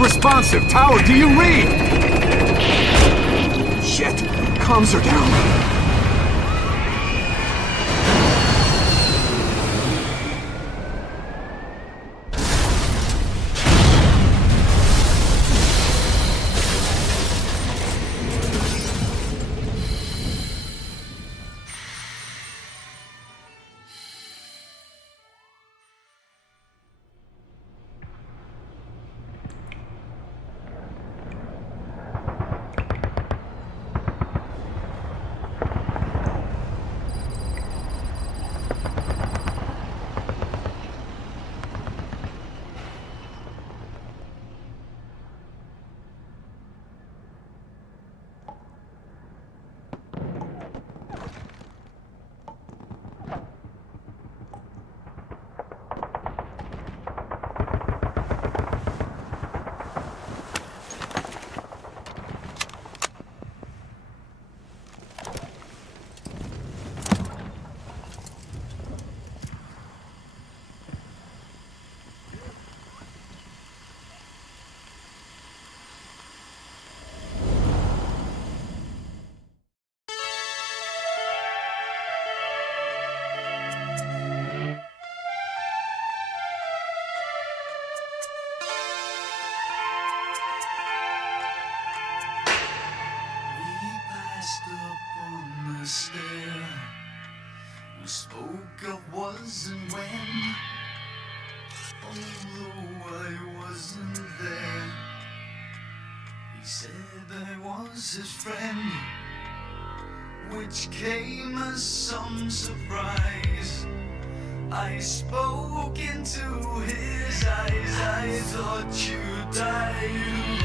Unresponsive. Tower, do you read? Shit. Comms are down. His friend, which came as some surprise. I spoke into his eyes. I thought you died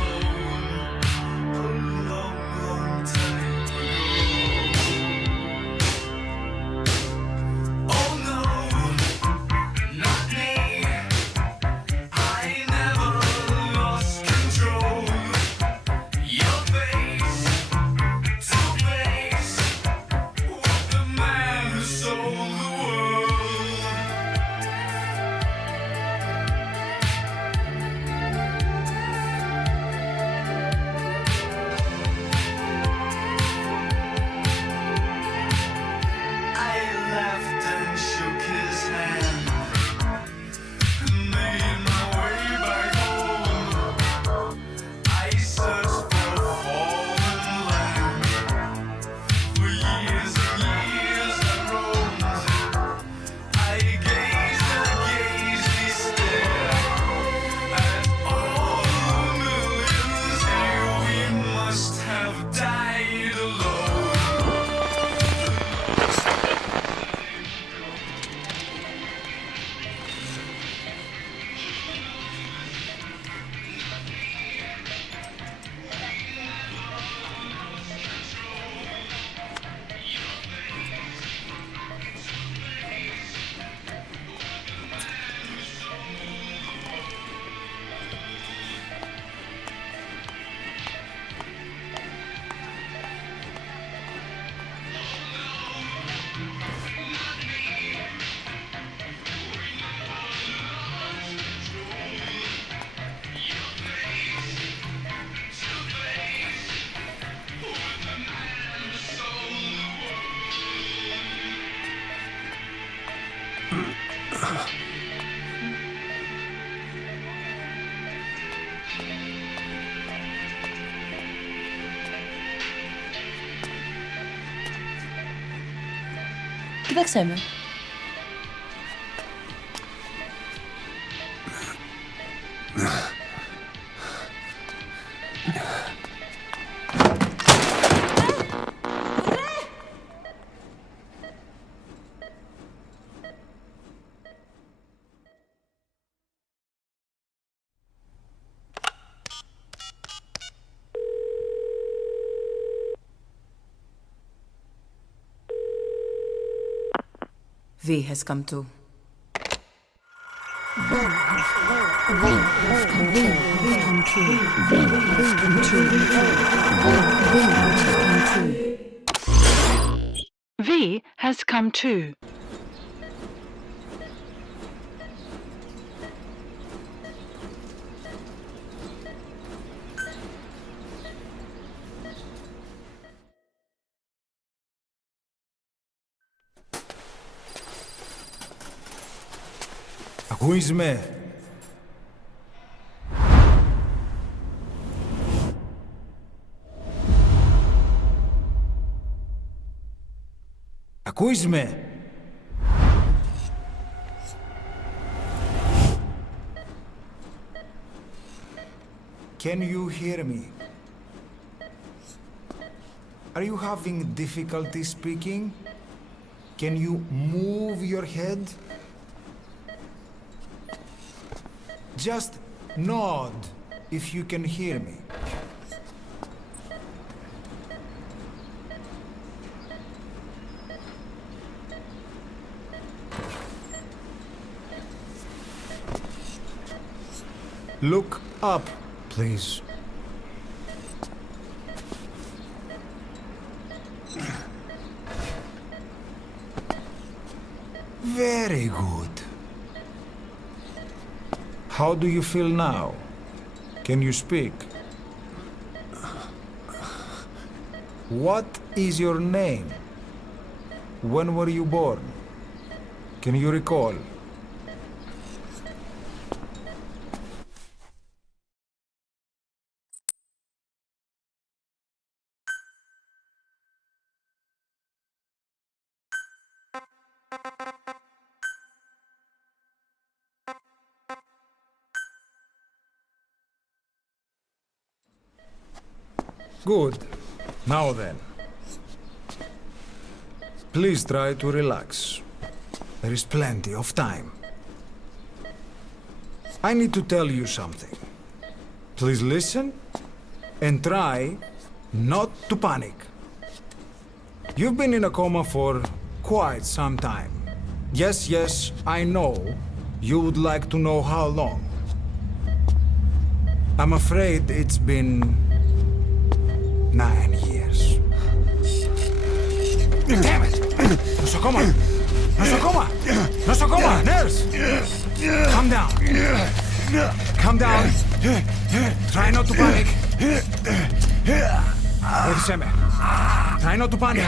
alone a long, long time ago. Oh no, not me. I never lost control. Your face to face with the man who sold the world. I laughed and shook his hand and made my way back home. I searched for fallen land. For years and years I roamed. I gazed and gazed stare at all the millions here. We must have died alone. Kdo chcemy? V has come to. V has come too. Ακούσμε. Ακούσμε. Can you hear me? Are you having difficulty speaking? Can you move your head? Just nod if you can hear me. Look up, please. Very good. How do you feel now? Can you speak? What is your name? When were you born? Can you recall? Good. Now then. Please try to relax. There is plenty of time. I need to tell you something. Please listen and try not to panic. You've been in a coma for quite some time. Yes, I know. You would like to know how long. I'm afraid it's been 9 years. Damn it! Nosocoma! Nosocoma! Nosocoma! Nurse! Calm down. Calm down. Try not to panic. Ήρθαμε. Try not to panic.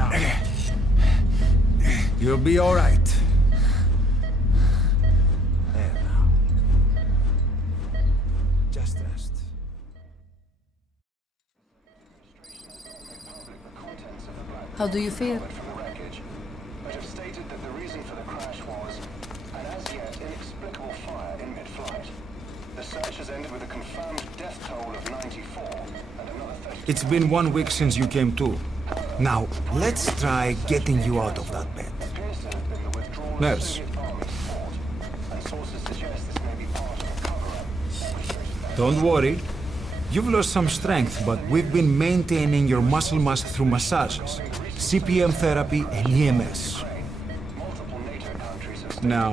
Now. You'll be all right. There now. Just rest. How do you feel? From the wreckage, but have stated that the reason for the crash was an as yet inexplicable fire in mid-flight. The search has ended with a confirmed death toll of 94 and another 30. It's been 1 week since you came to. Now, let's try getting you out of that bed. Appears to have been the withdrawal of Nurse. Soviet Army's fort, and sources suggest this may be part of a cover-up. Don't worry. You've lost some strength, but we've been maintaining your muscle mass through massages, CPM therapy, and EMS. Multiple NATO countries have Now,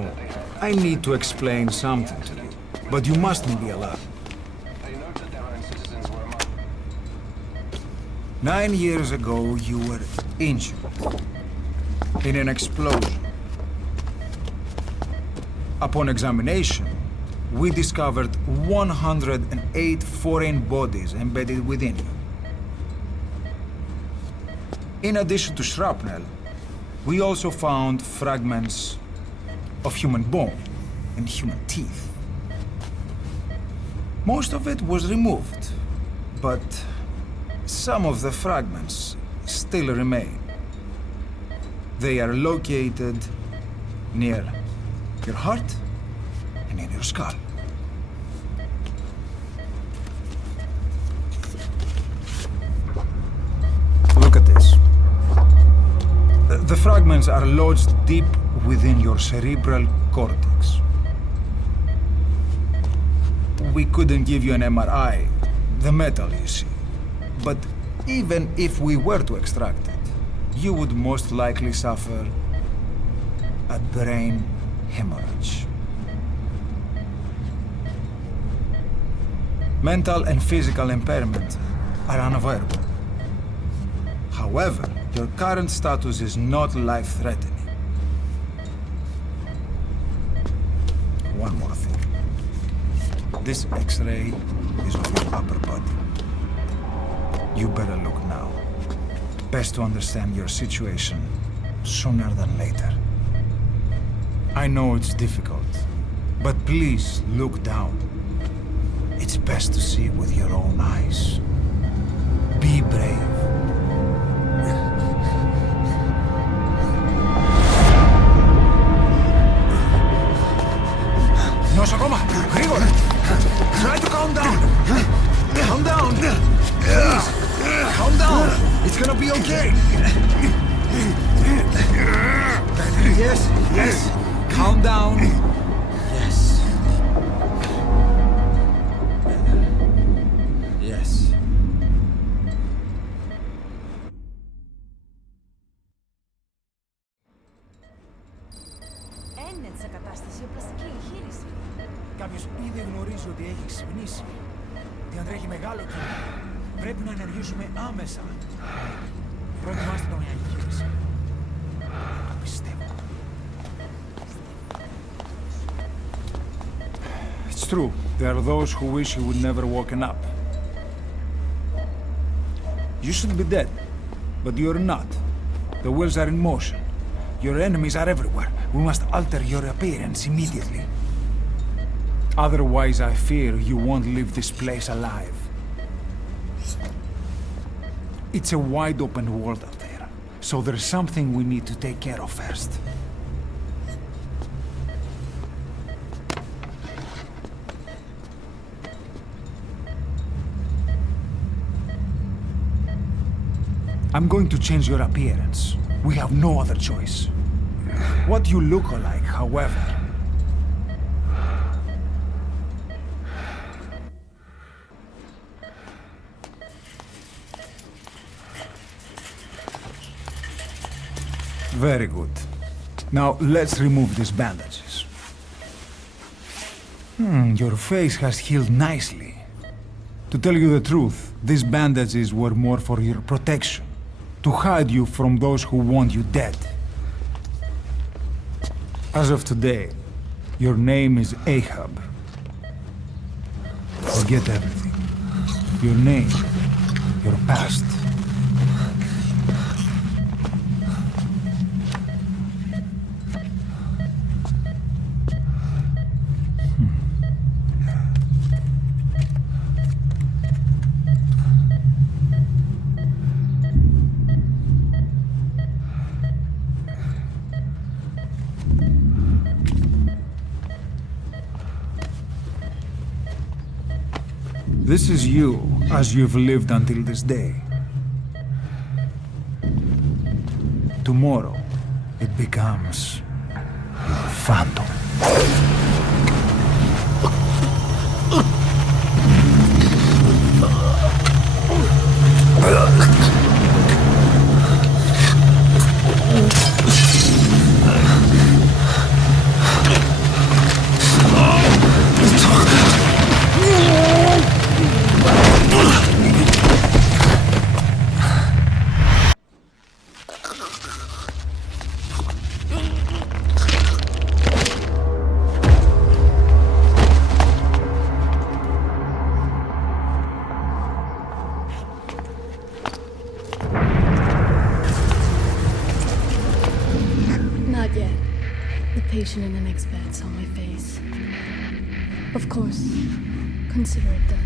I need to explain something to you, but you mustn't be alarmed. they noted their own citizens were among 9 years ago, you were injured in an explosion. Upon examination, we discovered 108 foreign bodies embedded within you. In addition to shrapnel, we also found fragments of human bone and human teeth. Most of it was removed, but some of the fragments still remain. They are located near your heart and in your skull. Look at this. The fragments are lodged deep within your cerebral cortex. We couldn't give you an MRI, the metal, you see. But even if we were to extract it, you would most likely suffer a brain hemorrhage. Mental and physical impairment are unavoidable. However, your current status is not life-threatening. One more thing. This X-ray is of your upper body. You better look now. Best to understand your situation sooner than later. I know it's difficult, but please look down. It's best to see with your own eyes. Be brave. Νοσοκόμα, γρήγορα! Try to calm down! Calm down! Please! Calm down! It's gonna be okay! Yes, yes! Calm down! Yes. Yes. Είναι σε κατάσταση οπλαστική εγχείρηση. Κάποιος ήδη γνωρίζει ότι έχει ξυπνήσει. Διατρέχει μεγάλο κίνημα. Πρέπει να ενεργήσουμε άμεσα. Προετοιμάστε τον για εγχείρηση. Το πιστεύω. It's true. There are those who wish you would never woken up. You should be dead, but you're not. The wheels are in motion. Your enemies are everywhere. We must alter your appearance immediately. Otherwise, I fear you won't leave this place alive. It's a wide open world out there, so there's something we need to take care of first. I'm going to change your appearance. We have no other choice. What you look like, however. Very good. Now let's remove these bandages. Your face has healed nicely. To tell you the truth, these bandages were more for your protection. To hide you from those who want you dead. As of today, your name is Ahab. Forget everything. Your name, your past. This is you, as you've lived until this day. Tomorrow, it becomes your phantom. In the next bed saw my face. Of course, consider it done.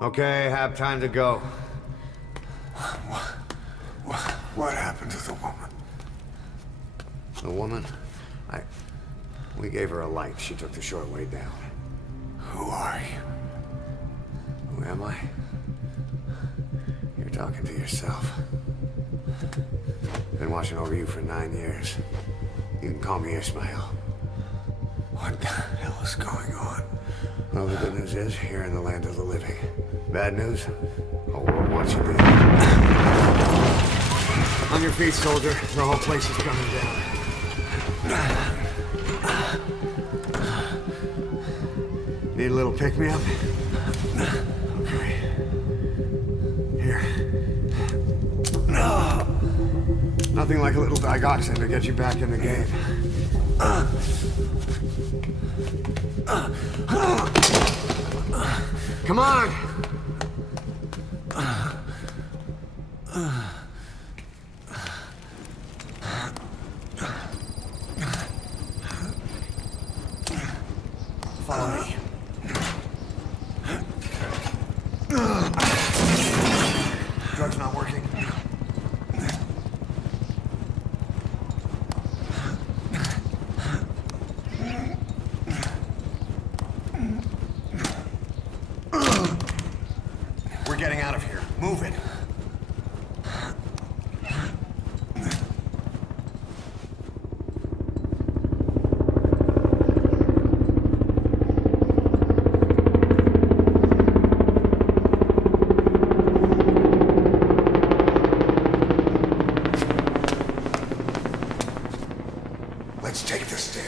Okay, have time to go. What happened to the woman? The woman? We gave her a light. She took the short way down. Who are you? Who am I? You're talking to yourself. Been watching over you for 9 years. You can call me Ishmael. What the hell is going on? Well, the good news is, you're in the land of the living. Bad news? The world wants you dead. On your feet, soldier. The whole place is coming down. Need a little pick-me-up? Okay. Here. Nothing like a little digoxin to get you back in the game. Come on! Follow me. Drug's not working. We're getting out of here. Move it. Let's take the stairs.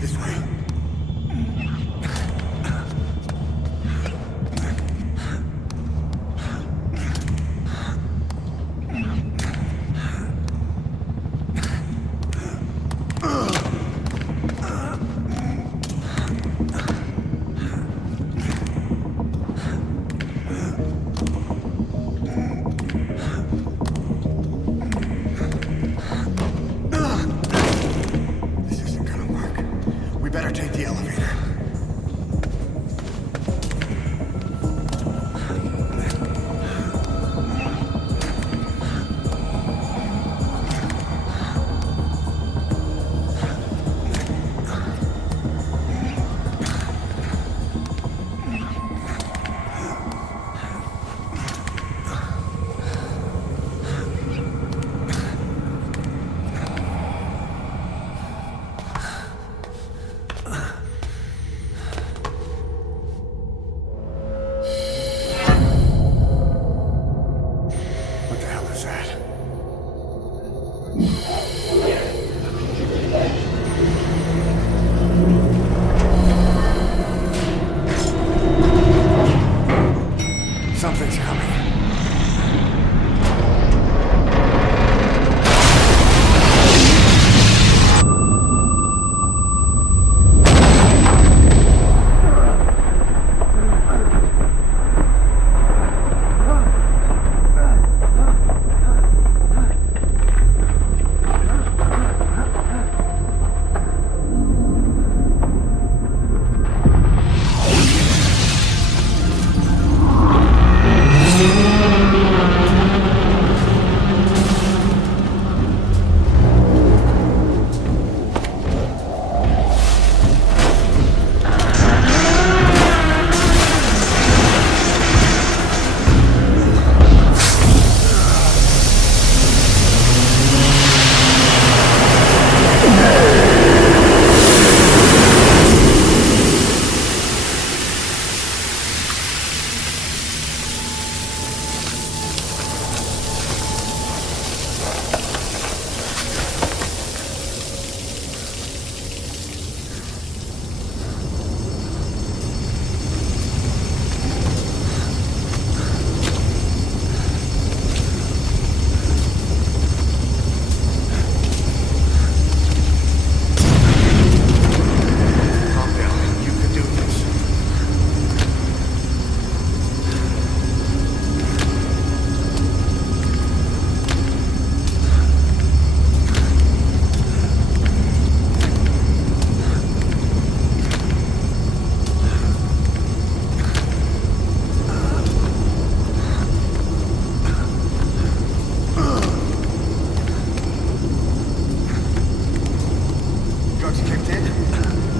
This way. This isn't gonna work. We better take the elevator.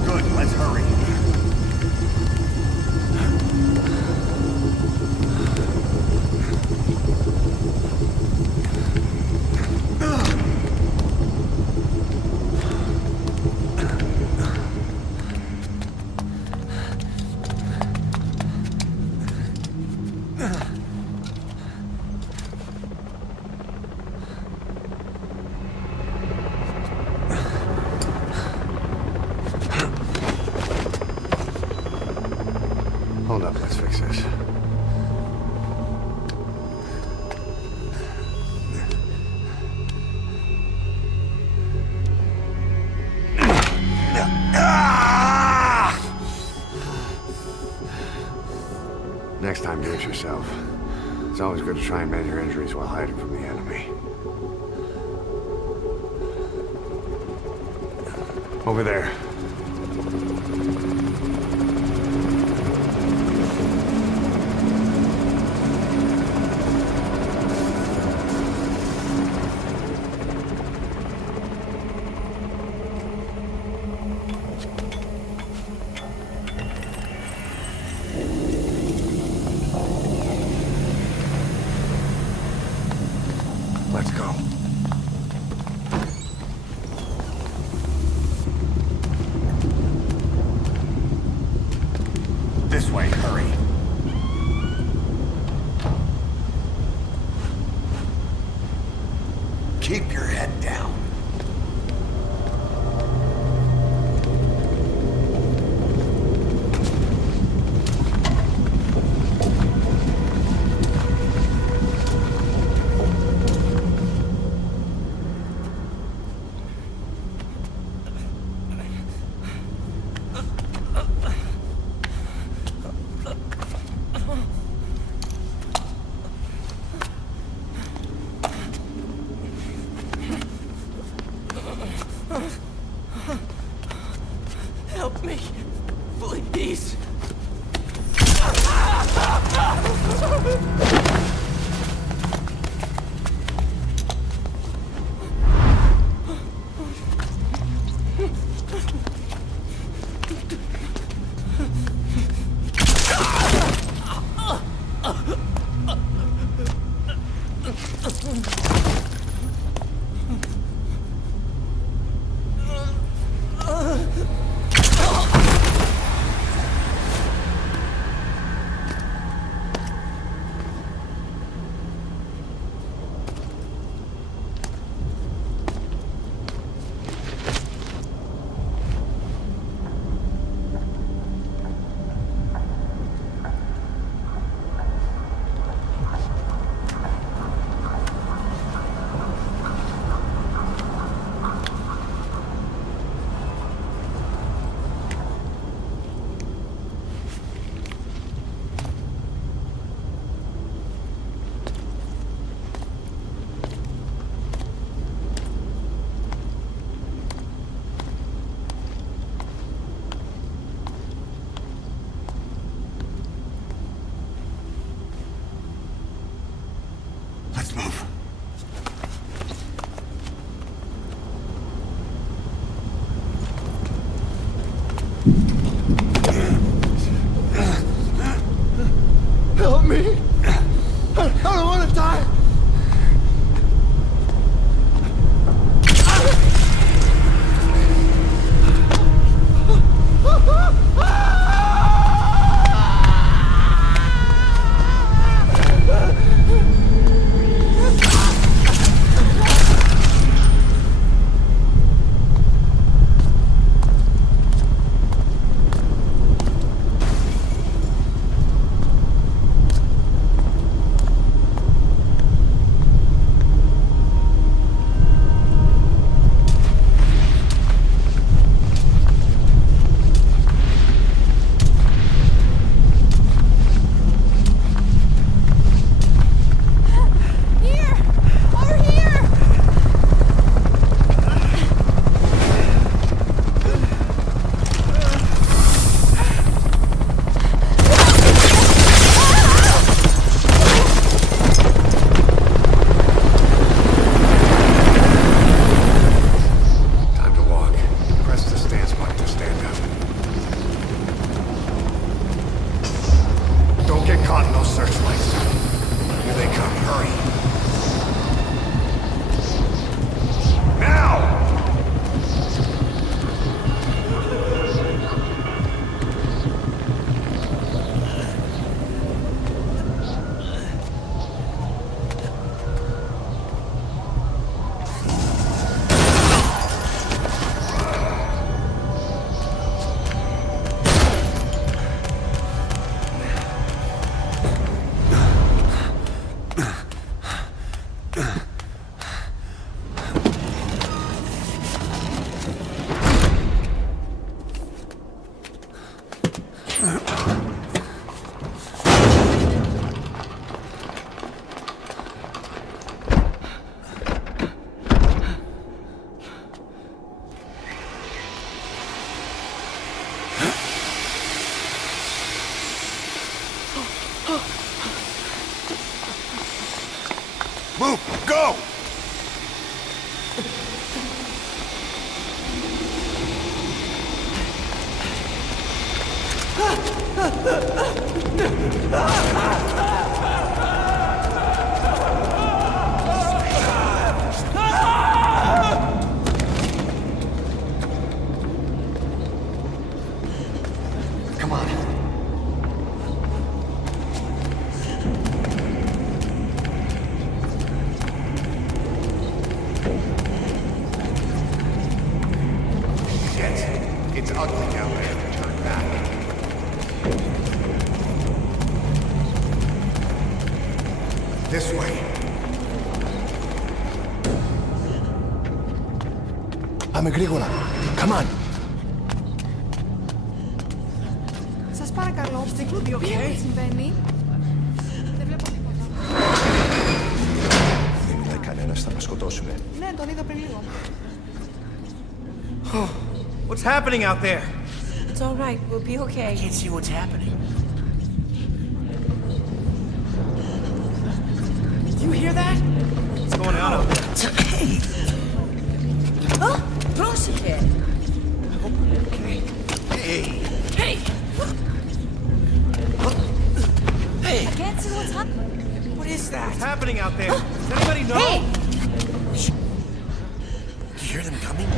Good, let's hurry. Hold up, let's fix this. Next time, do it yourself. It's always good to try and mend your injuries while hiding from the enemy. Over there. Let's go. This way, hurry. Keep your head down. Help me, please. Let's move. Help me! I don't want to die! Move! Go! Come on. Shit. It's ugly down there. Turn back. This way. Πάμε γρήγορα. Come on. Σας παρακαλώ, τι συμβαίνει. Δεν βλέπω τίποτα. Δεν μιλάει κανένας, θα μας σκοτώσουνε. Ναι, τον είδα πριν λίγο. What's happening out there? It's all right, we'll be okay. I can't see what's happening. Do you hear that? What's going on out there? Hey! Πρόσεχε! Okay. Hey! Hey! Hey! I can't see what's happening. What is that? What's happening out there? Does anybody know? Hey! Do you hear them coming?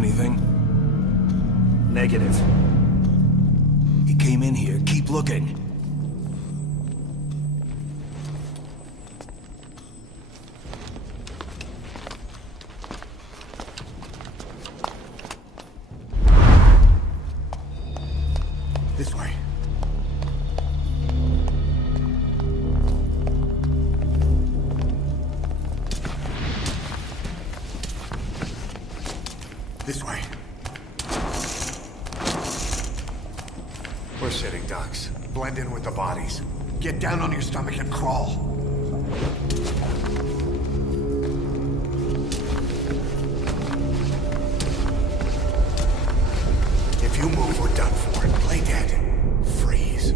Anything? Negative. He came in here. Keep looking. This way. We're sitting ducks. Blend in with the bodies. Get down on your stomach and crawl. If you move, we're done for. Play dead. Freeze.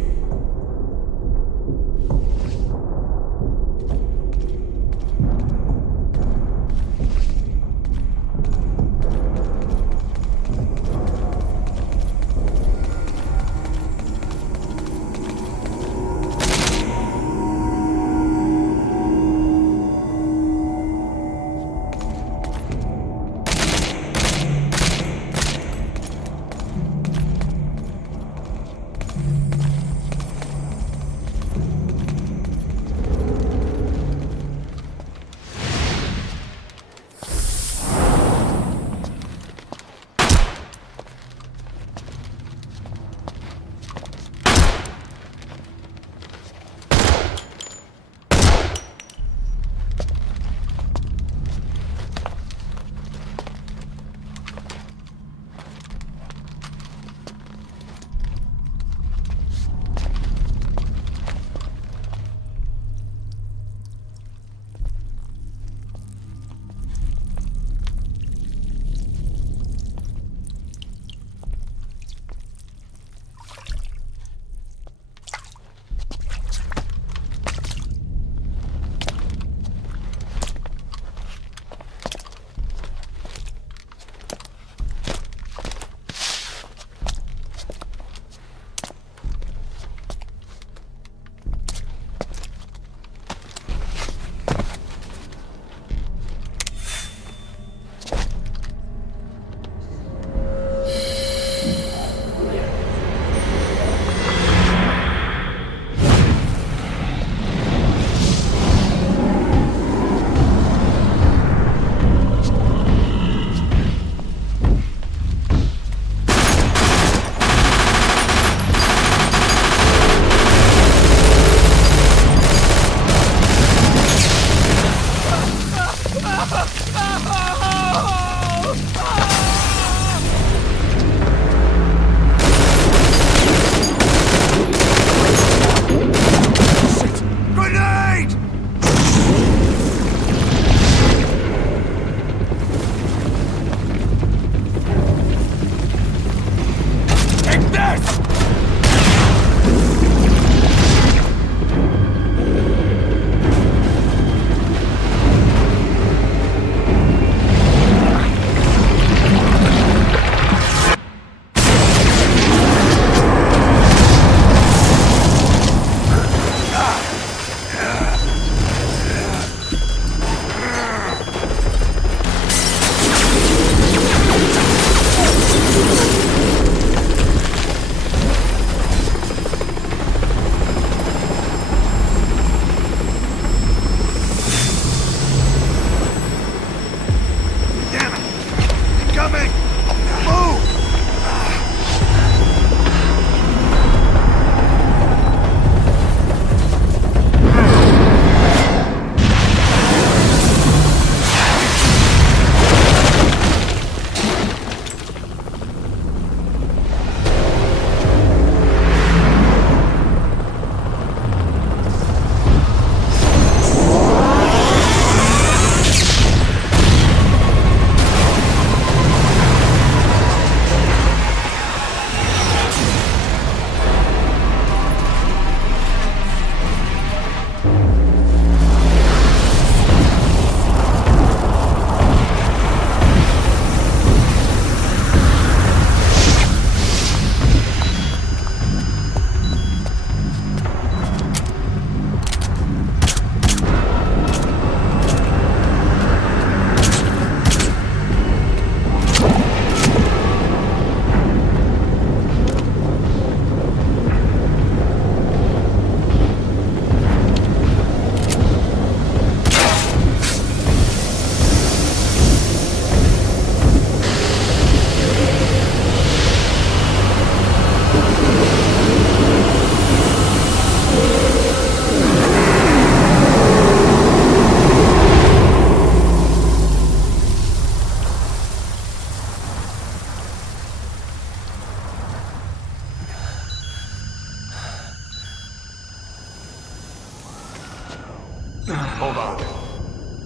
Hold on.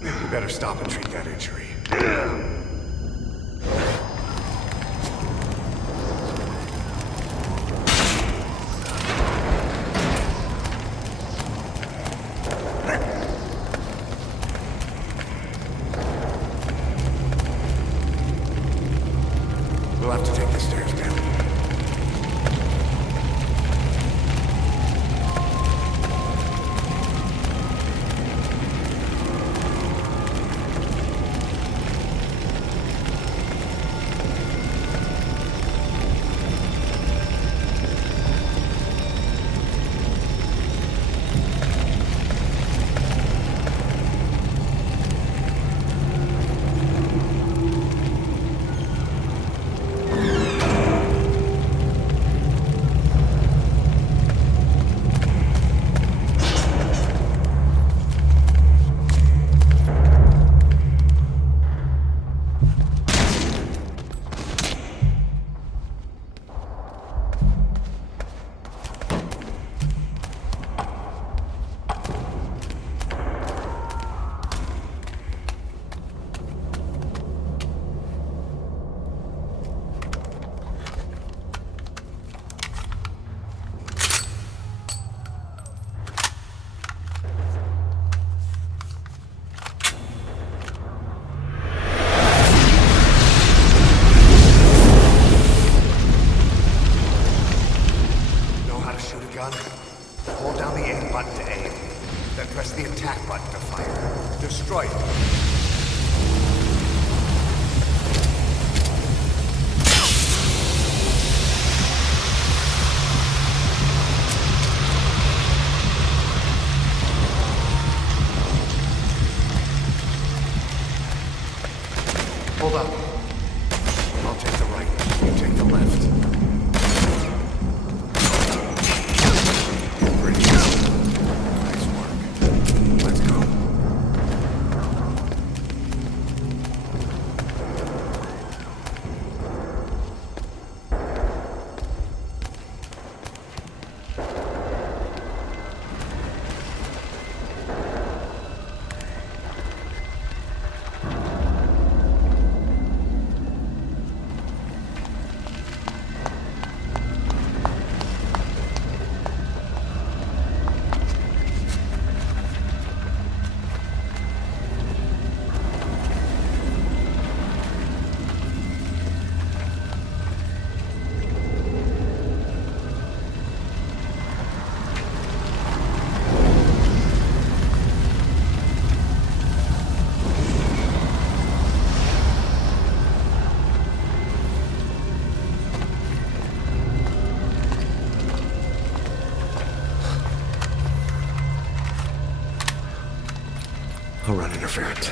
You better stop and treat that injury. We'll have to take the stairs down. Hold down the aim button to aim. Then press the attack button to fire. Destroy it. Hold up. I'll take the right. You take the left. Pretty good. Nice work. Let's go. I'll run interference.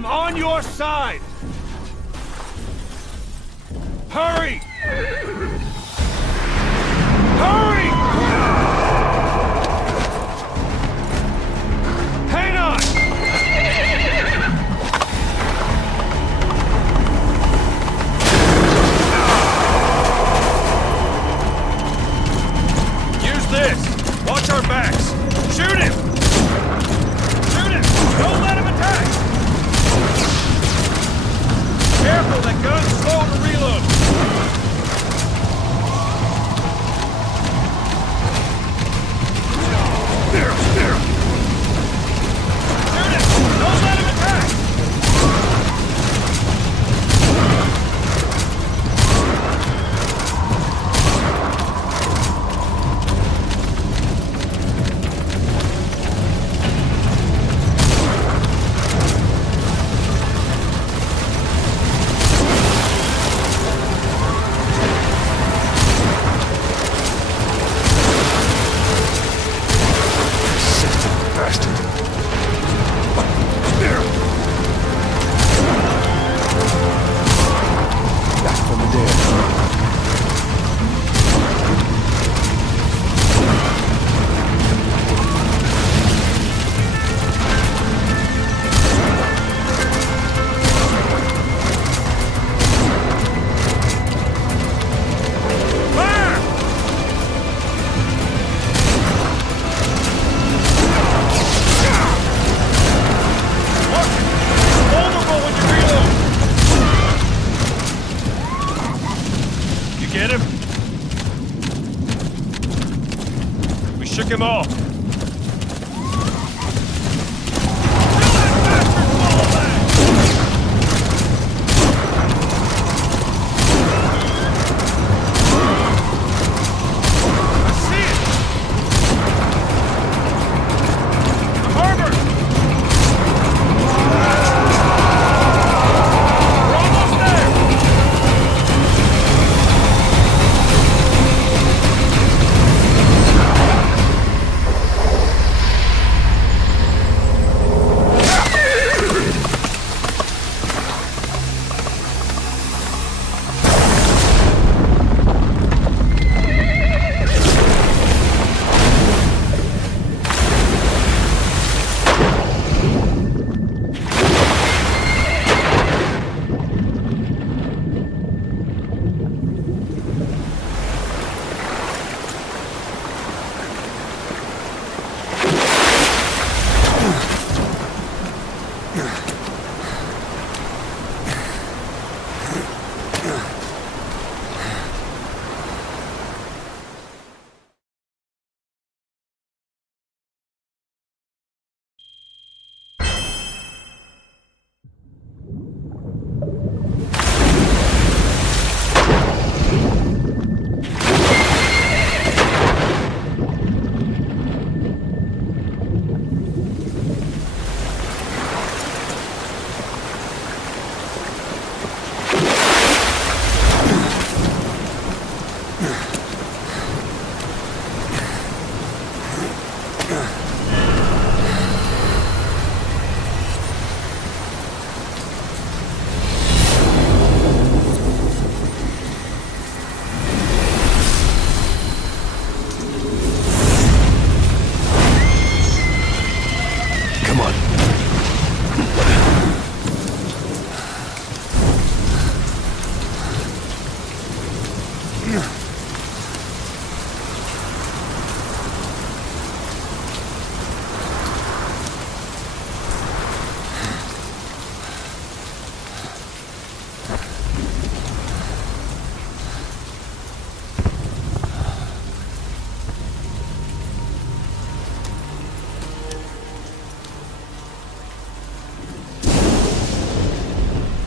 I'm on your side! Hurry! Hurry! Hang on! Use this! Watch our backs! Shoot him! Shoot him! Don't let him attack! Careful, that gun's slow to reload! fast. Back from the dead. Him off.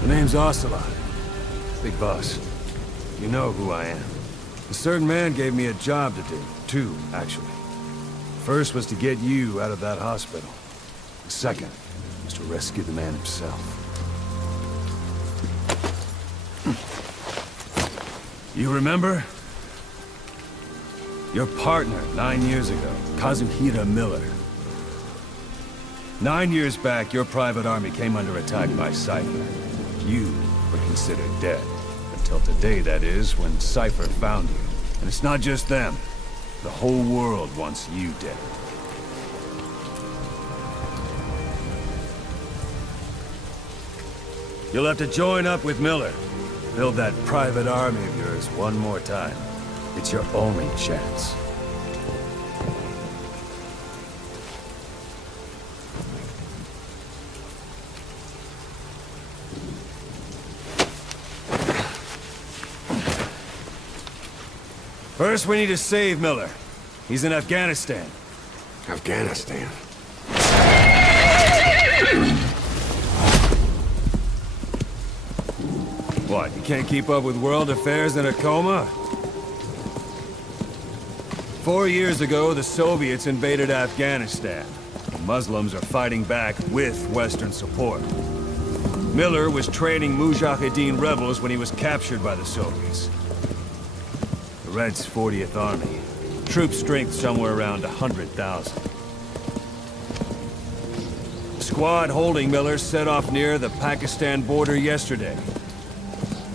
Name's Ocelot. Big boss. You know who I am. A certain man gave me a job to do. Two, actually. First was to get you out of that hospital. The second was to rescue the man himself. You remember? Your partner 9 years ago, Kazuhira Miller. 9 years back, your private army came under attack by Cypher. You were considered dead. Until today, that is, when Cypher found you. And it's not just them. The whole world wants you dead. You'll have to join up with Miller. Build that private army of yours one more time. It's your only chance. First, we need to save Miller. He's in Afghanistan. Afghanistan? What, you can't keep up with world affairs in a coma? 4 years ago, the Soviets invaded Afghanistan. The Muslims are fighting back with Western support. Miller was training Mujahideen rebels when he was captured by the Soviets. The Reds' 40th Army. Troop strength somewhere around 100,000. Squad holding Miller set off near the Pakistan border yesterday.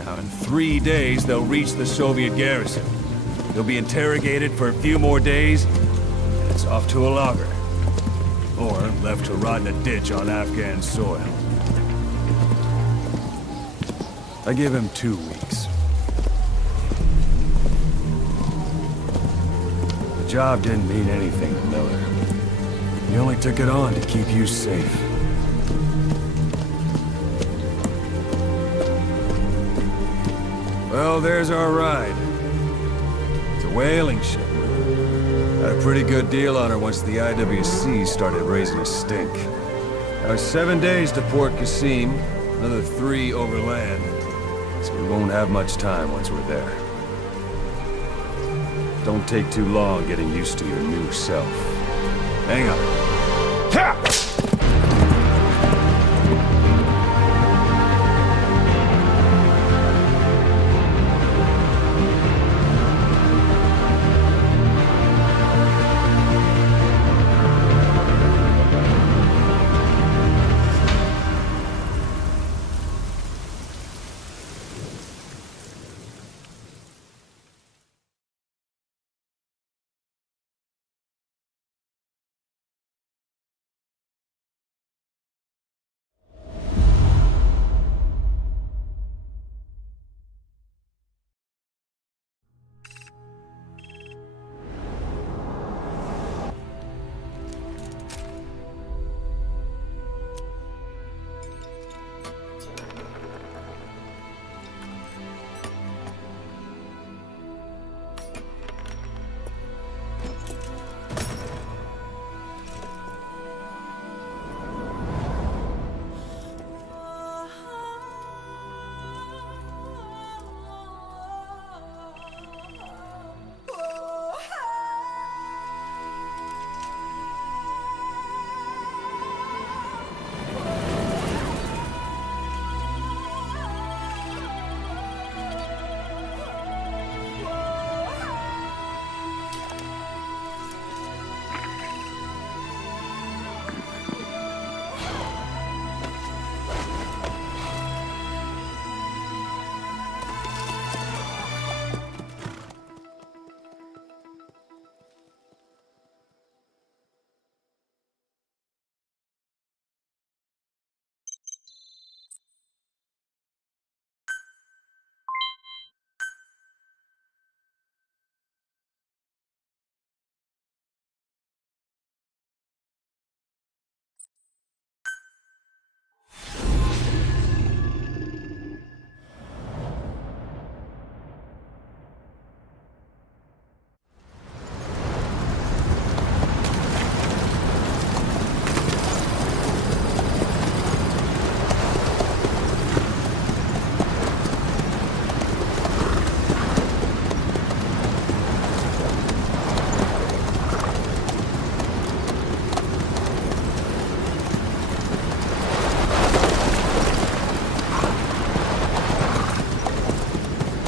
Now, in 3 days, they'll reach the Soviet garrison. They'll be interrogated for a few more days, and it's off to a lager. Or left to rot in a ditch on Afghan soil. I give him 2 weeks. The job didn't mean anything to Miller. He only took it on to keep you safe. Well, there's our ride. It's a whaling ship. Had a pretty good deal on her once the IWC started raising a stink. Now, 7 days to Port Qasim, another 3 overland. So we won't have much time once we're there. Don't take too long getting used to your new self. Hang on. Ha!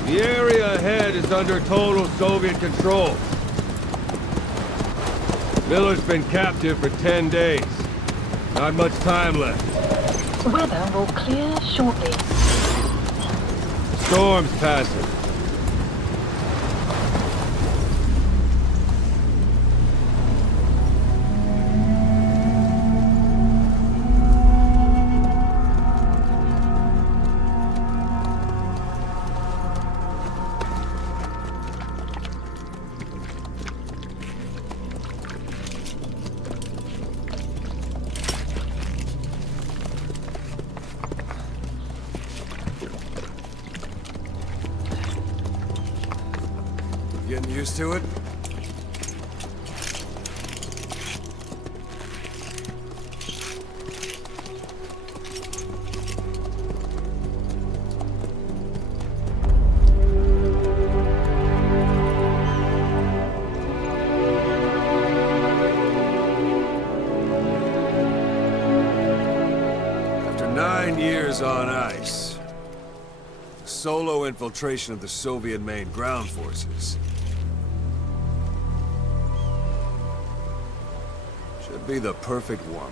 The area ahead is under total Soviet control. Miller's been captive for 10 days. Not much time left. Weather will clear shortly. Storm's passing. Getting used to it? After 9 years on ice, solo infiltration of the Soviet main ground forces should be the perfect warm-up.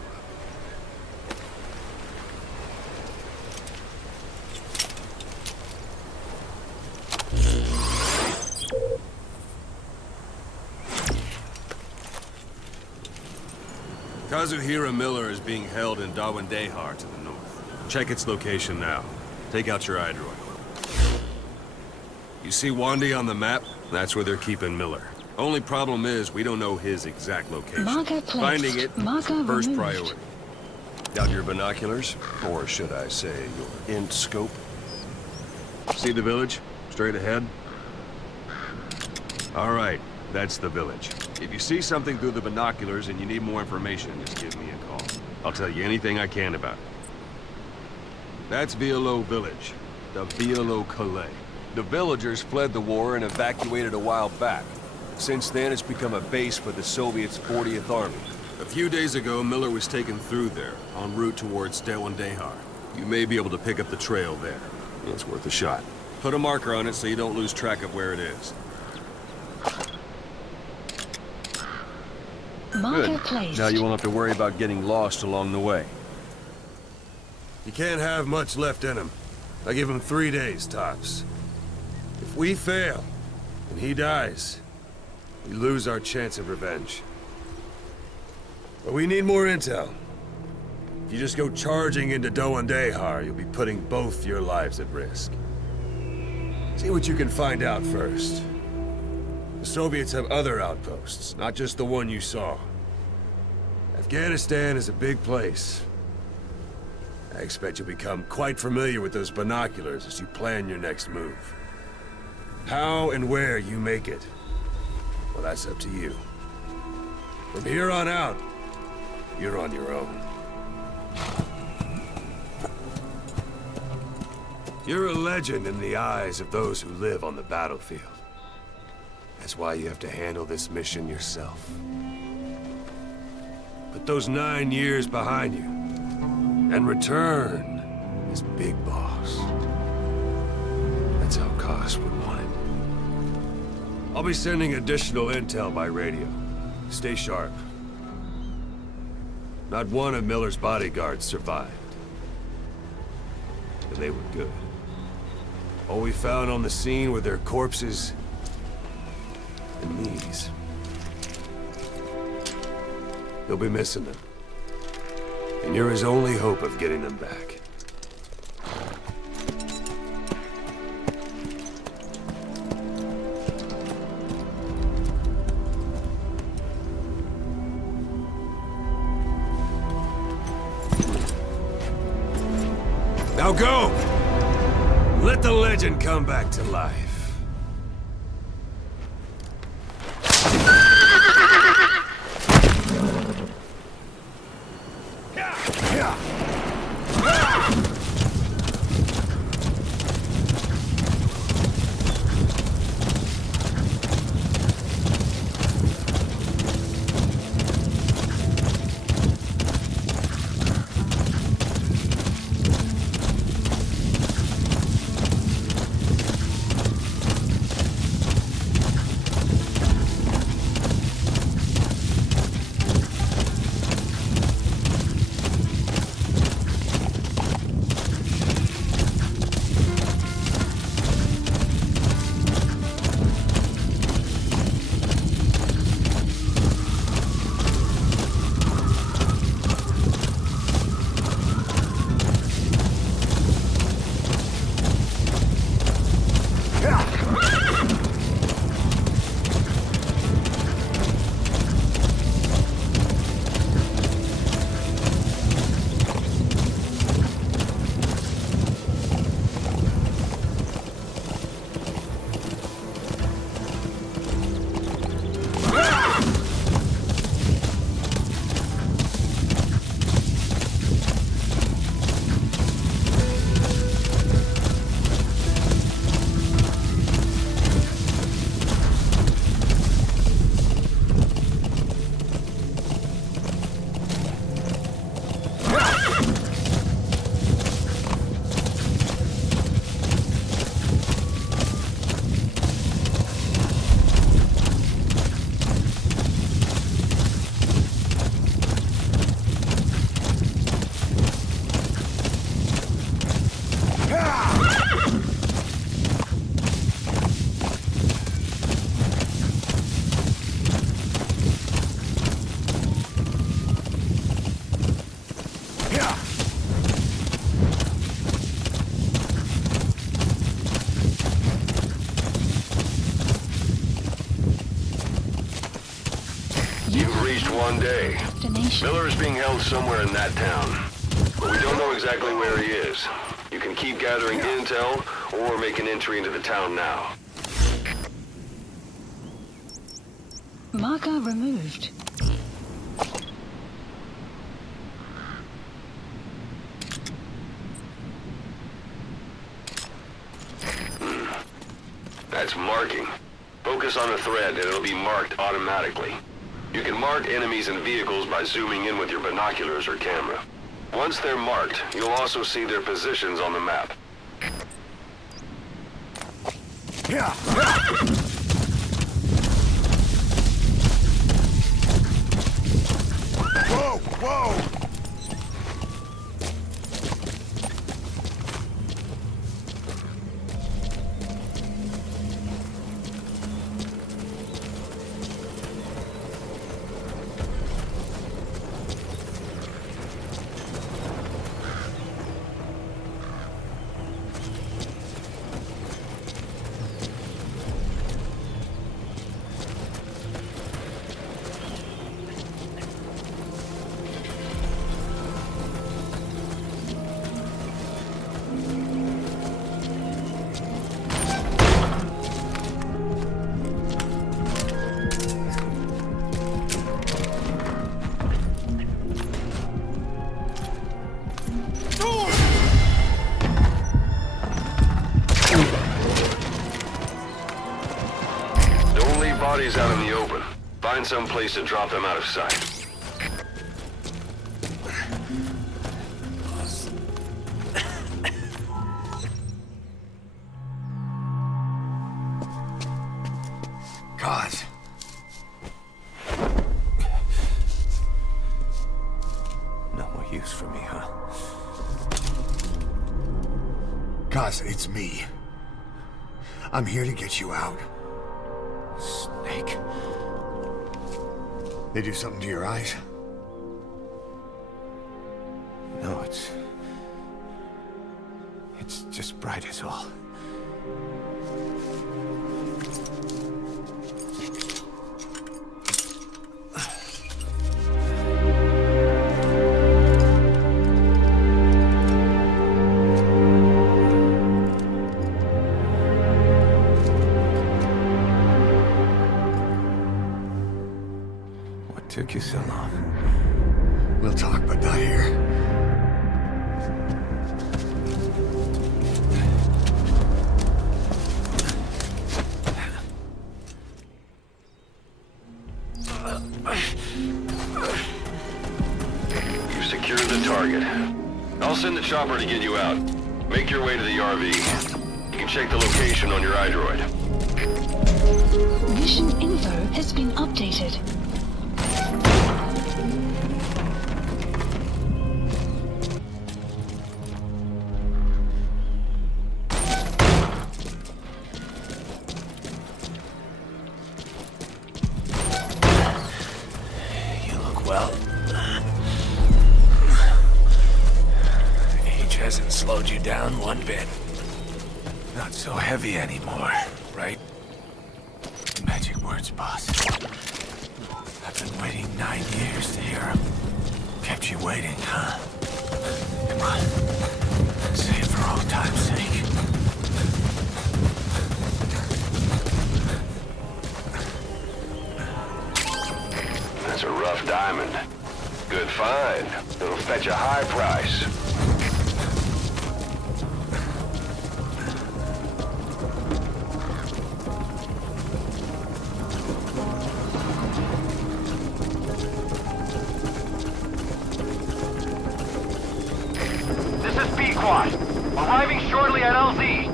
Kazuhira Miller is being held in Dawandehar to the north. Check its location now. Take out your iDroid. You see Wandi on the map? That's where they're keeping Miller. Only problem is, we don't know his exact location. Finding it is the first priority. Got your binoculars? Or should I say, your int scope? See the village? Straight ahead? All right, that's the village. If you see something through the binoculars and you need more information, just give me a call. I'll tell you anything I can about it. That's Violo Village, the Violo Calais. The villagers fled the war and evacuated a while back. Since then, it's become a base for the Soviets' 40th Army. A few days ago, Miller was taken through there, en route towards Dawandehar. You may be able to pick up the trail there. It's worth a shot. Put a marker on it so you don't lose track of where it is. Good. Now you won't have to worry about getting lost along the way. You can't have much left in him. I give him 3 days, tops. If we fail, and he dies, we lose our chance of revenge. But we need more intel. If you just go charging into Dawandehar, you'll be putting both your lives at risk. See what you can find out first. The Soviets have other outposts, not just the one you saw. Afghanistan is a big place. I expect you'll become quite familiar with those binoculars as you plan your next move. How and where you make it, well, that's up to you. From here on out, you're on your own. You're a legend in the eyes of those who live on the battlefield. That's why you have to handle this mission yourself. Put those 9 years behind you, and return as Big Boss. That's how Koss would want it. I'll be sending additional intel by radio. Stay sharp. Not one of Miller's bodyguards survived. And they were good. All we found on the scene were their corpses and these. You'll be missing them. And you're his only hope of getting them back. Now go! Let the legend come back to life. one day. Miller is being held somewhere in that town. But we don't know exactly where he is. You can keep gathering intel, or make an entry into the town now. Marker removed. That's marking. Focus on a thread and it'll be marked automatically. You can mark enemies and vehicles by zooming in with your binoculars or camera. Once they're marked, you'll also see their positions on the map. Yeah. Whoa! Whoa! Bodies out in the open. Find some place to drop them out of sight. God. No more use for me, huh? Cos, it's me. I'm here to get you out. Snake. They do something to your eyes? No, it's just bright as all. Took you so long. We'll talk, but not here. You've secured the target. I'll send the chopper to get you out. Make your way to the RV. You can check the location on your iDroid. Mission info has been updated. Well, age hasn't slowed you down one bit. Not so heavy anymore, right? Magic words, boss. I've been waiting 9 years to hear them. Kept you waiting, huh? Come on. Say it for old time's sake. That's a rough diamond. Good find. It'll fetch a high price. This is P-Quad. Arriving shortly at LZ.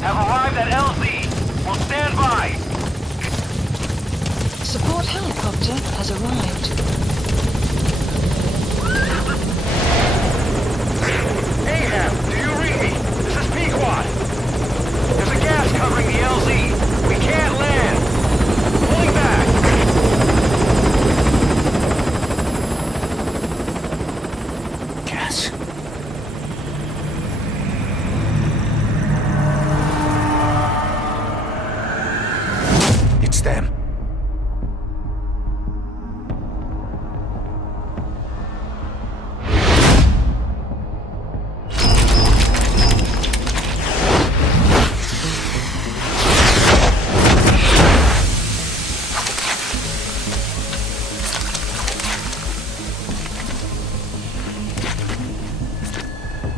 Have arrived at LZ. Will stand by. Support helicopter has arrived. Ahab, do you read me? us. It's them.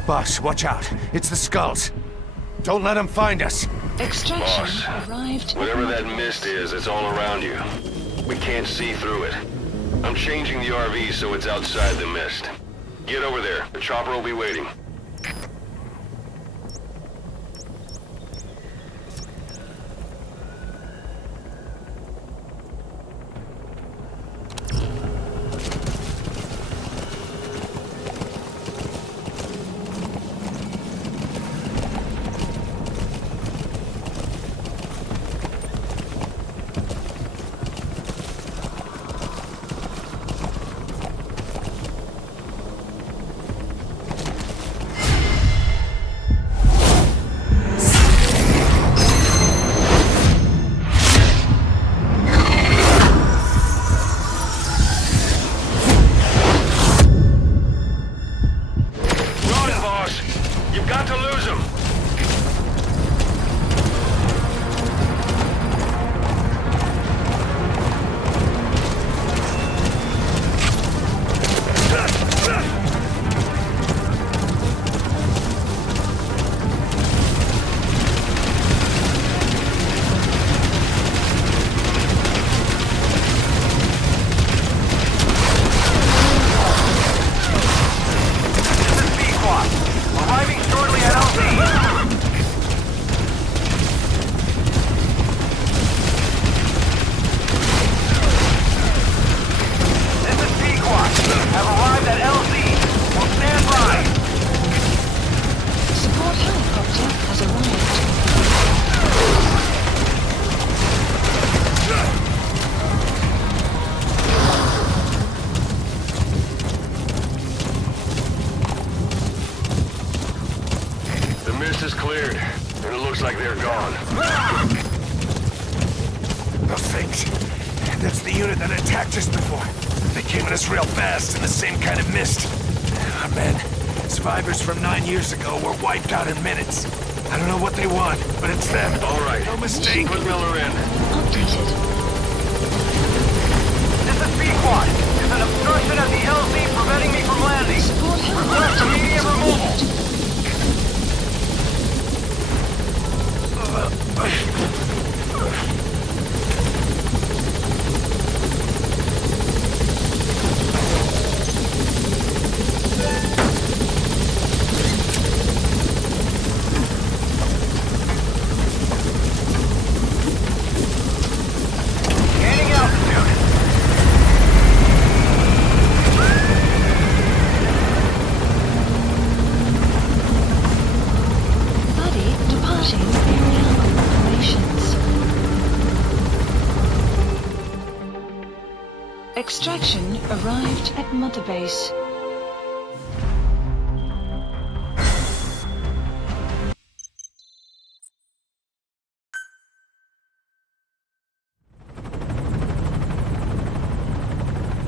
Boss, watch out. It's the skulls. Don't let them find us. Extraction Boss, arrived. whatever that mist is, it's all around you. We can't see through it. I'm changing the RV so it's outside the mist. Get over there. The chopper will be waiting. Is cleared, and it looks like they're gone. Those things. That's the unit that attacked us before. They came at us real fast in the same kind of mist. Our men, survivors from 9 years ago, were wiped out in minutes. I don't know what they want, but it's them. All right. No mistake. Put Miller in. Updated. This is B-Quad. There's an obstruction at the LZ preventing me from landing. Request immediate removal. Extraction arrived at Mother Base.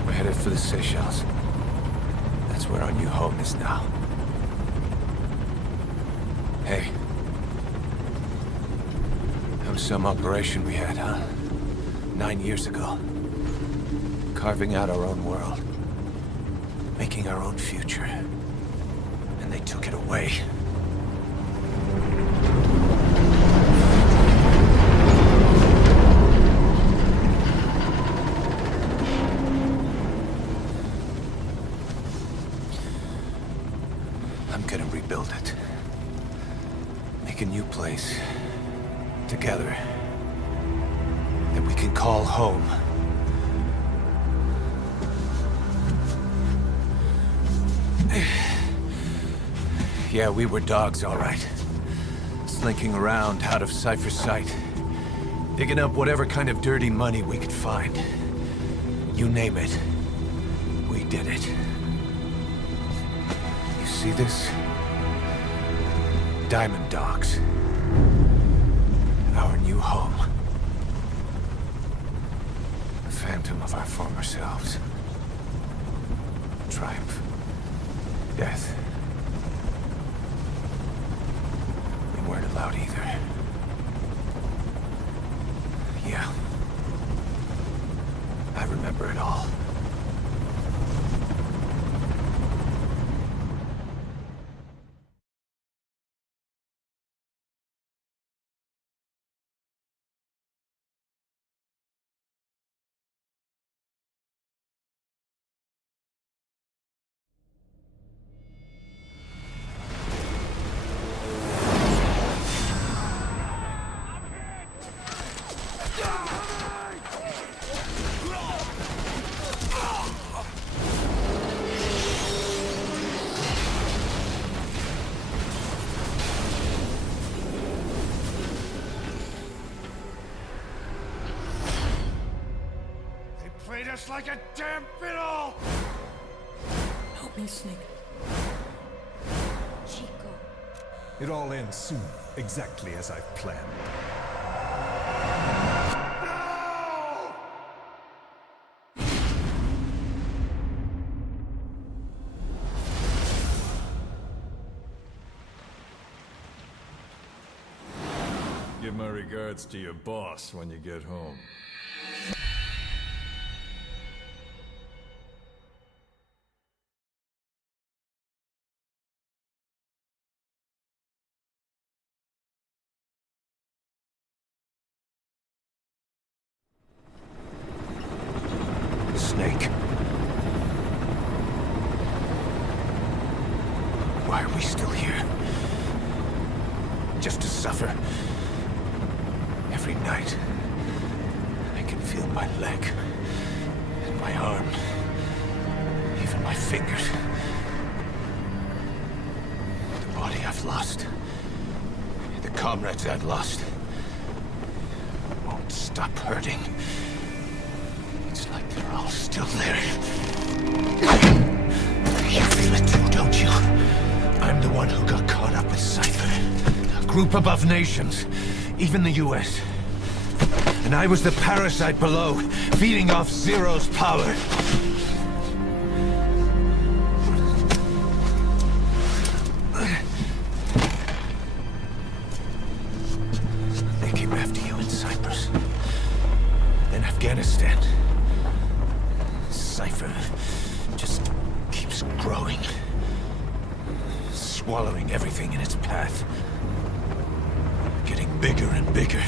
We're headed for the Seychelles. That's where our new home is now. Hey. That was some operation we had, huh? 9 years ago. Carving out our own world. Making our own future. And they took it away. I'm gonna rebuild it. Make a new place. Together. That we can call home. Yeah, we were dogs, all right. Slinking around out of Cypher's sight. Digging up whatever kind of dirty money we could find. You name it. We did it. See this? Diamond Docks. Our new home. The phantom of our former selves. Triumph. Death. We weren't allowed either. Yeah. I remember it all. Just like a damn fiddle! Help me, Snake. Chico. It all ends soon, exactly as I've planned. Give my regards to your boss when you get home. Snake. Why are we still here? Just to suffer. Every night, I can feel my leg, and my arm, even my fingers. The body I've lost, the comrades I've lost, won't stop hurting. It's like they're all still there. You feel it too, don't you? I'm the one who got caught up with Cypher. A group above nations, even the US. And I was the parasite below, feeding off Zero's power. They came after you in Cyprus. Then Afghanistan. Cypher just keeps growing. Swallowing everything in its path. Getting bigger and bigger.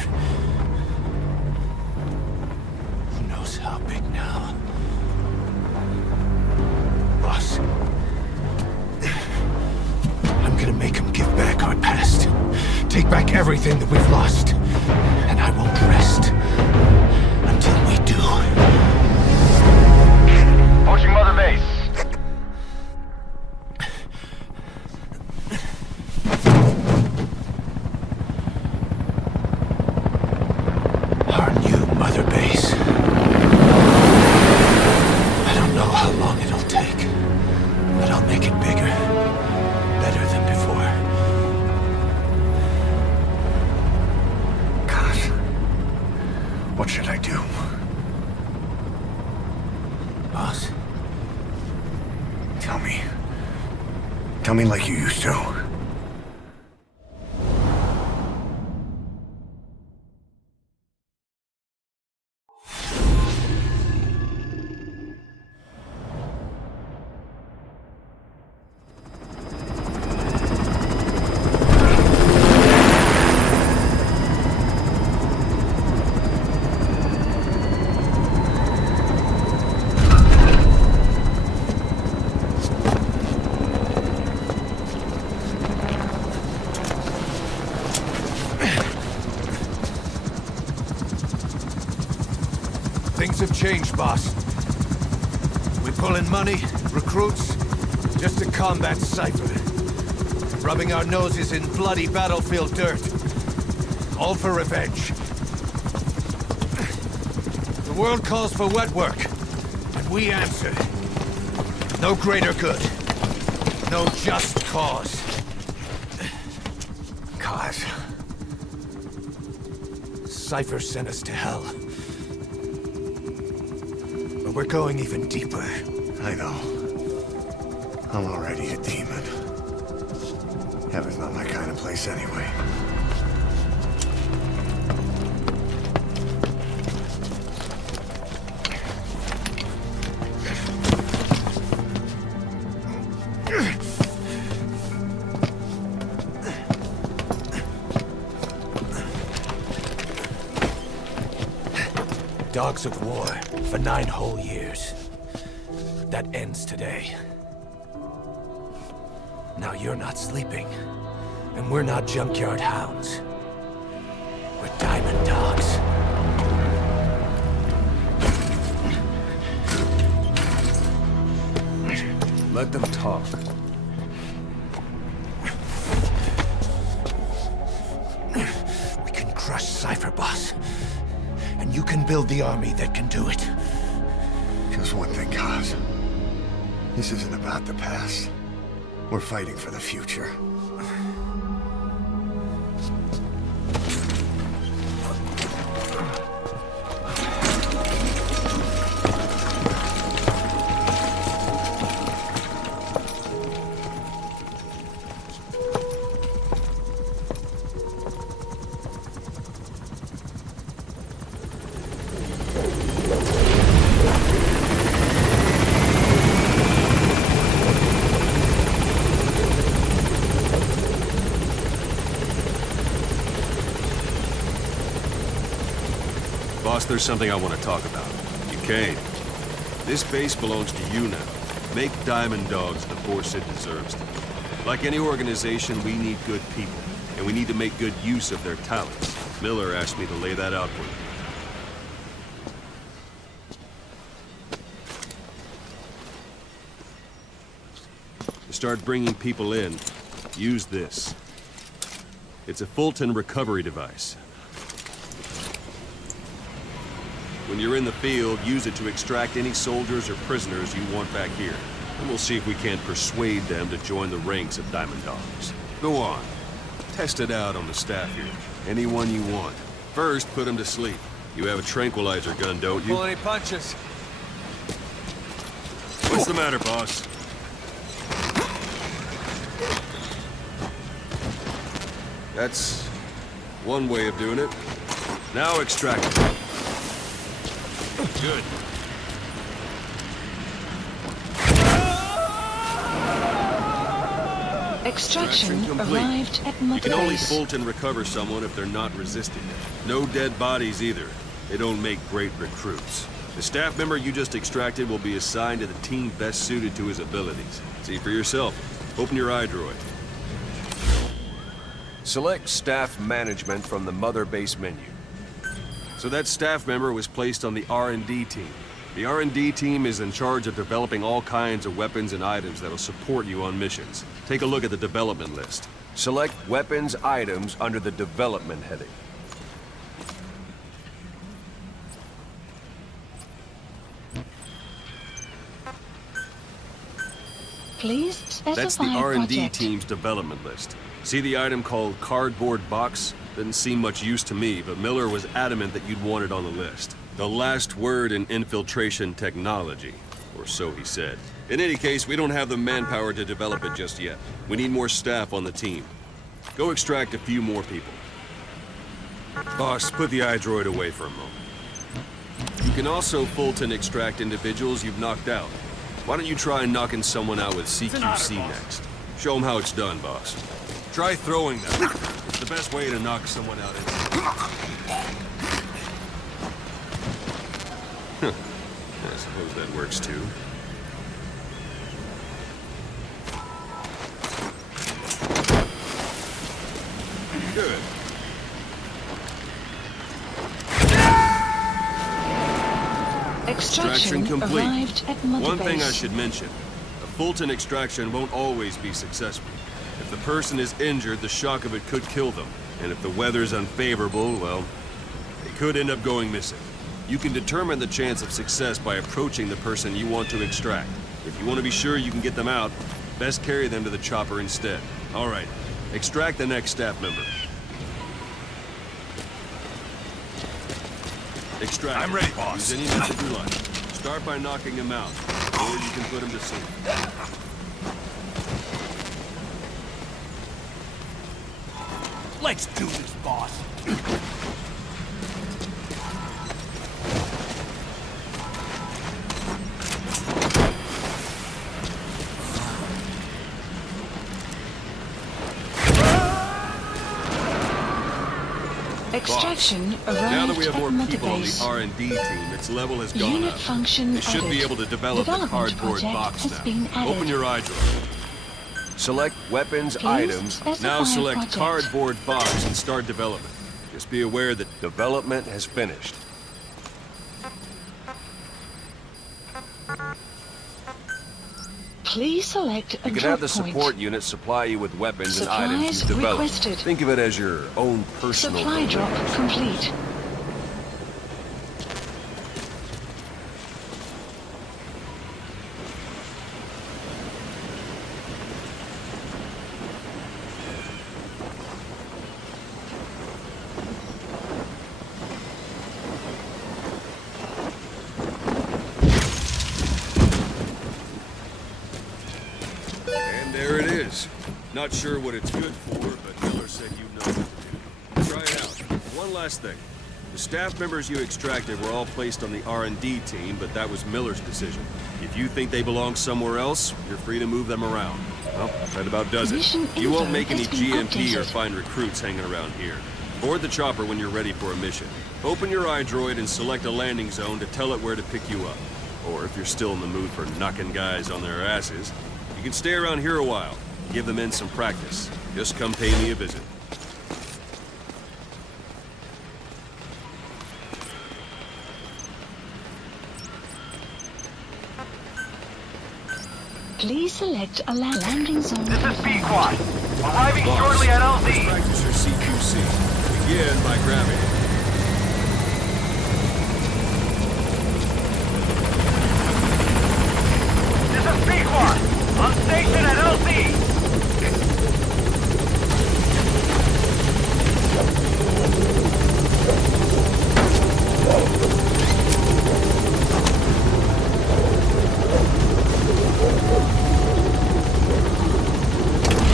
Who knows how big now? Boss. I'm gonna make him give back our past. Take back everything that we've lost. And I won't rest until we do. Approaching Mother Base. Our new Mother Base. I don't know how long it'll take, but I'll make it bigger. Better than before. God. What should I do? Boss? Tell me. Tell me like you used to. Things have changed, boss. We pull in money, recruits, just to combat Cypher. Rubbing our noses in bloody battlefield dirt. All for revenge. The world calls for wet work, and we answer. No greater good. No just cause. Cause. Cypher sent us to hell. But we're going even deeper. I know. I'm already a demon. Heaven's not my kind of place anyway. Dogs of war for 9 whole years. That ends today. Now you're not sleeping, and we're not junkyard hounds. We're diamond dogs. Let them talk. We can crush Cypher, boss. And you can build the army that can do it. Just one thing, Kaz. This isn't about the past. We're fighting for the future. There's something I want to talk about. You came. This base belongs to you now. Make Diamond Dogs the force it deserves to be. Like any organization, we need good people, and we need to make good use of their talents. Miller asked me to lay that out for you. To start bringing people in, use this. It's a Fulton recovery device. When you're in the field, use it to extract any soldiers or prisoners you want back here. And we'll see if we can't persuade them to join the ranks of Diamond Dogs. Go on. Test it out on the staff here. Anyone you want. First, put them to sleep. You have a tranquilizer gun, don't you? Pull any punches. What's the matter, boss? That's one way of doing it. Now extract it. Good. Extraction complete. arrived at Mother You can only Base. bolt and recover someone if they're not resisting it. No dead bodies either. They don't make great recruits. The staff member you just extracted will be assigned to the team best suited to his abilities. See for yourself. Open your iDroid. Select Staff Management from the Mother Base menu. So that staff member was placed on the R&D team. The R&D team is in charge of developing all kinds of weapons and items that'll support you on missions. Take a look at the development list. Select Weapons Items under the Development heading. Please specify That's the R&D project. team's development list. See the item called Cardboard Box? Didn't seem much use to me, but Miller was adamant that you'd want it on the list. The last word in infiltration technology, or so he said. In any case, we don't have the manpower to develop it just yet. We need more staff on the team. Go extract a few more people. Boss, put the iDroid away for a moment. You can also Fulton extract individuals you've knocked out. Why don't you try knocking someone out with CQC next? Show them how it's done, boss. Try throwing them. It's the best way to knock someone out. I suppose that works too. Good. Extraction complete. arrived at Mother One thing I Base. should mention. A Fulton extraction won't always be successful. If the person is injured, the shock of it could kill them. And if the weather's unfavorable, well, they could end up going missing. You can determine the chance of success by approaching the person you want to extract. If you want to be sure you can get them out, Best carry them to the chopper instead. All right. Extract the next staff member. Extract. I'm ready, boss. Use any method you like. Start by knocking him out, or you can put him to sleep. Let's do this, boss. Extraction arrived Now that we have at more Mother people on the Base. R&D team, its level has gone Unit up. function They should be added. able to develop the Development cardboard project box has now. been added. Open your eye drawer. Select weapons, Please items. specify Now select project. cardboard box and start development. Just be aware that development has finished. Please select a You can drop have the point. support unit supply you with weapons and items Supplies you've developed. requested. Think of it as your own personal Supply drop complete. And there it is. Not sure what it's good for, but Miller said you know what to do. Try it out. One last thing. The staff members you extracted were all placed on the R&D team, but that was Miller's decision. If you think they belong somewhere else, you're free to move them around. Well, that about does it. Mission You won't info make any has been GMP or updated. find recruits hanging around here. Board the chopper when you're ready for a mission. Open your iDroid and select a landing zone to tell it where to pick you up. Or if you're still in the mood for knocking guys on their asses, you can stay around here a while. Give the men some practice. Just come pay me a visit. Please select a landing zone. This is B-Quad. Arriving shortly at LZ. Practice your CQC. Begin by grabbing it. This is B-Quad. On station at LZ.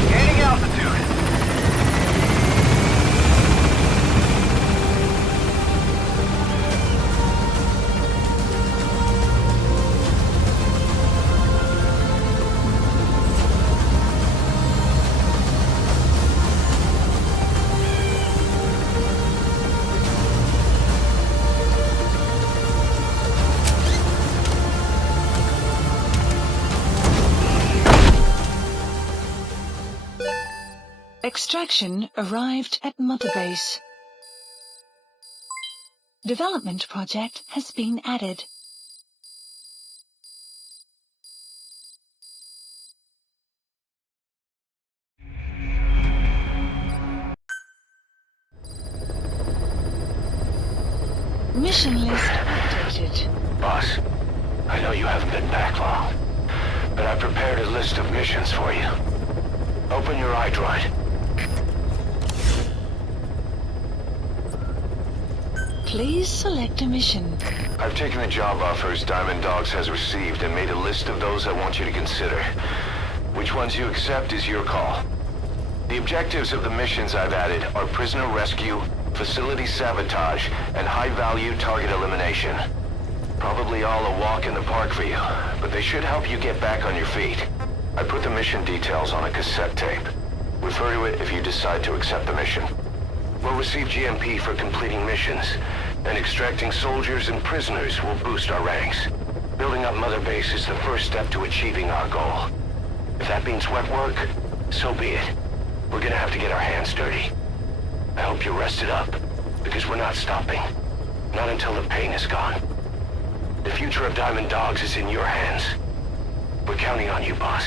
Gaining altitude. Extraction arrived at Mother Base. Development project has been added. Mission list updated. Boss, I know you haven't been back long, but I prepared a list of missions for you. Open your iDroid. Please select a mission. I've taken the job offers Diamond Dogs has received and made a list of those I want you to consider. Which ones you accept is your call. The objectives of the missions I've added are prisoner rescue, facility sabotage, and high-value target elimination. Probably all a walk in the park for you, but they should help you get back on your feet. I put the mission details on a cassette tape. Refer to it if you decide to accept the mission. We'll receive GMP for completing missions, and extracting soldiers and prisoners will boost our ranks. Building up Mother Base is the first step to achieving our goal. If that means wet work, so be it. We're gonna have to get our hands dirty. I hope you're rested up, because we're not stopping. Not until the pain is gone. The future of Diamond Dogs is in your hands. We're counting on you, boss.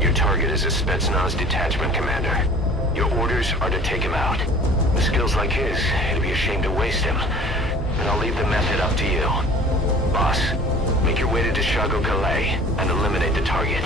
Your target is a Spetsnaz detachment commander. Your orders are to take him out. With skills like his, it'd be a shame to waste him. But I'll leave the method up to you. Boss, make your way to Dishago Calais and eliminate the target.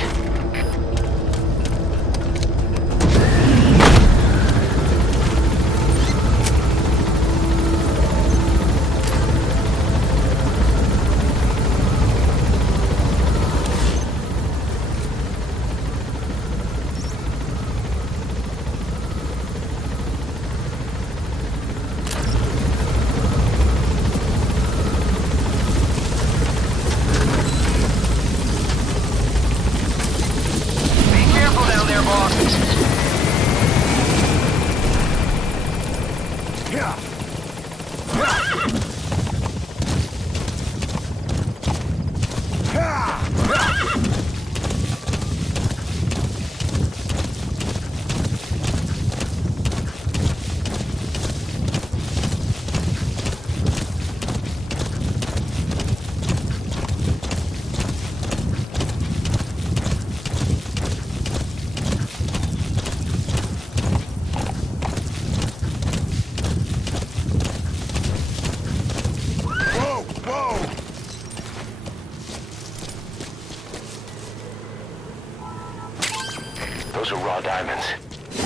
Those are raw diamonds.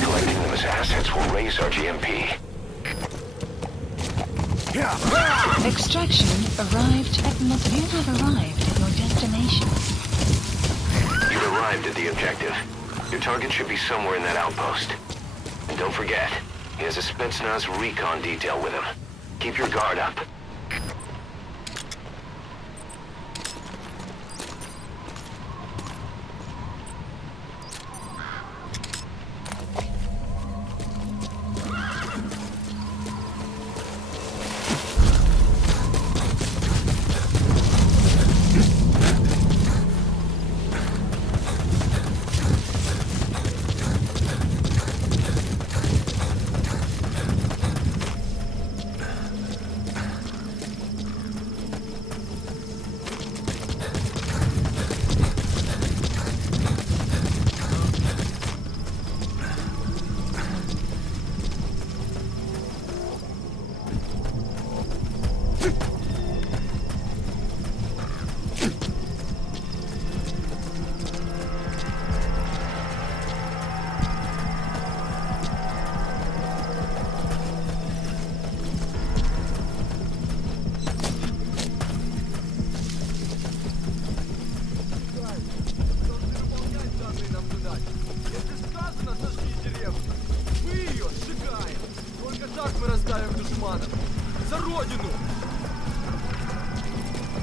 Collecting them as assets will raise our GMP. Extraction arrived at You have arrived at your destination. You've arrived at the objective. Your target should be somewhere in that outpost. And don't forget, he has a Spetsnaz recon detail with him. Keep your guard up.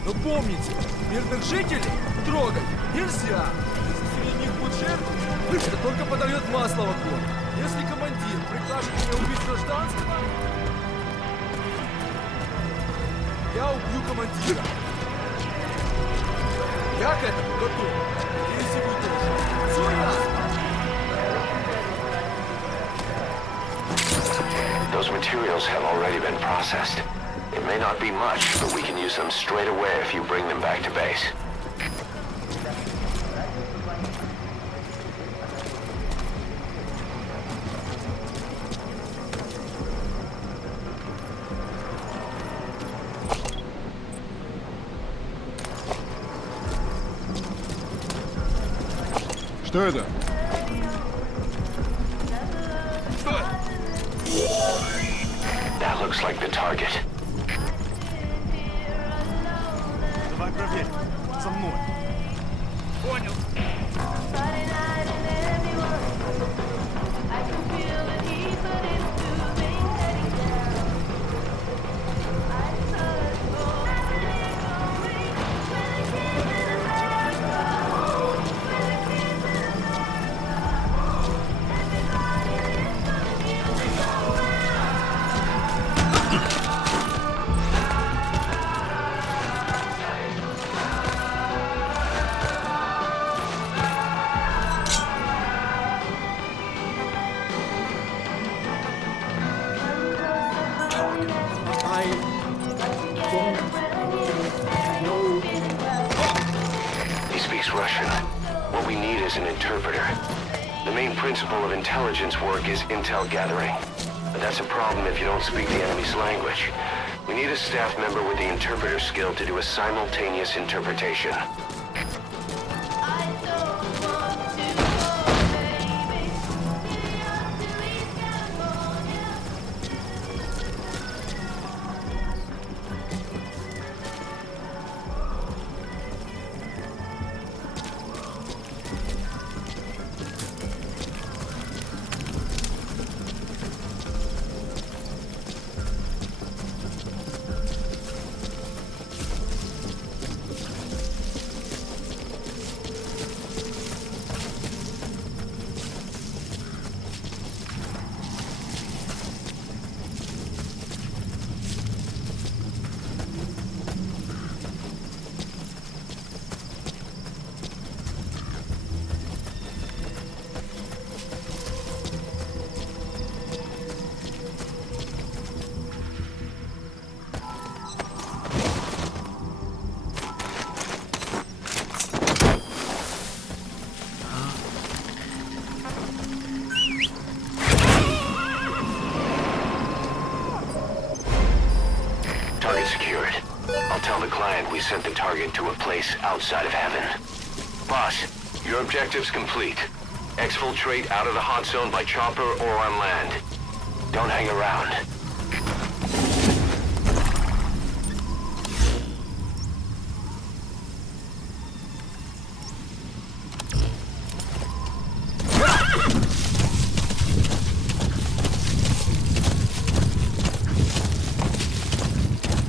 Но помните, мирных жителей трогать нельзя. Если среди них будет жертвы, это только подольет масло в огонь. Если командир прикажет мне убить гражданского, я убью командира. Я к этому готов. Надеюсь, и вы тоже. Все ясно? Those materials have already been processed. It may not be much, but we can use them straight away if you bring them back to base. Что это? That looks like the target. Давай проверим. Со мной. Понял. He speaks Russian. What we need is an interpreter. The main principle of intelligence work is intel gathering. But that's a problem if you don't speak the enemy's language. We need a staff member with the interpreter skill to do a simultaneous interpretation. We sent the target to a place outside of heaven. Boss, your objective's complete. Exfiltrate out of the hot zone by chopper or on land. Don't hang around.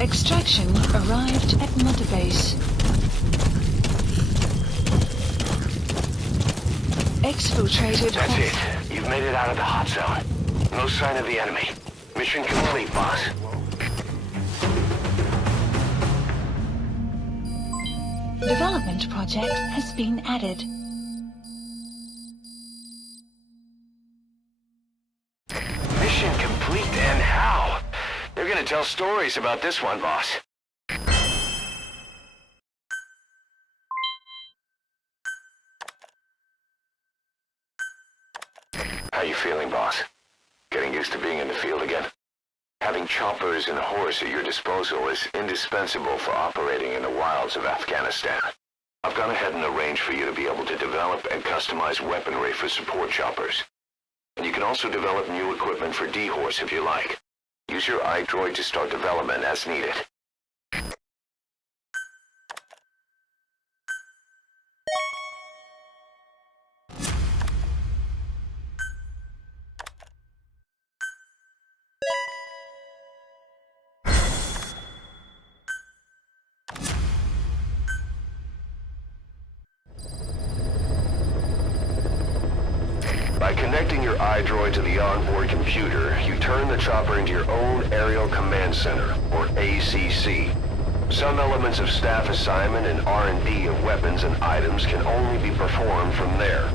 Extraction arrived at Mother Base. Exfiltrated. That's it. You've made it out of the hot zone. No sign of the enemy. Mission complete, boss. Development project has been added. Mission complete, and how? They're gonna tell stories about this one, boss. How you feeling, boss? Getting used to being in the field again? Having choppers and a horse at your disposal is indispensable for operating in the wilds of Afghanistan. I've gone ahead and arranged for you to be able to develop and customize weaponry for support choppers. And you can also develop new equipment for D-Horse if you like. Use your iDroid to start development as needed. By connecting your iDroid to the onboard computer, you turn the chopper into your own Aerial Command Center, or ACC. Some elements of staff assignment and R&D of weapons and items can only be performed from there.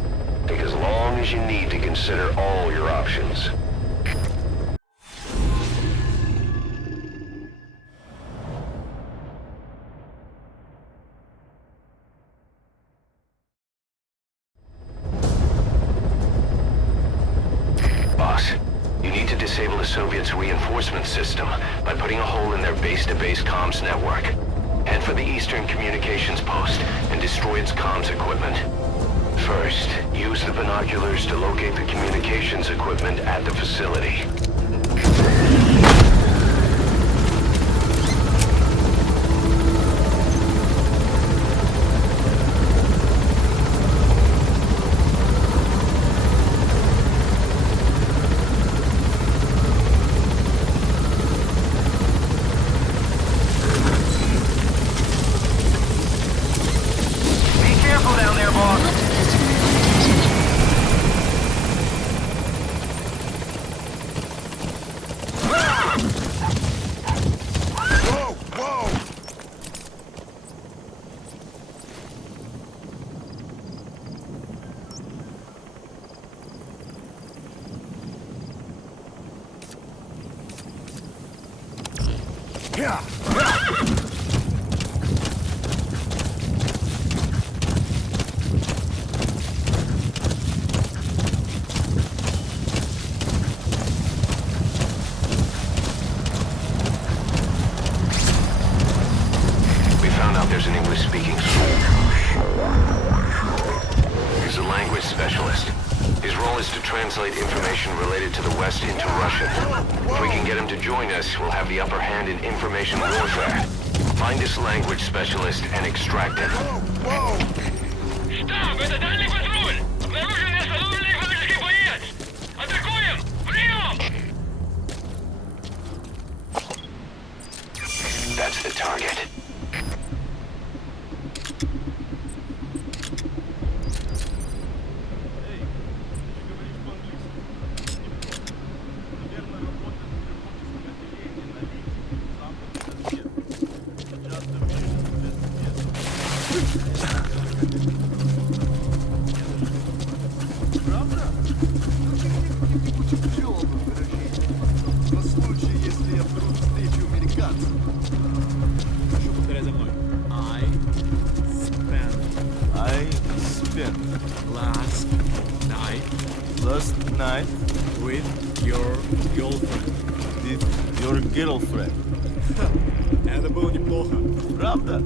Take as long as you need to consider all your options. Disable the Soviets' reinforcement system by putting a hole in their base-to-base comms network. Head for the Eastern Communications Post and destroy its comms equipment. First, use the binoculars to locate the communications equipment at the facility. language specialist. His role is to translate information related to the West into Russian. If we can get him to join us, we'll have the upper hand in information warfare. Find this language specialist and extract him. Штаб, это дальний патруль! Обнаружен неостановленный вражеский боец! Атакуем! Прием! That's the target. Girlfriend. Это было неплохо. Правда?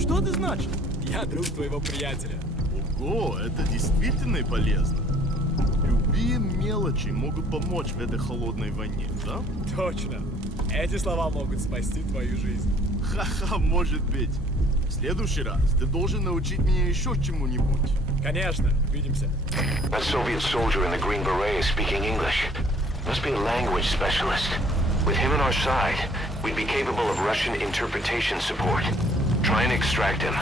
Что это значит? Я друг твоего приятеля. Ого, это действительно полезно. Любые мелочи могут помочь в этой холодной войне, да? Точно. Эти слова могут спасти твою жизнь. Ха-ха, может быть. В следующий раз ты должен научить меня еще чему-нибудь. Конечно, увидимся. That Soviet soldier in the green beret is speaking English. Must be a language specialist. With him on our side, we'd be capable of Russian interpretation support. Try and extract him.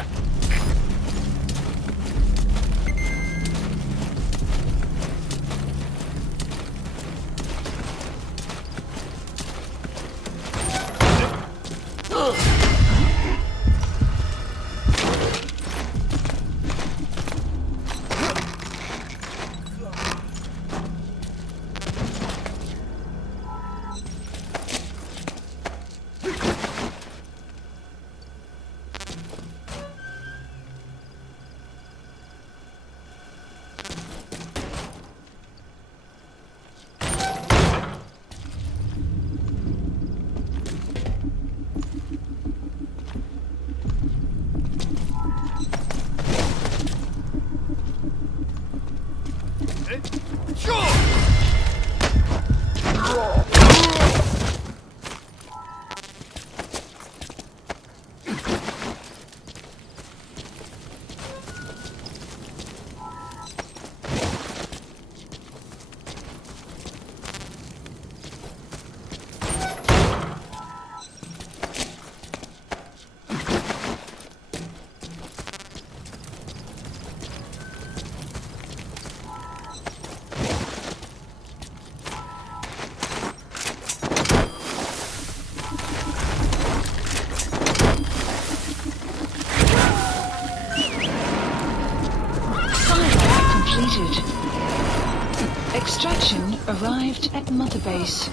Extraction arrived at Mother Base.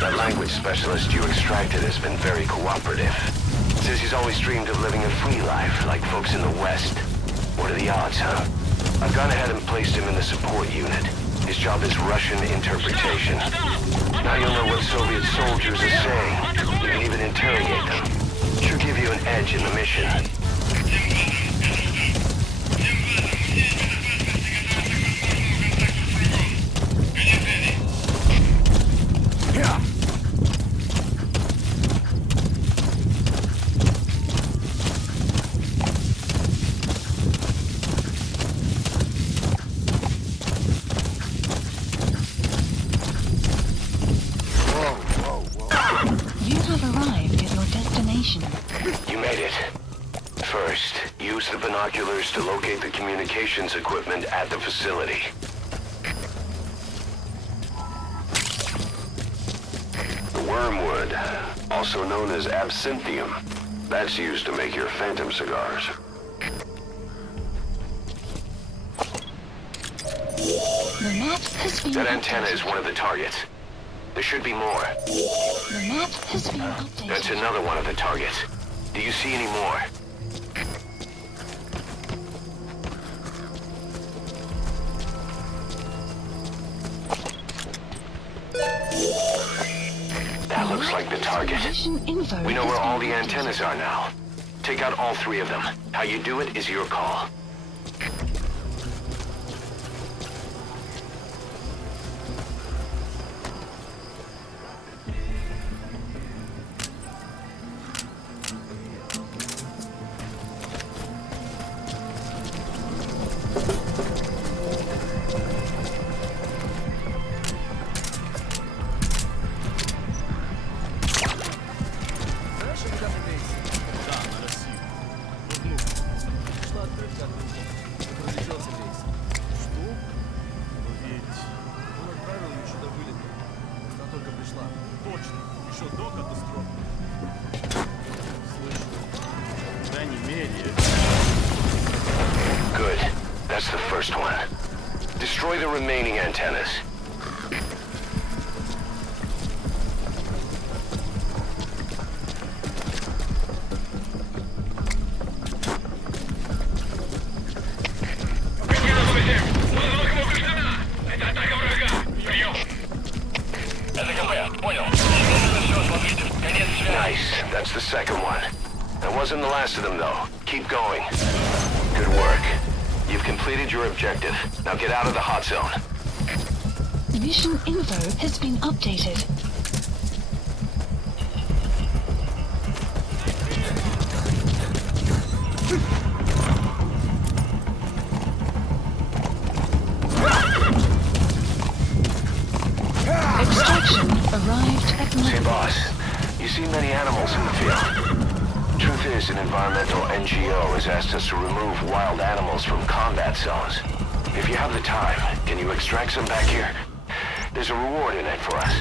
That language specialist you extracted has been very cooperative. Says he's always dreamed of living a free life, like folks in the West. What are the odds, huh? I've gone ahead and placed him in the support unit. His job is Russian interpretation. Now you'll know what Soviet soldiers are saying. You can even interrogate them. Should give you an edge in the mission. To locate the communications equipment at the facility. The wormwood, also known as absinthium, that's used to make your phantom cigars. The map has been That antenna is one of the targets. There should be more. The map has been updated. That's another one of the targets. Do you see any more? That looks like the target. We know where all the antennas are now. Take out all 3 of them. How you do it is your call. Good. That's the first one. Destroy the remaining antennas. Nice. That's the second one. That wasn't the last of them, though. Keep going. Good work. You've completed your objective. Now get out of the hot zone. Mission info has been updated. Extraction arrived at Hey, boss. You see many animals in the field. Truth is, an environmental NGO has asked us to remove wild animals from combat zones. If you have the time, can you extract some back here? There's a reward in it for us.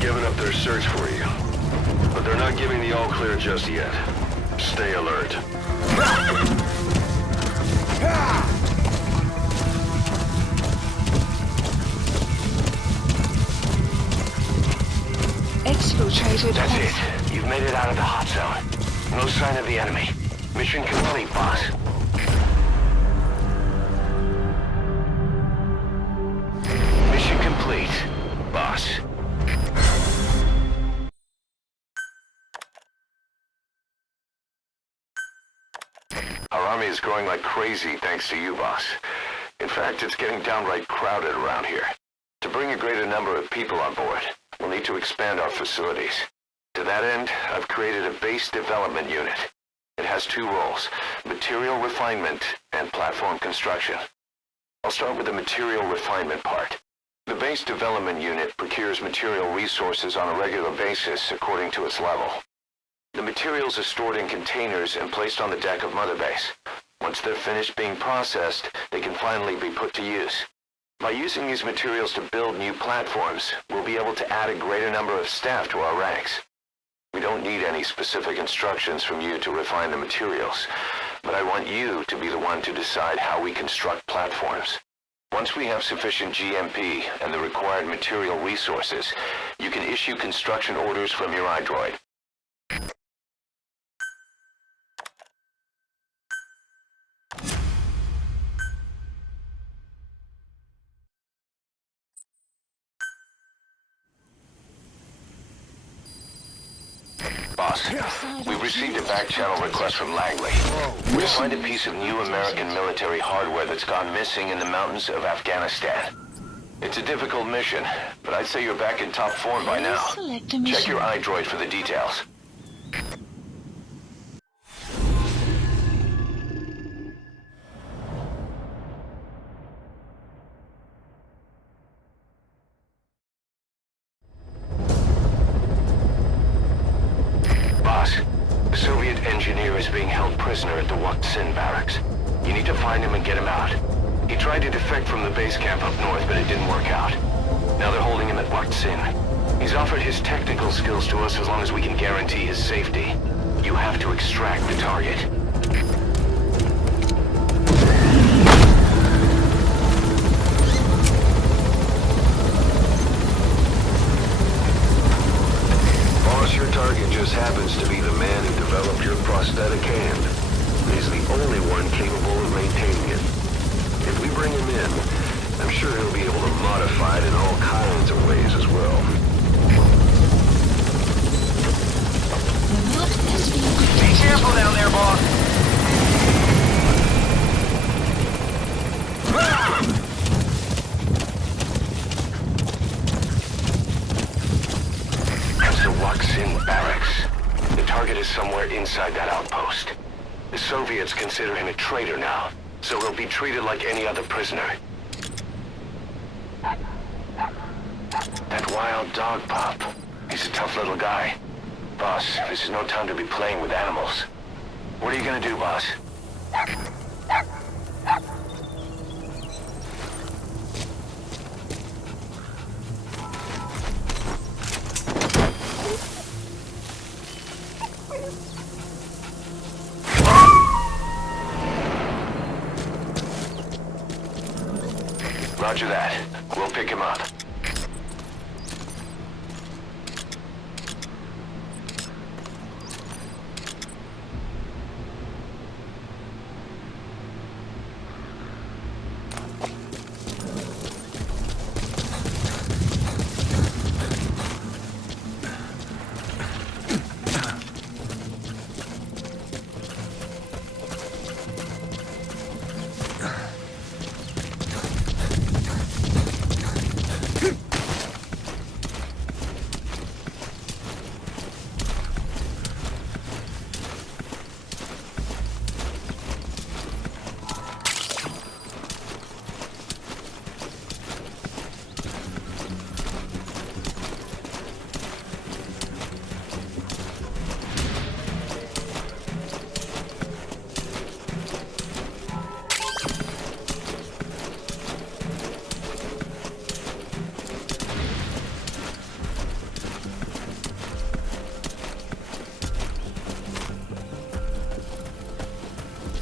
Giving up their search for you. But they're not giving the all-clear just yet. Stay alert. Exfiltrated. That's it. You've made it out of the hot zone. No sign of the enemy. Mission complete, boss. Mission complete, boss. Our army is growing like crazy thanks to you, boss. In fact, it's getting downright crowded around here. To bring a greater number of people on board, we'll need to expand our facilities. To that end, I've created a base development unit. It has 2 roles, material refinement and platform construction. I'll start with the material refinement part. The base development unit procures material resources on a regular basis according to its level. The materials are stored in containers and placed on the deck of Mother Base. Once they're finished being processed, they can finally be put to use. By using these materials to build new platforms, we'll be able to add a greater number of staff to our ranks. We don't need any specific instructions from you to refine the materials, but I want you to be the one to decide how we construct platforms. Once we have sufficient GMP and the required material resources, you can issue construction orders from your iDroid. Boss, we've received a back-channel request from Langley. We'll find a piece of new American military hardware that's gone missing in the mountains of Afghanistan. It's a difficult mission, but I'd say you're back in top form by now. Check your iDroid for the details. Boss, the Soviet engineer is being held prisoner at the Sin barracks. You need to find him and get him out. He tried to defect from the base camp up north, but it didn't work out. Now they're holding him at Sin. He's offered his technical skills to us as long as we can guarantee his safety. You have to extract the target. Boss, your target just happens to be the man who developed your prosthetic hand. He's the only one capable of maintaining it. If we bring him in, I'm sure he'll be able to modify it in all kinds of ways as well. Be careful down there, boss. That's the Waxin barracks. The target is somewhere inside that outpost. The Soviets consider him a traitor now, so he'll be treated like any other prisoner. That wild dog pup. He's a tough little guy. Boss, this is no time to be playing with animals. What are you gonna do, boss? Roger that. We'll pick him up.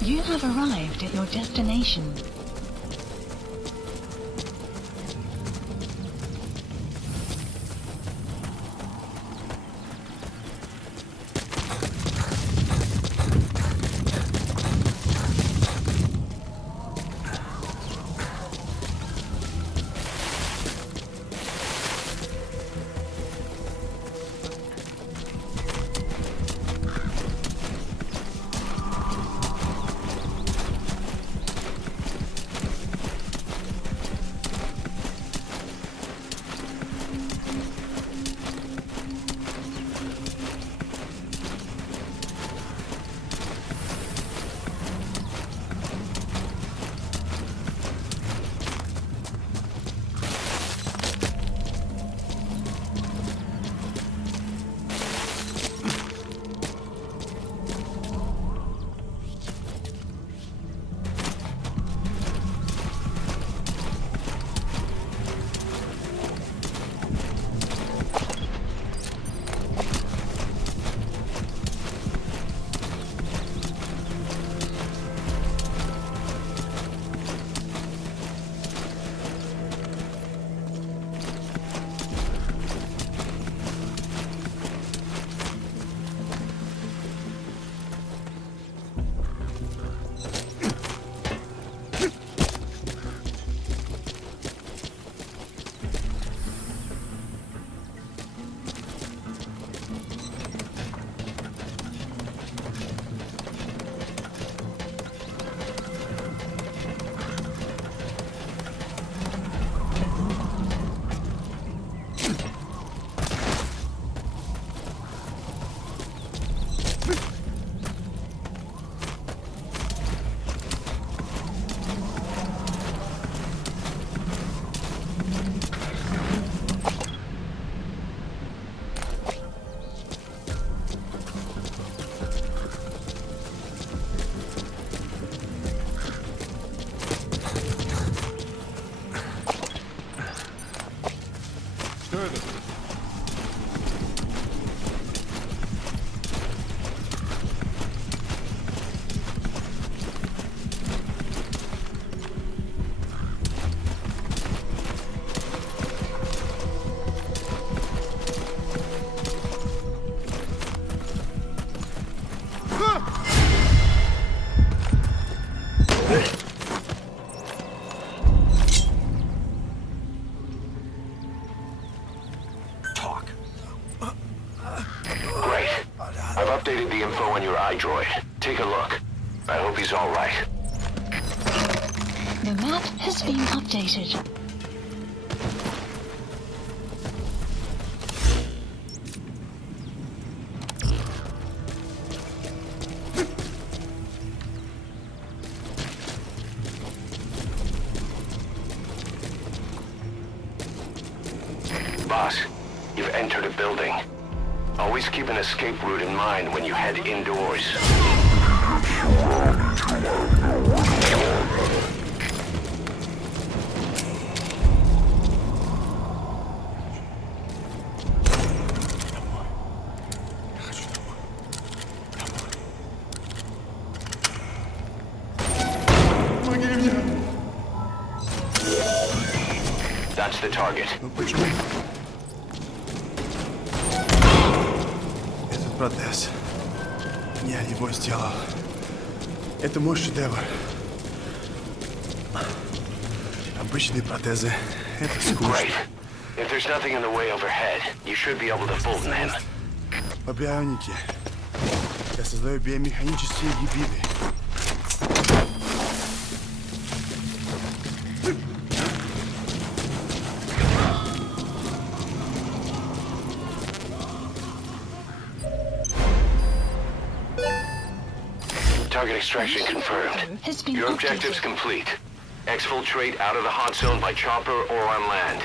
You have arrived at your destination. on your iDroid. Take a look. I hope he's all right. The map has been updated. Boss, you've entered a building. Always keep an escape route in mind when you head indoors. That's the target. Этот протез. Я его сделал. Это мой шедевр. Обычные протезы — это скучно. Great. If there's nothing in the way overhead, you should be able to fold them. По бионике. Я создаю биомеханические гибриды. Target extraction confirmed. Your objective's complete. Exfiltrate out of the hot zone by chopper or on land.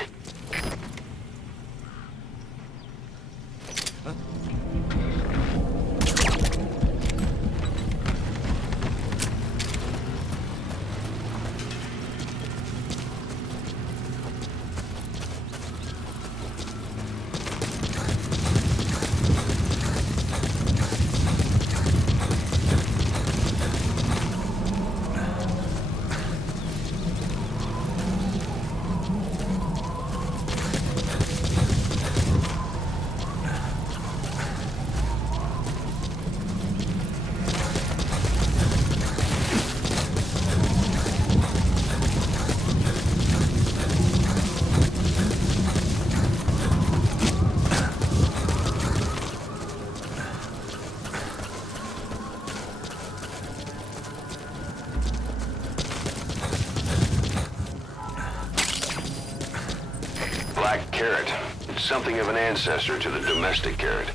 Something of an ancestor to the domestic carrot.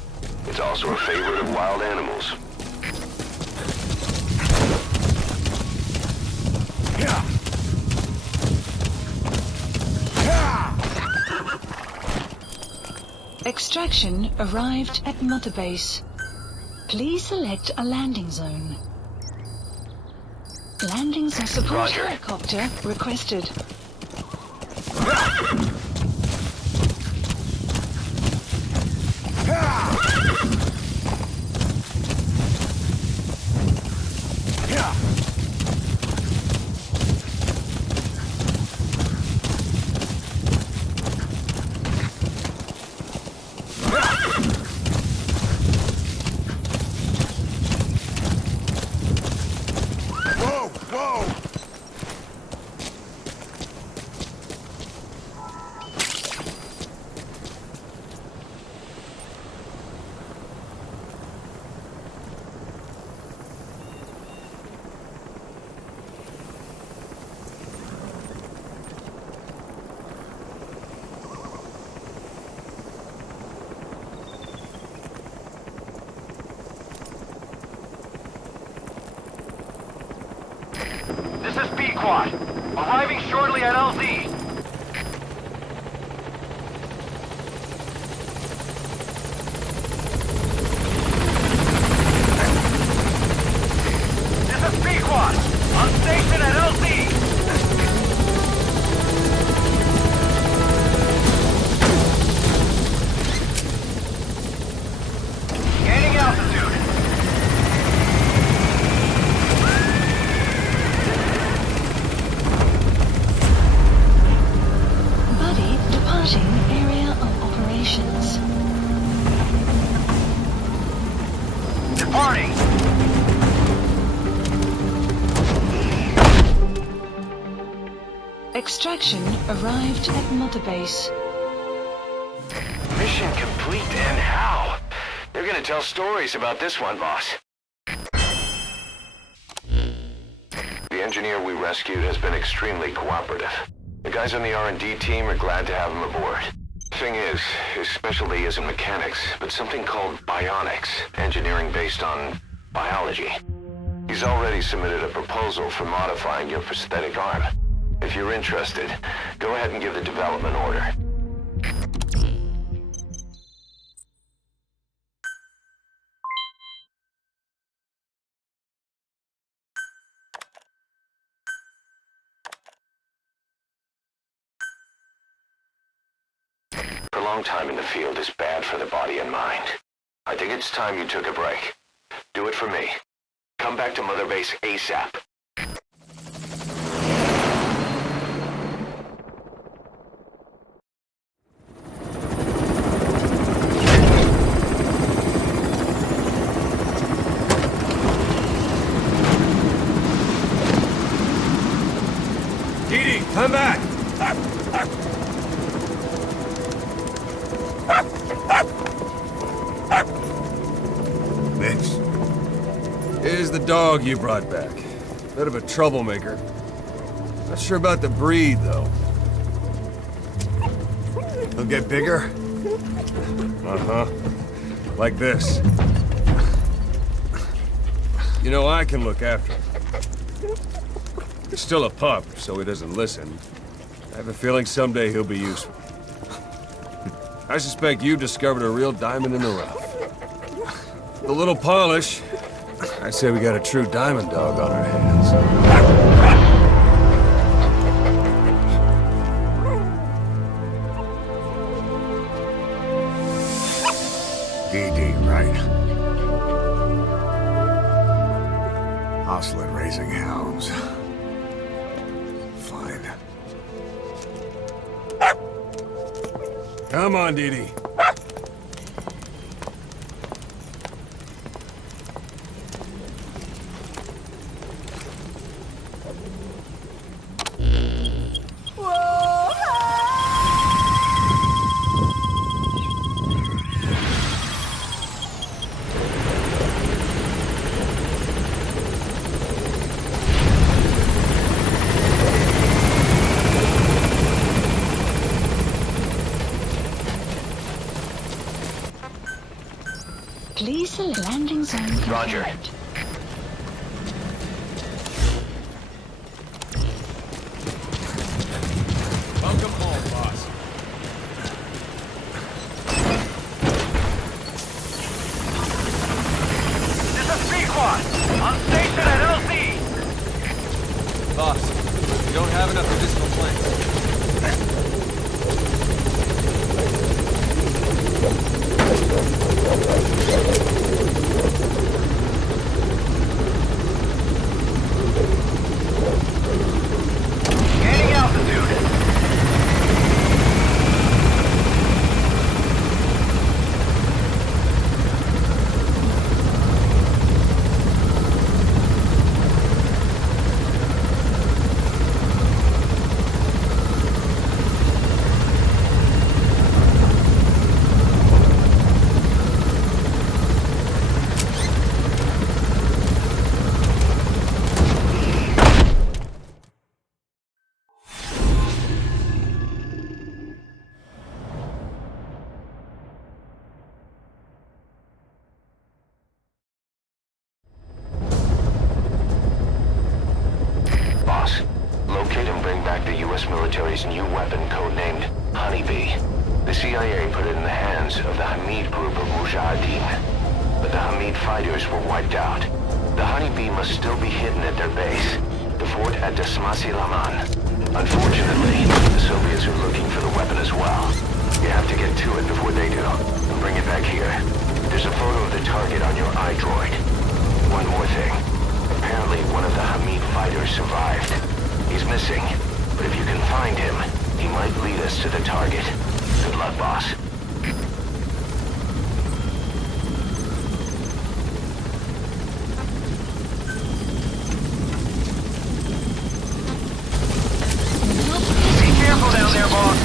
It's also a favorite of wild animals. Extraction arrived at Mother Base. Please select a landing zone. Landings on support helicopter requested. This is B-Quad. Arriving shortly at LZ. This is B-Quad. On station at LZ. Gaining altitude. Area of operations. Departing. Extraction arrived at Mother Base. Mission complete, and how? They're gonna tell stories about this one, boss. the engineer we rescued has been extremely cooperative. The guys on the R&D team are glad to have him aboard. Thing is, his specialty isn't mechanics, but something called bionics, engineering based on biology. He's already submitted a proposal for modifying your prosthetic arm. If you're interested, go ahead and give the development order. Prolonged time in the field is bad for the body and mind. I think it's time you took a break. Do it for me. Come back to Mother Base ASAP. Didi, come back! Mitch. Here's the dog you brought back. Bit of a troublemaker. Not sure about the breed, though. He'll get bigger? Uh-huh. Like this. You know, I can look after him. He's still a pup, so he doesn't listen. I have a feeling someday he'll be useful. I suspect you've discovered a real diamond in the rough. With a little polish, I'd say we got a true diamond dog on our hands. DD, right? Hostile raising hounds. Fine. Come on, Didi. Please select landing zone confirmed. Roger. Welcome home, boss. This is P-Quad. On station at LZ. Boss, we don't have enough additional planes. Gaining altitude. Boss, locate and bring back the U.S. military's new weapon codenamed Honeybee. The CIA put it in the hands of the Hamid group of Mujahideen, but the Hamid fighters were wiped out. The Honeybee must still be hidden at their base, the fort at Desmasi Laman. Unfortunately, the Soviets are looking for the weapon as well. You have to get to it before they do, and bring it back here. There's a photo of the target on your iDroid. One more thing. Apparently, one of the Hamid fighters survived. He's missing, but if you can find him, he might lead us to the target. Good luck, boss. Be careful down there, boss.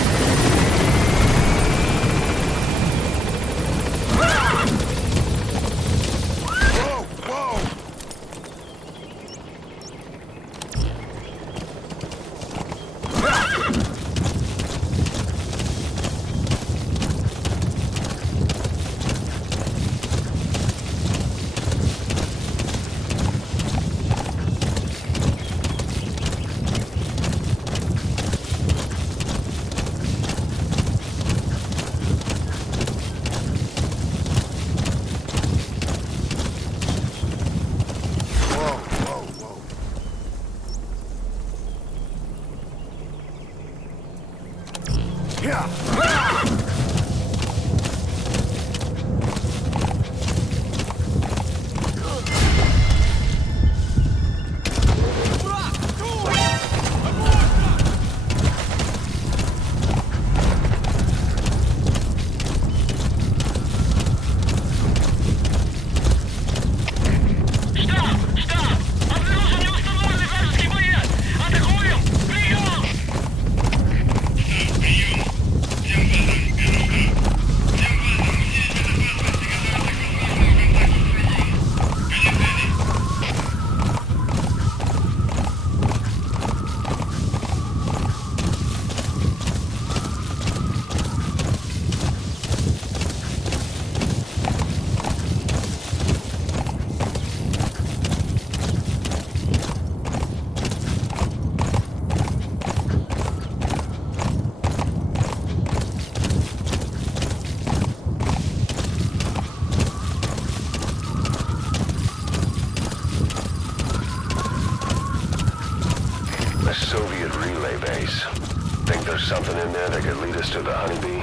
Something in there that could lead us to the honeybee?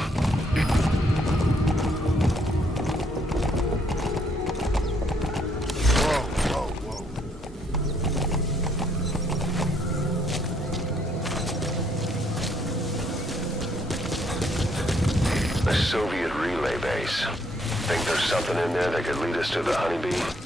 A Soviet relay base. Think there's something in there that could lead us to the honeybee?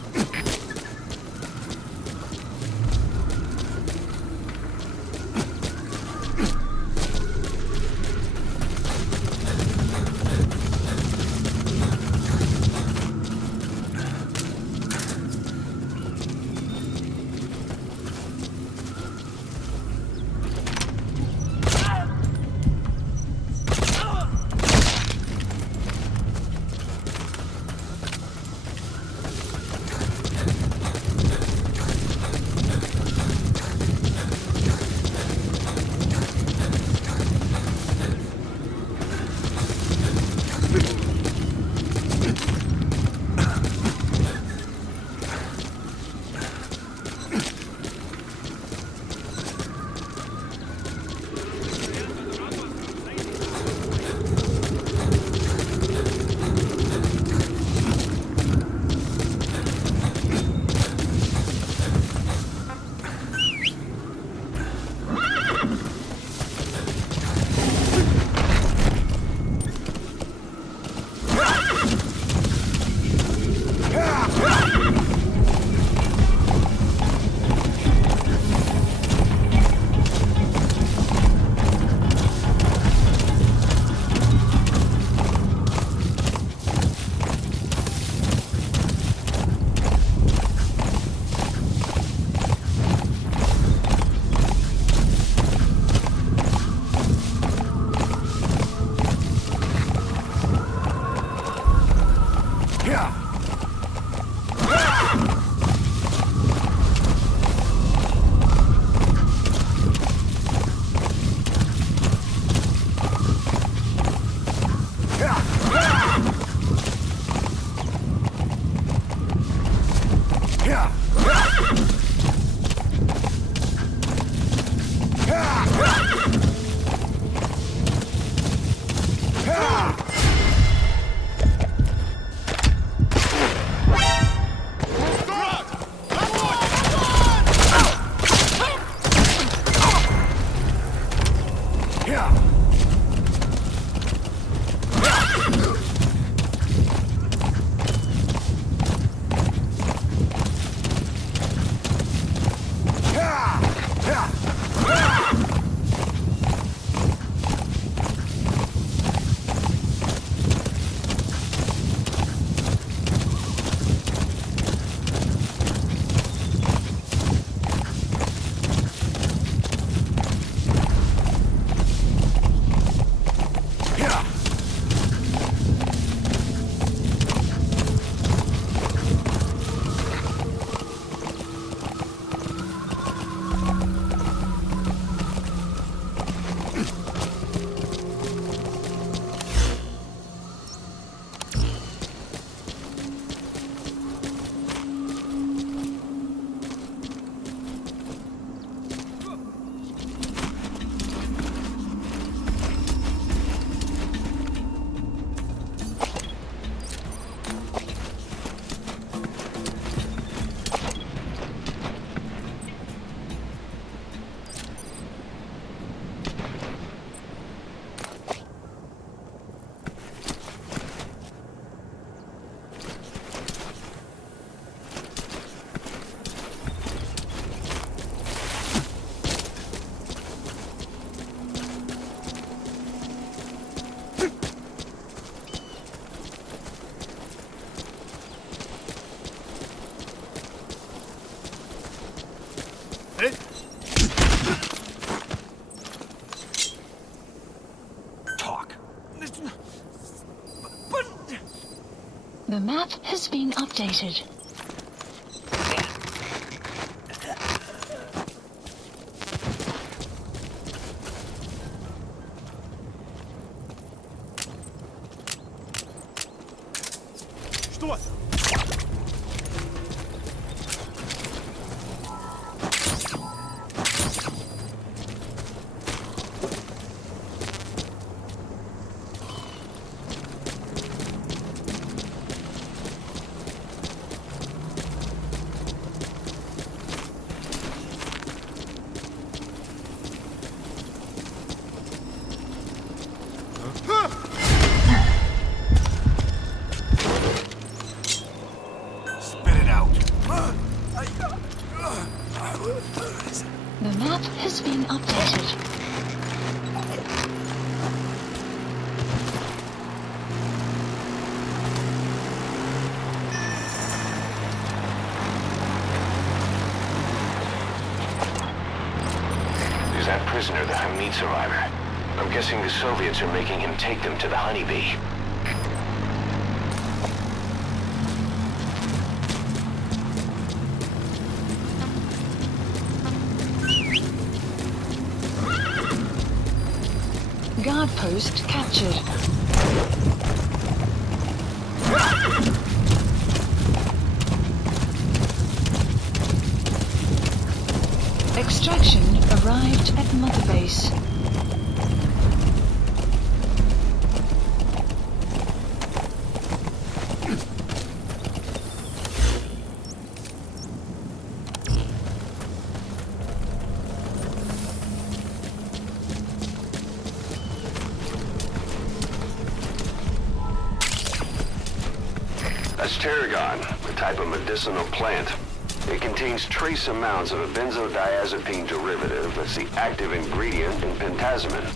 The map has been updated. Что? The map has been updated. Is that prisoner the Hamid survivor? I'm guessing the Soviets are making him take them to the honeybee. Guard post captured. Extraction arrived at Mother Base. That's tarragon, a type of medicinal plant. It contains trace amounts of a benzodiazepine derivative that's the active ingredient in pentazimine.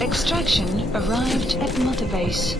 Extraction arrived at Mother Base.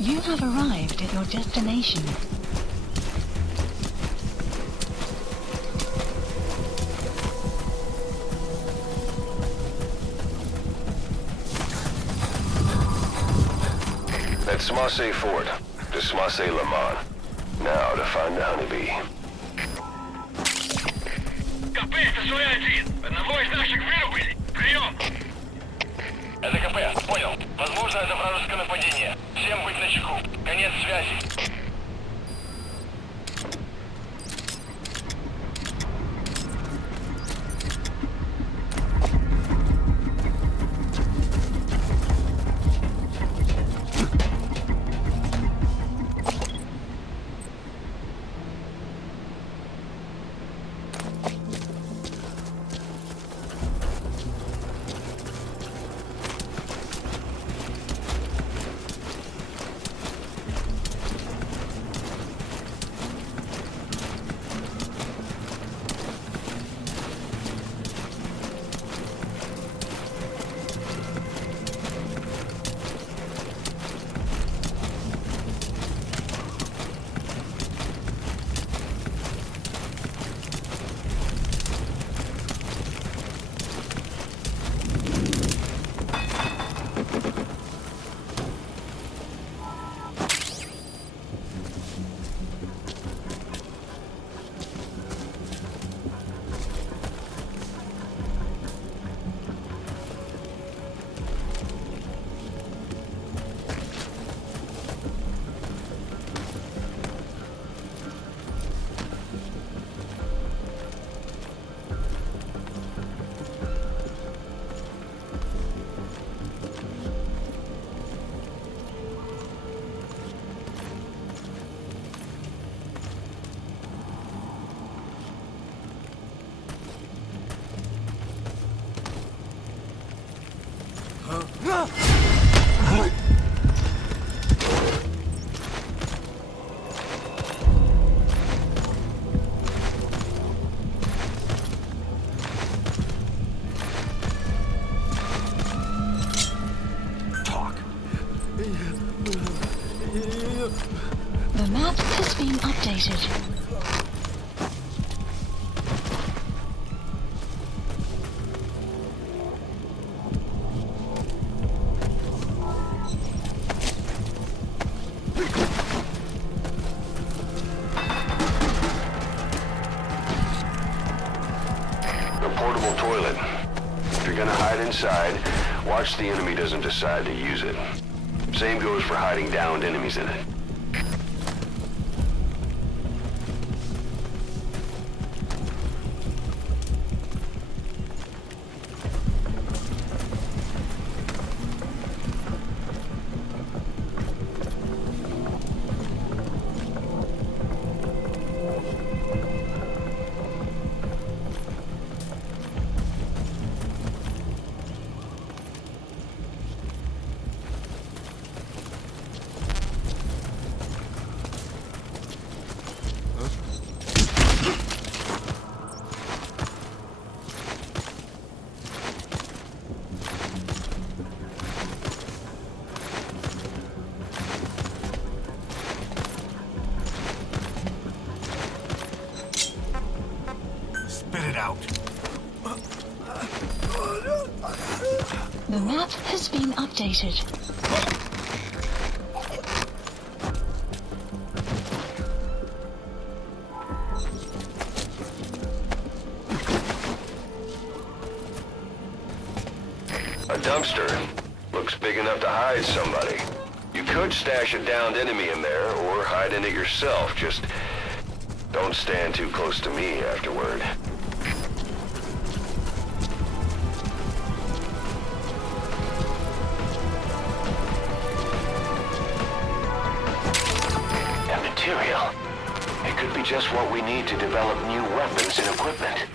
You have arrived at your destination. That's Smasse Fort, to Smasse Lamont. Now to find the honeybee. Base, СВ-1. Одного из наших вырубили. Прием. Это КП, понял. Возможно, это вражеское нападение. Всем быть начеку. Конец связи. The map has been updated. A portable toilet. If you're gonna hide inside, watch the enemy doesn't decide to use it. Same goes for hiding downed enemies in it. The map has been updated. A dumpster. Looks big enough to hide somebody. You could stash a downed enemy in there, or hide in it yourself. Just don't stand too close to me afterward. That material. It could be just what we need to develop new weapons and equipment.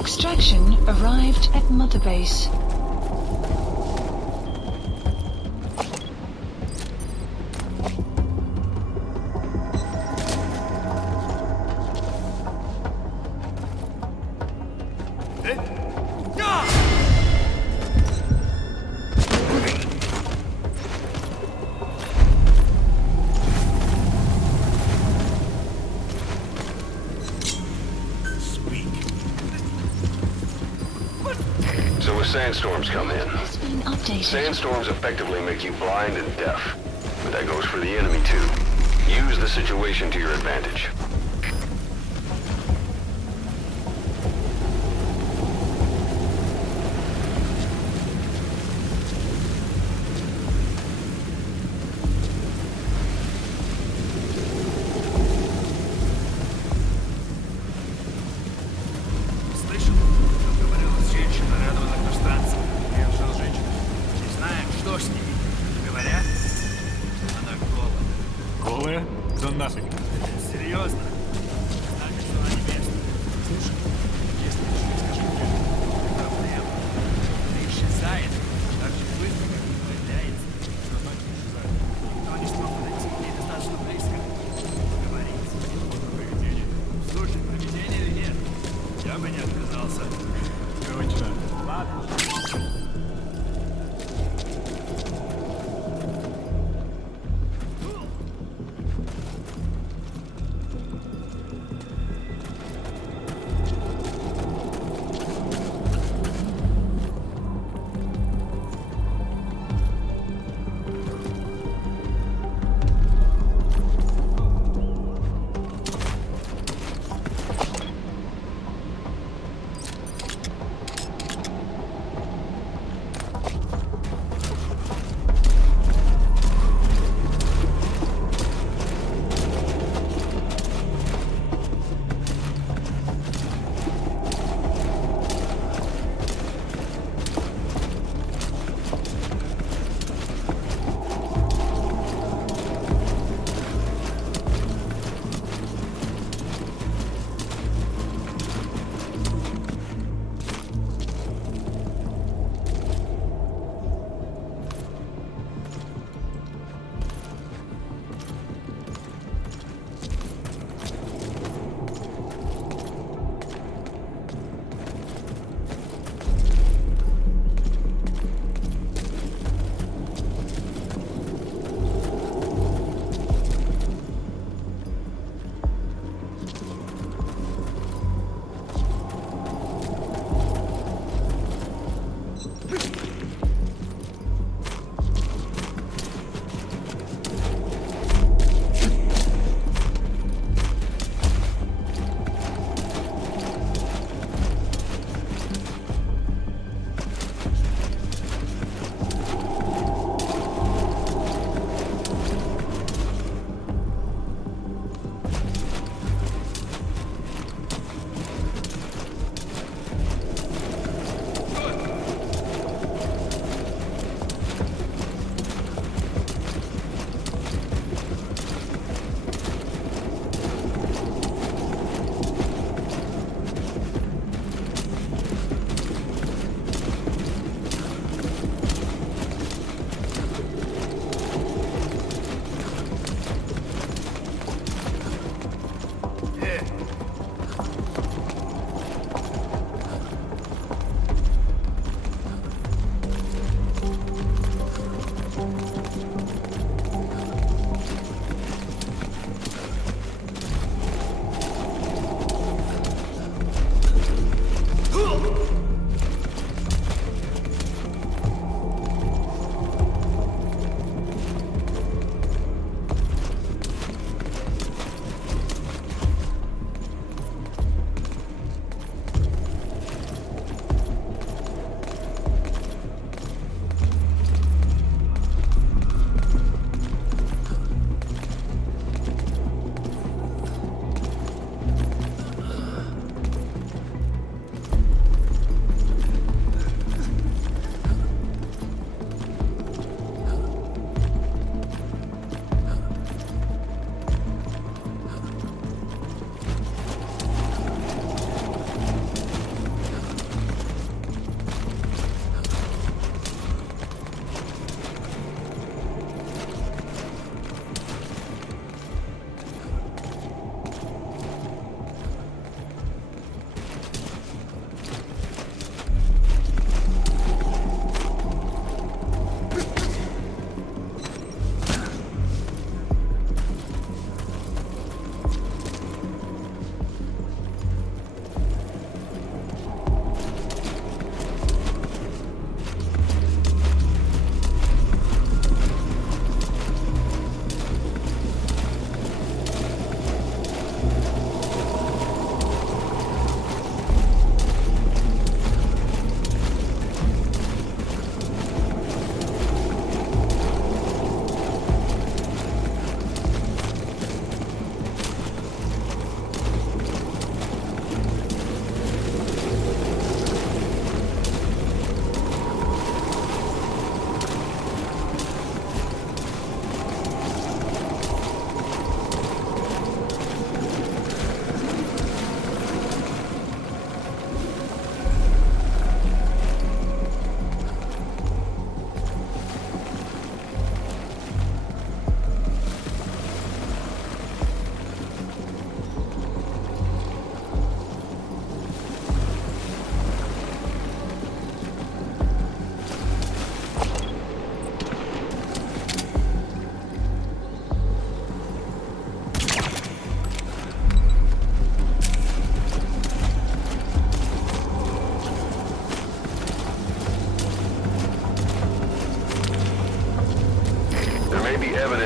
Extraction arrived at Mother Base. So as sandstorms come in, sandstorms effectively make you blind and deaf. But that goes for the enemy too. Use the situation to your advantage. За нафиг. Серьезно?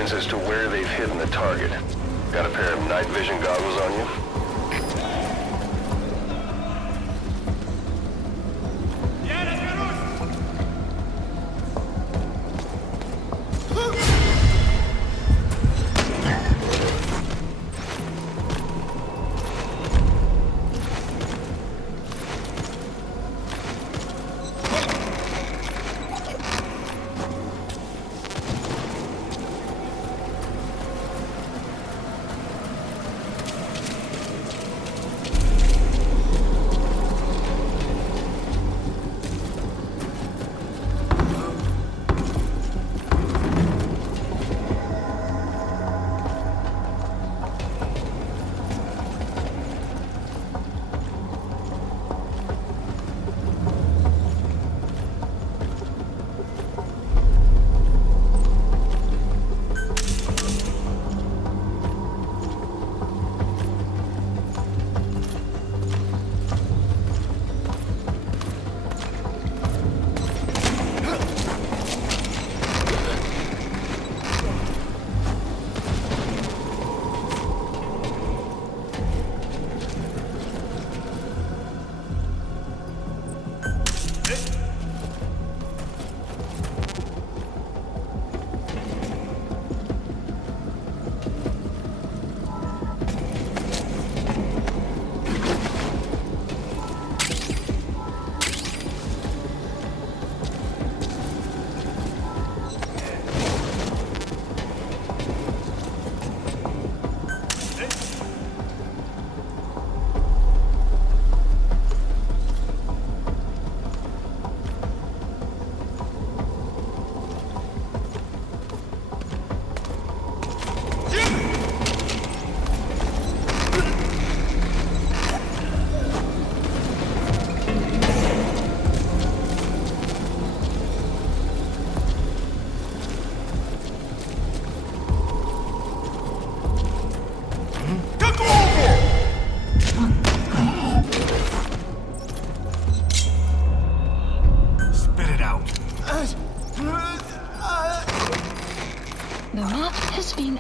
signs as to where they've hidden the target. Got a pair of night vision goggles on you?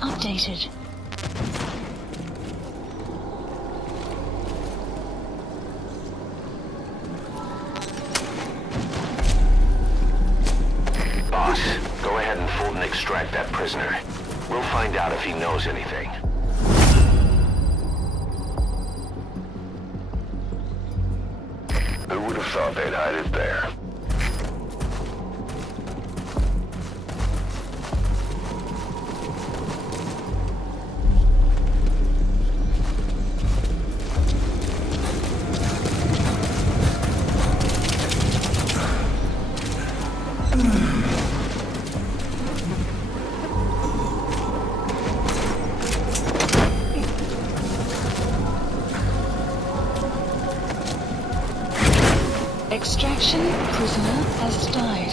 Updated. Boss, go ahead and Fulton extract that prisoner. We'll find out if he knows anything. Who would have thought they'd hide it there? Extraction, prisoner has died.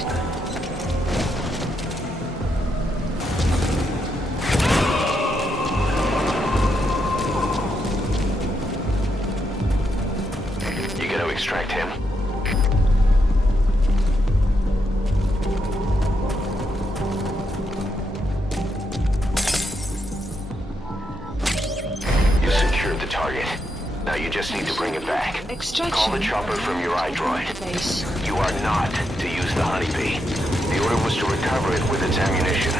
You got to extract him. You secured the target. Now you just need to bring it back. Extraction. Call the chopper from your iDroid. You are not to use the honeybee. The order was to recover it with its ammunition.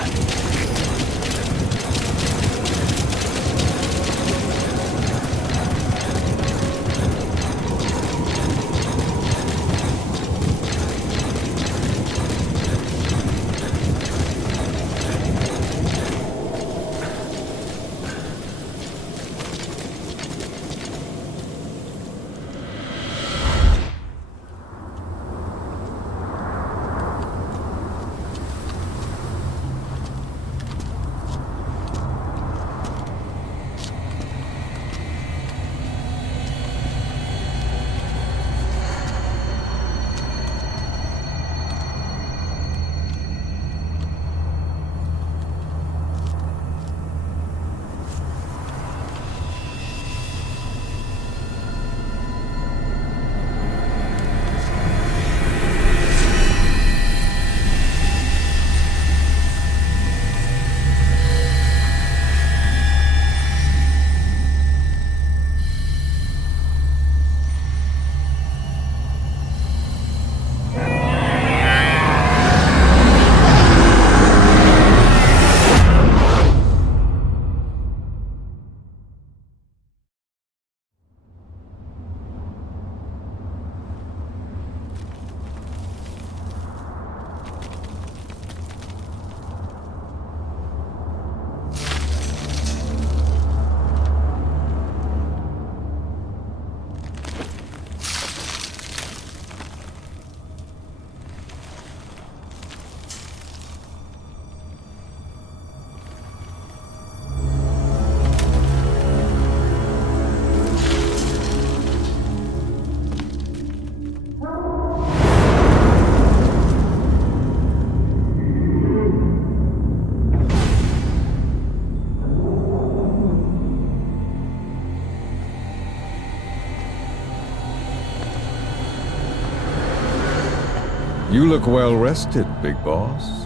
You look well rested, big boss.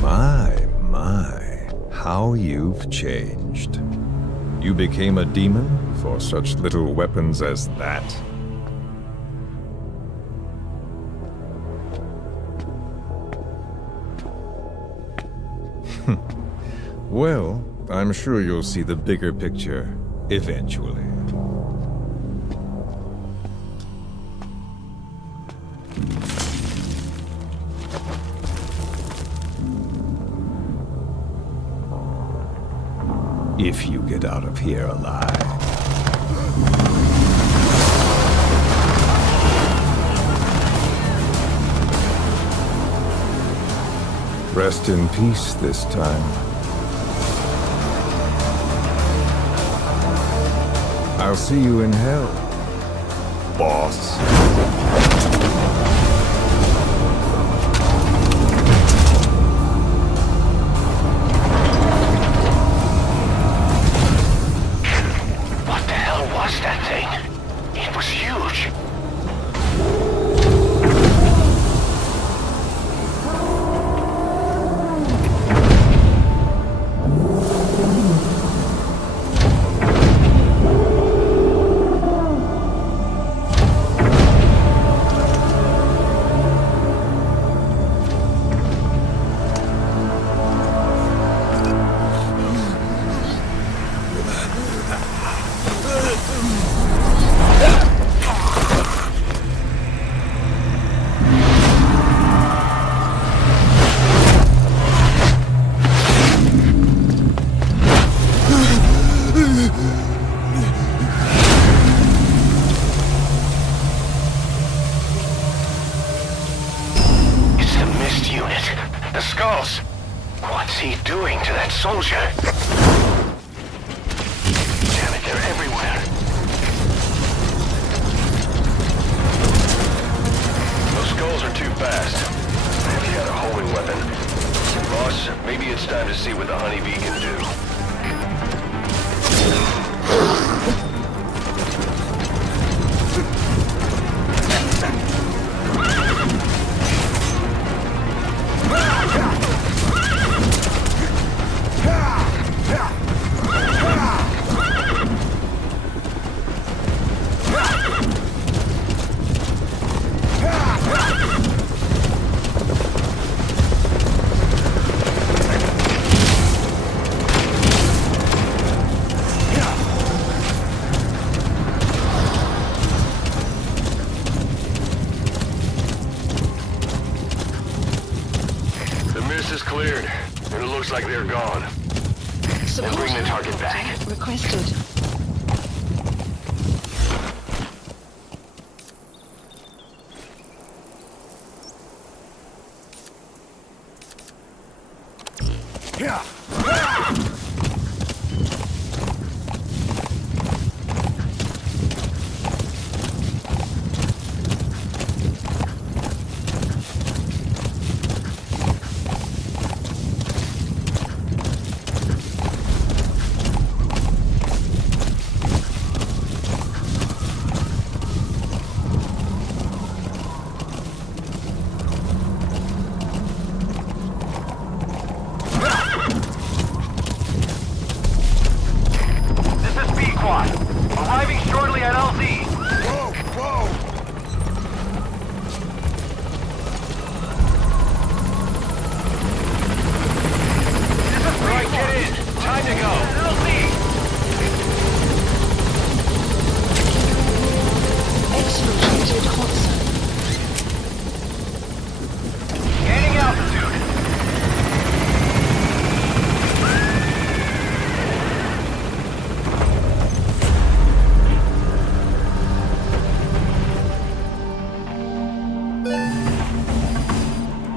My, how you've changed. You became a demon for such little weapons as that? Well, I'm sure you'll see the bigger picture eventually. If you get out of here alive. Rest in peace this time. I'll see you in hell, boss.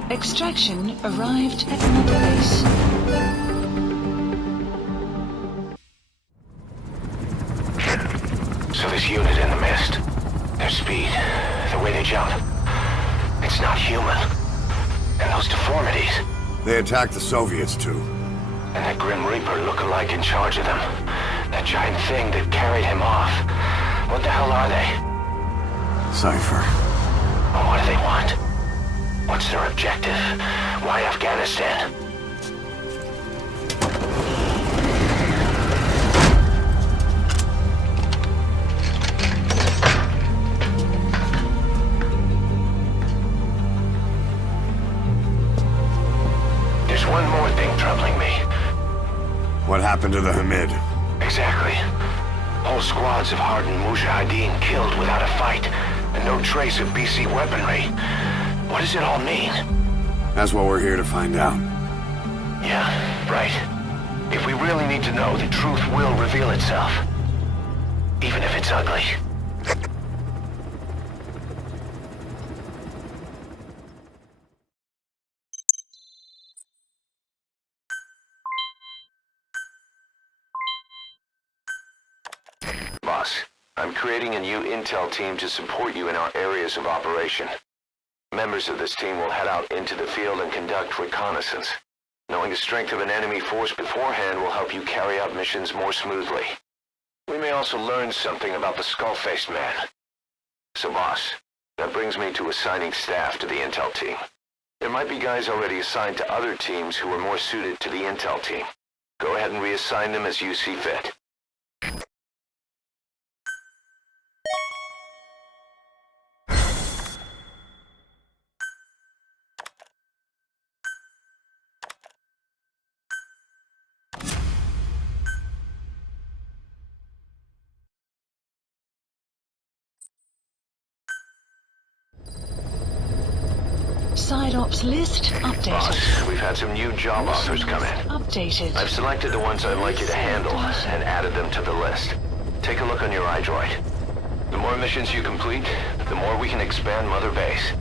Extraction arrived at Mamba base. So this unit in the mist, their speed, the way they jump, it's not human. And those deformities. They attacked the Soviets too. And that Grim Reaper look-alike in charge of them. That giant thing that carried him off. What the hell are they? Cypher. What do they want? What's their objective? Why Afghanistan? There's one more thing troubling me. What happened to the Hamid? Exactly. Whole squads of hardened Mujahideen killed without a fight, and no trace of BC weaponry. What does it all mean? That's what we're here to find out. Yeah, right. If we really need to know, the truth will reveal itself. Even if it's ugly. Boss, I'm creating a new intel team to support you in our areas of operation. Members of this team will head out into the field and conduct reconnaissance. Knowing the strength of an enemy force beforehand will help you carry out missions more smoothly. We may also learn something about the skull-faced man. So boss, that brings me to assigning staff to the intel team. There might be guys already assigned to other teams who are more suited to the intel team. Go ahead and reassign them as you see fit. Side ops list updated. Boss, we've had some new job offers come in. Updated. I've selected the ones I'd like you to handle and added them to the list. Take a look on your iDroid. The more missions you complete, the more we can expand Mother Base.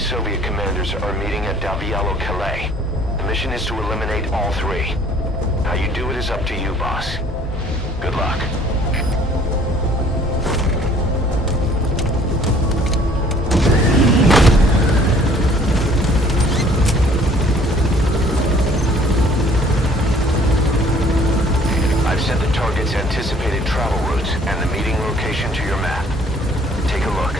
Soviet commanders are meeting at Davialo Calais. The mission is to eliminate all three. How you do it is up to you, boss. Good luck. I've sent the target's anticipated travel routes and the meeting location to your map. Take a look.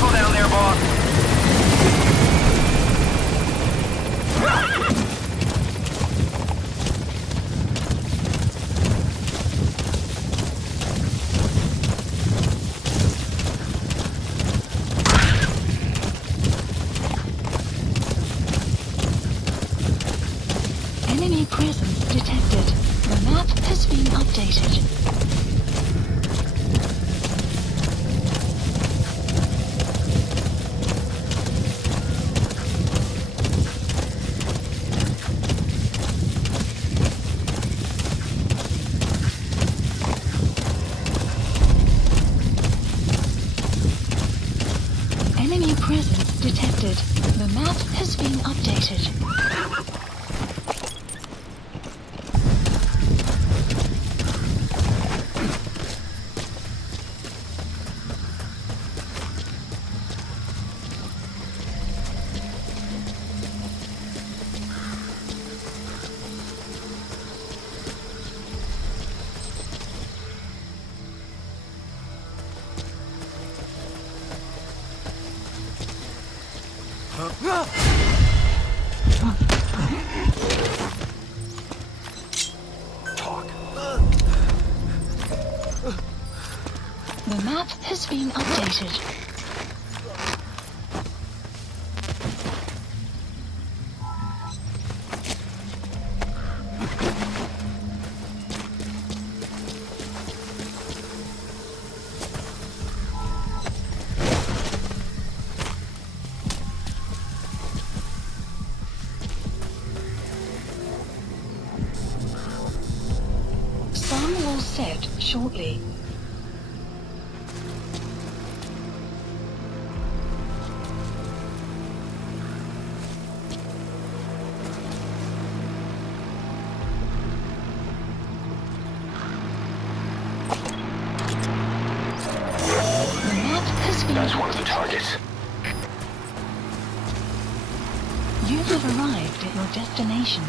Down there, boss. Enemy presence detected. The map has been updated. Presence detected. The map has been updated. The map has been updated. Sun will set shortly. You have arrived at your destination.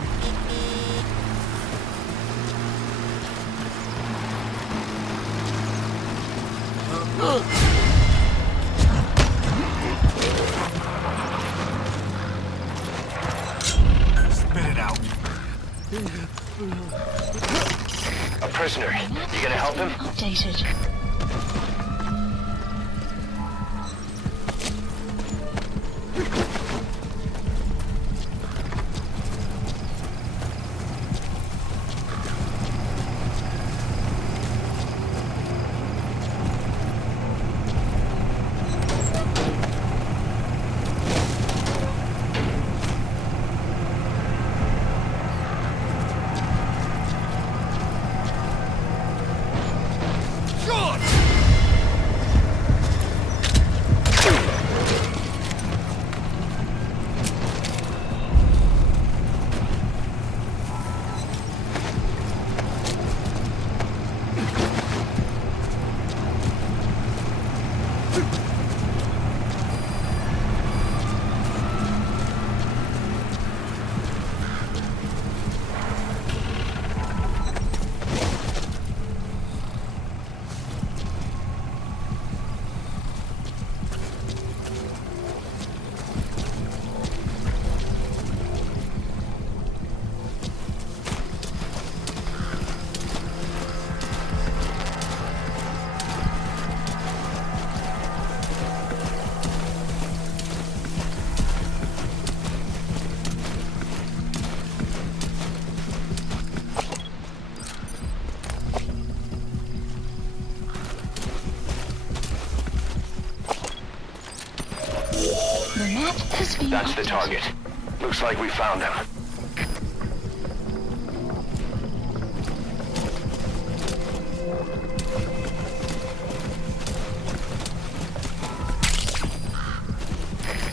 Spit it out. A prisoner. You gonna help him? Updated. That's the target. Looks like we found him.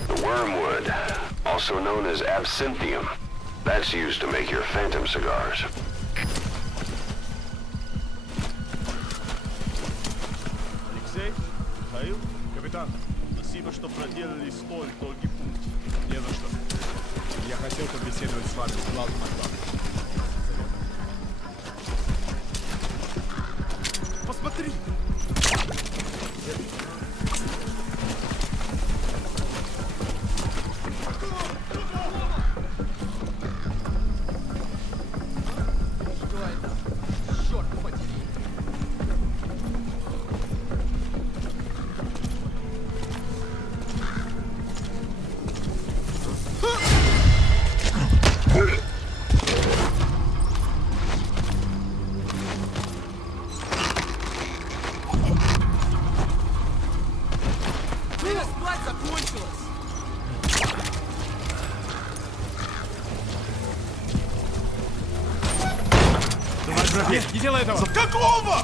The wormwood, also known as absinthium. That's used to make your phantom cigars. Алексей? Михаил? Капитан, спасибо, что проделали столь долгий путь. Не за что. Я хотел побеседовать с вами с главным от главных. Посмотри! Нет, не делай этого! Какого?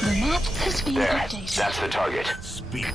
The map has been There, updated. that's the target. Speak.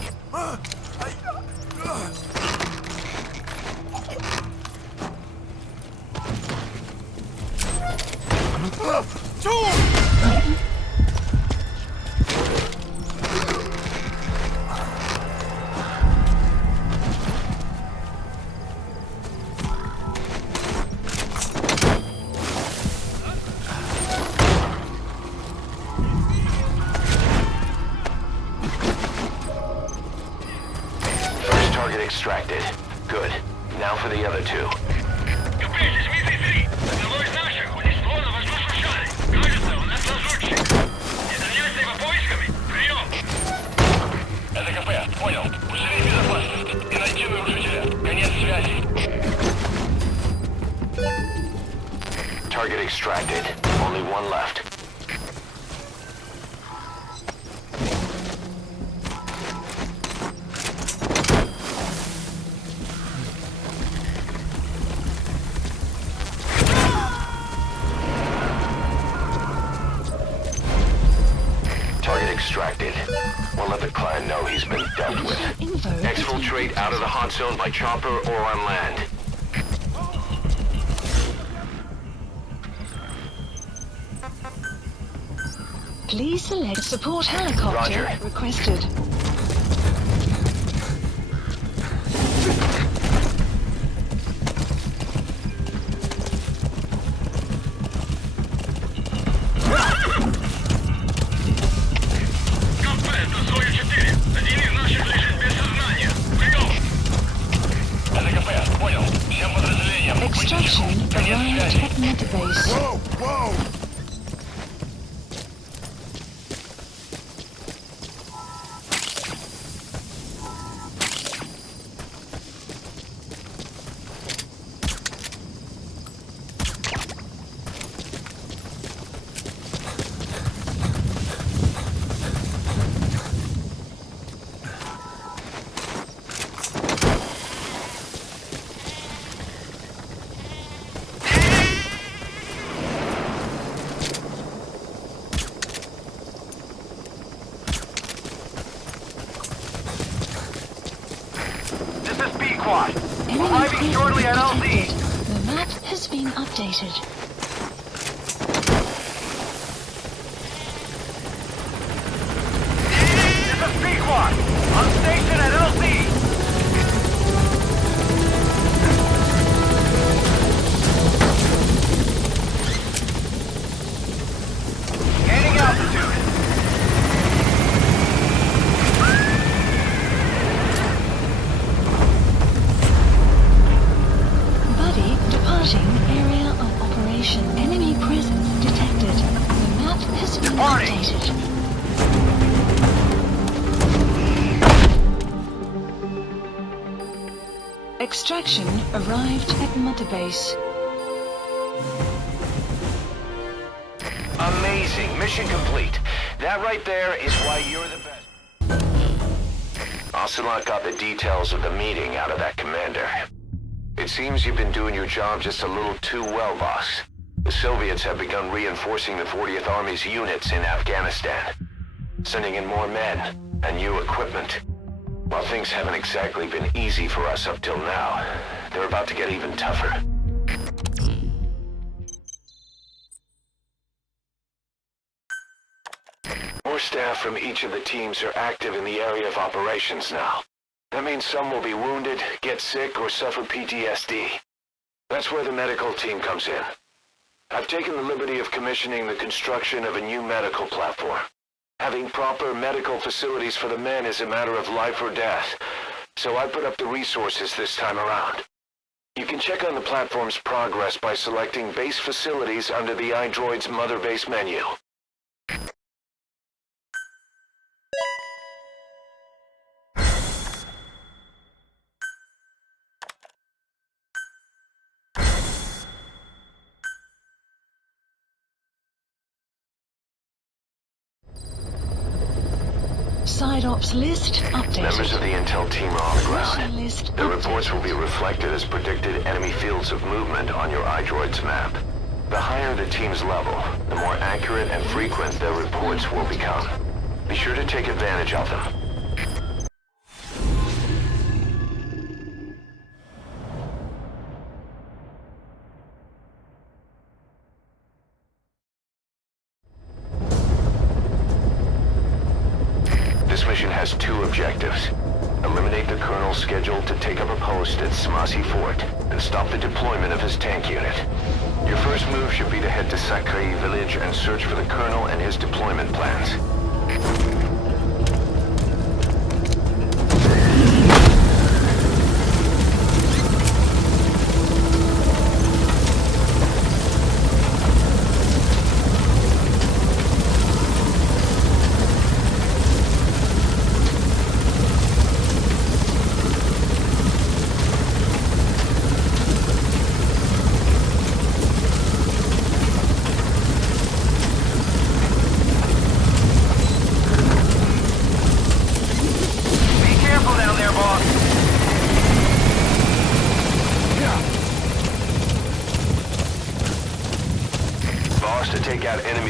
Extracted. Good. Now for the other two. Target extracted. Only one left. Extracted. We'll let the client know he's been dealt with. Exfiltrate out of the hot zone by chopper or on land. Please select support helicopter Roger. requested. Extraction arrived at Metabase. Whoa! Whoa! Arriving shortly at LZ. The map has been updated. This is P-Quad. On station at LZ. Gaining altitude. Departing area of operation. Enemy presence detected. The map has been updated. Extraction arrived at Motorbase. Amazing. Mission complete. That right there is why you're the best. Ocelot got the details of the meeting out of that commander. It seems you've been doing your job just a little too well, boss. The Soviets have begun reinforcing the 40th Army's units in Afghanistan, sending in more men and new equipment. While things haven't exactly been easy for us up till now, they're about to get even tougher. More staff from each of the teams are active in the area of operations now. That means some will be wounded, get sick, or suffer PTSD. That's where the medical team comes in. I've taken the liberty of commissioning the construction of a new medical platform. Having proper medical facilities for the men is a matter of life or death, so I put up the resources this time around. You can check on the platform's progress by selecting base facilities under the iDroid's Mother Base menu. Side ops list updated. Members of the intel team are on the ground. List Their reports will be reflected as predicted enemy fields of movement on your iDroid's map. The higher the team's level, the more accurate and frequent their reports will become. Be sure to take advantage of them. This mission has two objectives. Eliminate the colonel scheduled to take up a post at Smasi Fort and stop the deployment of his tank unit. Your first move should be to head to Sakrai village and search for the colonel and his deployment plans.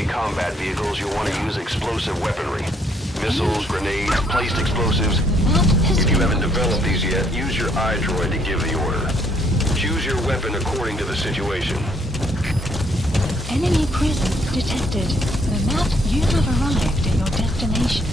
Combat vehicles, you'll want to use explosive weaponry. Missiles, grenades, placed explosives. If you haven't developed these yet, use your iDroid to give the order. Choose your weapon according to the situation. Enemy presence detected. The map, you have arrived at your destination.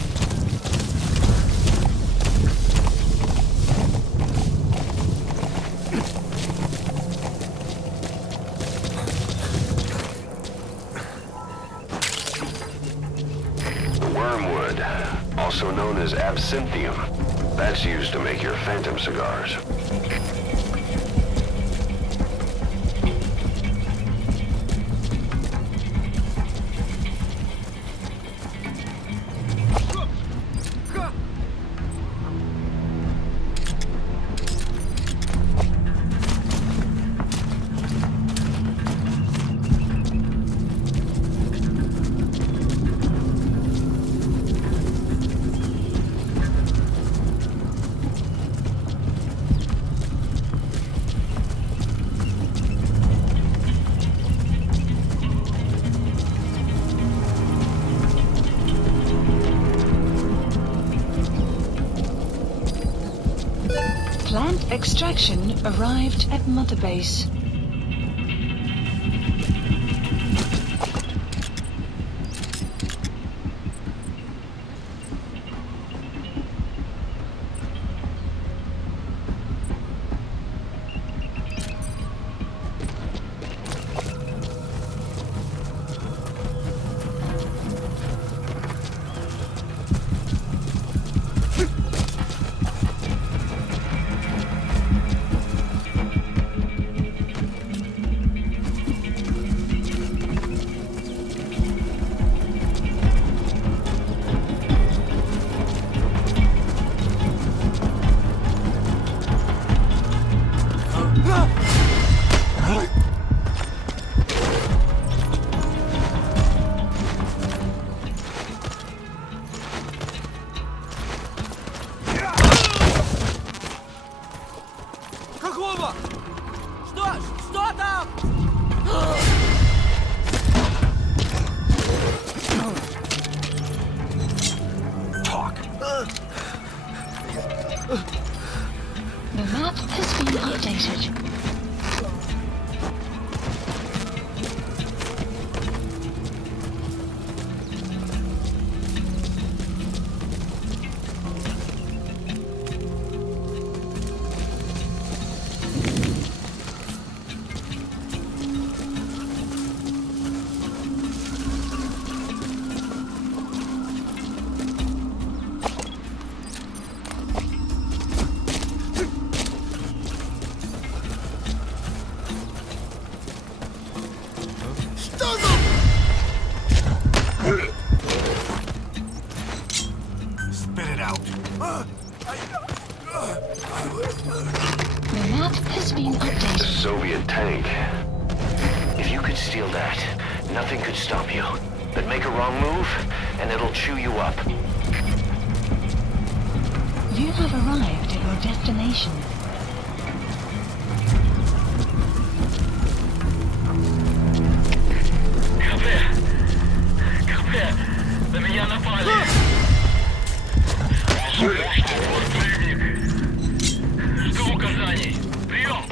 Wormwood, also known as absinthium. That's used to make your phantom cigars. Plant extraction arrived at Mother Base. The map has been updated. Spit it out. The map has been updated. The Soviet tank. If you could steal that, nothing could stop you. But make a wrong move, and it'll chew you up. You have arrived at your destination. На меня напали! Жду указаний! Прием!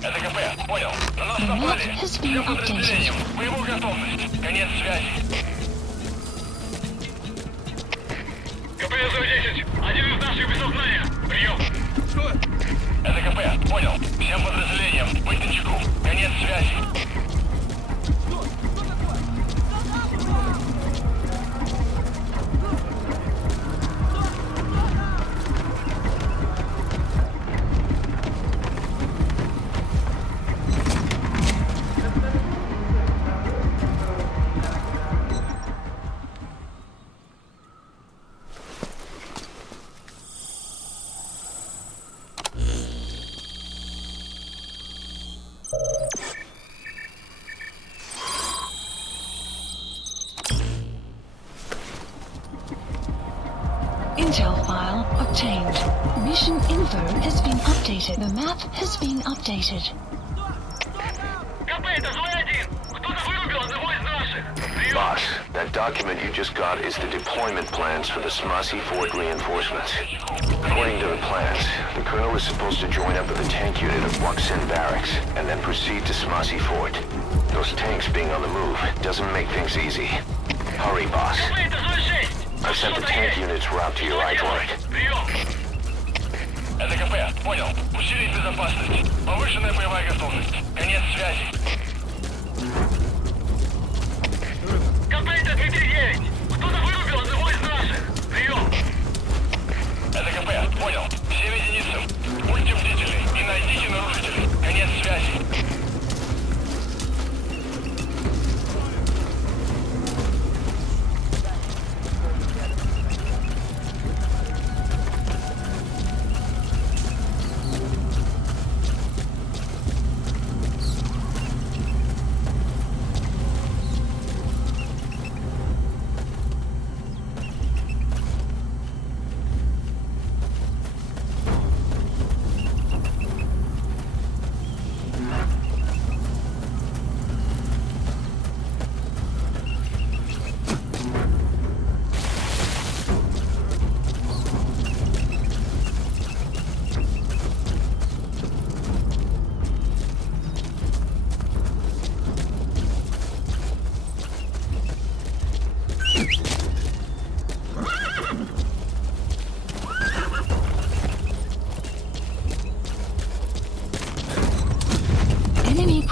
Это КП, понял. На нас напали! Всем подразделениям! Боевую готовность! Конец связи! КП-110! Один из наших без сознания! Прием! Что? Это КП, понял. Всем подразделениям! Быть начеку! Конец связи! Intel file obtained. Mission info has been updated. The map has been updated. КП, это злой один! Кто-то вырубил одного из наших! Boss, that document you just got is the deployment plans for the Smasi Fort reinforcements. According to the plans, the Colonel is supposed to join up with the tank unit of Waksin Barracks and then proceed to Smasi Fort. Those tanks being on the move doesn't make things easy. Hurry, boss. I've sent the tank unit's route to your iDroid. Это КП, понял. Усилить безопасность. Повышенная боевая готовность. Конец связи. КП-то 239. Кто-то вырубил одного из наших. Прием. Это КП, понял. Всем единицам. Будьте бдительны и найдите нарушителей. Конец связи.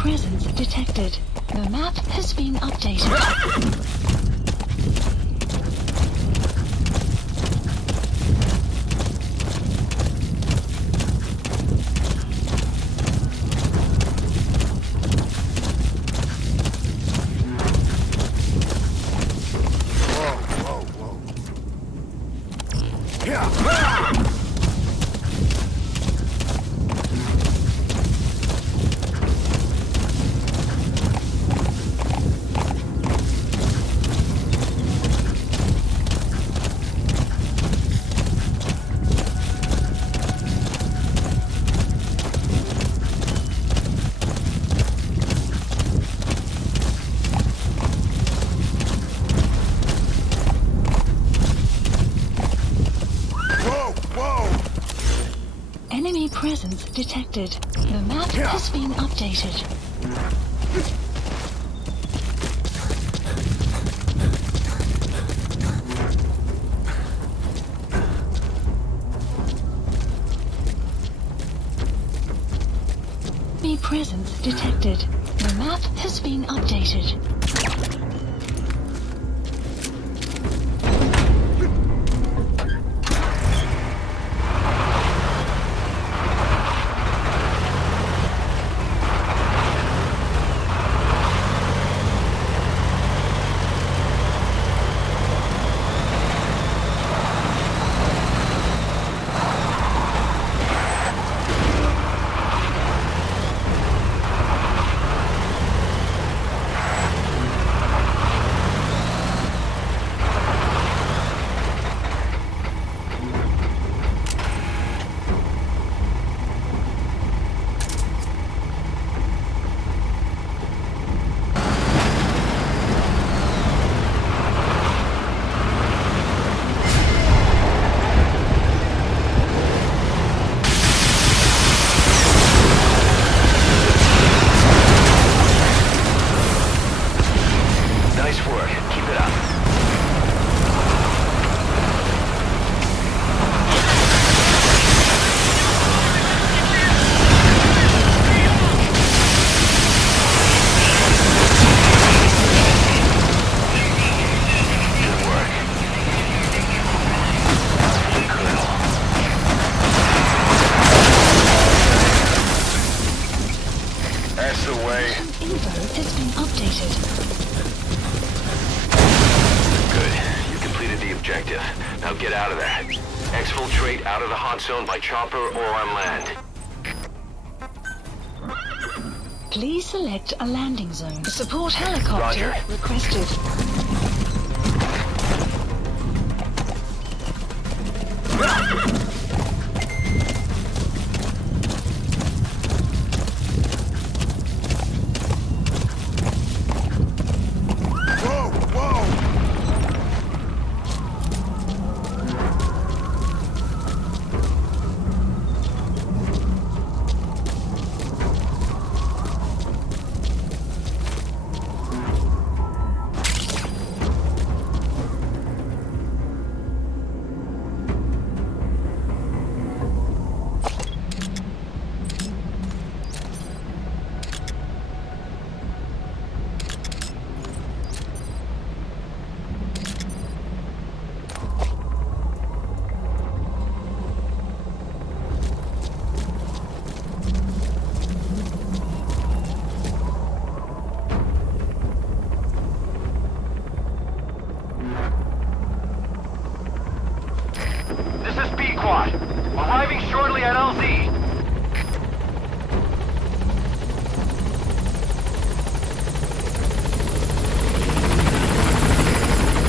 Presence detected. The map has been updated. Presence detected. The map has been updated. Enemy presence detected. The map has been updated. Exfiltrate out of the hot zone by chopper or on land. Please select a landing zone. Support helicopter Roger. requested. quad. Arriving shortly at LZ.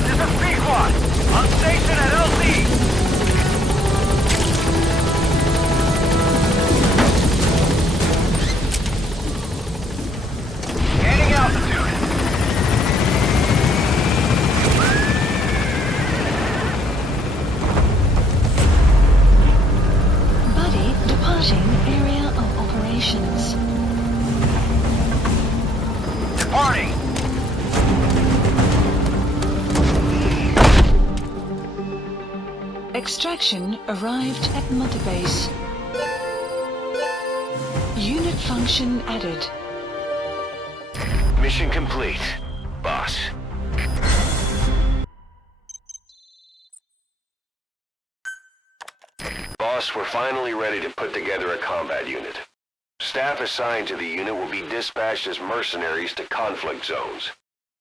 This is B quad. On station at LZ. Gaining altitude. Departing area of operations. Departing. Extraction arrived at Mother Base. Unit function added. Mission complete, boss. Boss, we're finally ready to put together a combat unit. Staff assigned to the unit will be dispatched as mercenaries to conflict zones.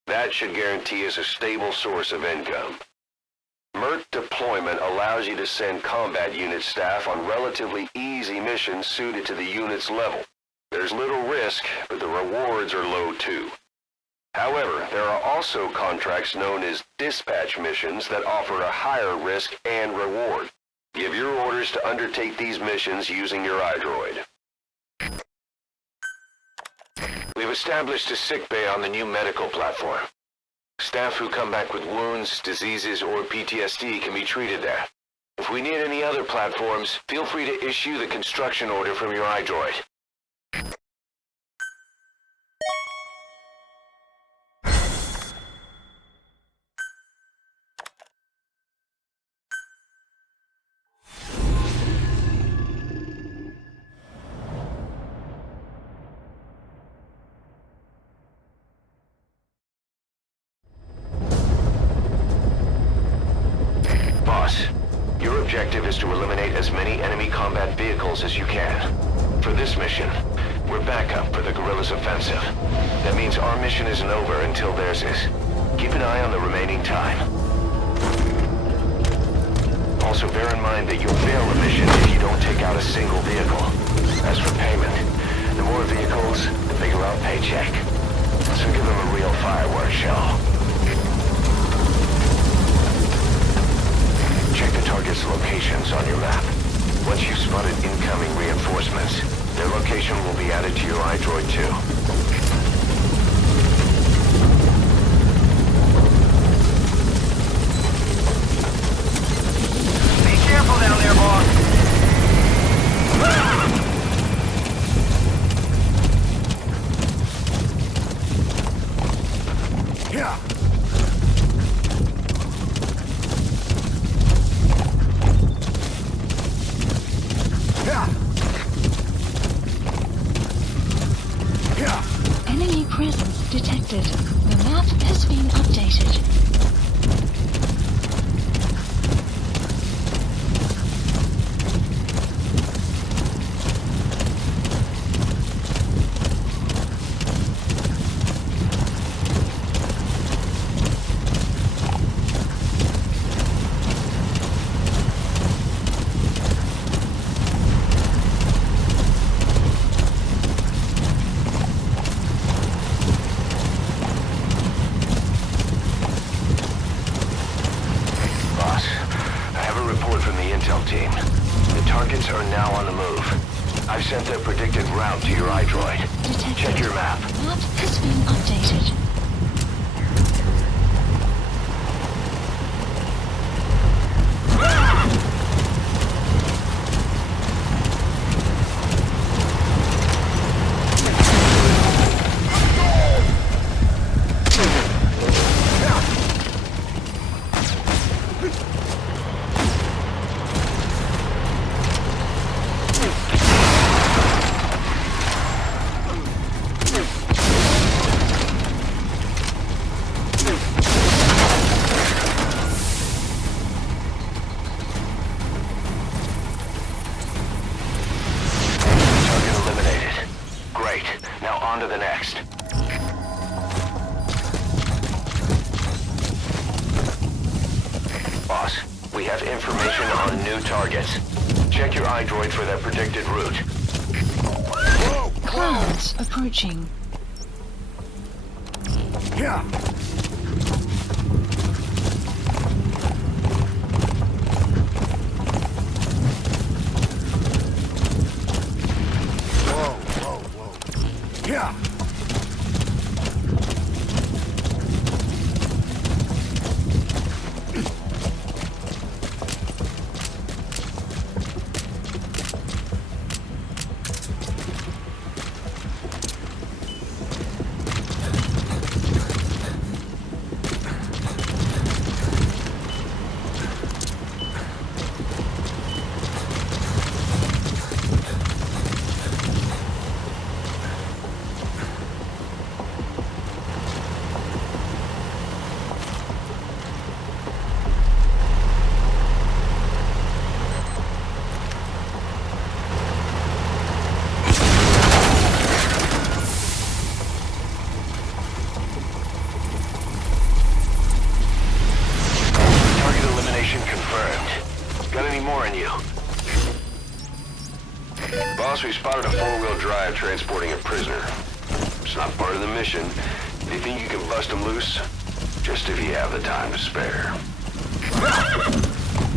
That should guarantee us a stable source of income. MERT deployment allows you to send combat unit staff on relatively easy missions suited to the unit's level. There's little risk, but the rewards are low too. However, there are also contracts known as dispatch missions that offer a higher risk and reward. Give your orders to undertake these missions using your iDroid. We've established a sickbay on the new medical platform. Staff who come back with wounds, diseases, or PTSD can be treated there. If we need any other platforms, feel free to issue the construction order from your iDroid. Your objective is to eliminate as many enemy combat vehicles as you can. For this mission, we're backup for the guerrillas' offensive. That means our mission isn't over until theirs is. Keep an eye on the remaining time. Also bear in mind that you'll fail the mission if you don't take out a single vehicle. As for payment, the more vehicles, the bigger our paycheck. So give them a real fireworks show. Check the target's locations on your map. Once you've spotted incoming reinforcements, their location will be added to your iDroid too. Be careful down there, boss. Yeah. Enemy presence detected. The map has been updated. I've sent their predicted route to your iDroid. Detected. Check your map. Map has been updated. on new targets. Check your iDroid for their predicted route. Clouds approaching. Yeah. Yeah. Boss, we spotted a four-wheel drive transporting a prisoner. It's not part of the mission. Do you think you can bust him loose? Just if you have the time to spare.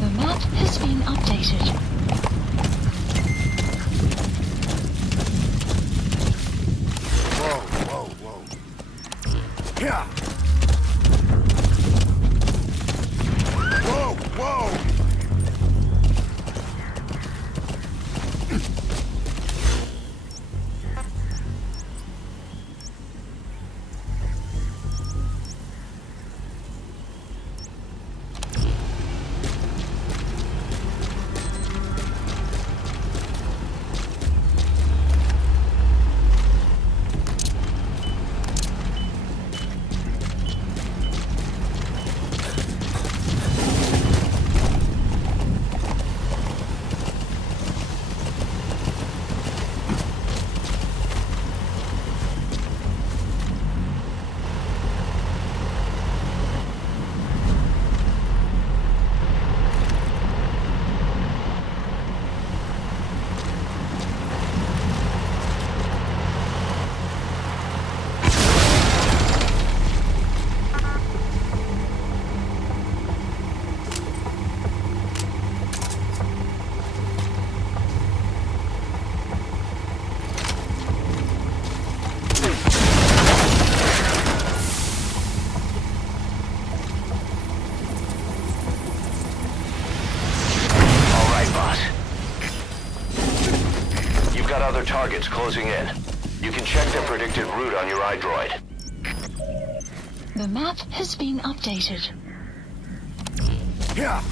The map has been updated. Whoa. Yeah. Whoa. Targets closing in. You can check their predicted route on your iDroid. The map has been updated. Yeah.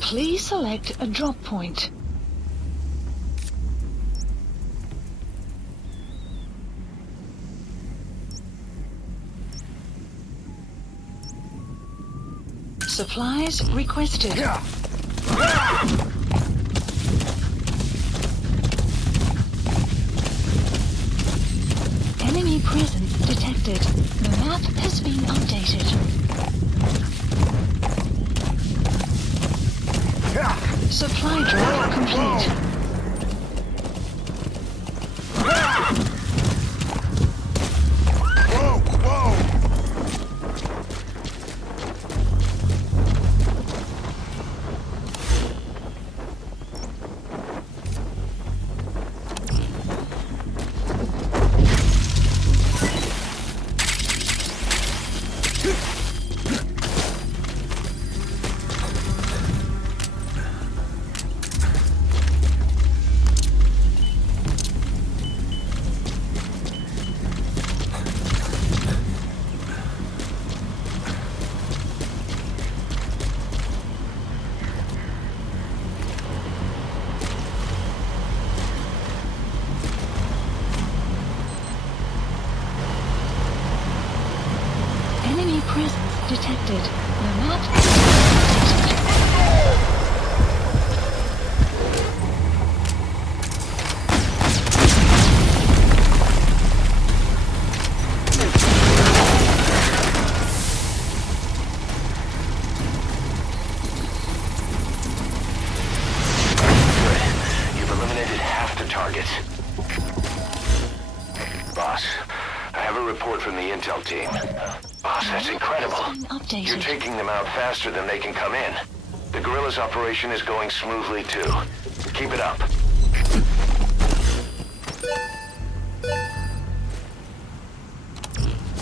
Please select a drop point. Supplies requested. Yeah. Enemy presence detected. The map has been updated. Supply drop complete. detected. The map has been updated. From the intel team. Boss, that's incredible. You're taking them out faster than they can come in. The guerrillas' operation is going smoothly too. Keep it up.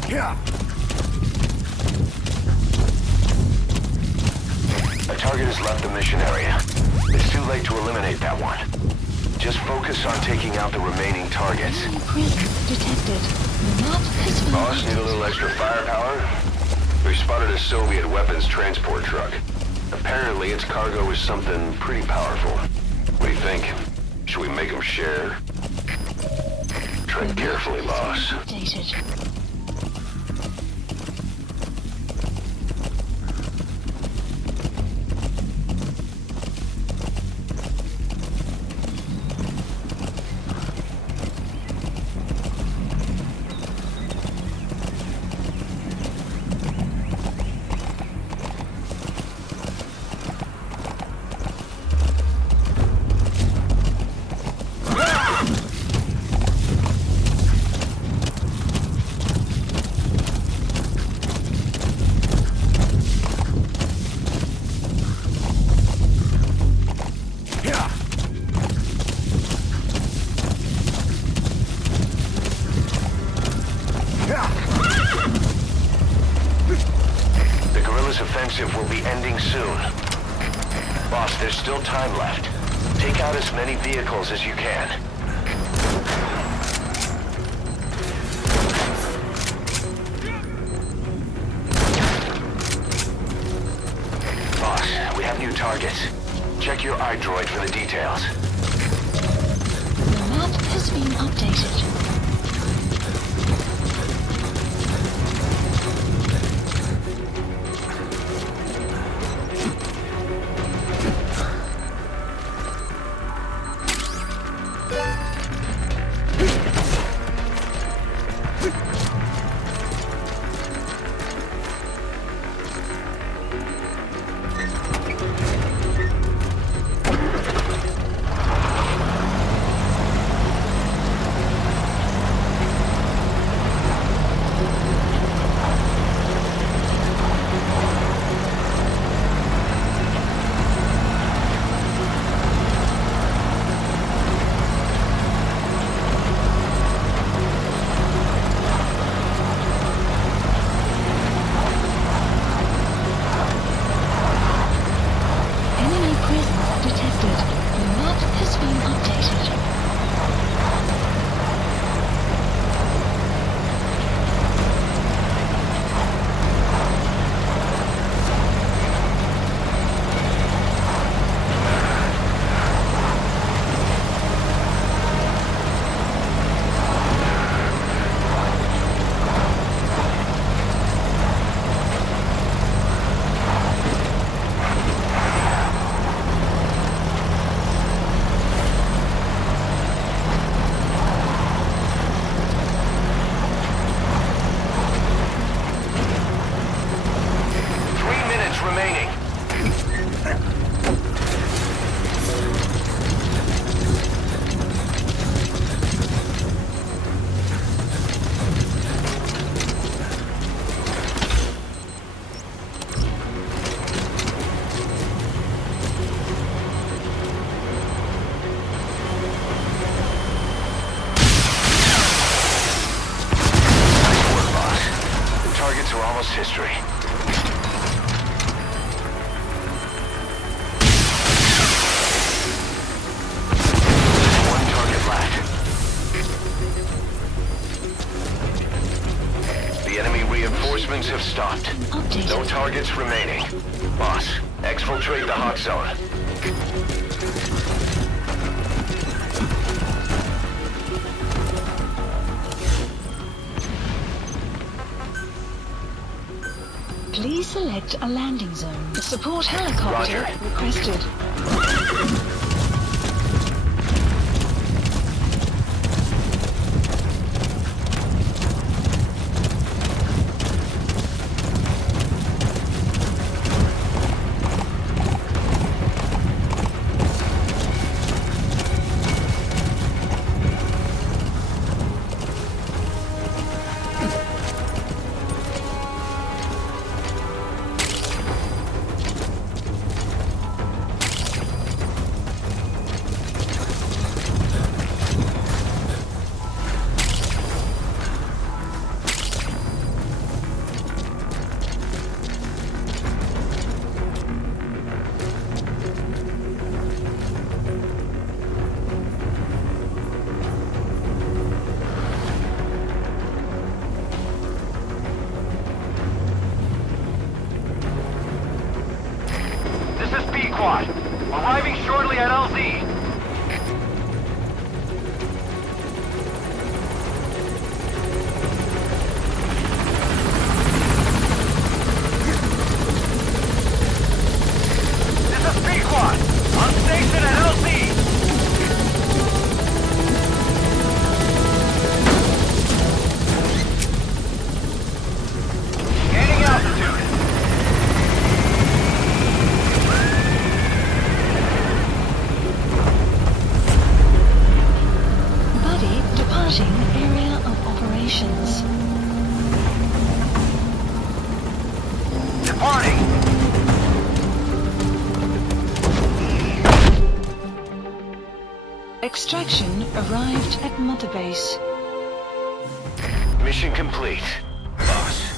Yeah. A target has left the mission area. It's too late to eliminate that one. Just focus on taking out the remaining targets. Presence detected. The map has been Boss, need a little extra firepower? We spotted a Soviet weapons transport truck. Apparently its cargo is something pretty powerful. What do you think? Should we make them share? Tread carefully, boss. updated. Will be ending soon. Boss, there's still time left. Take out as many vehicles as you can. Boss, we have new targets. Check your iDroid for the details. The map has been updated. History. One target left. The enemy reinforcements have stopped. No targets remaining. Boss, exfiltrate the hot zone. Please select a landing zone. The support helicopter requested. Arriving shortly at LZ. This is B-Quad. On station at LZ. Gaining altitude. Departing area of operations. Departing. Extraction arrived at Mother Base. Mission complete. Boss.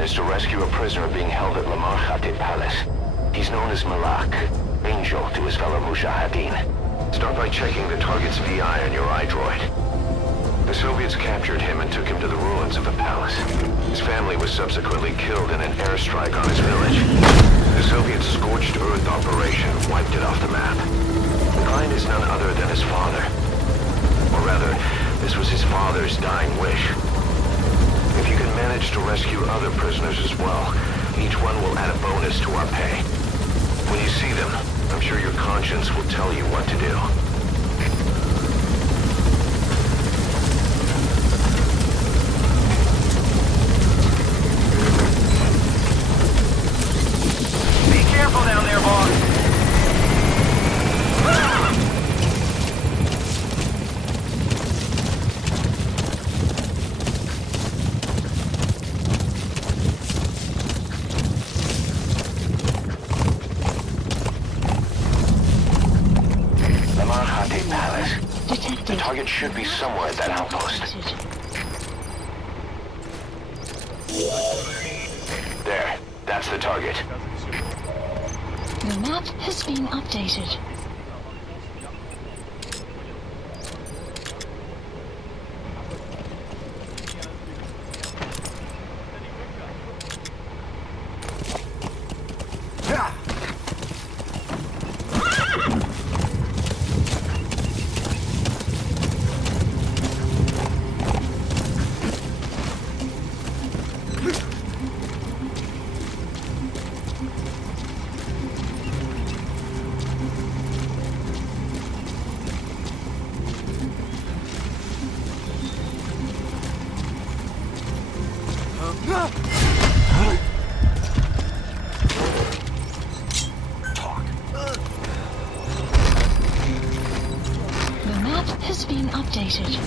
Is to rescue a prisoner being held at Lamarchate Palace. He's known as Malak, Angel to his fellow Mujahideen. Start by checking the target's VI on your iDroid. The Soviets captured him and took him to the ruins of the palace. His family was subsequently killed in an airstrike on his village. The Soviet scorched earth operation wiped it off the map. The client is none other than his father. Or rather, this was his father's dying wish. If you can manage to rescue other prisoners as well, each one will add a bonus to our pay. When you see them, I'm sure your conscience will tell you what to do. Be careful down there, boss. The target should be somewhere at that outpost. There, that's the target. The map has been updated. The map has been updated.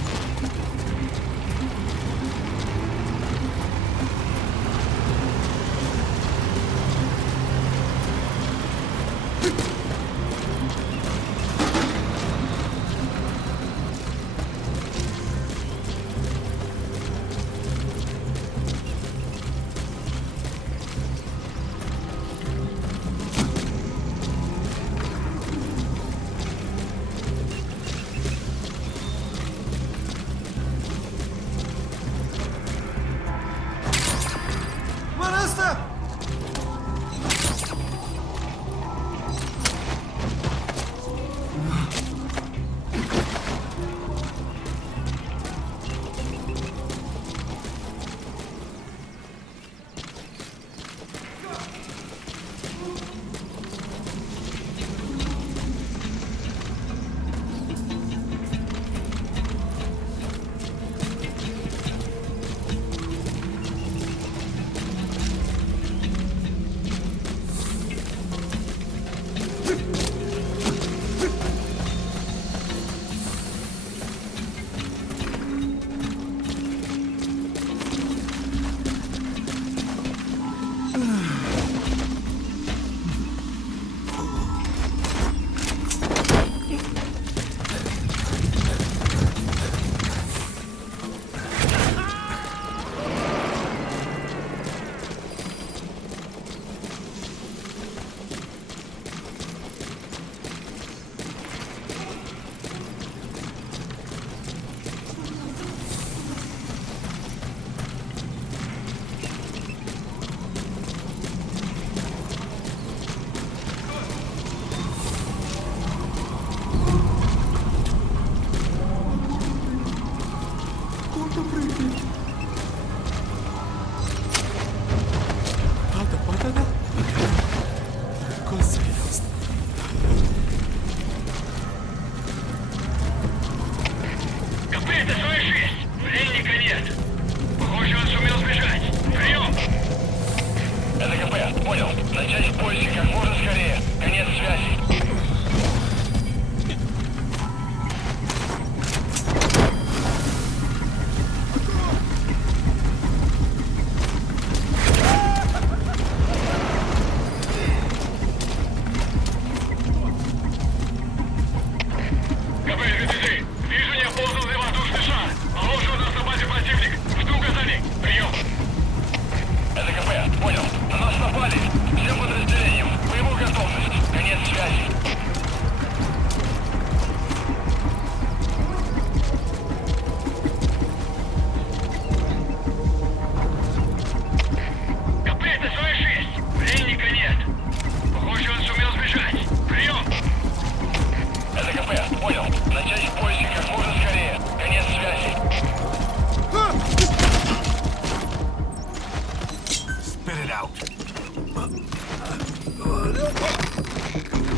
out.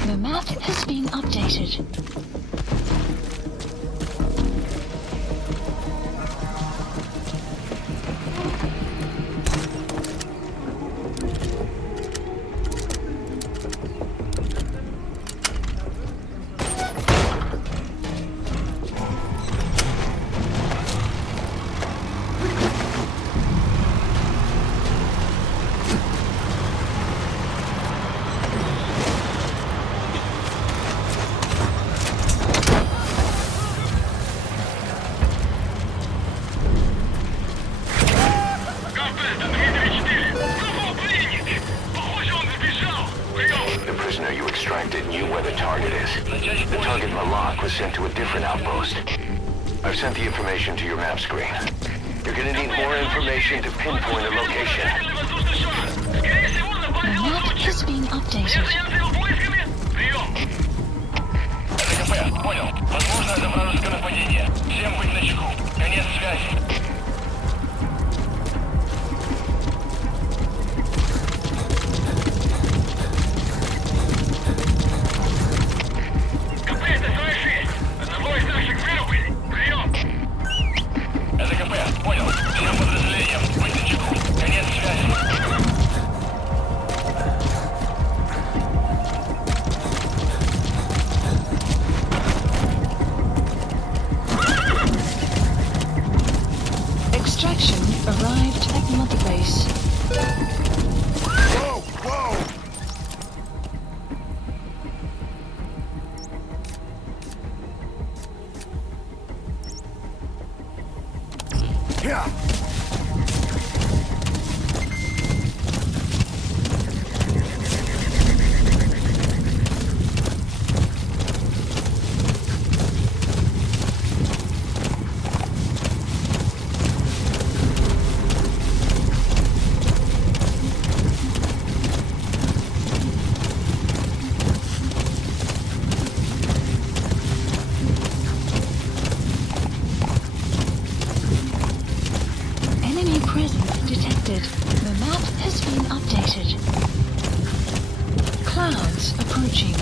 The map has been updated. Sent to a different outpost. I've sent the information to your map screen. You're gonna need more information to pinpoint a location. The map is being updated. РКП, понял. Возможно, это вражеское нападение. Всем быть начеку. Конец связи. Arrived at Mother Base. Whoa! Whoa! Yeah. The map has been updated. Clouds approaching.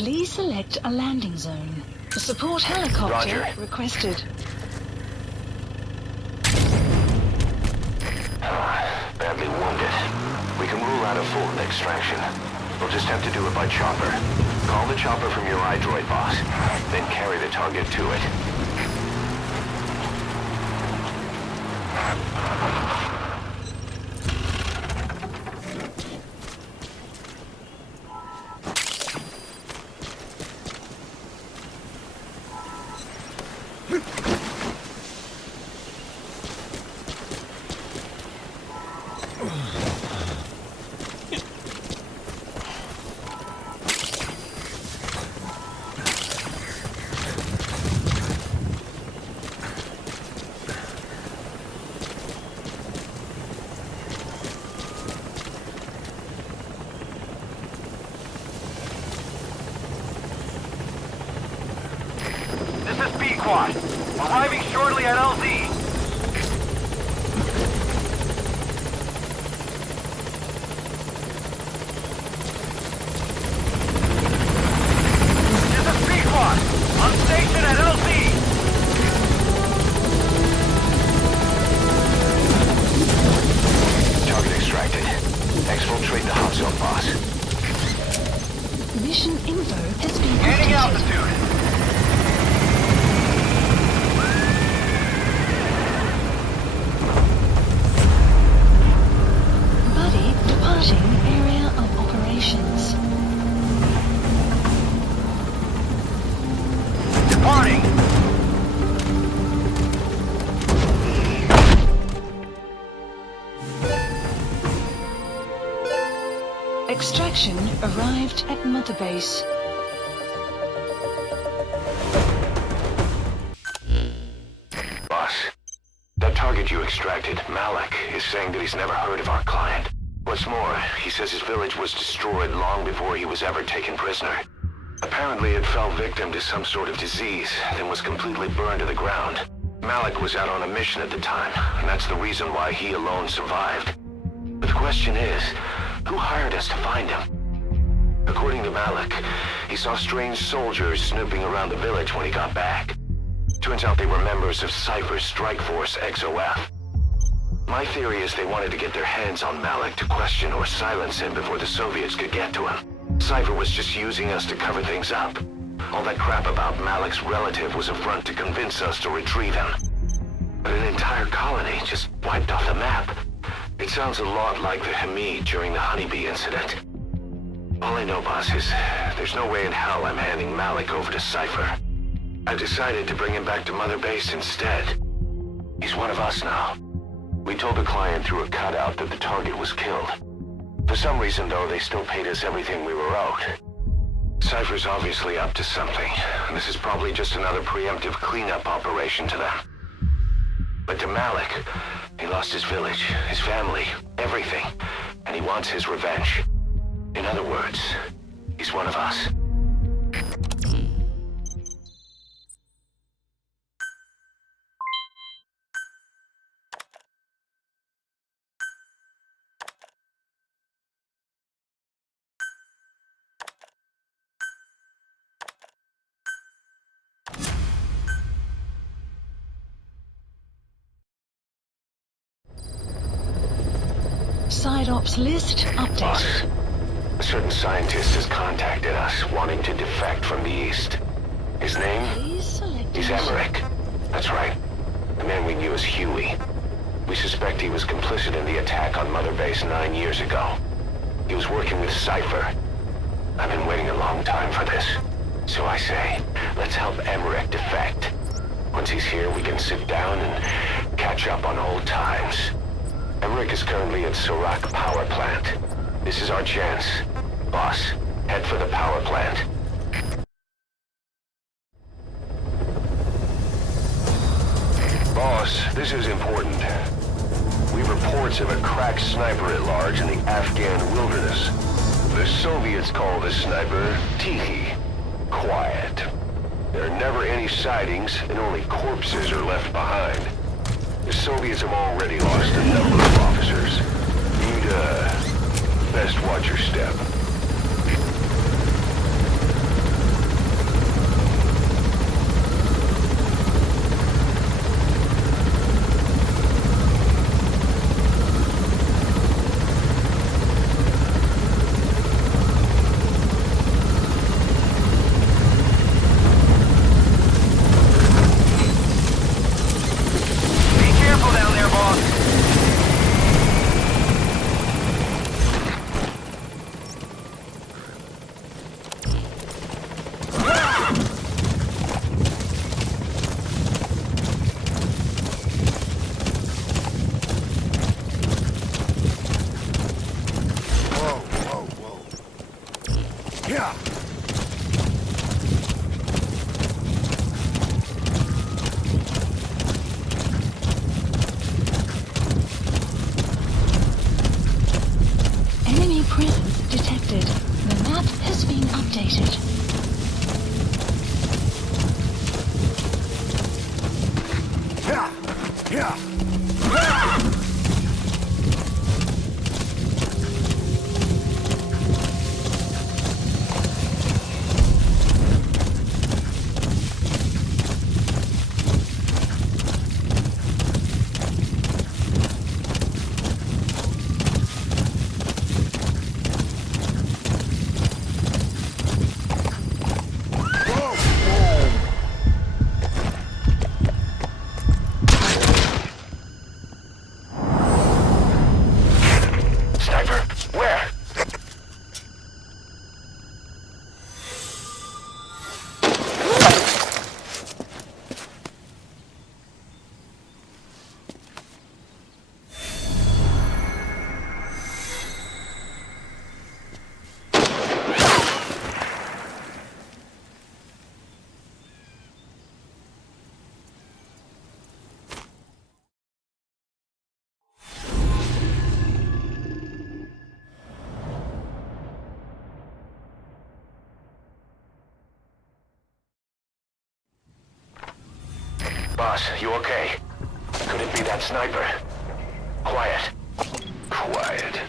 Please select a landing zone. A support helicopter requested. Badly wounded. We can rule out a full extraction. We'll just have to do it by chopper. Call the chopper from your iDroid boss, then carry the target to it. squad. Arriving shortly at LZ. This is C squad. On station at LZ. Target extracted. Exfiltrate the hot zone, boss. Mission info has been Gaining updated. altitude. Buddy departing area of operations. Departing. Extraction arrived at Mother Base. Boss, that target you extracted, Malik, is saying that he's never heard of our client. What's more, he says his village was destroyed long before he was ever taken prisoner. Apparently it fell victim to some sort of disease, then was completely burned to the ground. Malik was out on a mission at the time, and that's the reason why he alone survived. But the question is, who hired us to find him? According to Malik, he saw strange soldiers snooping around the village when he got back. Turns out they were members of Cypher's strike force XOF. My theory is they wanted to get their hands on Malik to question or silence him before the Soviets could get to him. Cypher was just using us to cover things up. All that crap about Malik's relative was a front to convince us to retrieve him. But an entire colony just wiped off the map. It sounds a lot like the Hamid during the Honeybee incident. All I know, boss, is there's no way in hell I'm handing Malik over to Cypher. I've decided to bring him back to Mother Base instead. He's one of us now. We told the client through a cutout that the target was killed. For some reason, though, they still paid us everything we were owed. Cypher's obviously up to something, and this is probably just another preemptive cleanup operation to them. But to Malik, he lost his village, his family, everything, and he wants his revenge. In other words, he's one of us. Side ops list updated. Boss, a certain scientist has contacted us, wanting to defect from the east. His name? He's Emmerich. That's right. The man we knew as Huey. We suspect he was complicit in the attack on Mother Base 9 years ago. He was working with Cypher. I've been waiting a long time for this. So I say, let's help Emmerich defect. Once he's here, we can sit down and catch up on old times. Emmerich is currently at Serac Power Plant. This is our chance. Boss, head for the power plant. Boss, this is important. We have reports of a cracked sniper at large in the Afghan wilderness. The Soviets call the sniper Tiki. Quiet. There are never any sightings, and only corpses are left behind. The Soviets have already lost a number of officers. You'd, best watch your step. Boss, you okay? Could it be that sniper? Quiet. Quiet.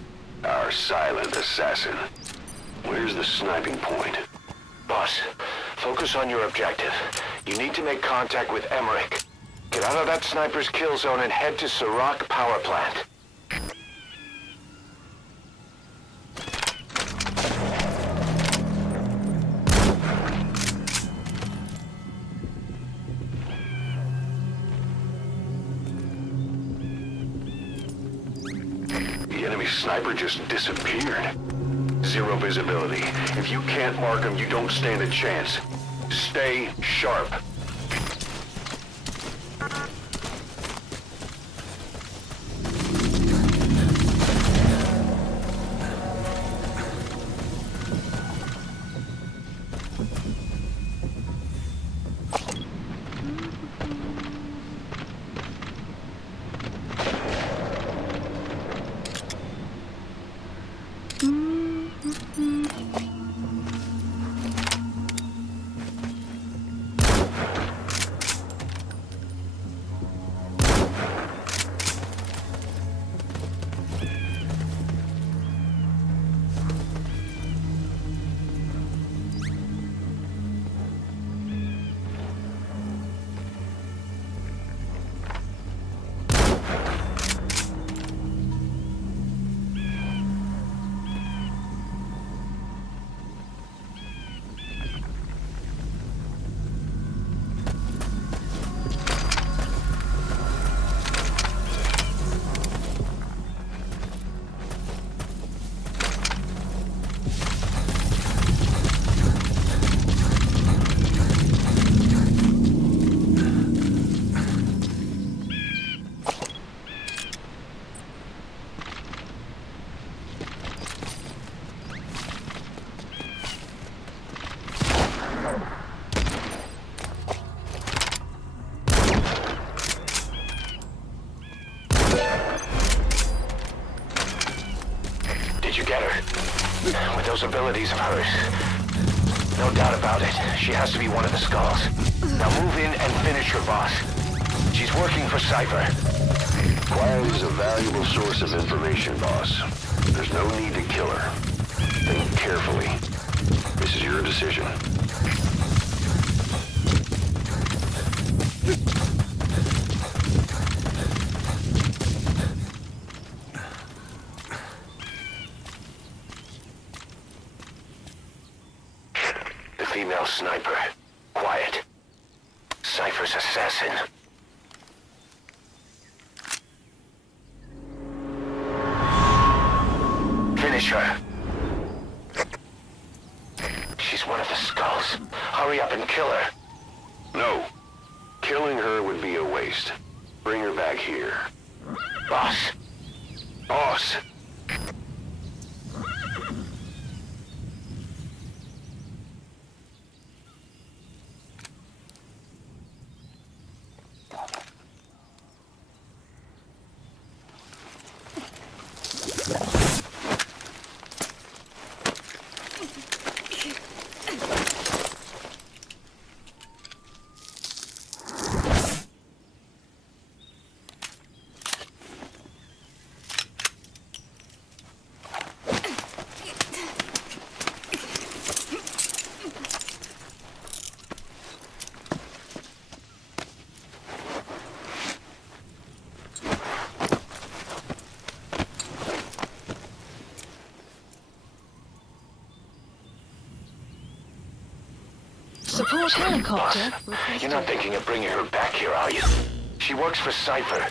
Our silent assassin. Where's the sniping point? Boss, focus on your objective. You need to make contact with Emmerich. Get out of that sniper's kill zone and head to Serac power plant. The enemy sniper just disappeared. Zero visibility. If you can't mark him, you don't stand a chance. Stay sharp. With those abilities of hers. No doubt about it. She has to be one of the Skulls. Now move in and finish her boss. She's working for Cypher. Quiet is a valuable source of information, boss. There's no need to kill her. Think carefully. This is your decision. Female sniper. Quiet. Cypher's assassin. Finish her. She's one of the Skulls. Hurry up and kill her. No. Killing her would be a waste. Bring her back here. Boss. Boss. Support helicopter. Boss, you're not thinking of bringing her back here, are you? She works for Cypher.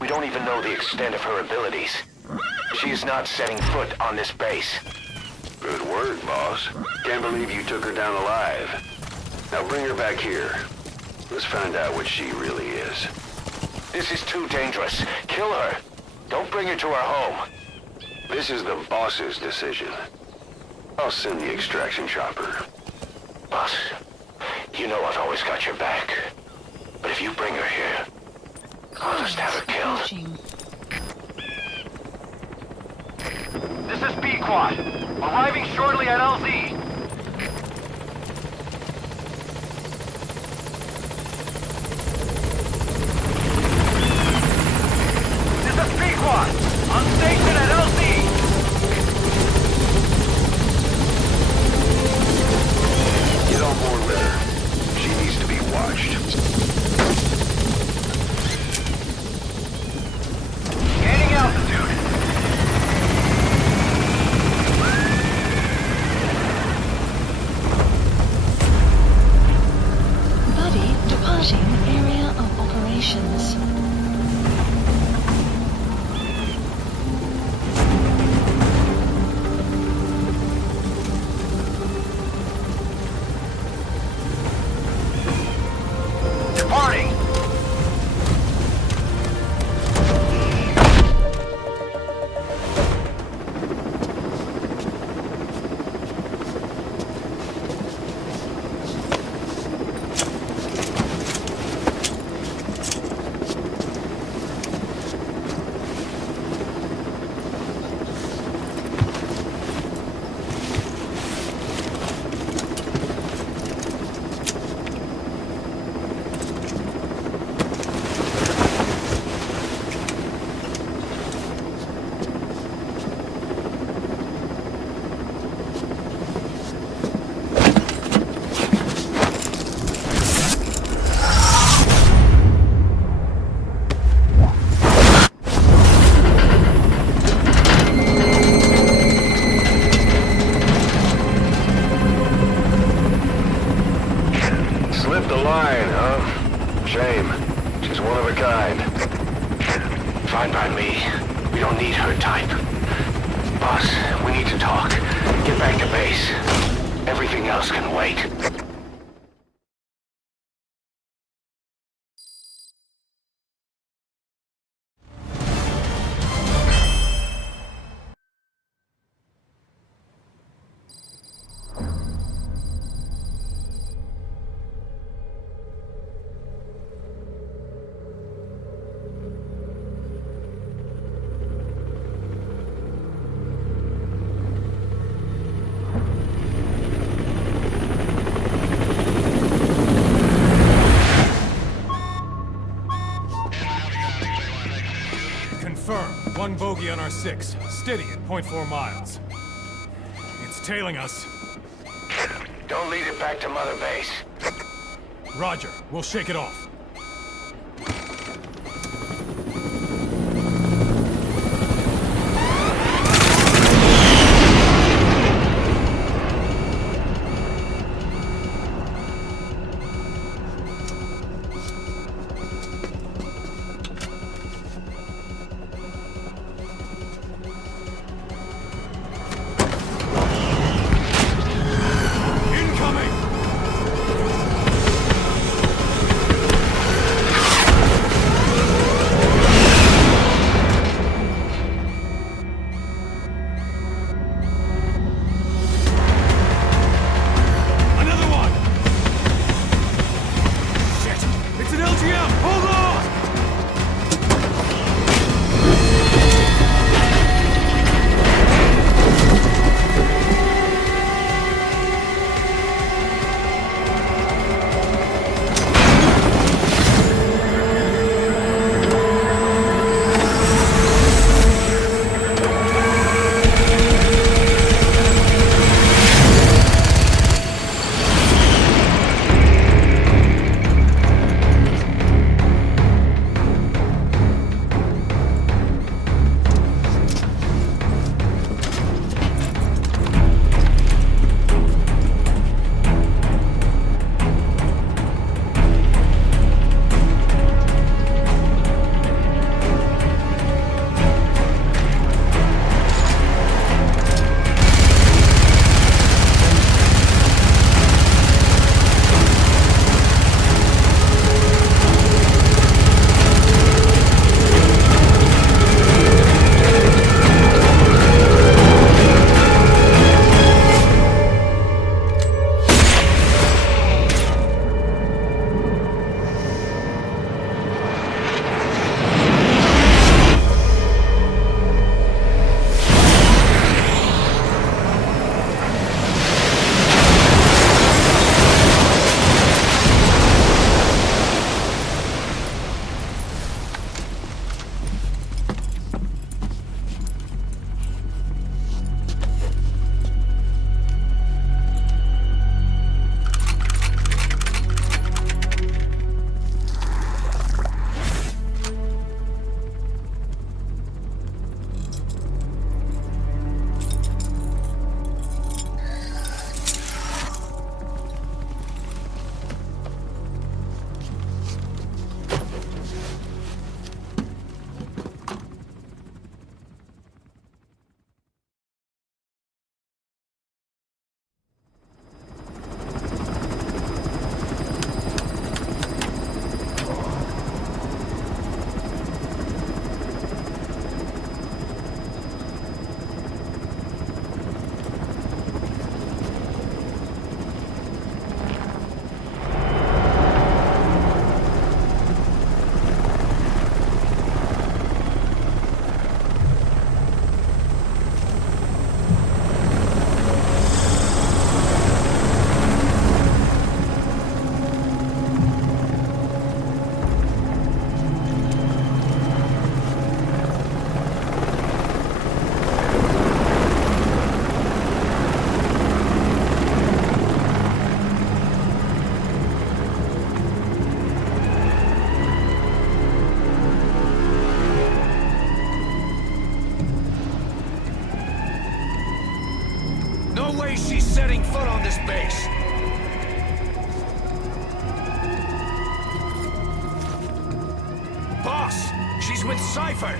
We don't even know the extent of her abilities. She is not setting foot on this base. Good work, boss. Can't believe you took her down alive. Now bring her back here. Let's find out what she really is. This is too dangerous. Kill her. Don't bring her to our home. This is the boss's decision. I'll send the extraction chopper. Boss, you know I've always got your back. But if you bring her here, I'll just have her killed. This is B-Quad. Arriving shortly at LZ. Fine by me. We don't need her type. Boss, we need to talk. Get back to base. Everything else can wait. One bogey on our 6, steady at 0.4 miles. It's tailing us. Don't lead it back to Mother Base. Roger, we'll shake it off. way she's setting foot on this base. Boss, she's with Cypher!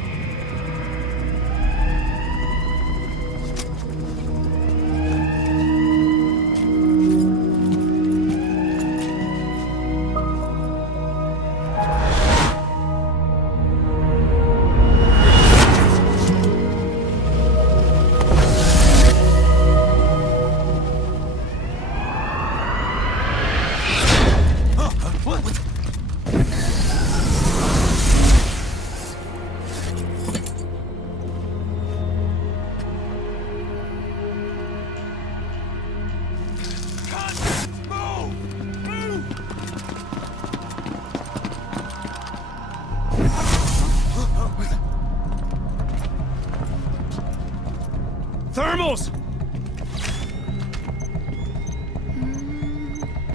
Thermals!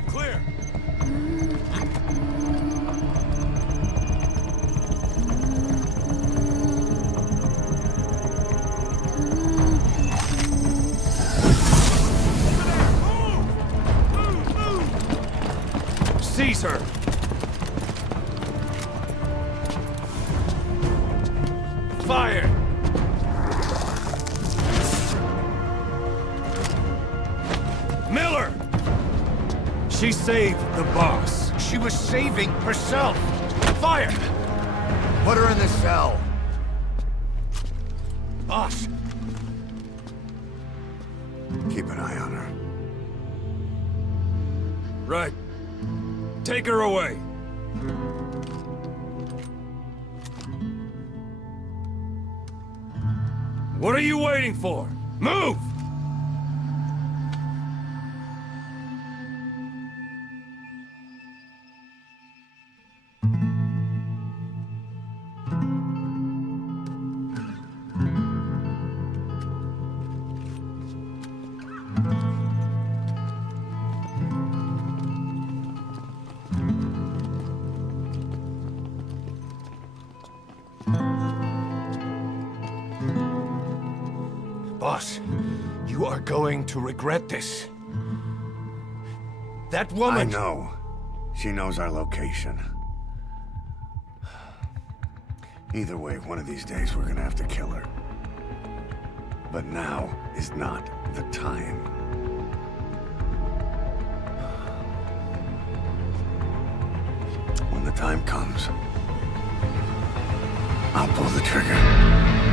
Clear. Seize her! Fire! Miller! She saved the boss. She was saving herself. Fire! Put her in the cell. Boss! Keep an eye on her. Right. Take her away. What are you waiting for? Move! Boss, you are going to regret this. That woman... I know. She knows our location. Either way, one of these days we're gonna have to kill her. But now is not the time. When the time comes, I'll pull the trigger.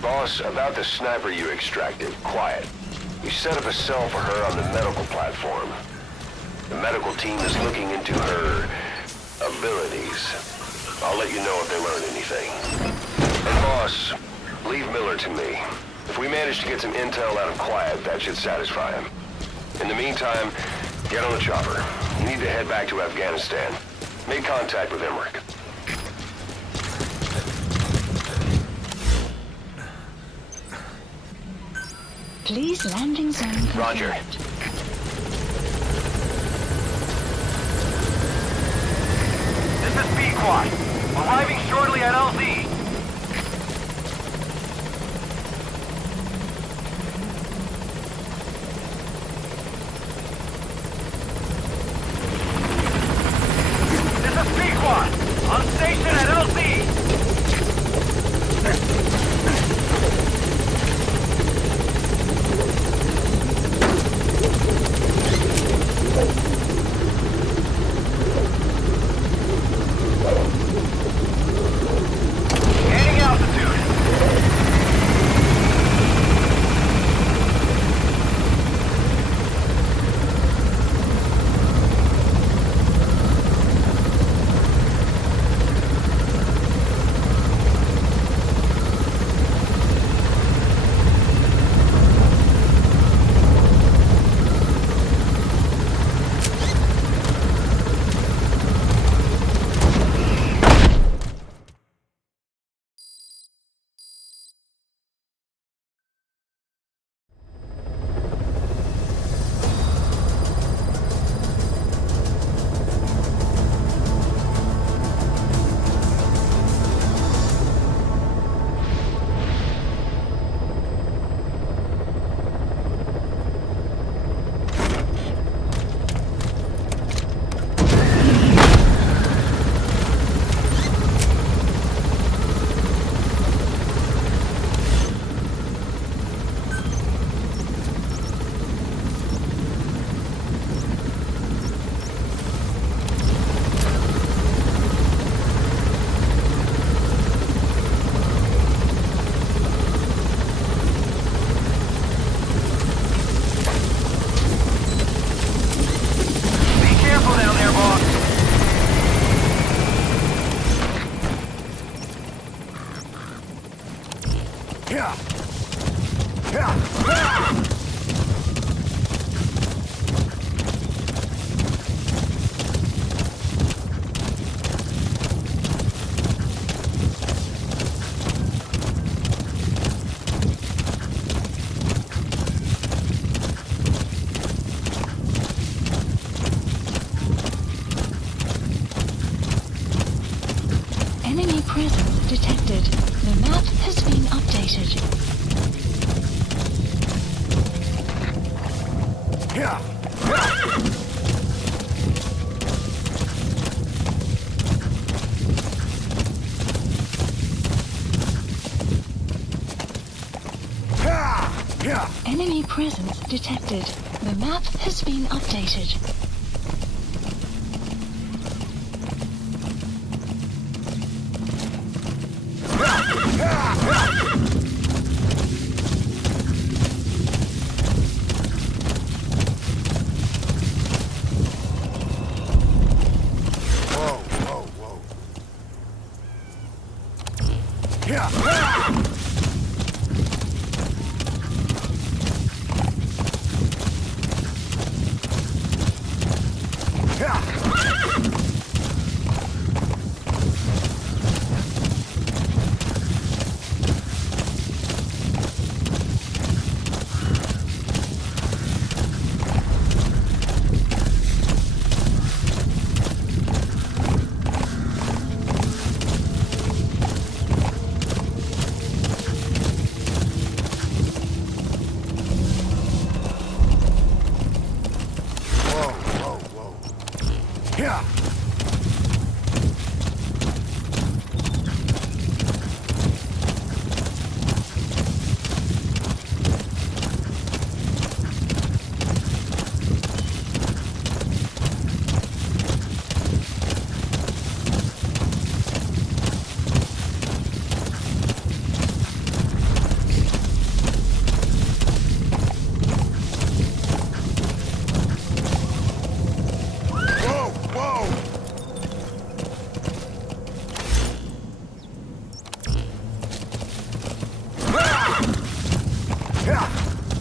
Boss, about the sniper you extracted, quiet. You set up a cell for her on the medical platform. The medical team is looking into her abilities. I'll let you know if they learn anything. And boss, leave Miller to me. If we manage to get some intel out of Quiet, that should satisfy him. In the meantime, get on the chopper. You need to head back to Afghanistan. Make contact with Emmerich. Please landing zone confirmed. Roger. This is B-Quad. Arriving shortly at LZ. This is B-Quad. On station at LZ. Enemy presence detected. The map has been updated.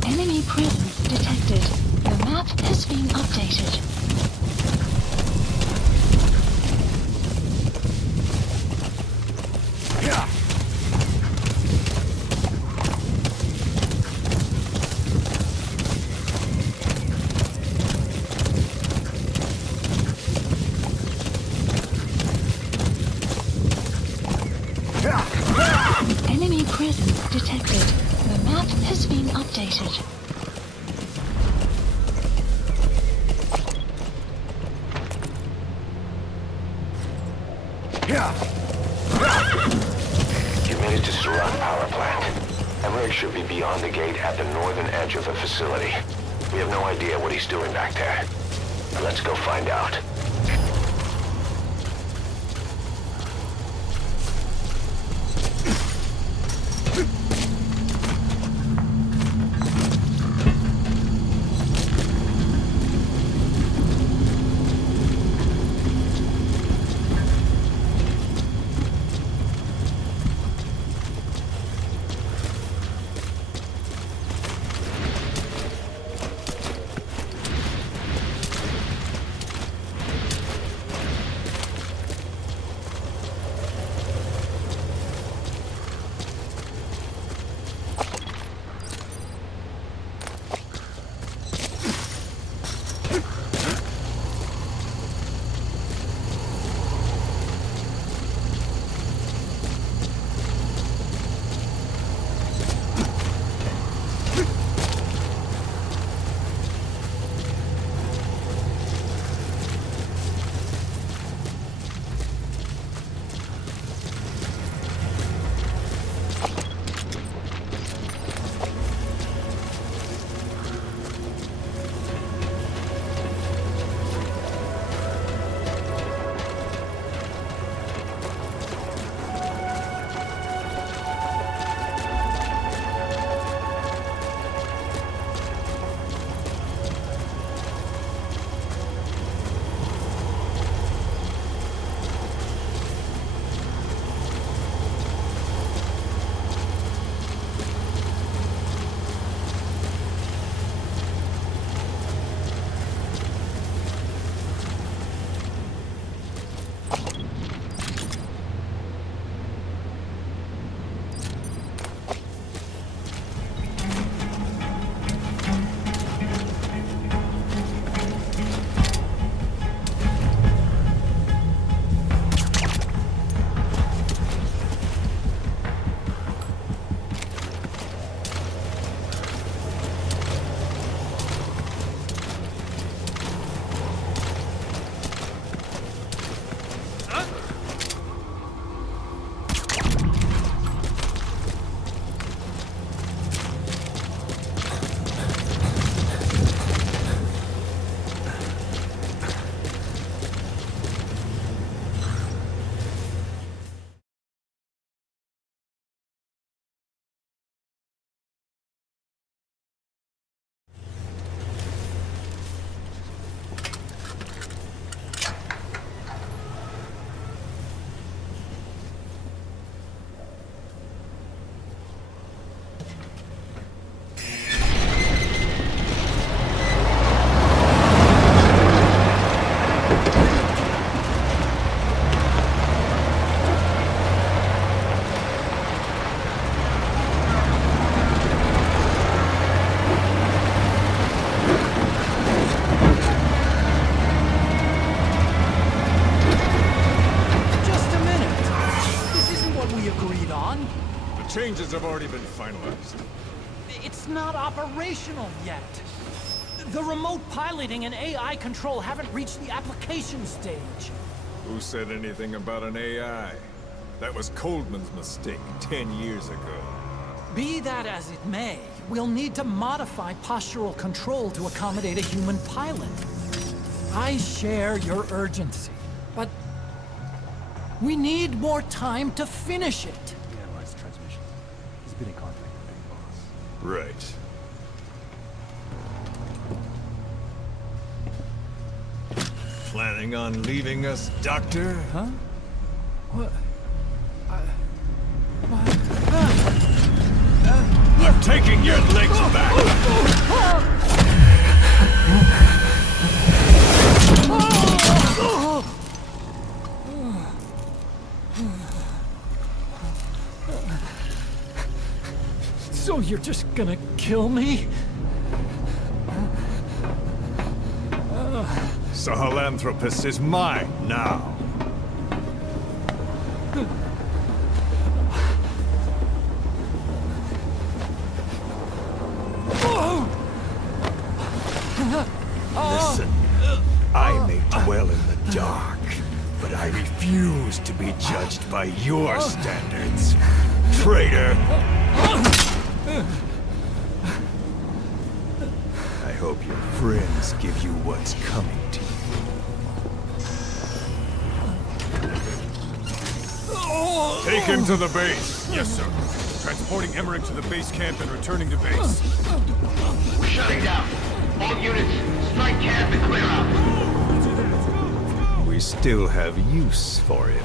Enemy presence detected. The map has been updated. Enemy presence detected. The map has been updated. You made it to Surround Power Plant. Emmerich should be beyond the gate at the northern edge of the facility. We have no idea what he's doing back there. Let's go find out. pieces have already been finalized. It's not operational yet. The remote piloting and AI control haven't reached the application stage. Who said anything about an AI? That was Coldman's mistake 10 years ago. Be that as it may, we'll need to modify postural control to accommodate a human pilot. I share your urgency, but we need more time to finish it. Analyze transmission. He's been in contact with Big Boss. Right. Planning on leaving us, Doctor? Huh? What? I'm taking your legs back! So you're just gonna kill me? Sahelanthropus is mine now. Listen, I may dwell in the dark, but I refuse to be judged by your standards, traitor! I hope your friends give you what's coming to you. Take him to the base. Yes, sir. Transporting Emmerich to the base camp and returning to base. We're shutting down. All units, strike camp and clear out. We still have use for him.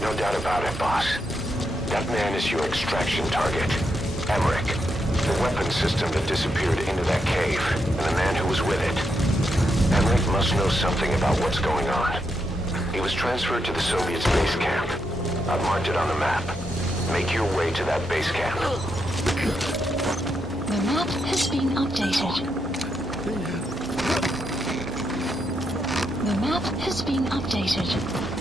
No doubt about it, boss. That man is your extraction target. Emmerich. The weapon system that disappeared into that cave, and the man who was with it. Emmerich must know something about what's going on. He was transferred to the Soviets' base camp. I've marked it on the map. Make your way to that base camp. The map has been updated. The map has been updated.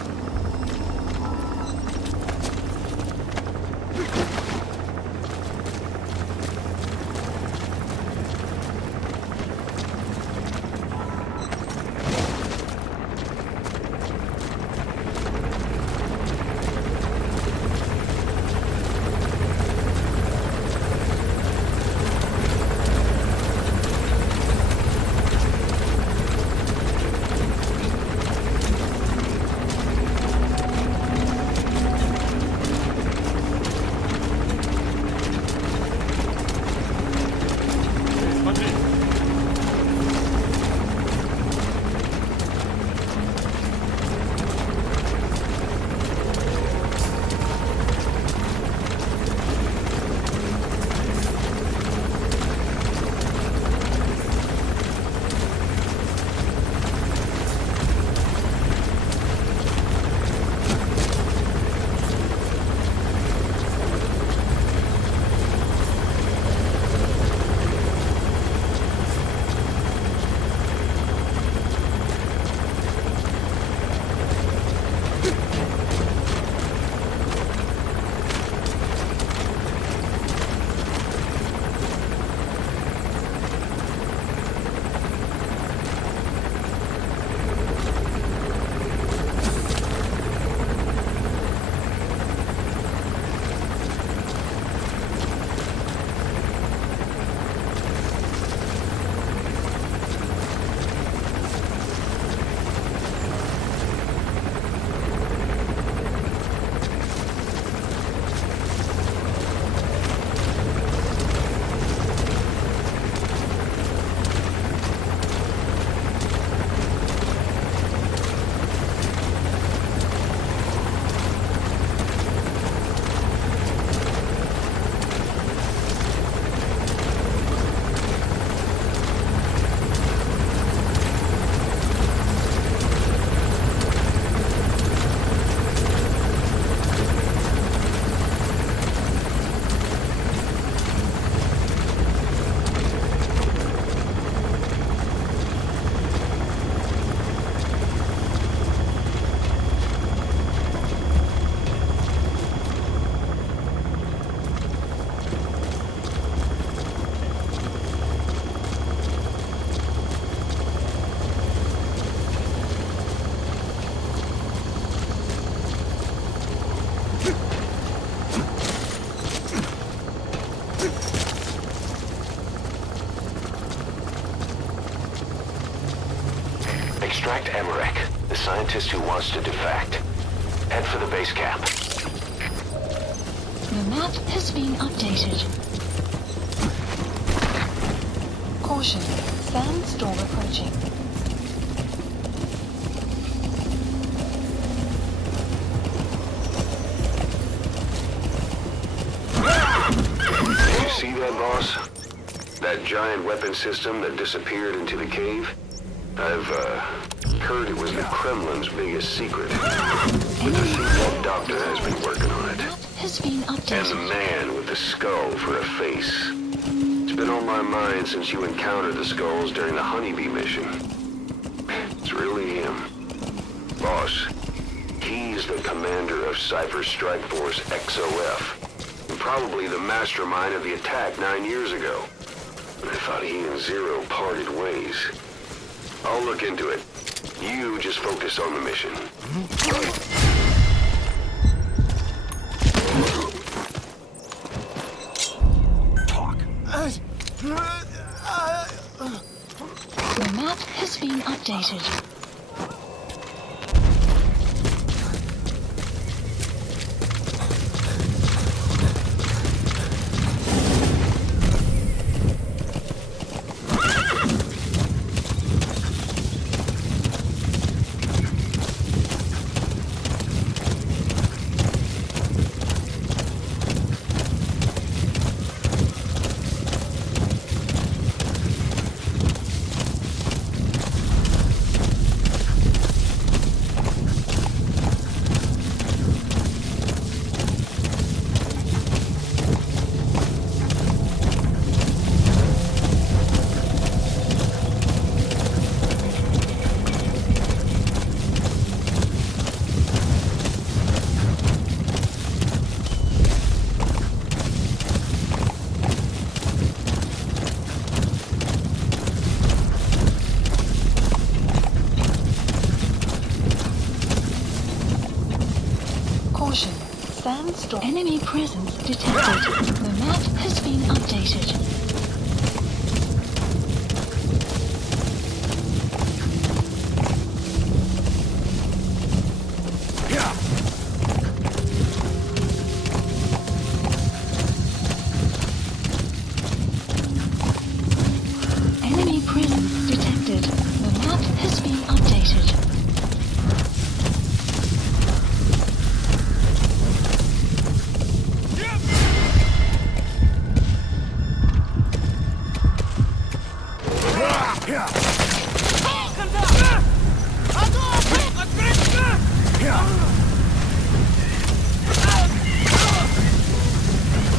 Extract Emmerich, the scientist who wants to defect. Head for the base camp. The map has been updated. Caution, sandstorm approaching. Did you see that, boss? That giant weapon system that disappeared into the cave? I've heard it was the Kremlin's biggest secret. But the C-Tech doctor has been working on it. Has been updated. And the man with the skull for a face. It's been on my mind since you encountered the skulls during the Honeybee mission. It's really him. Boss, he's the commander of Cypher Strike Force XOF. And probably the mastermind of the attack 9 years ago. I thought he and Zero parted ways. I'll look into it. You just focus on the mission. The map has been updated. Sandstorm. Enemy presence detected. The map has been updated. Enemy presence detected. The map has been updated.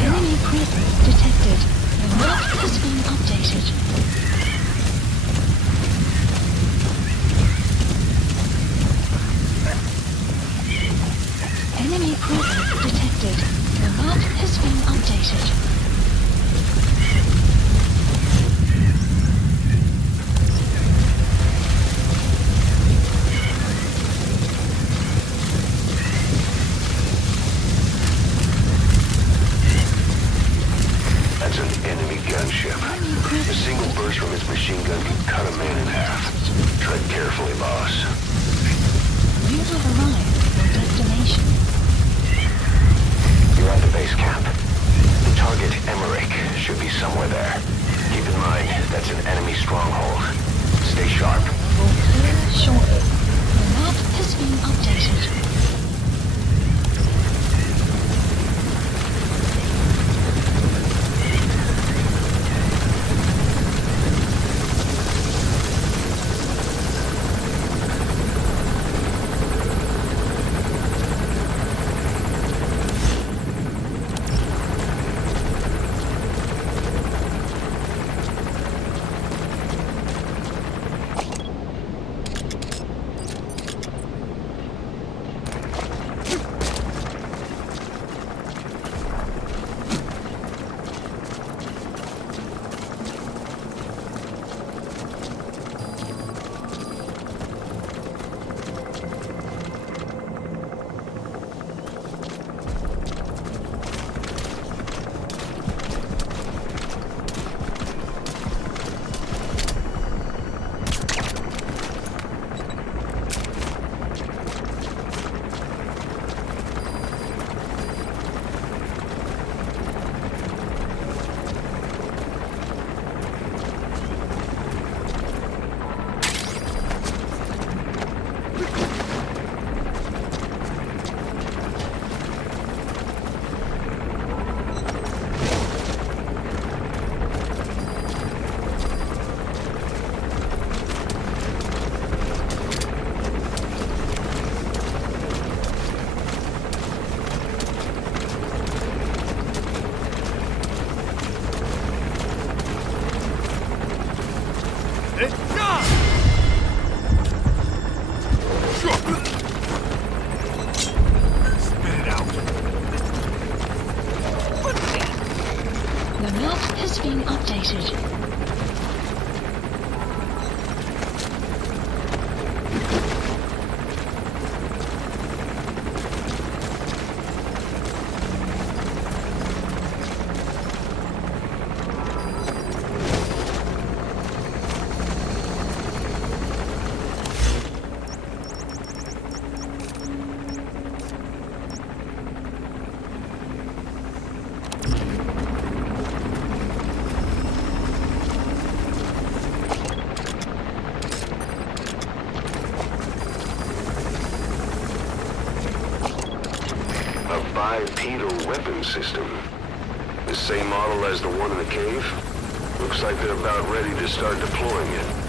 Enemy presence detected. The map has been updated. Enemy presence detected. The map has been updated. That's an enemy gunship. A single burst from its machine gun can cut a man in half. Tread carefully, boss. You have arrived at your destination. You're at the base camp. The target, Emmerich, should be somewhere there. Keep in mind, that's an enemy stronghold. Stay sharp. Will clear shortly. The map has been updated. is being updated. Bipedal weapon system. The same model as the one in the cave? Looks like they're about ready to start deploying it.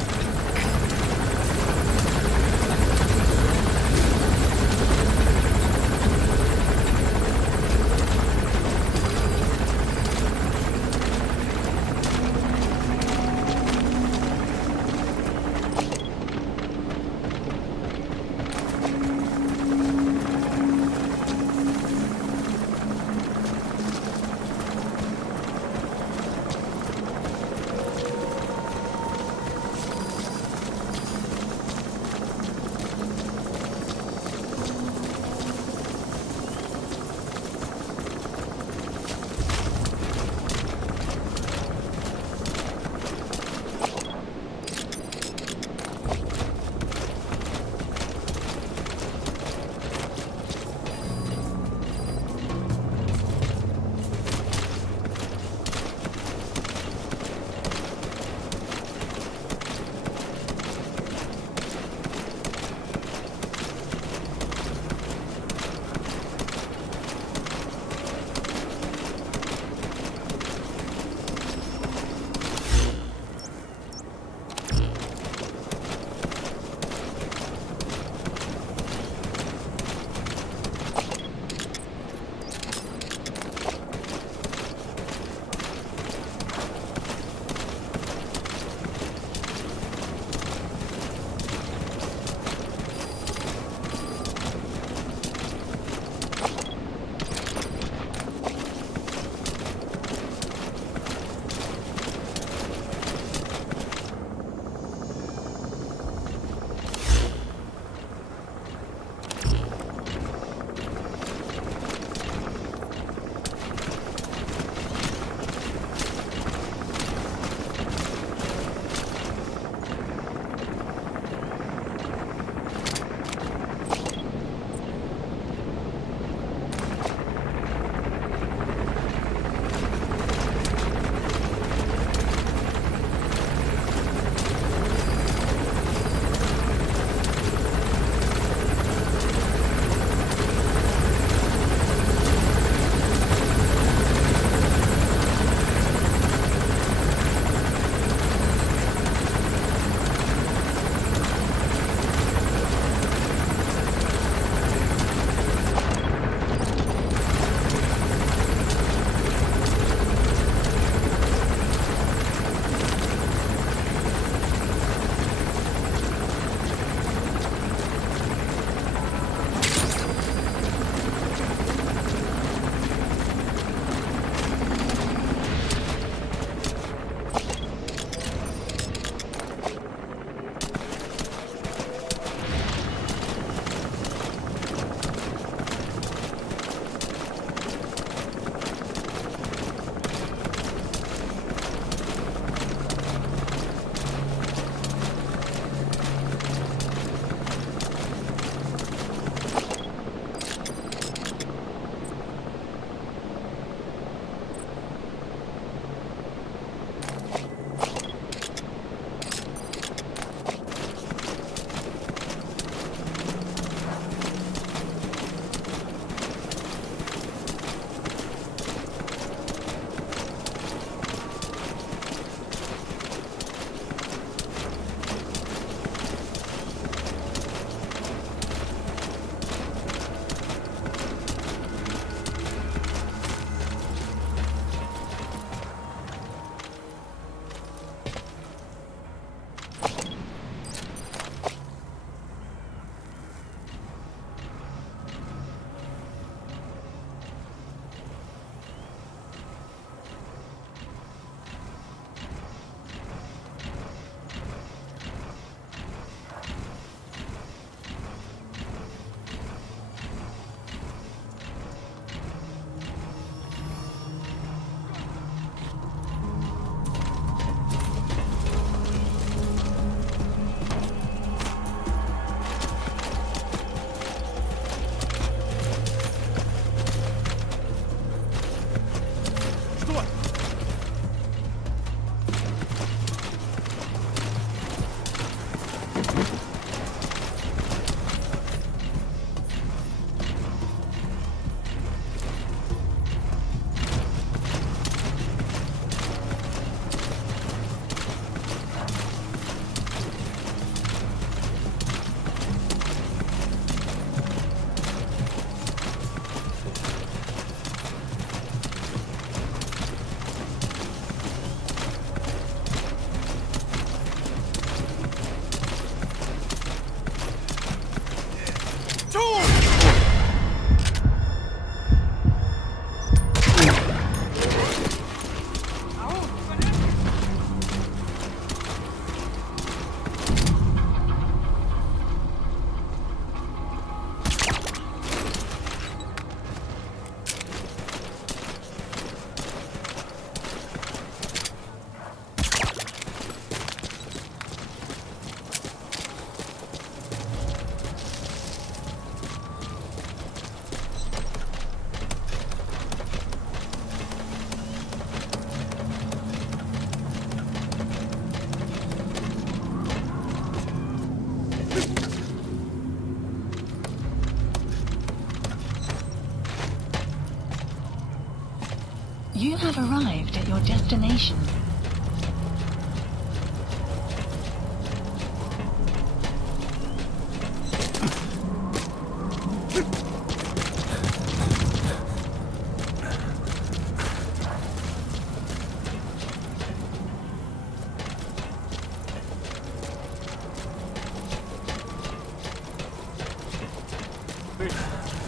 You have arrived at your destination.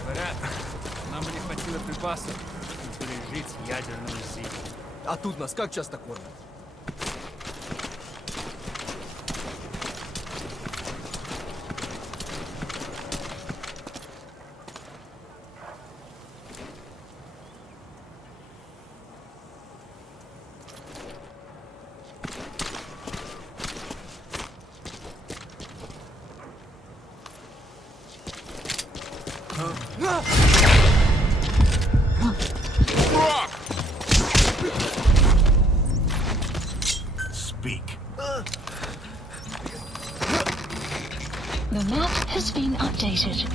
Говорят, нам бы не хватило припасов, чтобы пережить ядерную зиму. А тут нас как часто кормят? Speak. The map has been updated.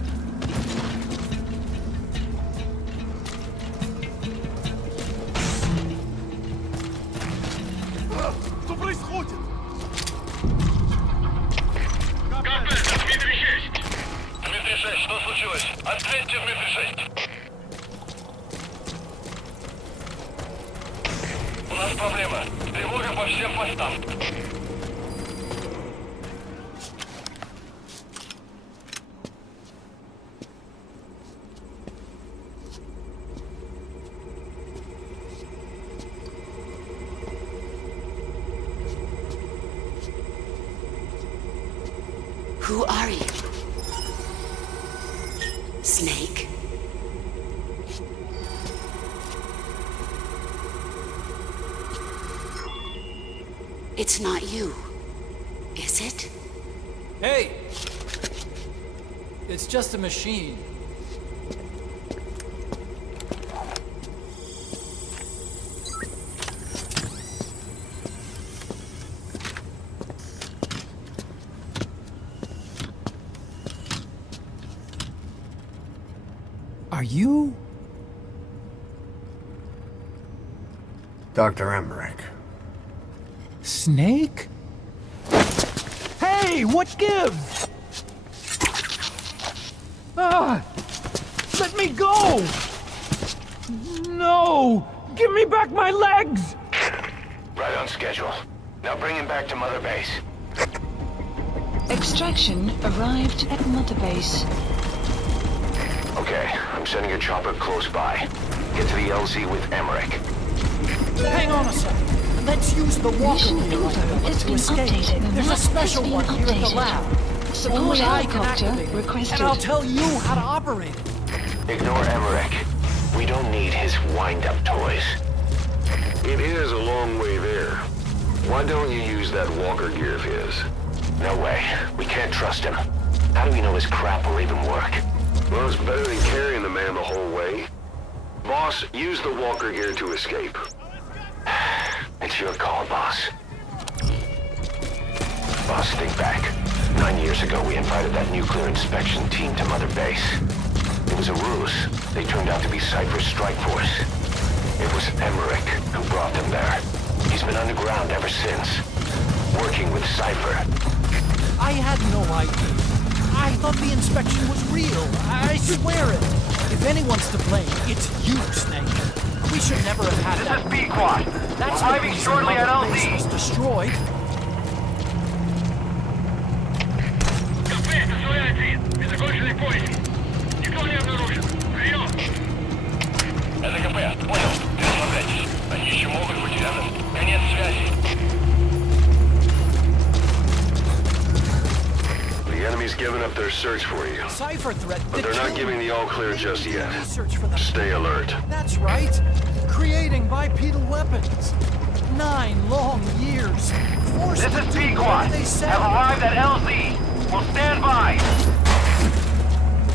Что происходит? Как это, Дмитрий-6? Дмитрий-6, что случилось? Ответьте, Дмитрий-6. У нас проблема. Тревога по всем постам. Who are you? Snake? It's not you, is it? Hey! It's just a machine. Are you? Dr. Emmerich. Snake? Hey, what gives? Ah! Let me go! No! Give me back my legs! Right on schedule. Now bring him back to Mother Base. Extraction arrived at Mother Base. Okay, I'm sending a chopper close by. Get to the LZ with Emmerich. Hang on a sec. Let's use the walker wheel to escape. There's a special one here at the lab. Only I can activate it, and I'll tell you how to operate it. Ignore Emmerich. We don't need his wind-up toys. It is a long way there. Why don't you use that walker gear of his? No way. We can't trust him. How do we know his crap will even work? Well, it's better than carrying the man the whole way. Boss, use the walker gear to escape. It's your call, boss. Boss, think back. 9 years ago, we invited that nuclear inspection team to Mother Base. It was a ruse. They turned out to be Cypher's strike force. It was Emmerich who brought them there. He's been underground ever since, working with Cypher. I had no idea. I thought the inspection was real. I swear it. If anyone's to blame, it's you, Snake. We should never have had that. This is B-Quad. That's Arriving shortly at Mother LZ. Base was destroyed. КП, СВ-1. Незаконченный поиск. Никто не обнаружен. Прием. Это КП. Понял. Переслабляйтесь. Они еще могут быть рядом. Конец связи. The enemy's given up their search for you. Cypher threat. But they're not giving the all-clear just yet. Stay alert. That's right. Creating bipedal weapons. 9 long years. Forced This to is do B-Quad. what they said. Have arrived at LZ. We'll stand by.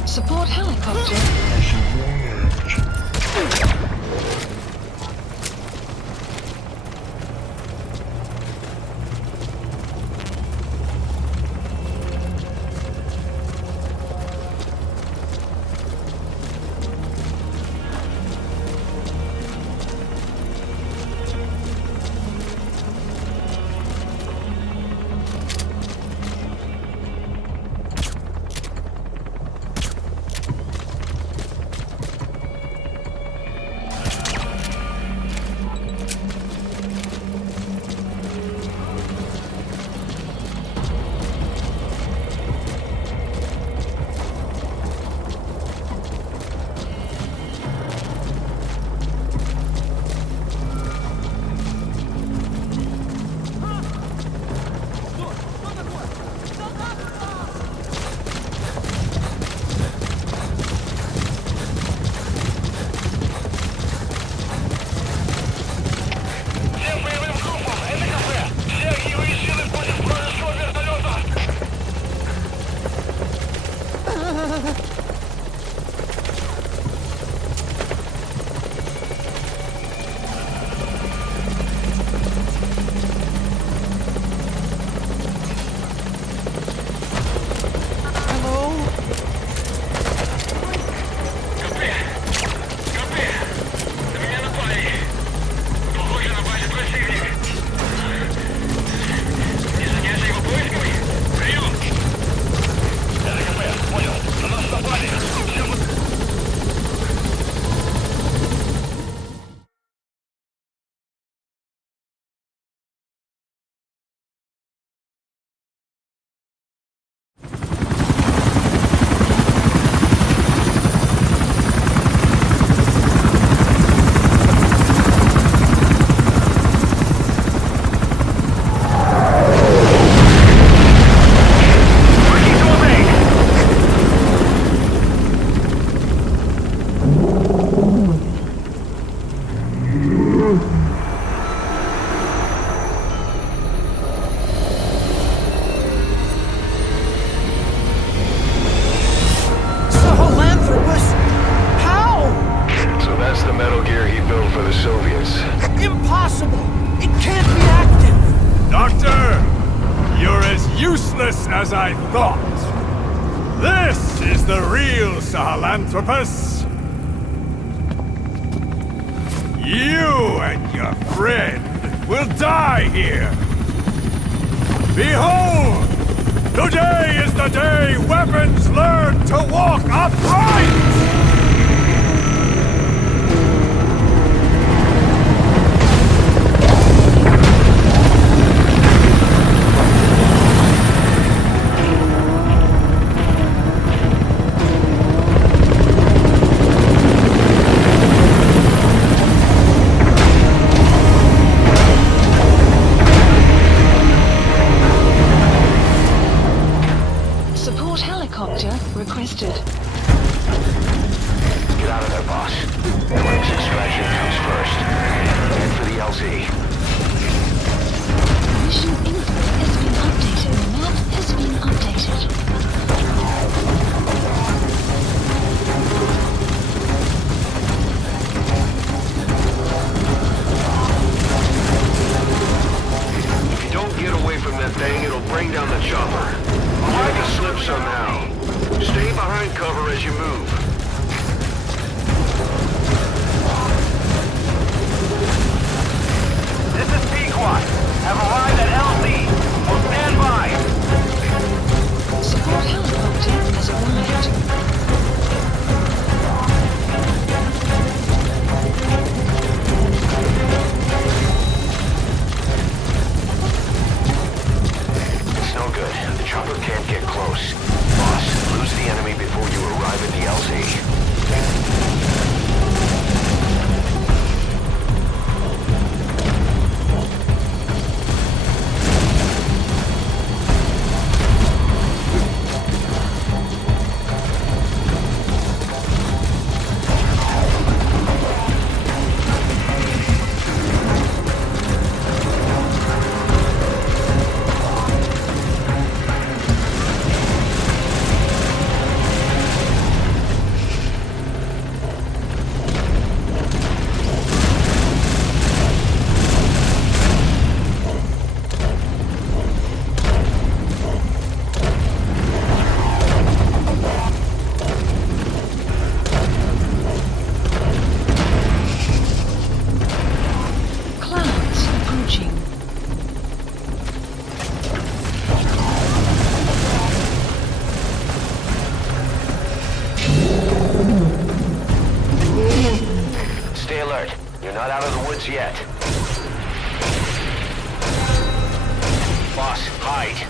Support helicopter. for the Soviets. Impossible! It can't be active! Doctor! You're as useless as I thought. This is the real Sahelanthropus. You and your friend will die here. Behold! Today is the day weapons learn to walk upright! Requested. Get out of there, boss. Quick's extraction comes first. Head for the LZ. Mission info has been updated. The map has been updated. If you don't get away from that thing, it'll bring down the chopper. I'll make a slip somehow. Stay behind cover as you move. This is P-Quad. Have arrived at LZ. Will stand by. Support helicopter has arrived. It's no good. The chopper can't get close. Boss, lose the enemy before you arrive at the LZ. Yet. Boss, hide.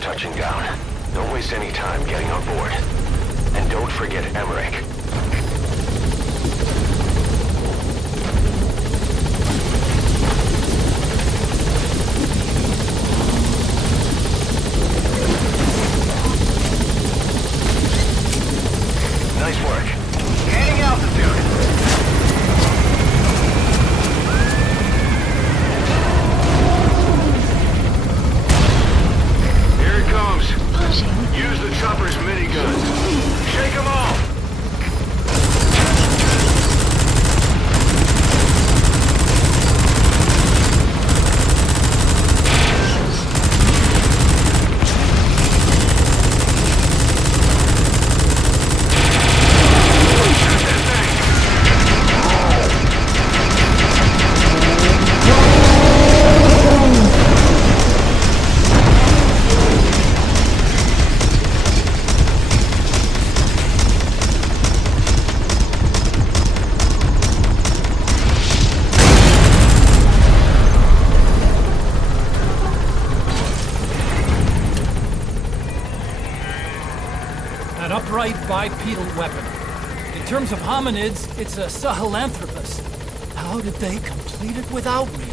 touching down. Don't waste any time getting on board. And don't forget Emmerich. Nice work. Gaining altitude. Here it comes. Use the chopper's miniguns. Shake them off. bipedal weapon. In terms of hominids, it's a Sahelanthropus. How did they complete it without me?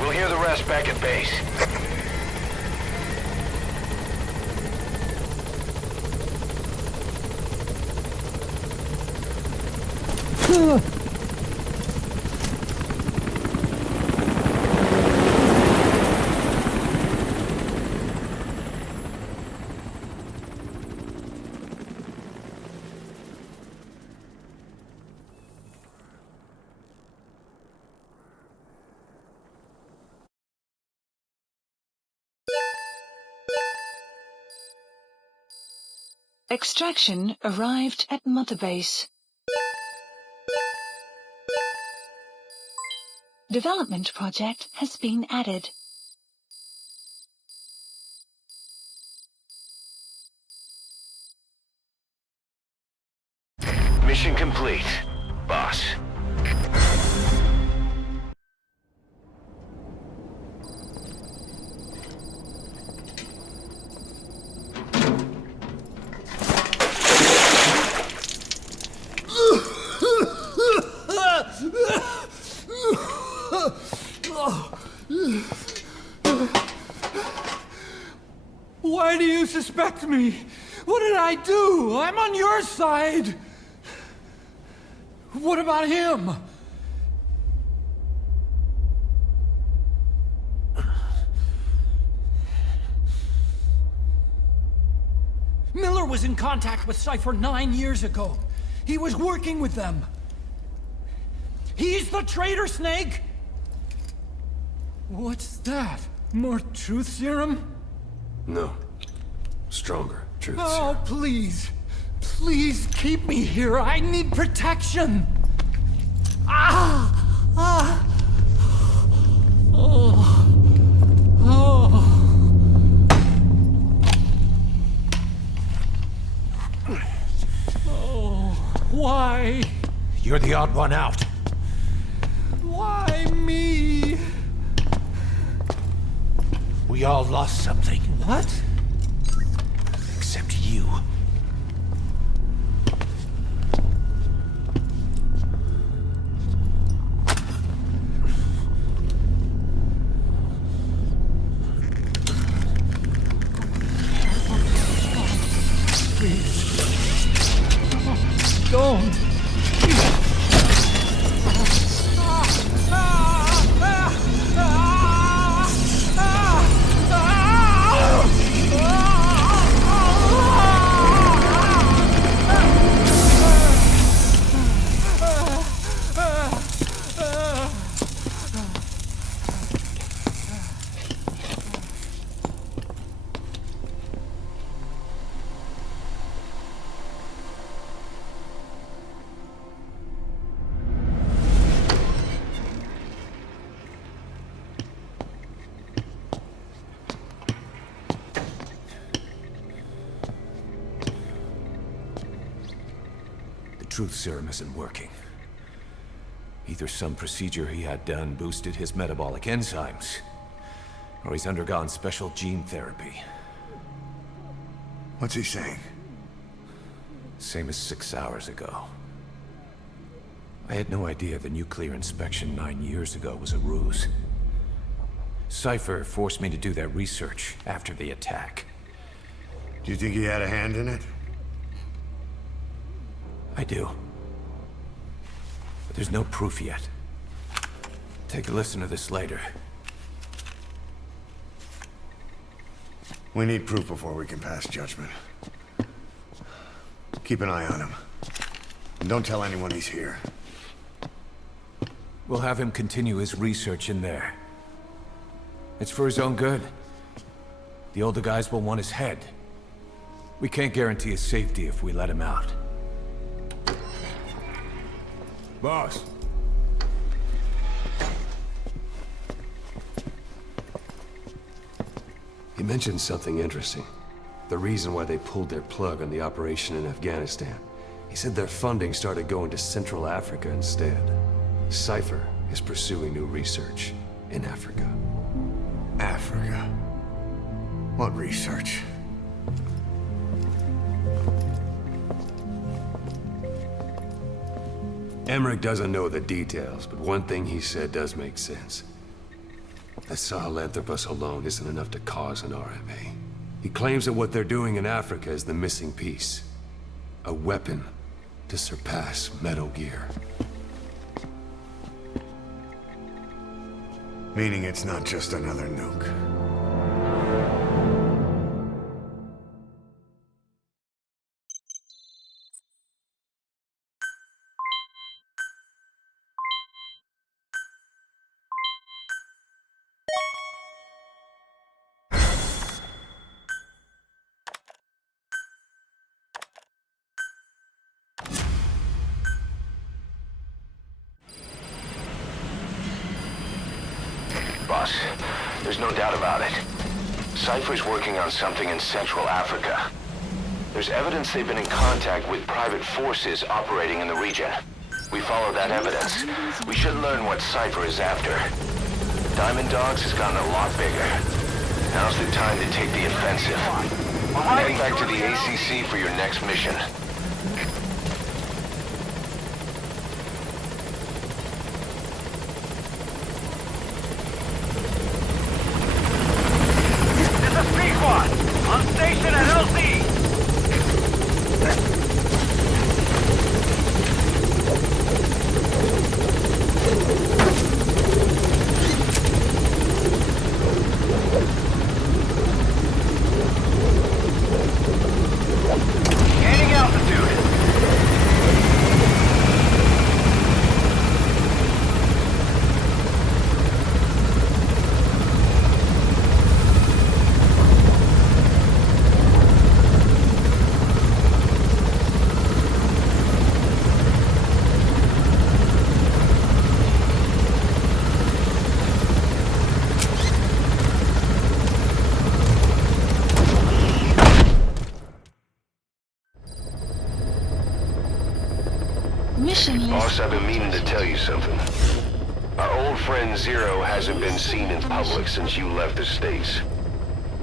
We'll hear the rest back at base. Extraction arrived at Mother Base. Development project has been added. Mission complete, boss. Why do you suspect me? What did I do? I'm on your side. What about him? Miller was in contact with Cypher 9 years ago. He was working with them. He's the traitor, Snake! What's that? More truth serum? No. Stronger truth Oh, serum. please. Please keep me here. I need protection. Ah! Ah! Oh. Oh. Oh. Why? You're the odd one out. Why me? We all lost something. What? Except you. Please. Don't. Truth serum isn't working. Either some procedure he had done boosted his metabolic enzymes, or he's undergone special gene therapy. What's he saying? Same as 6 hours ago. I had no idea the nuclear inspection 9 years ago was a ruse. Cypher forced me to do that research after the attack. Do you think he had a hand in it? I do. But there's no proof yet. Take a listen to this later. We need proof before we can pass judgment. Keep an eye on him. And don't tell anyone he's here. We'll have him continue his research in there. It's for his own good. The older guys will want his head. We can't guarantee his safety if we let him out. Boss. He mentioned something interesting. The reason why they pulled their plug on the operation in Afghanistan. He said their funding started going to Central Africa instead. Cypher is pursuing new research in Africa. Africa? What research? Emmerich doesn't know the details, but one thing he said does make sense. That Sahelanthropus alone isn't enough to cause an RMA. He claims that what they're doing in Africa is the missing piece. A weapon to surpass Metal Gear. Meaning it's not just another nuke. Boss, there's no doubt about it. Cypher's working on something in Central Africa. There's evidence they've been in contact with private forces operating in the region. We follow that evidence. We should learn what Cypher is after. Diamond Dogs has gotten a lot bigger. Now's the time to take the offensive. Head back to the ACC for your next mission. On station at LZ! Gaining altitude. Boss, I've been meaning to tell you something. Our old friend Zero hasn't been seen in public since you left the States.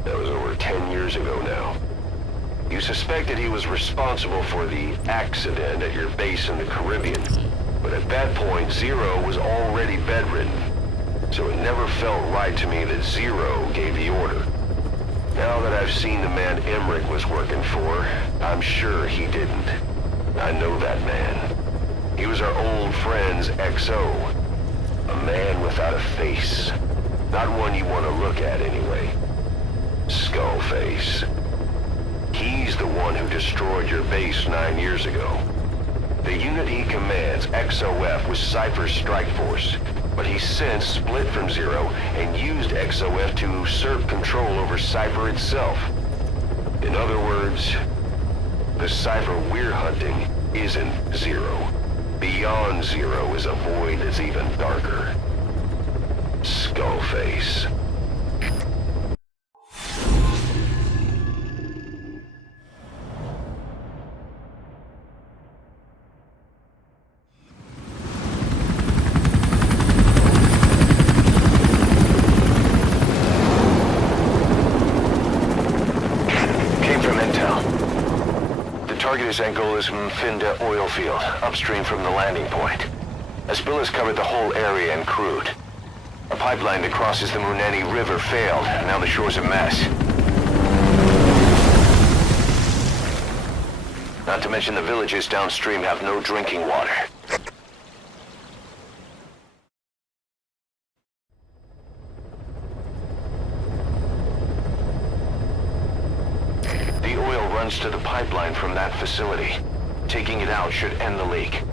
That was over 10 years ago now. You suspected he was responsible for the accident at your base in the Caribbean. But at that point, Zero was already bedridden. So it never felt right to me that Zero gave the order. Now that I've seen the man Emmerich was working for, I'm sure he didn't. I know that man. He was our old friend's XO. A man without a face. Not one you want to look at anyway. Skullface. He's the one who destroyed your base 9 years ago. The unit he commands, XOF, was Cypher's strike force. But he's since split from Zero and used XOF to usurp control over Cypher itself. In other words, the Cypher we're hunting isn't Zero. Beyond Zero is a void that's even darker. Skullface. Angle is Nvme oil field, upstream from the landing point. A spill has covered the whole area and crude. A pipeline that crosses the Muneni River failed, and now the shore's a mess. Not to mention the villages downstream have no drinking water. To the pipeline from that facility. Taking it out should end the leak.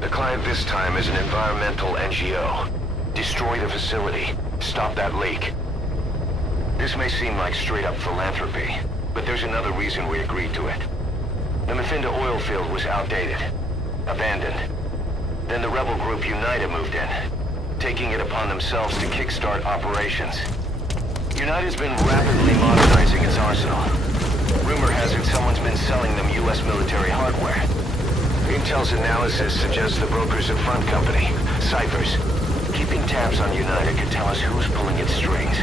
The client this time is an environmental NGO. Destroy the facility. Stop that leak. This may seem like straight-up philanthropy, but there's another reason we agreed to it. The Nvme oil field was outdated. Abandoned. Then the rebel group United moved in, taking it upon themselves to kickstart operations. United's been rapidly modernizing its arsenal. Rumor has it someone's been selling them U.S. military hardware. Intel's analysis suggests the broker's a front company, Cypher's. Keeping tabs on United could tell us who's pulling its strings.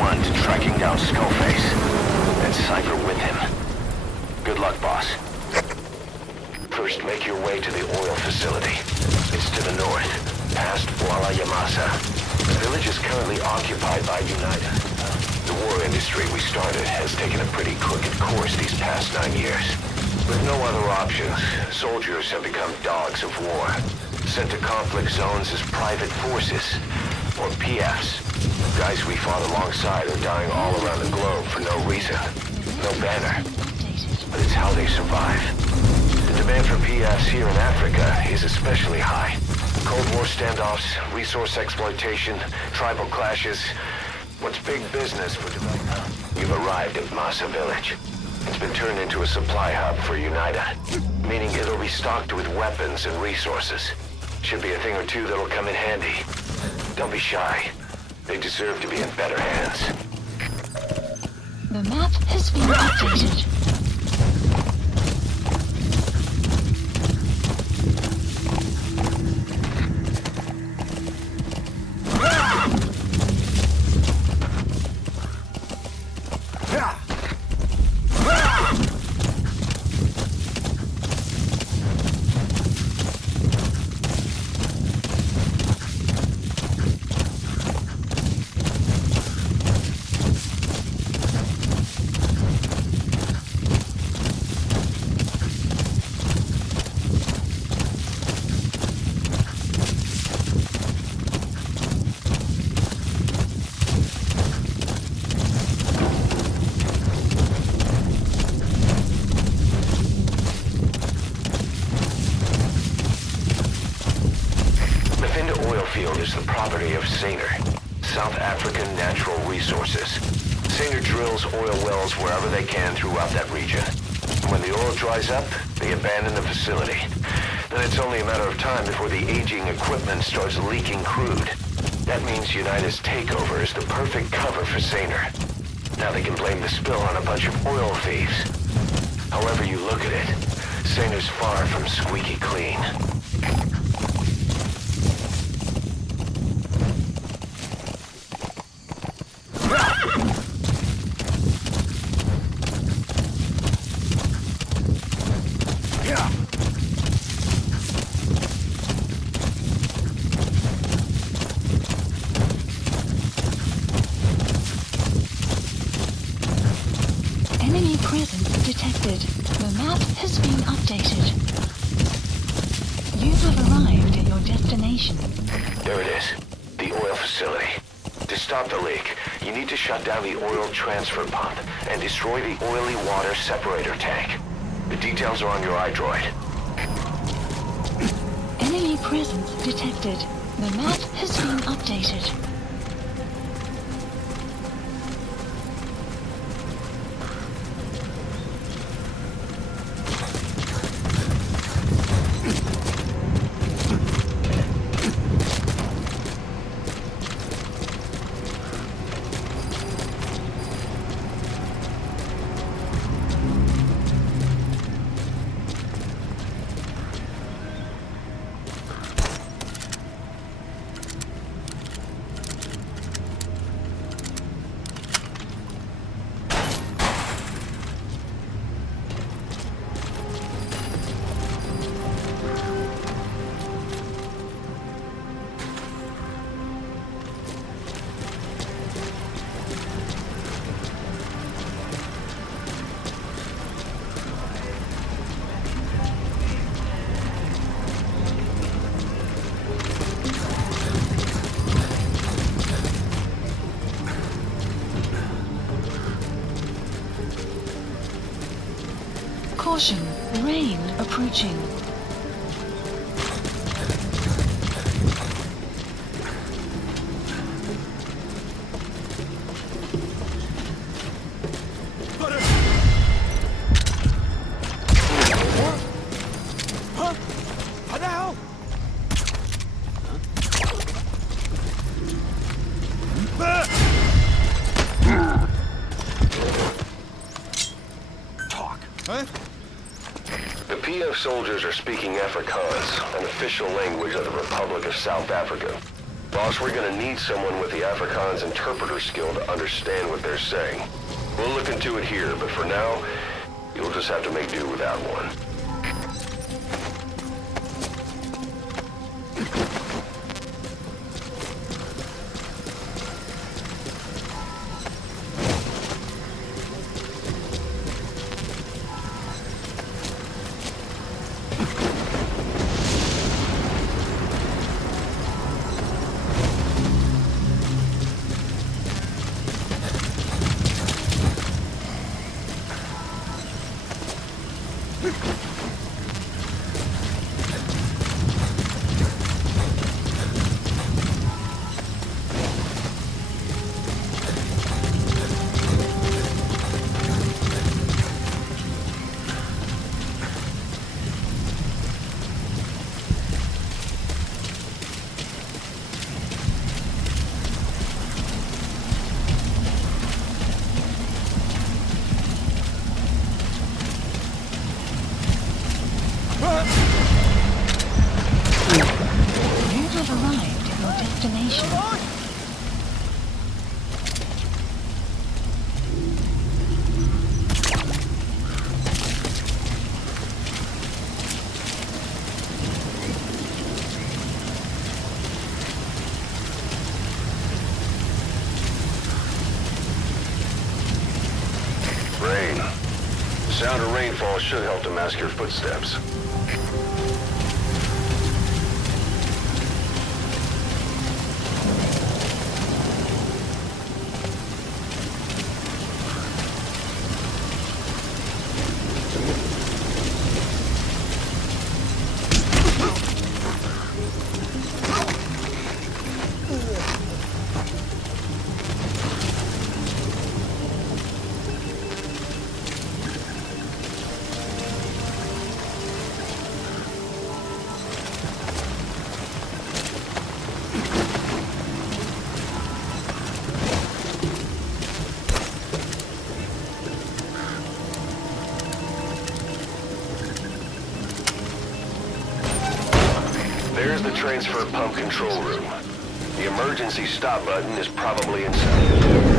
1 to tracking down Skullface and cipher with him. Good luck, boss. First, make your way to the oil facility. It's to the north, past Walla Yamasa. The village is currently occupied by United. The war industry we started has taken a pretty crooked course these past 9 years. With no other options, soldiers have become dogs of war, sent to conflict zones as private forces, or PFs. Guys we fought alongside are dying all around the globe for no reason. No banner. But it's how they survive. The demand for PFs here in Africa is especially high. Cold War standoffs, resource exploitation, tribal clashes. What's big business for development? You've arrived at Masa Village. It's been turned into a supply hub for UNITA, meaning it'll be stocked with weapons and resources. Should be a thing or two that'll come in handy. Don't be shy. They deserve to be in better hands. The map has been updated. Is the property of Saner, South African Natural Resources. Saner drills oil wells wherever they can throughout that region. When the oil dries up, they abandon the facility. Then it's only a matter of time before the aging equipment starts leaking crude. That means UNITA's takeover is the perfect cover for Saner. Now they can blame the spill on a bunch of oil thieves. However you look at it, Saner's far from squeaky clean. Enemy presence detected. The map has been updated. You have arrived at your destination. There it is. The oil facility. To stop the leak, you need to shut down the oil transfer pump and destroy the oily water separator tank. The details are on your iDroid. Enemy presence detected. The map has been updated. Caution, rain approaching. Soldiers are speaking Afrikaans, an official language of the Republic of South Africa. Boss, we're gonna need someone with the Afrikaans interpreter skill to understand what they're saying. We'll look into it here, but for now, you'll just have to make do without one. Sound of rainfall should help to mask your footsteps. There's the transfer pump control room. The emergency stop button is probably inside.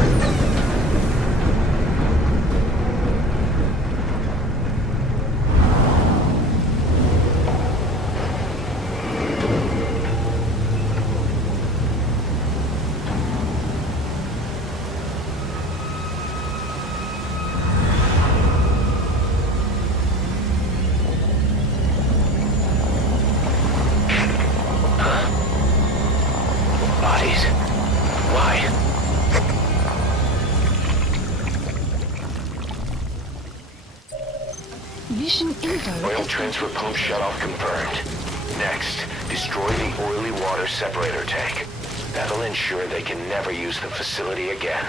Oil transfer pump shutoff confirmed. Next, destroy the oily water separator tank. That'll ensure they can never use the facility again.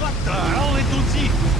What the hell is this?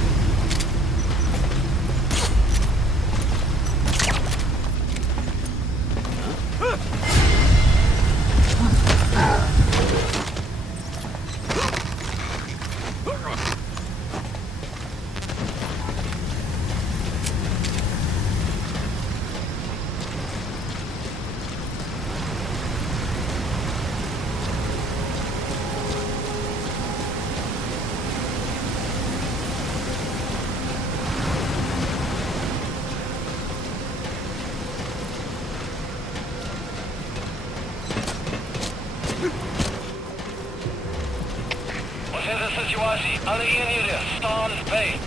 Ale injury, stand bay.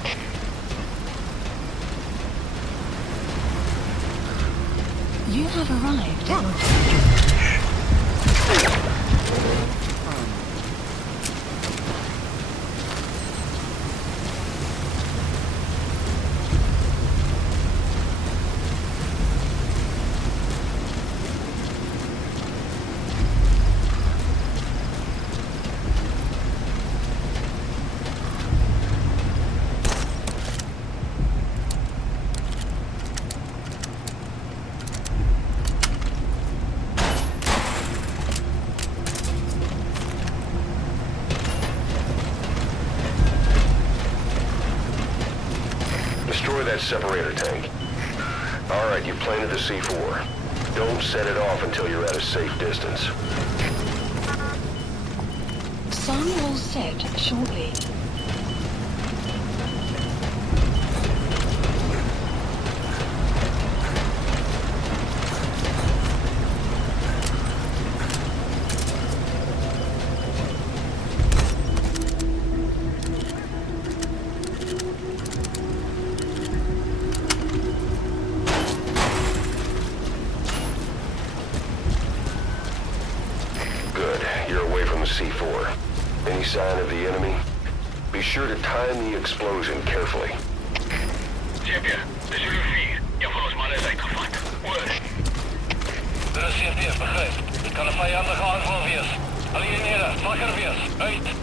You have arrived at your that separator tank. Alright, you planted the C4. Don't set it off until you're at a safe distance. Sun will set shortly. C4. Any sign of the enemy? Be sure to time the explosion carefully. Champion, dit is jullie 4. Je hebt van ons mannen zijn gevat. Oor. De CPS begrijpt. Het kan een vijandige aanval wees. Alieneren, wakker wees. Uit.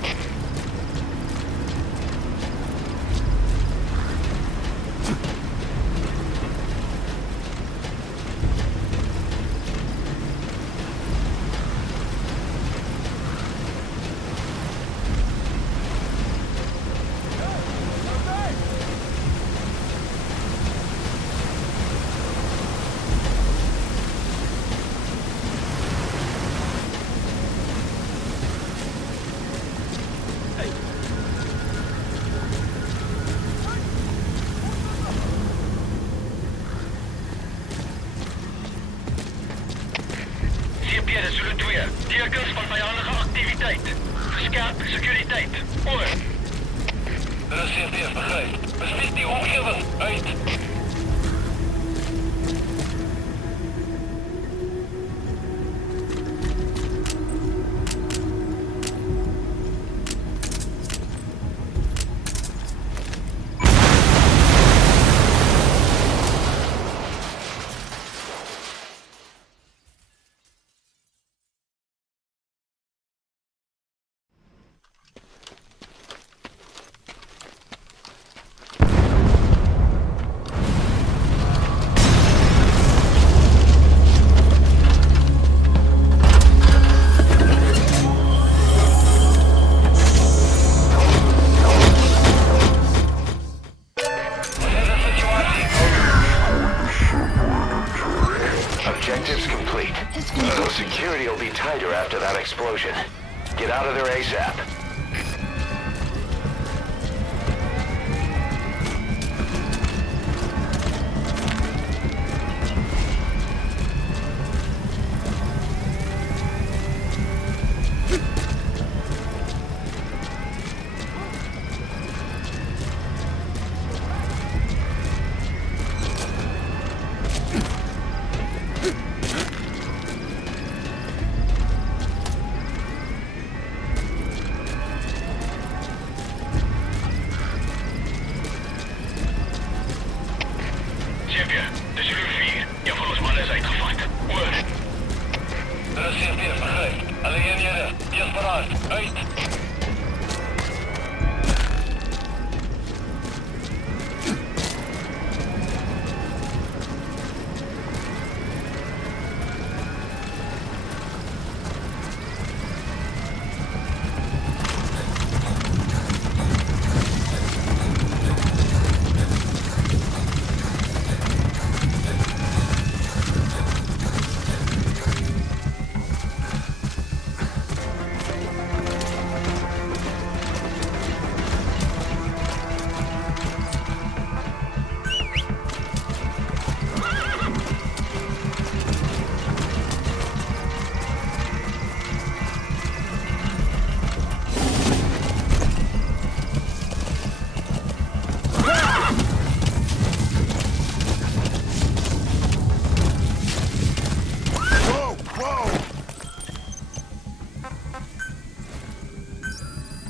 Tekens van vijandige activiteit. Geskerp securiteit. Oor. De CPS begrijpt. Bespied die omgeving. Uit. Objectives complete. So security will be tighter after that explosion. Get out of there ASAP.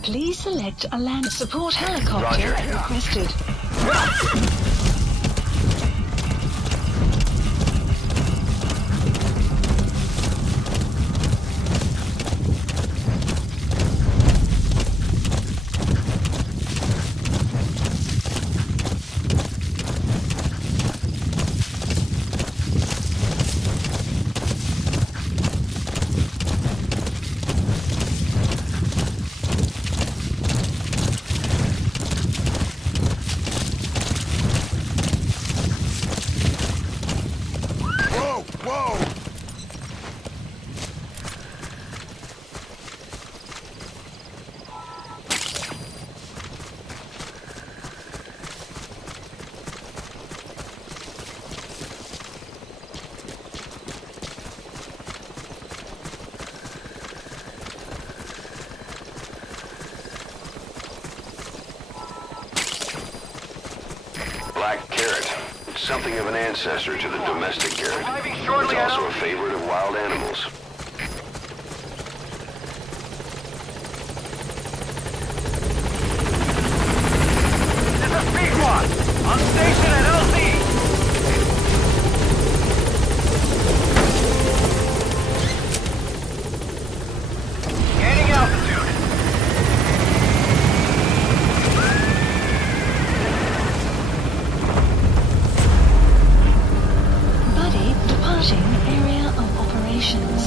Please select a land support helicopter requested. something of an ancestor to the domestic carrot. It's also a favorite of wild animals. This is Keychron! On station at LZ! Gaining altitude. Buddy departing area of operations.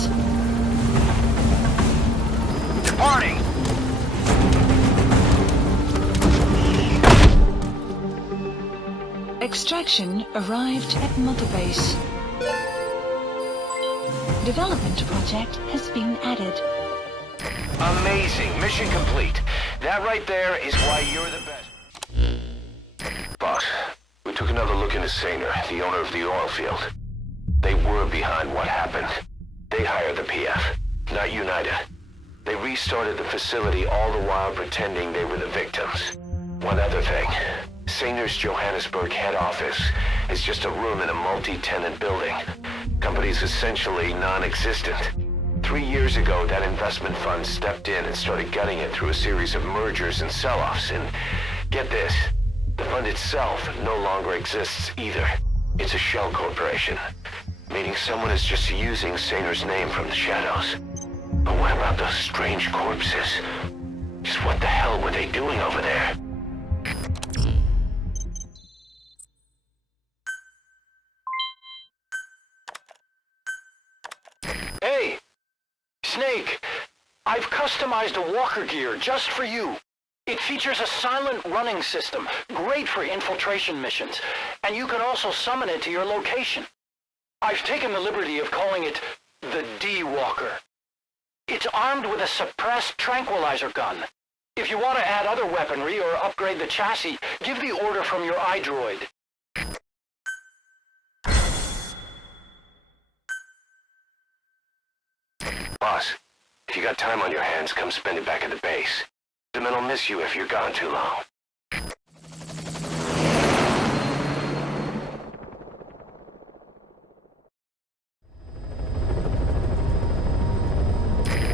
Departing! Extraction arrived at Mother Base. Development project has been added. Amazing. Mission complete. That right there is why you're the best. Boss, we took another look into Saner, the owner of the oil field. They were behind what happened. They hired the PF, not United. They restarted the facility all the while pretending they were the victims. One other thing. Saner's Johannesburg head office is just a room in a multi-tenant building. Company's essentially non-existent. 3 years ago, that investment fund stepped in and started gutting it through a series of mergers and sell-offs. And get this, the fund itself no longer exists either. It's a shell corporation, meaning someone is just using Saner's name from the shadows. But what about those strange corpses? Just what the hell were they doing over there? Hey! Snake! I've customized a walker gear just for you. It features a silent running system, great for infiltration missions, and you can also summon it to your location. I've taken the liberty of calling it the D-Walker. It's armed with a suppressed tranquilizer gun. If you want to add other weaponry or upgrade the chassis, give the order from your iDroid. Boss, if you got time on your hands, come spend it back at the base. The men will miss you if you're gone too long.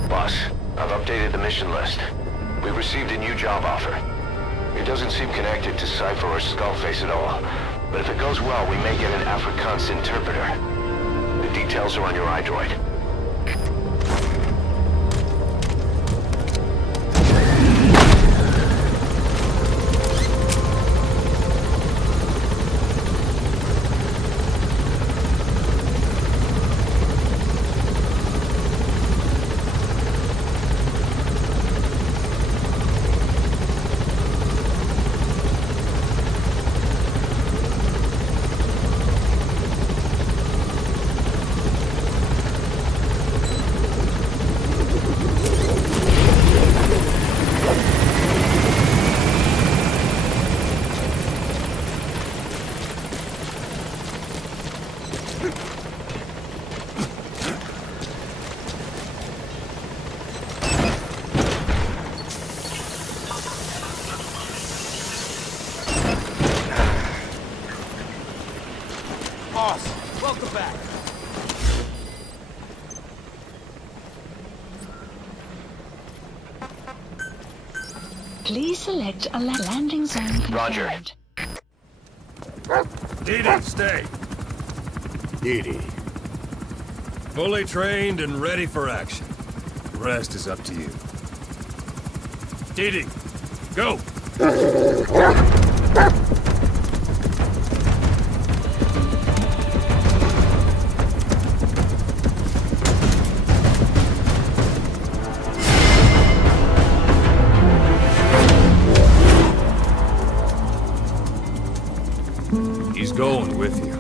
Boss, I've updated the mission list. We received a new job offer. It doesn't seem connected to Cypher or Skullface at all, but if it goes well, we may get an Afrikaans interpreter. The details are on your iDroid. Welcome back. Please select a landing zone confirmed. Roger. Didi, stay. Didi. Fully trained and ready for action. The rest is up to you. Didi, go! He's going with you.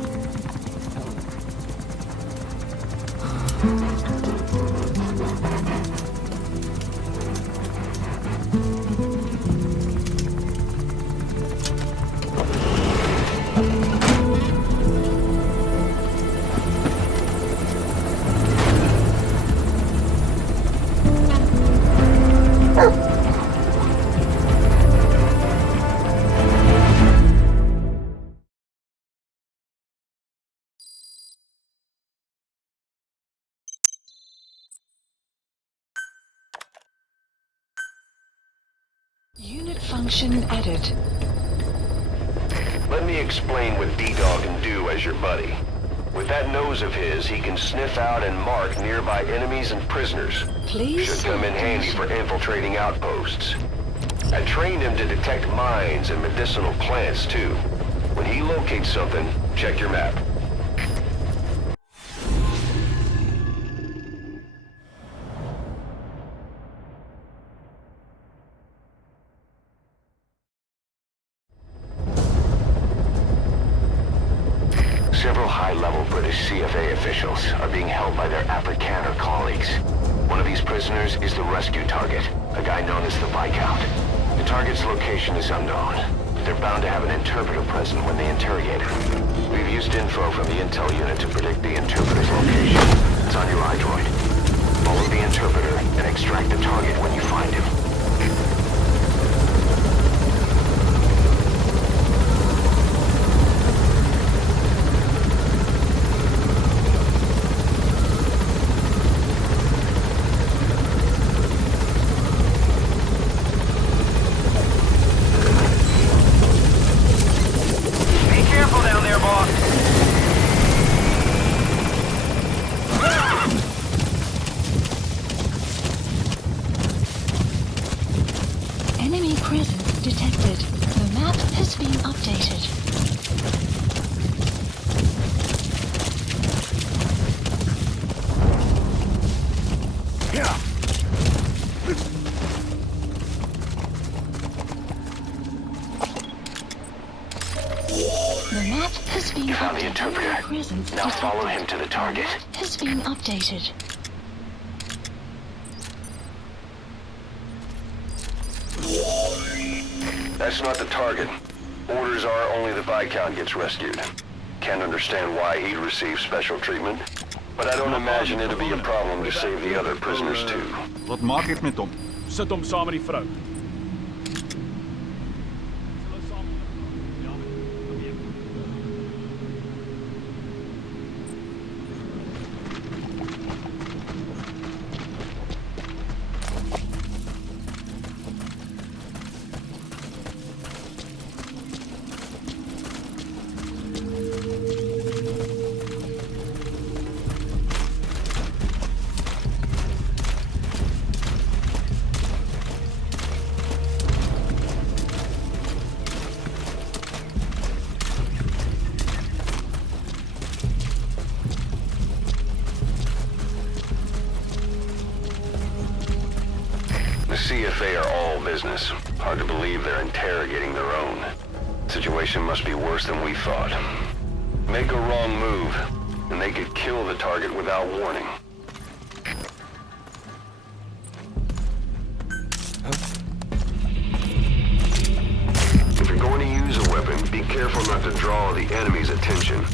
Function edit. Let me explain what D-Dog can do as your buddy. With that nose of his, he can sniff out and mark nearby enemies and prisoners. Please should come in handy for infiltrating outposts. I trained him to detect mines and medicinal plants, too. When he locates something, check your map. Several high-level British CFA officials are being held by their Afrikaner colleagues. One of these prisoners is the rescue target, a guy known as the Viscount. The target's location is unknown. They're bound to have an interpreter present when they interrogate him. We've used info from the intel unit to predict the interpreter's location. It's on your iDroid. Follow the interpreter and extract the target when you find him. Now follow him to the target. Has been updated. That's not the target. Orders are only the Viscount gets rescued. Can't understand why he'd receive special treatment, but I don't imagine it'll be a problem to save the other prisoners too. Wat maak ik met hom? Sit hom saam met die vrou. The CFA are all business. Hard to believe they're interrogating their own. Situation must be worse than we thought. Make a wrong move, and they could kill the target without warning. If you're going to use a weapon, be careful not to draw the enemy's attention.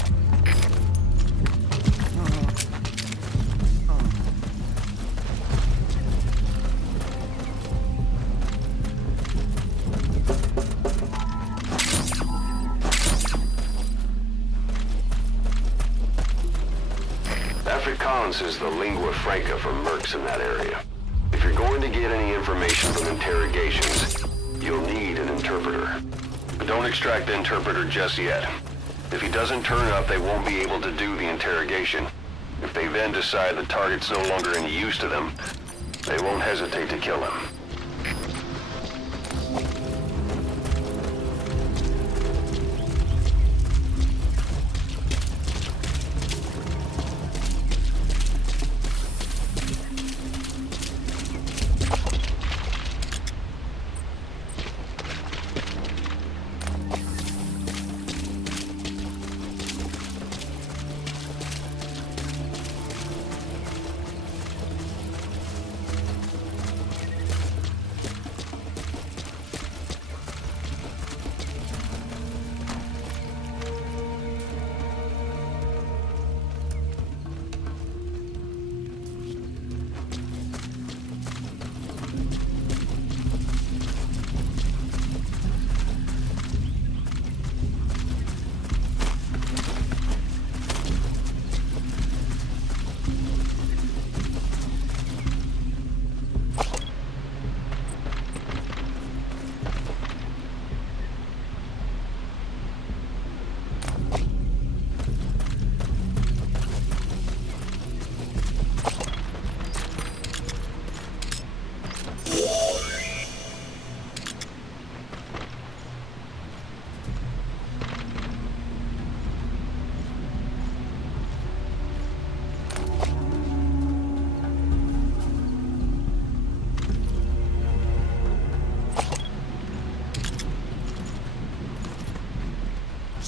Afrikaans is the lingua franca for mercs in that area. If you're going to get any information from interrogations, you'll need an interpreter. But don't extract the interpreter just yet. If he doesn't turn up, they won't be able to do the interrogation. If they then decide the target's no longer any use to them, they won't hesitate to kill him.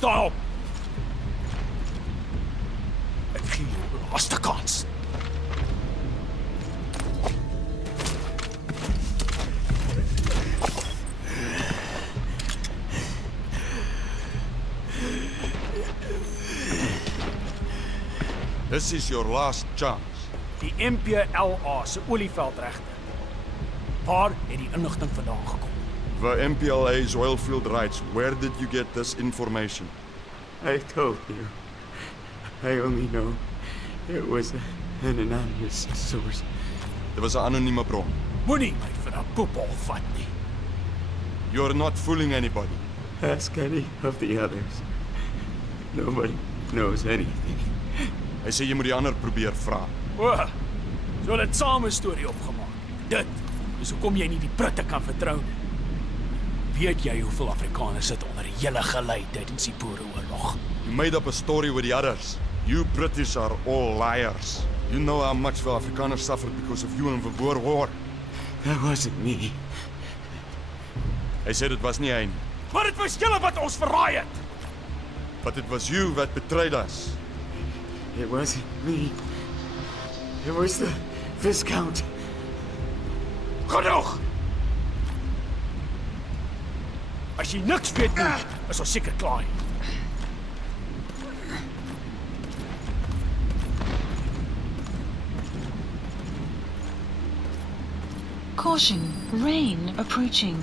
Staan op! Ek gee jou 'n laaste kans. This is your last chance. Die MPLA se olieveldregte. Waar het die inligting vandaan gekom? The MPLA's oilfield rights. Where did you get this information? I told you. I only know it was an anonymous source. Dit was 'n anonieme bron. Moenie my vir 'n poepel vat nie. You're not fooling anybody. Ask any of the others. Nobody knows anything. Hy sê jy moet die ander probeer vra. O, so het saam 'n storie opgemaak. Dit is hoekom jy nie die Britte kan vertrou nie. Weet jy hoeveel Afrikaners sit onder die hele gelei tydens die Boereoorlog? You made up a story with the others. You British are all liars. You know how much the Afrikaners suffered because of you in the Boer War. That wasn't me. Hy sê dit was nie hy nie. Maar dit was julle wat ons verraai het. But it was you that betrayed us. It wasn't me. It was the Viscount. Genoeg! As jy niks weet nie, is ons seker klaar. Caution, rain approaching.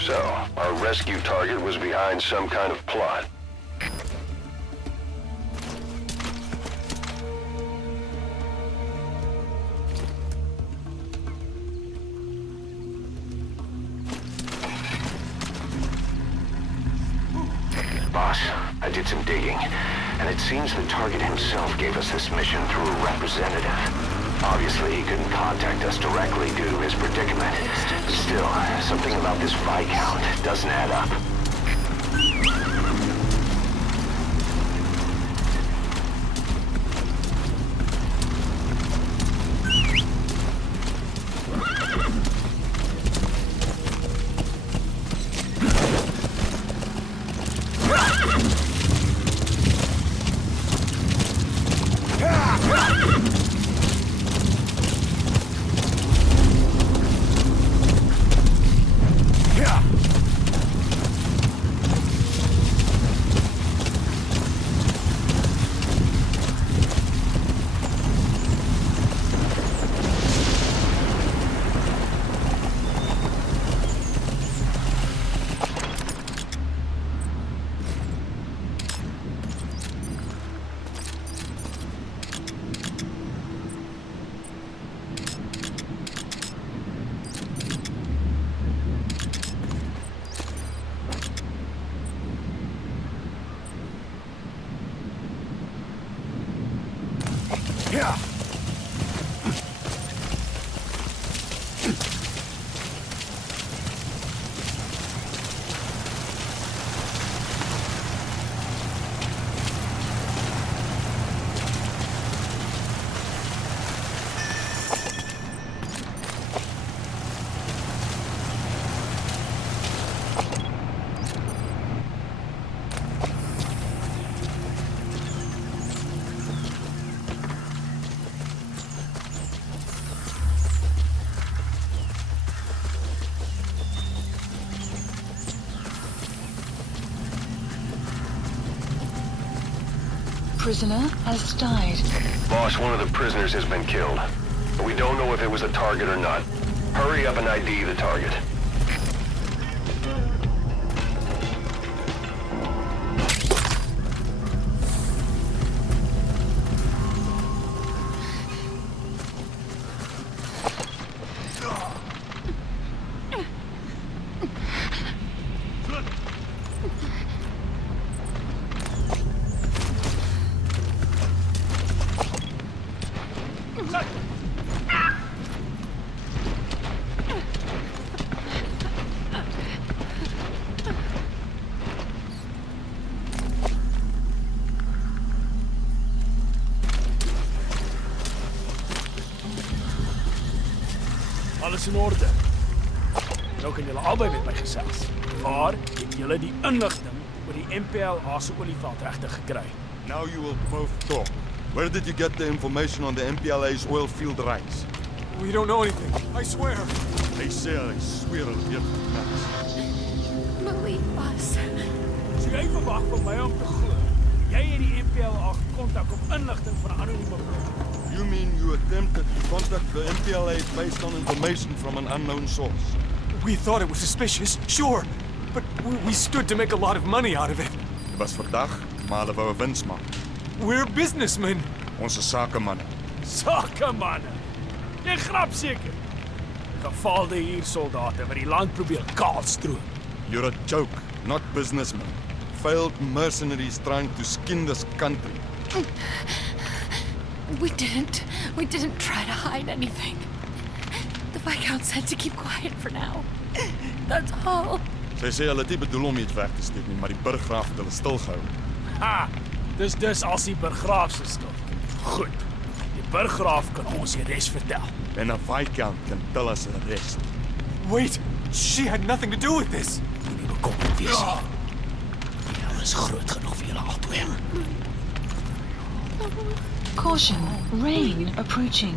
So, our rescue target was behind some kind of plot. Boss, I did some digging, and it seems the target himself gave us this mission through a representative. Obviously, he couldn't contact us directly due to his predicament. Still, something about this Viscount doesn't add up. Prisoner has died. Boss, one of the prisoners has been killed. But we don't know if it was a target or not. Hurry up and ID the target. Alles in orde. Nou kan julle albei met my gesels. Maar het julle die inligting oor die MPLA se olifant regtig gekry? Now you will both talk. Where did you get the information on the MPLA's oil field rights? We don't know anything. I swear. They say I swear I'll get nuts. Believe us. So jy verwag van my om te glo. Jy het die MPLA gekontak op inligting van 'n anonieme bron. You mean you attempted to contact the MPLA based on information from an unknown source? We thought it was suspicious, sure. But we stood to make a lot of money out of it. Dit was verdag, maar hulle wou 'n wins maak. We're businessmen. Ons is sakemanne. Sakemanne. Jy grap seker. Gefaalde huursoldate wat die land probeer kaalstroop. You're a joke, not businessmen. Failed mercenaries trying to skin this country. We didn't try to hide anything. The Viscount said to keep quiet for now. That's all. Sy sê hulle het nie bedoel om iets weg te steek nie, maar die burggraaf het hulle stilgehou. Ha! Dis als die burggraaf se skuld. Goed. Die burggraaf kan ons die res vertel. En 'n Viscount can tell us the rest. Wait, she had nothing to do with this. Moenie bekommerd wees nie. Die hel is groot genoeg vir julle albei. Caution, rain approaching.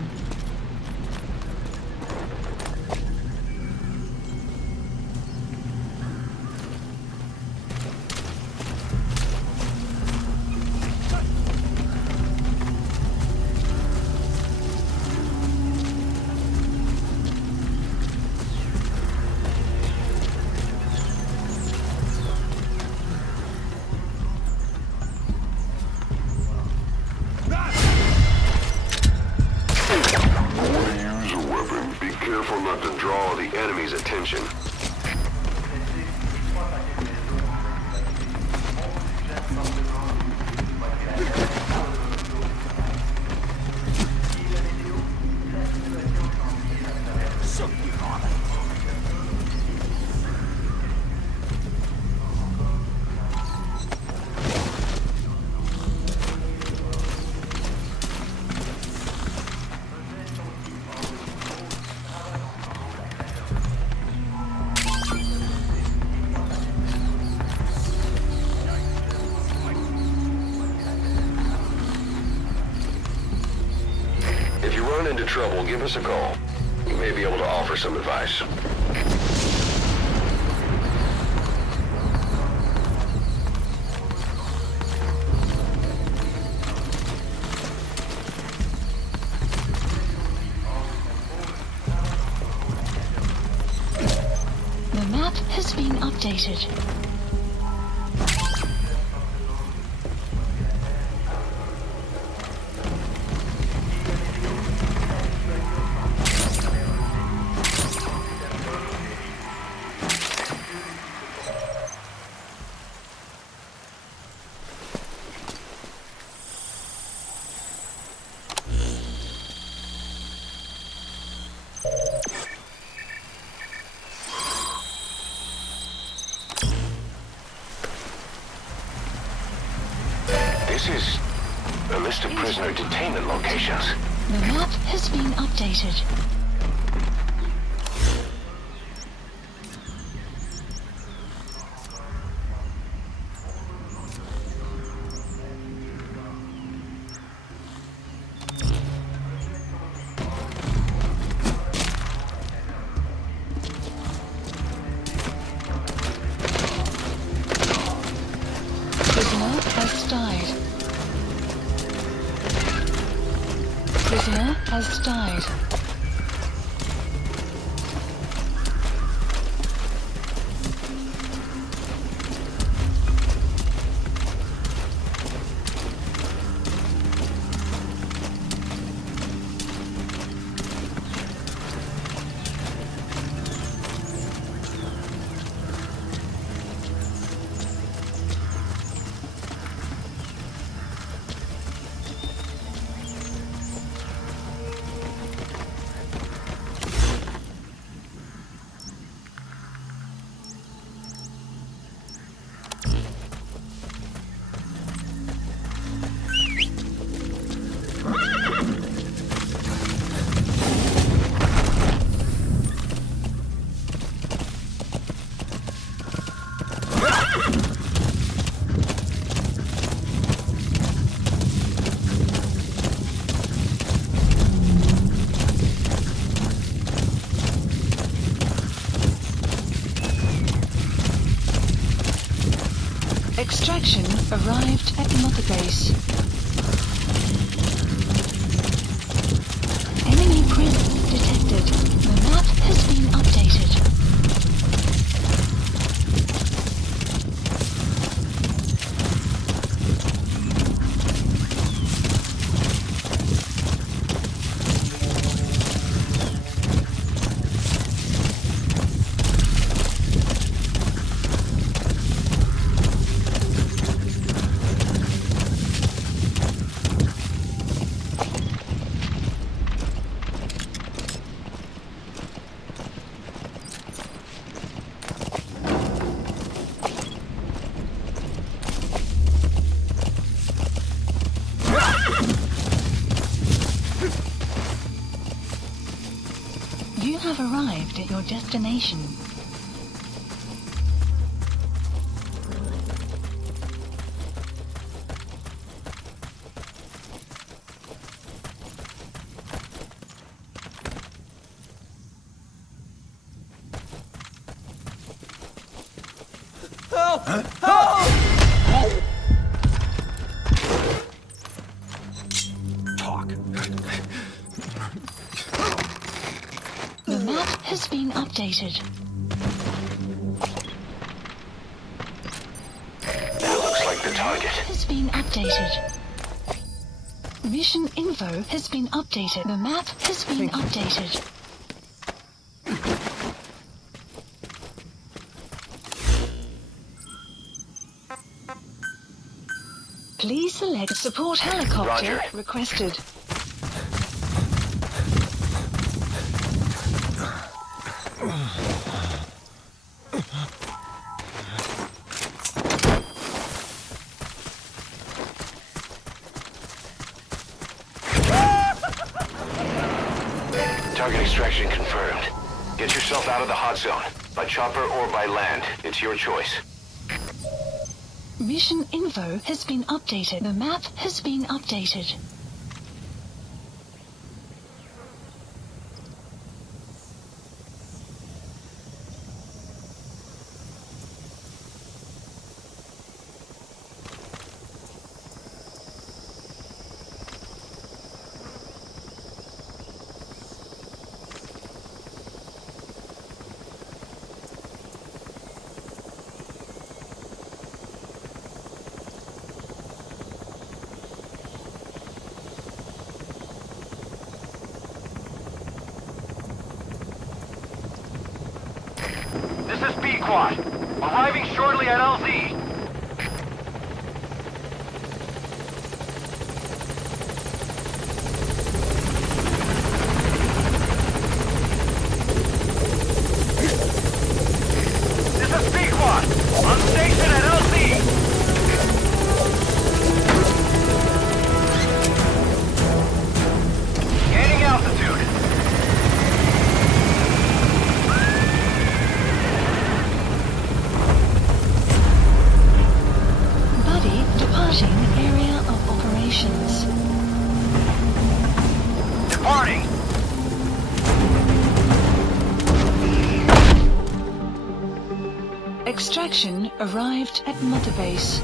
Trouble, give us a call. We may be able to offer some advice. The map has been updated. This is a list of prisoner detainment locations. The map has been updated. Prisoner has died. Prisoner has died. Extraction arrived at Mother Base. Enemy presence detected. The map has been updated. You have arrived at your destination. Help! Help! Talk. The map has been updated. That looks like the target. Has been updated. Mission info has been updated. The map has been updated. Please select support helicopter Roger. requested. Target extraction confirmed. Get yourself out of the hot zone. By chopper or by land. It's your choice. Mission info has been updated. The map has been updated. This is B-Quad. Arriving shortly at LZ. This is B-Quad. On station at LZ. Gaining altitude. Departing area of operations. Departing. Extraction arrived at Mother Base.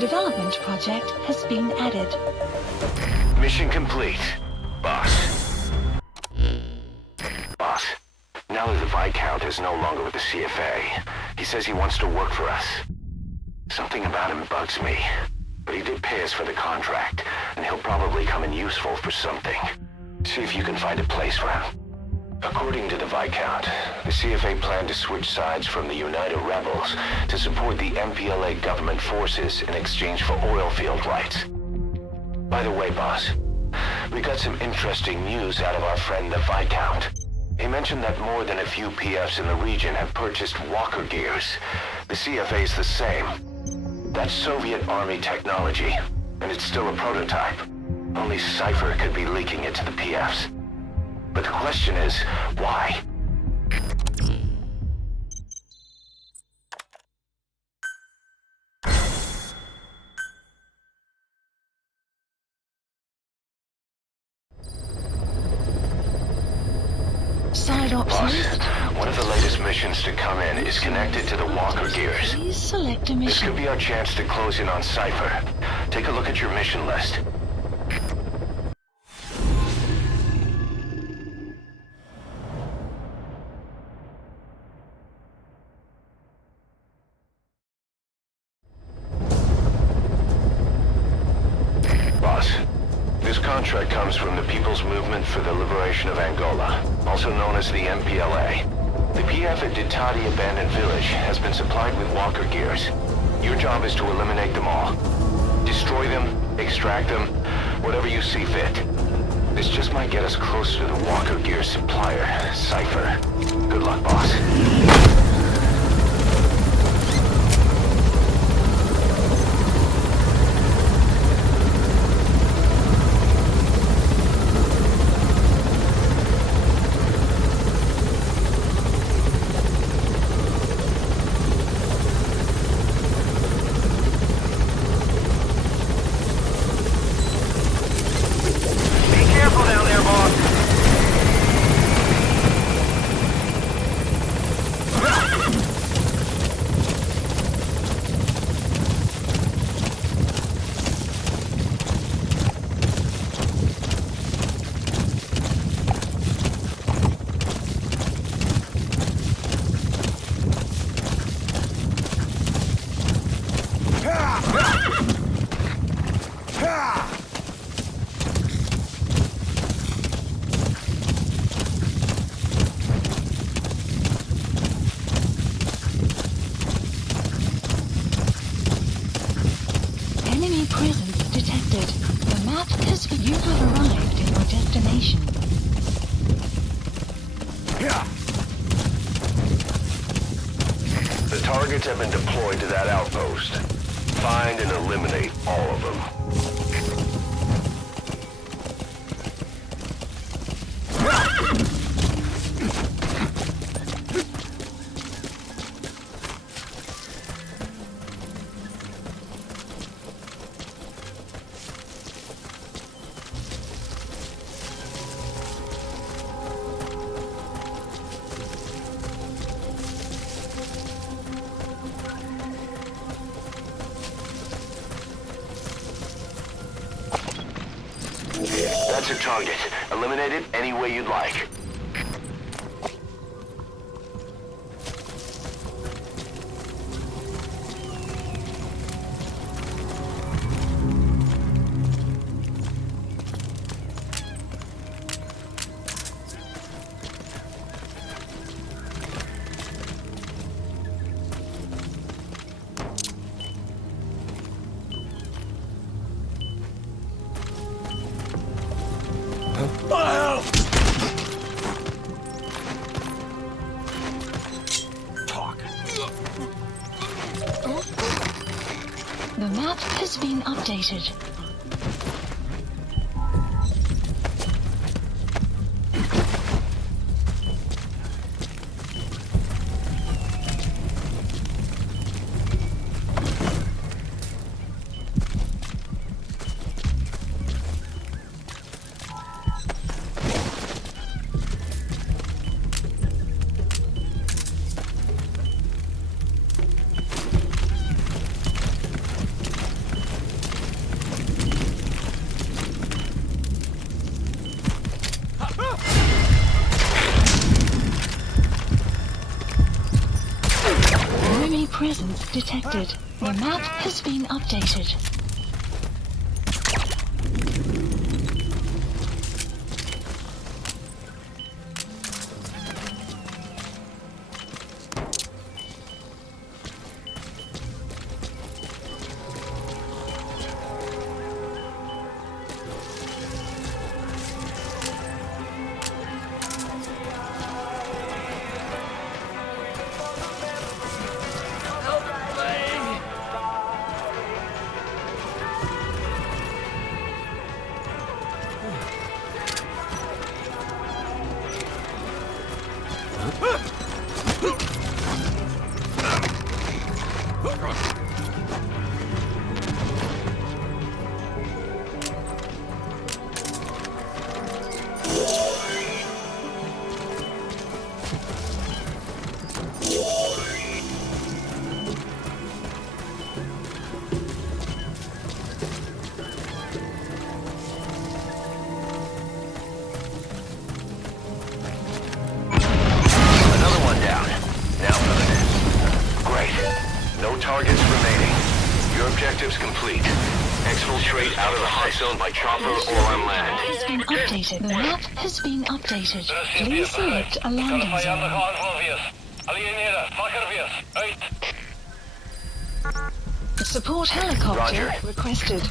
Development project has been added. Mission complete. Boss. Boss. Now that the Viscount is no longer with the CFA, he says he wants to work for us. Something about him bugs me. But he did pay us for the contract, and he'll probably come in useful for something. See if you can find a place for him. According to the Viscount, the CFA planned to switch sides from the United Rebels to support the MPLA government forces in exchange for oil field rights. By the way, boss, we got some interesting news out of our friend the Viscount. He mentioned that more than a few PFs in the region have purchased walker gears. The CFA's the same. That's Soviet Army technology, and it's still a prototype. Only Cypher could be leaking it to the PFs. But the question is, why? Side ops Boss, list. one of the latest missions to come in is connected to the Walker gears. Please select a This mission. could be our chance to close in on Cypher. Take a look at your mission list. Boss, this contract comes from the People's Movement for the Liberation of Angola, also known as the MPLA. The PF at Ditati Abandoned Village has been supplied with Walker gears. Your job is to eliminate them all. Destroy them, extract them, whatever you see fit. This just might get us closer to the Walker gear supplier, Cypher. Good luck, boss. Enemy presence detected. The map has... You have arrived at your destination. The targets have been deployed to that outpost. Find and eliminate all of them. That's your target. Eliminate it any way you'd like. The map has been updated. Enemy presence detected. The map has been updated. targets remaining. Your objective's complete. Exfiltrate out of the hot zone by chopper or on land. Has been updated. The map has been updated. Please select a landing zone. Support helicopter requested.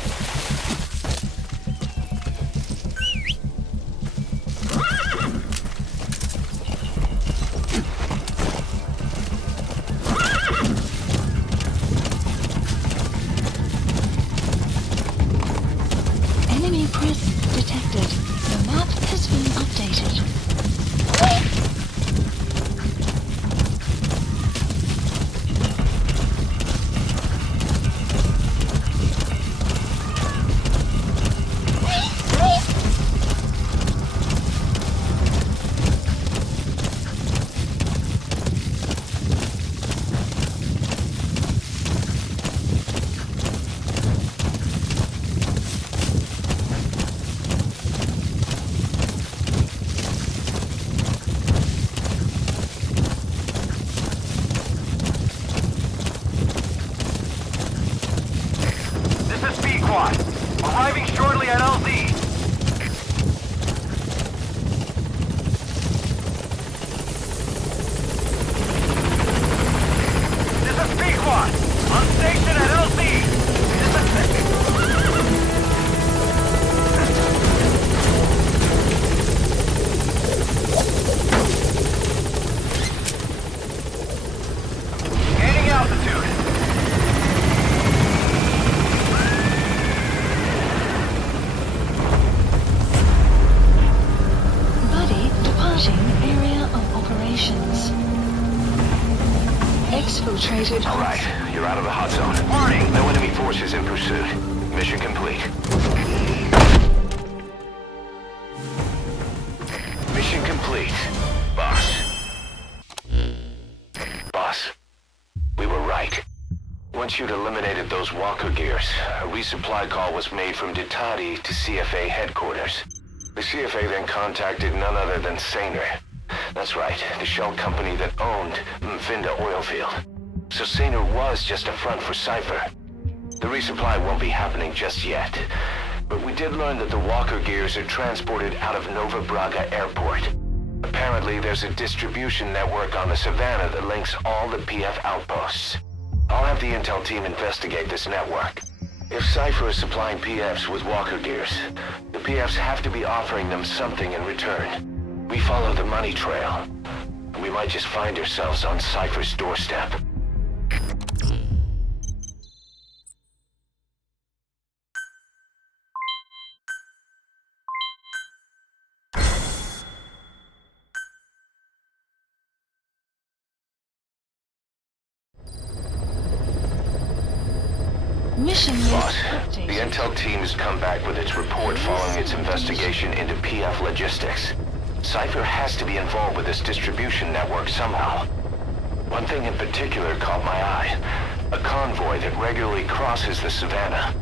Enemy presence detected. The map has been updated. Arriving shortly at LZ. This is P-Quad. On station at LZ. Gaining altitude. Area of operations. Exfiltrated. All right, you're out of the hot zone. Warning! No enemy forces in pursuit. Mission complete. Mission complete, boss. Boss, we were right. Once you'd eliminated those walker gears, a resupply call was made from Ditati to CFA headquarters. The CFA then contacted none other than Saner. That's right, the shell company that owned Nvidia oil field. So Saner was just a front for Cypher. The resupply won't be happening just yet. But we did learn that the walker gears are transported out of Nova Braga Airport. Apparently there's a distribution network on the Savannah that links all the PF outposts. I'll have the intel team investigate this network. If Cypher is supplying PFs with walker gears, the PFs have to be offering them something in return. We follow the money trail. We might just find ourselves on Cypher's doorstep. Mission Boss, the intel team has come back with its report following its investigation into PF logistics. Cypher has to be involved with this distribution network somehow. One thing in particular caught my eye. A convoy that regularly crosses the Savannah.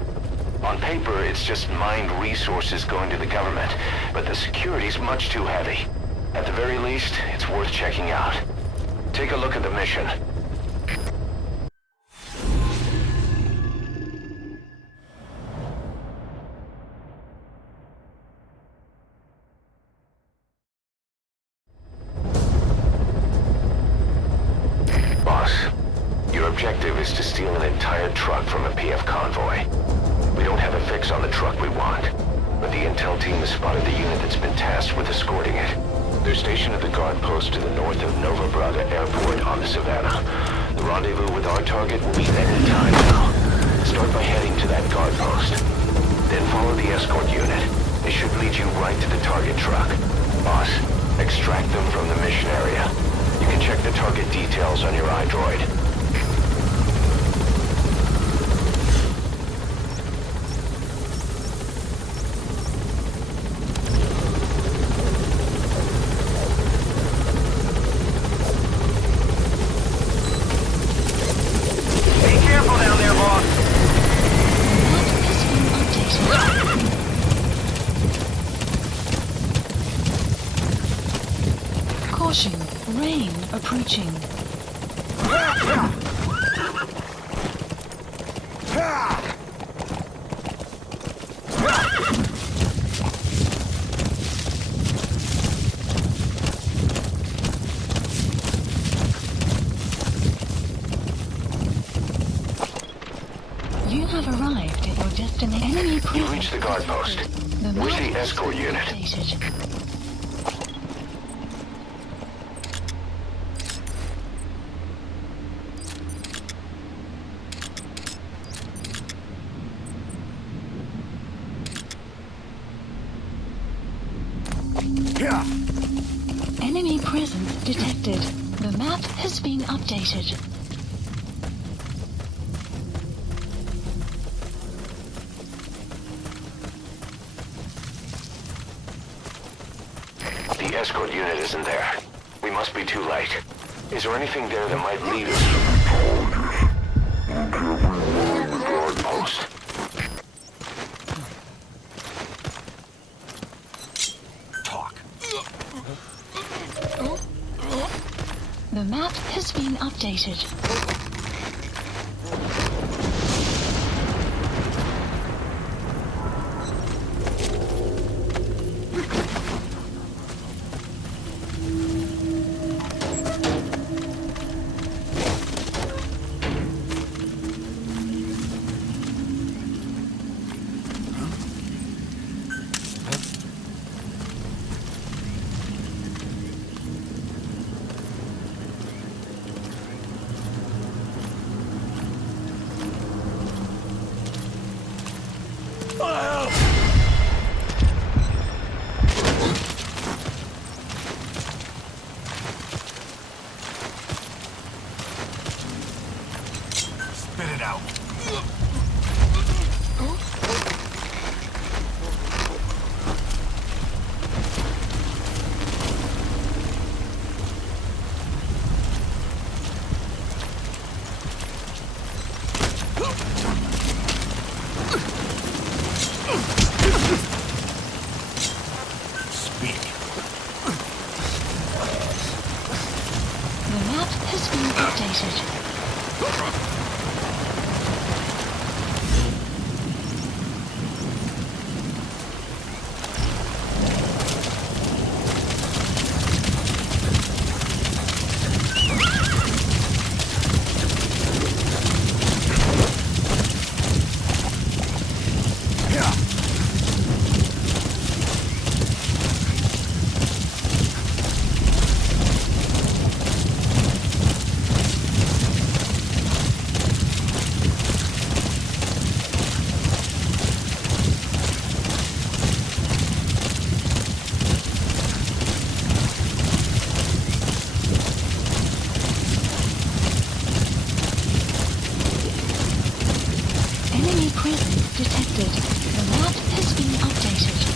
On paper, it's just mined resources going to the government, but the security's much too heavy. At the very least, it's worth checking out. Take a look at the mission. Objective is to steal an entire truck from a PF convoy. We don't have a fix on the truck we want, but the intel team has spotted the unit that's been tasked with escorting it. They're stationed at the guard post to the north of Nova Braga Airport on the Savannah. The rendezvous with our target will be any time now. Start by heading to that guard post. Then follow the escort unit. It should lead you right to the target truck. Boss, extract them from the mission area. You can check the target details on your iDroid. Rain approaching. You have arrived at your destination. Enemy You presence reached the guard post. detected. Where's map the has escort been unit? updated. Enemy presence detected. The map has been updated. The escort unit isn't there. We must be too late. Is there anything there that might lead us to the guard post? The map has been updated. Spit it out. Speak. The map has been updated. Enemy presence detected. The map has been updated.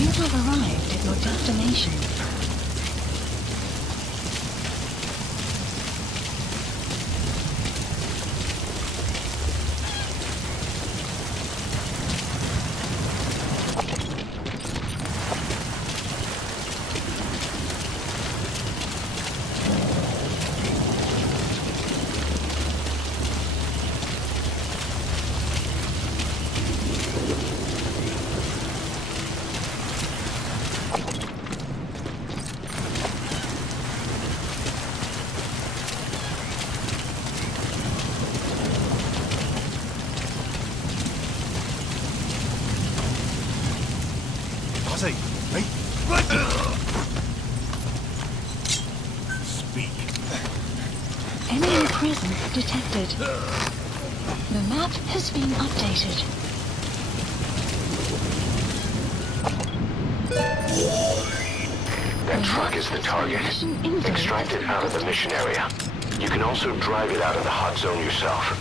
You have arrived at your destination. Speak. Enemy presence detected. The map has been updated. That truck is the target. Extract it out of the mission area. You can also drive it out of the hot zone yourself.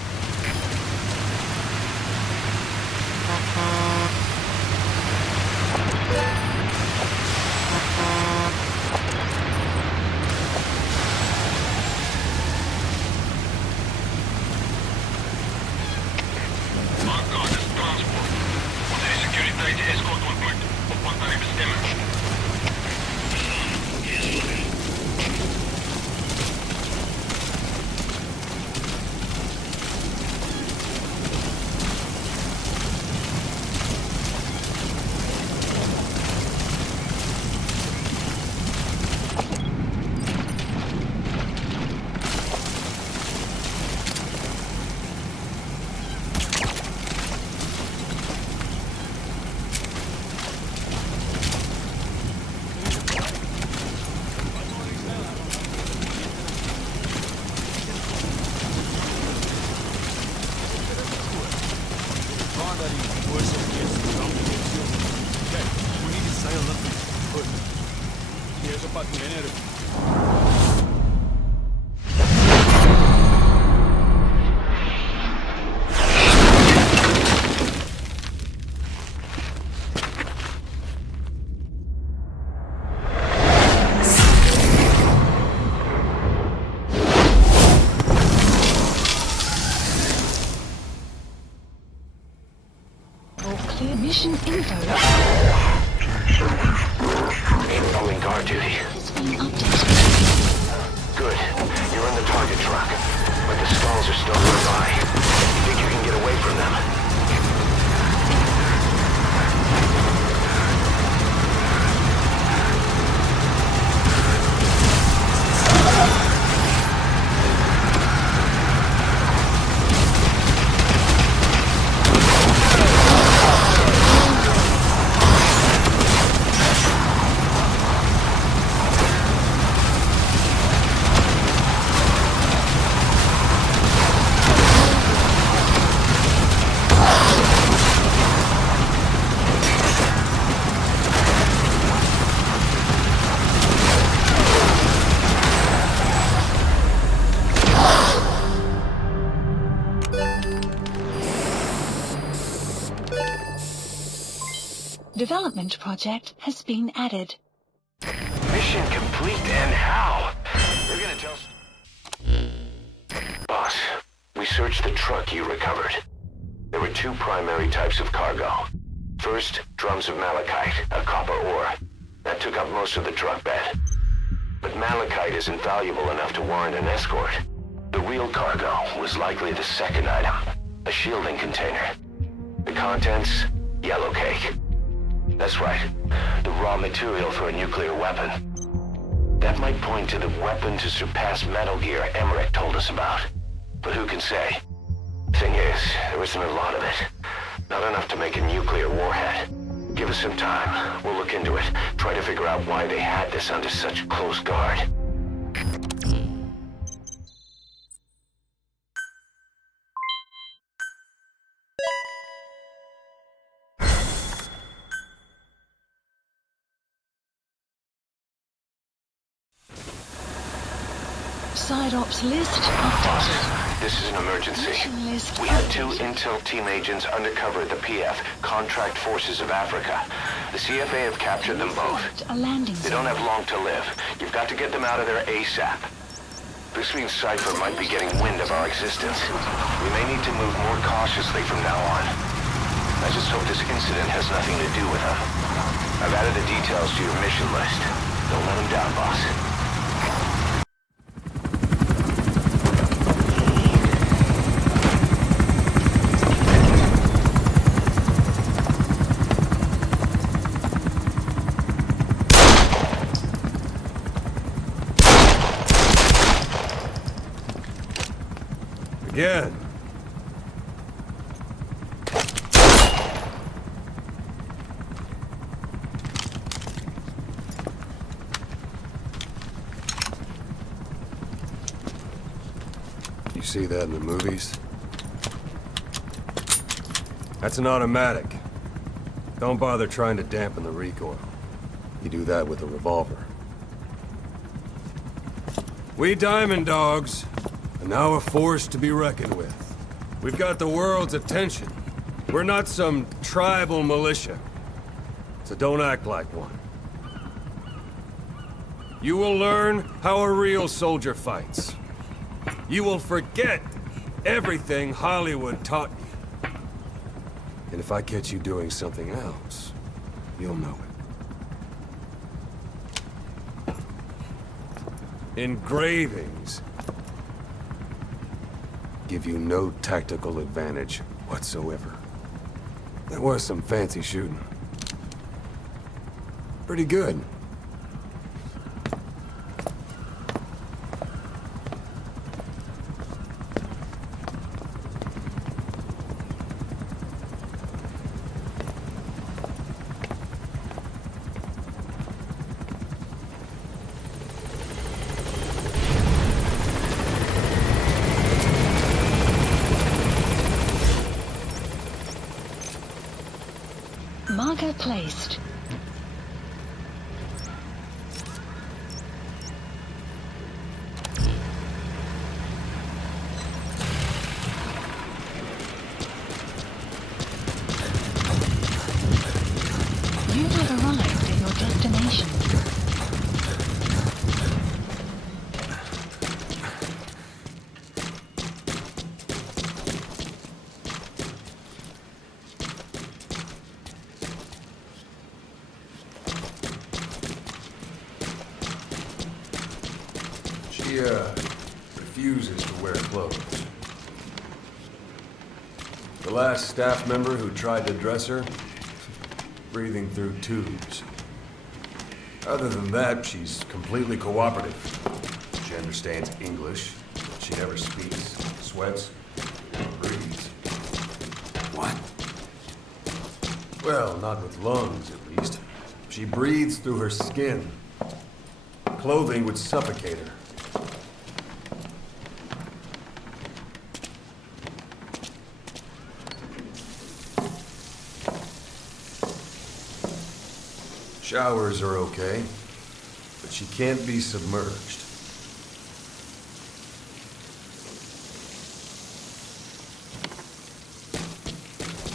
Mission info. Incoming guard duty. Good. You're in the target truck, but the stalls are still nearby. You think you can get away from them? Development project has been added. Mission complete, and how? You're gonna tell... Boss, we searched the truck you recovered. There were two primary types of cargo. First, drums of malachite, a copper ore. That took up most of the truck bed. But malachite isn't valuable enough to warrant an escort. The real cargo was likely the second item, a shielding container. The contents, yellow cake. That's right, the raw material for a nuclear weapon. That might point to the weapon to surpass Metal Gear Emmerich told us about. But who can say? Thing is, there isn't a lot of it. Not enough to make a nuclear warhead. Give us some time. We'll look into it. Try to figure out why they had this under such close guard. Side ops list updated. This is an emergency. We had two intel team agents undercover at the PF, Contract Forces of Africa. The CFA have captured them both. They don't have long to live. You've got to get them out of there ASAP. This means Cypher might be getting wind of our existence. We may need to move more cautiously from now on. I just hope this incident has nothing to do with them. I've added the details to your mission list. Don't let them down, boss. Again. You see that in the movies? That's an automatic. Don't bother trying to dampen the recoil. You do that with a revolver. We Diamond Dogs are now a force to be reckoned with. We've got the world's attention. We're not some tribal militia. So don't act like one. You will learn how a real soldier fights. You will forget everything Hollywood taught you. And if I catch you doing something else, you'll know it. Engravings give you no tactical advantage whatsoever. That was some fancy shooting. Pretty good. Marker placed. You have arrived at your destination. She, refuses to wear clothes. The last staff member who tried to dress her, breathing through tubes. Other than that, she's completely cooperative. She understands English. She never speaks, sweats, breathes. What? Well, not with lungs, at least. She breathes through her skin. Clothing would suffocate her. Showers are okay, but she can't be submerged.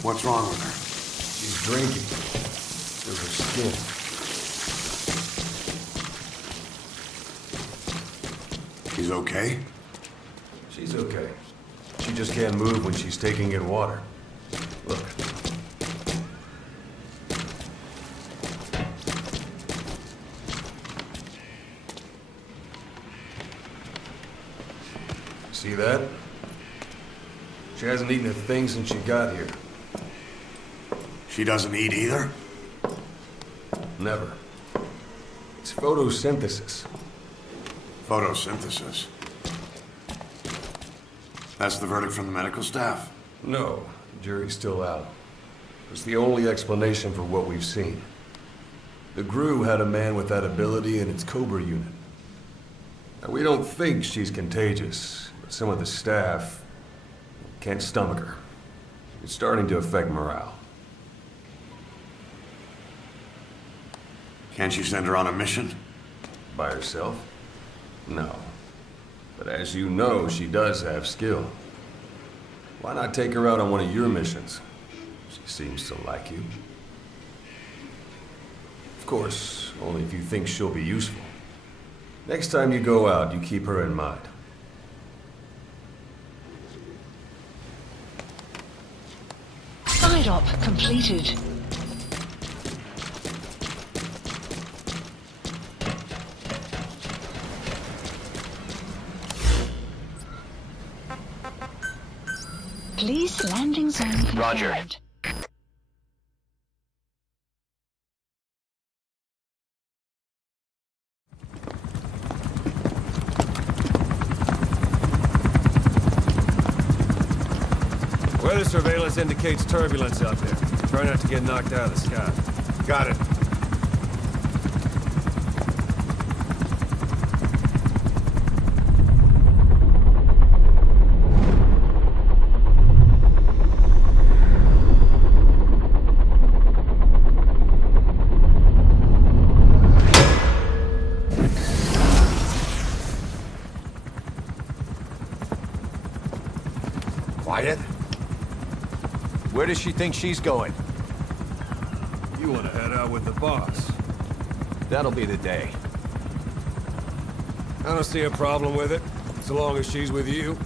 What's wrong with her? She's drinking through her skin. She's okay? She's okay. She just can't move when she's taking in water. Look. See that? She hasn't eaten a thing since she got here. She doesn't eat either? Never. It's photosynthesis. Photosynthesis? That's the verdict from the medical staff? No, the jury's still out. It's the only explanation for what we've seen. The GRU had a man with that ability in its Cobra unit. Now, we don't think she's contagious, but some of the staff can't stomach her. It's starting to affect morale. Can't you send her on a mission? By herself? No. But as you know, she does have skill. Why not take her out on one of your missions? She seems to like you. Of course, only if you think she'll be useful. Next time you go out, you keep her in mind. Side op completed. Police landing zone confirmed. Roger. Weather surveillance indicates turbulence out there. Try not to get knocked out of the sky. Got it. Quiet? Where does she think she's going? You want to head out with the boss? That'll be the day. I don't see a problem with it, so long as she's with you.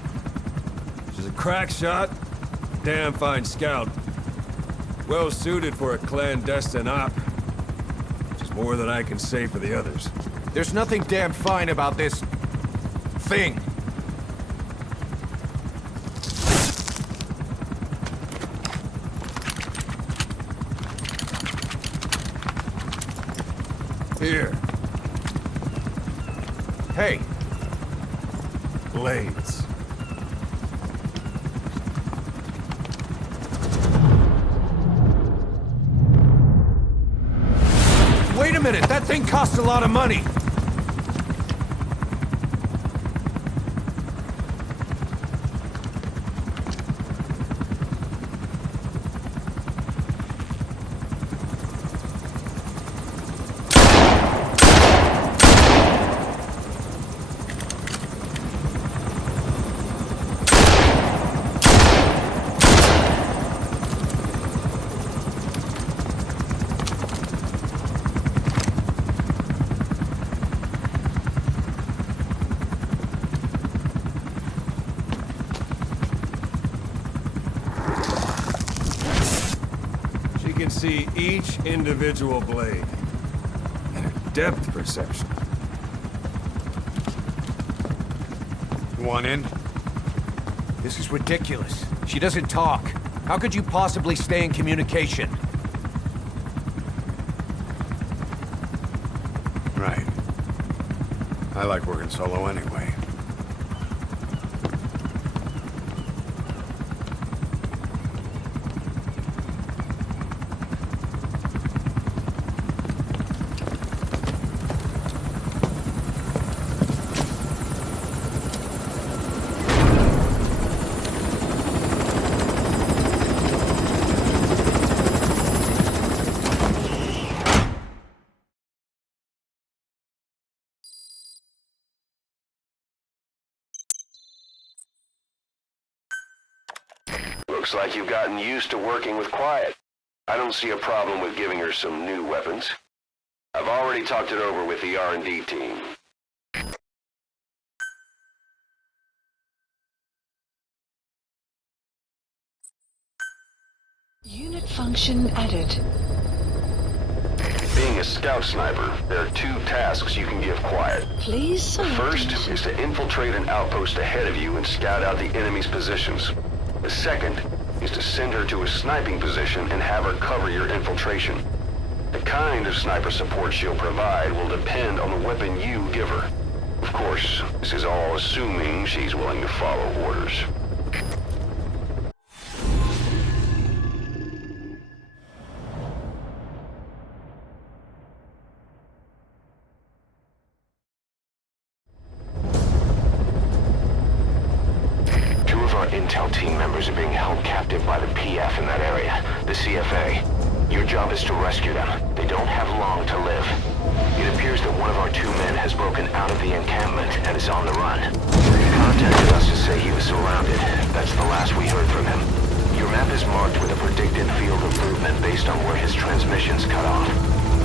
She's a crack shot, damn fine scout. Well suited for a clandestine op. Which is more than I can say for the others. There's nothing damn fine about this... thing. Here. Hey. Blades. Wait a minute, that thing costs a lot of money. See each individual blade and her depth perception. Want in? This is ridiculous. She doesn't talk. How could you possibly stay in communication? Right. I like working solo anyway. Looks like you've gotten used to working with Quiet. I don't see a problem with giving her some new weapons. I've already talked it over with the R&D team. Unit function added. Being a scout sniper, there are two tasks you can give Quiet. Please The select first is to infiltrate an outpost ahead of you and scout out the enemy's positions. The second is to send her to a sniping position and have her cover your infiltration. The kind of sniper support she'll provide will depend on the weapon you give her. Of course, this is all assuming she's willing to follow orders. Intel team members are being held captive by the PF in that area, the CFA. Your job is to rescue them. They don't have long to live. It appears that one of our 2 men has broken out of the encampment and is on the run. He contacted us to say he was surrounded. That's the last we heard from him. Your map is marked with a predicted field of movement based on where his transmissions cut off.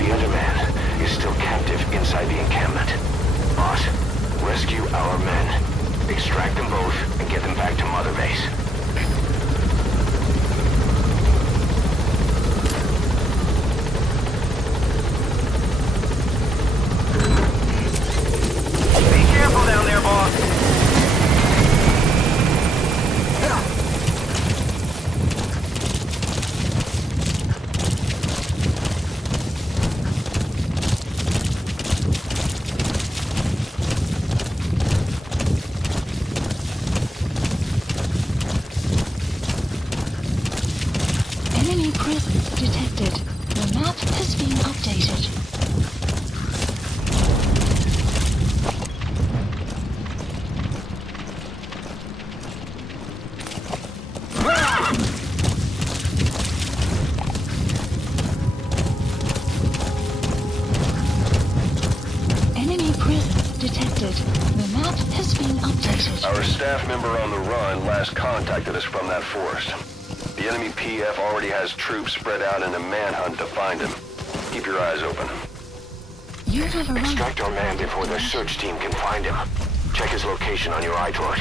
The other man is still captive inside the encampment. Boss, rescue our men. Extract them both and get them back to Mother Base. Be careful down there, boss. has been updated. Our staff member on the run last contacted us from that forest. The enemy PF already has troops spread out in a manhunt to find him. Keep your eyes open. You have arrived. Extract our man before the search team can find him. Check his location on your iDroid.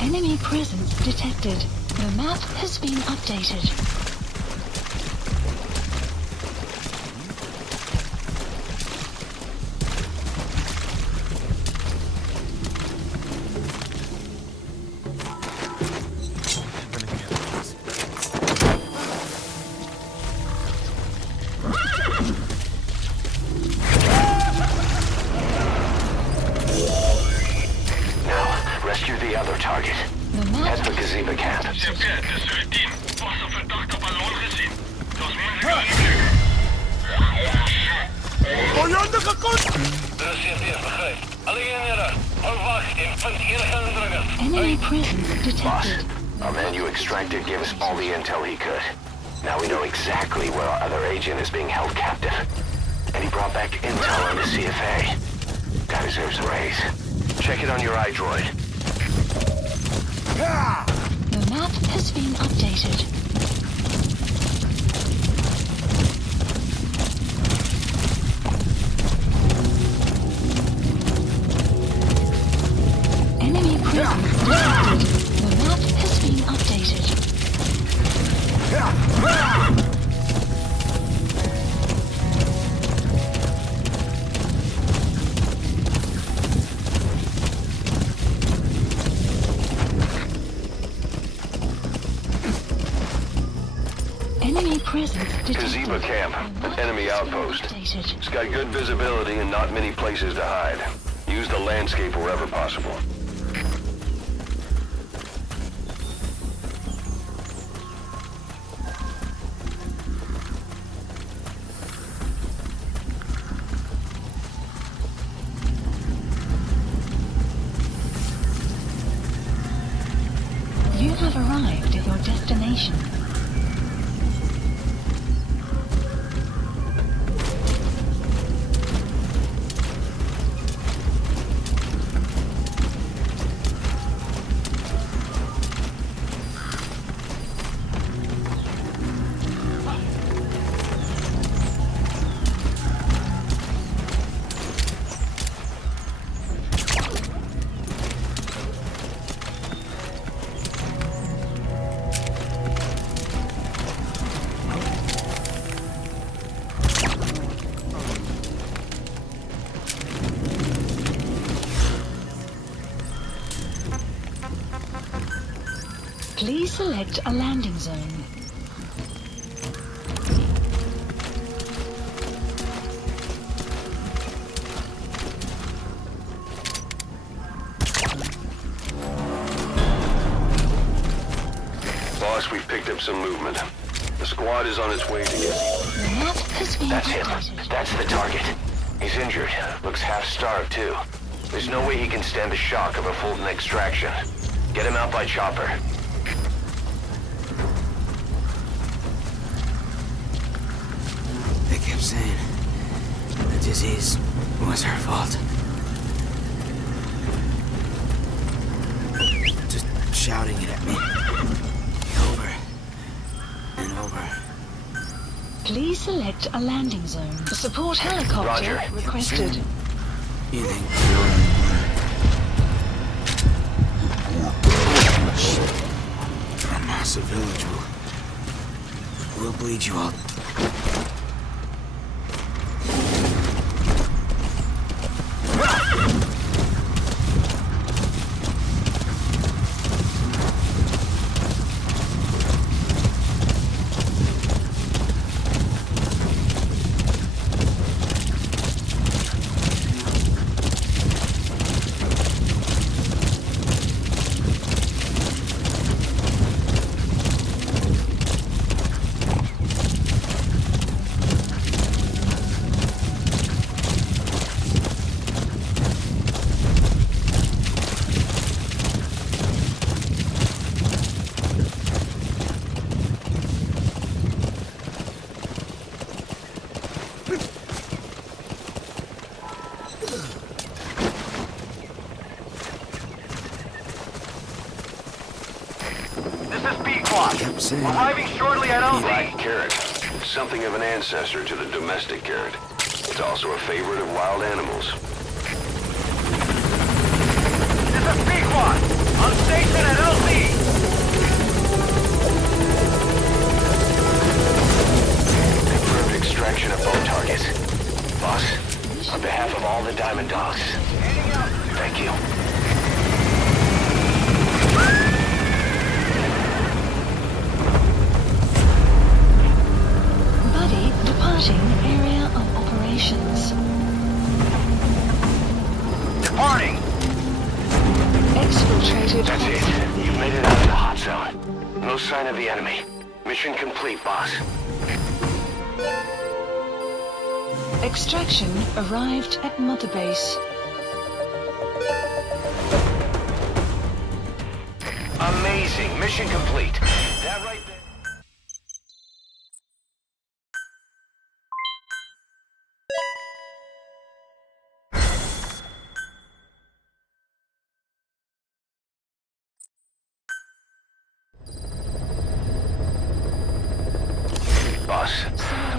Enemy presence detected. The map has been updated. Enemy presence detected. Boss, our man you extracted gave us all the intel he could. Now we know exactly where our other agent is being held captive. And he brought back intel on the CFA. Guy deserves a raise. Check it on your iDroid. The map has been updated. Enemy presence detected. The map has been updated. Enemy presence detected. Kojima camp, an enemy outpost. It's got good visibility and not many places to hide. Use the landscape wherever possible. You have arrived at your destination. Please select a landing zone. Boss, we've picked up some movement. The squad is on its way to you. That's him. That's the target. He's injured. Looks half-starved, too. There's no way he can stand the shock of a Fulton extraction. Get him out by chopper. They kept saying the disease was her fault. Just shouting it at me. Over and over. Please select a landing zone. Support helicopter Roger. requested. You think Amasa village will bleed you all. Arriving shortly at LZ. Black carrot. Something of an ancestor to the domestic carrot. It's also a favorite of wild animals. This is Keychron. On station at LZ. Confirmed extraction of both targets. Boss, on behalf of all the Diamond Dogs, thank you. Buddy departing area of operations. Departing. Exfiltrated. That's it. You've made it out of the hot zone. No sign of the enemy. Mission complete, boss. Extraction arrived at Mother Base. Amazing. Mission complete. That right there. Boss,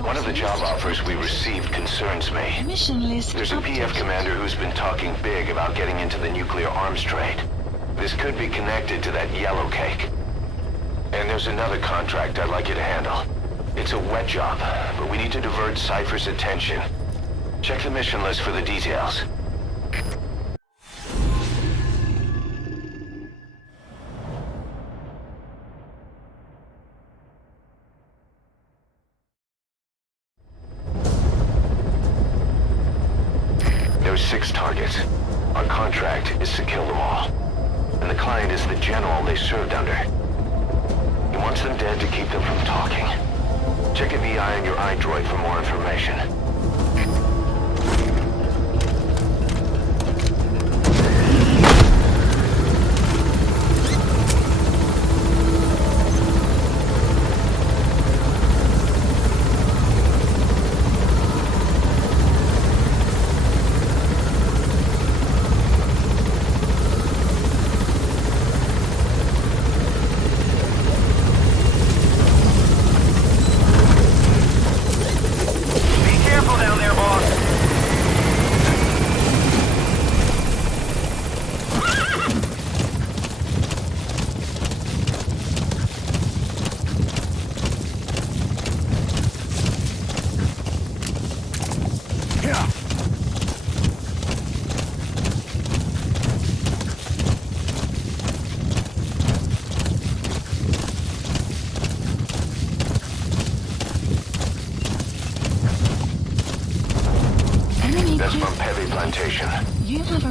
one of the job offers we received concerns me. Mission list. There's a PF commander who's been talking big about getting into the nuclear arms trade. This could be connected to that yellow cake. And there's another contract I'd like you to handle. It's a wet job, but we need to divert Cypher's attention. Check the mission list for the details. There's 6 targets. Our contract is to kill them all. And the client is the general they served under. He wants them dead to keep them from talking. Check a VI on your iDroid for more information.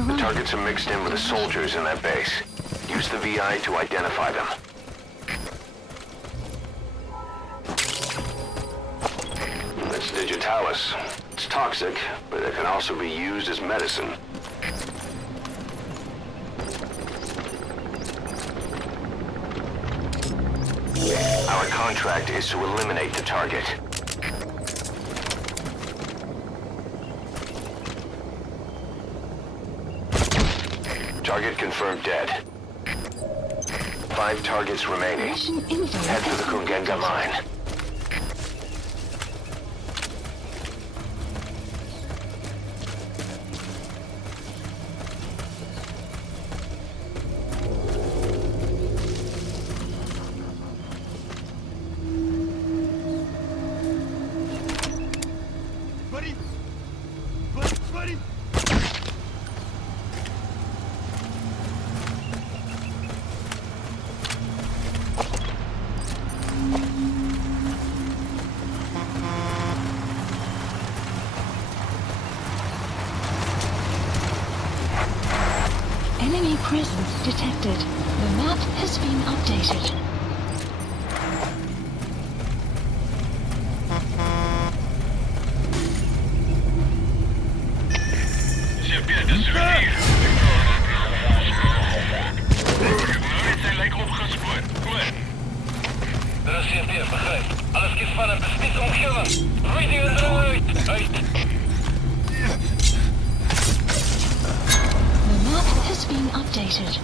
The targets are mixed in with the soldiers in that base. Use the VI to identify them. That's digitalis. It's toxic, but it can also be used as medicine. Our contract is to eliminate the target. Target confirmed dead. 5 targets remaining. Head for the Kungenga mine. Enemy presence detected. The map has been updated. Zijn lijken opgespoord. Kom maar. De CFD begrijp. Alles kies van een besmet omgeven. Reading eruit. Uit. The map has been updated.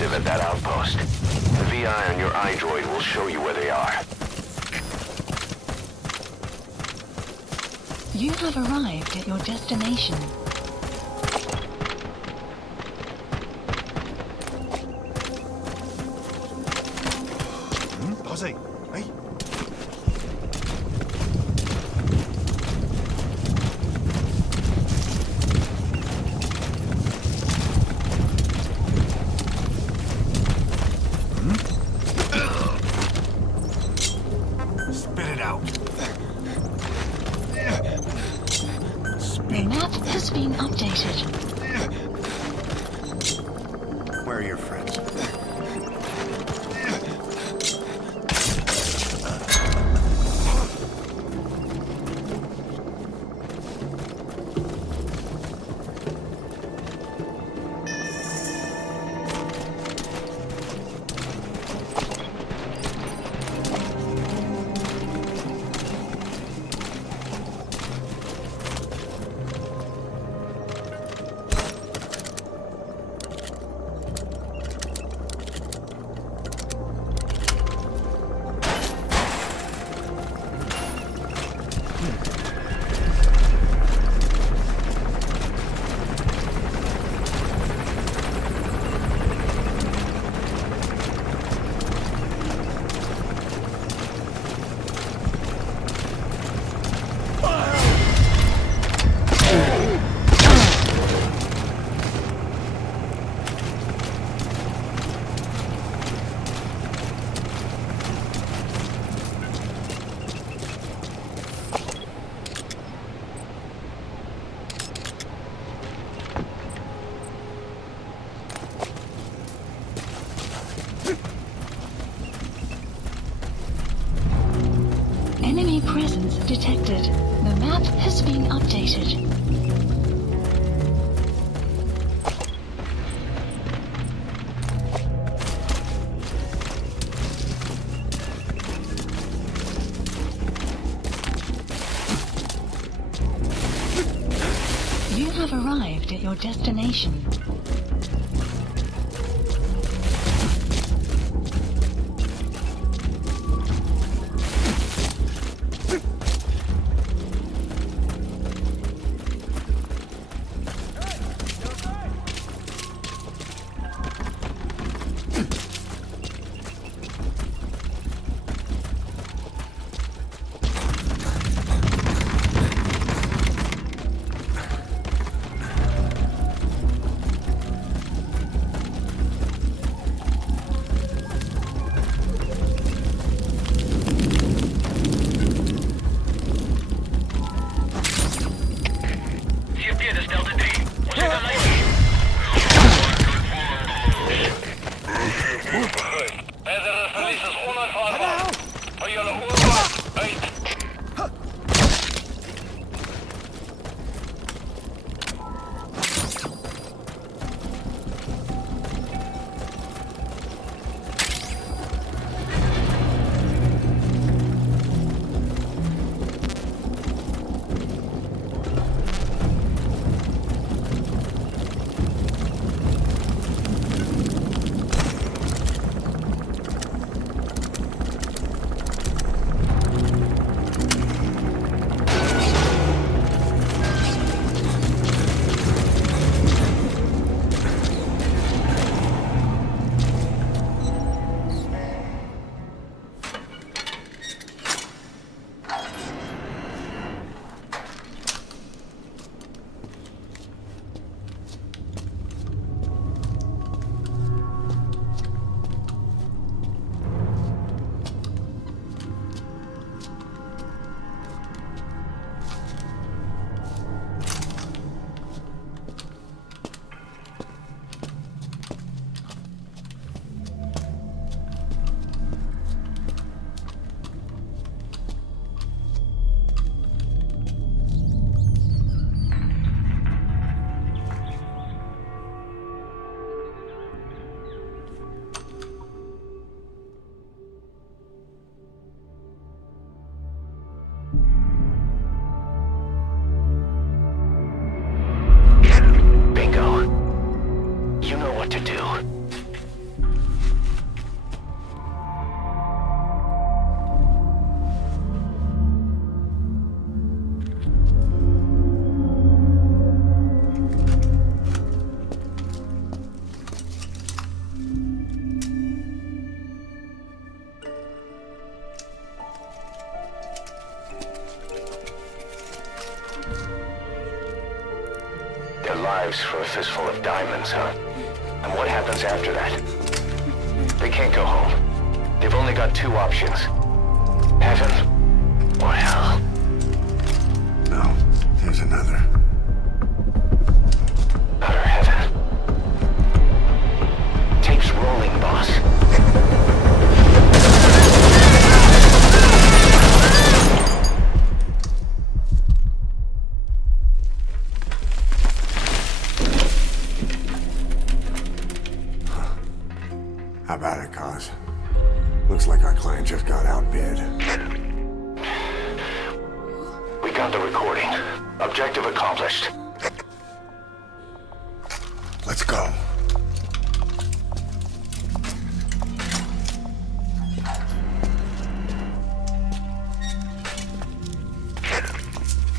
active at that outpost. The VI on your iDroid will show you where they are. You have arrived at your destination. Ozzy, hey. Spit it out. The map has been updated. Where are your friends? Enemy presence detected. The map has been updated. You have arrived at your destination. lives for a fistful of diamonds, huh? And what happens after that? They can't go home. They've only got two options. Heaven or hell. No, there's another. Utter heaven. Tape's rolling, boss. How about it, Cos? Looks like our client just got outbid. We got the recording. Objective accomplished. Let's go.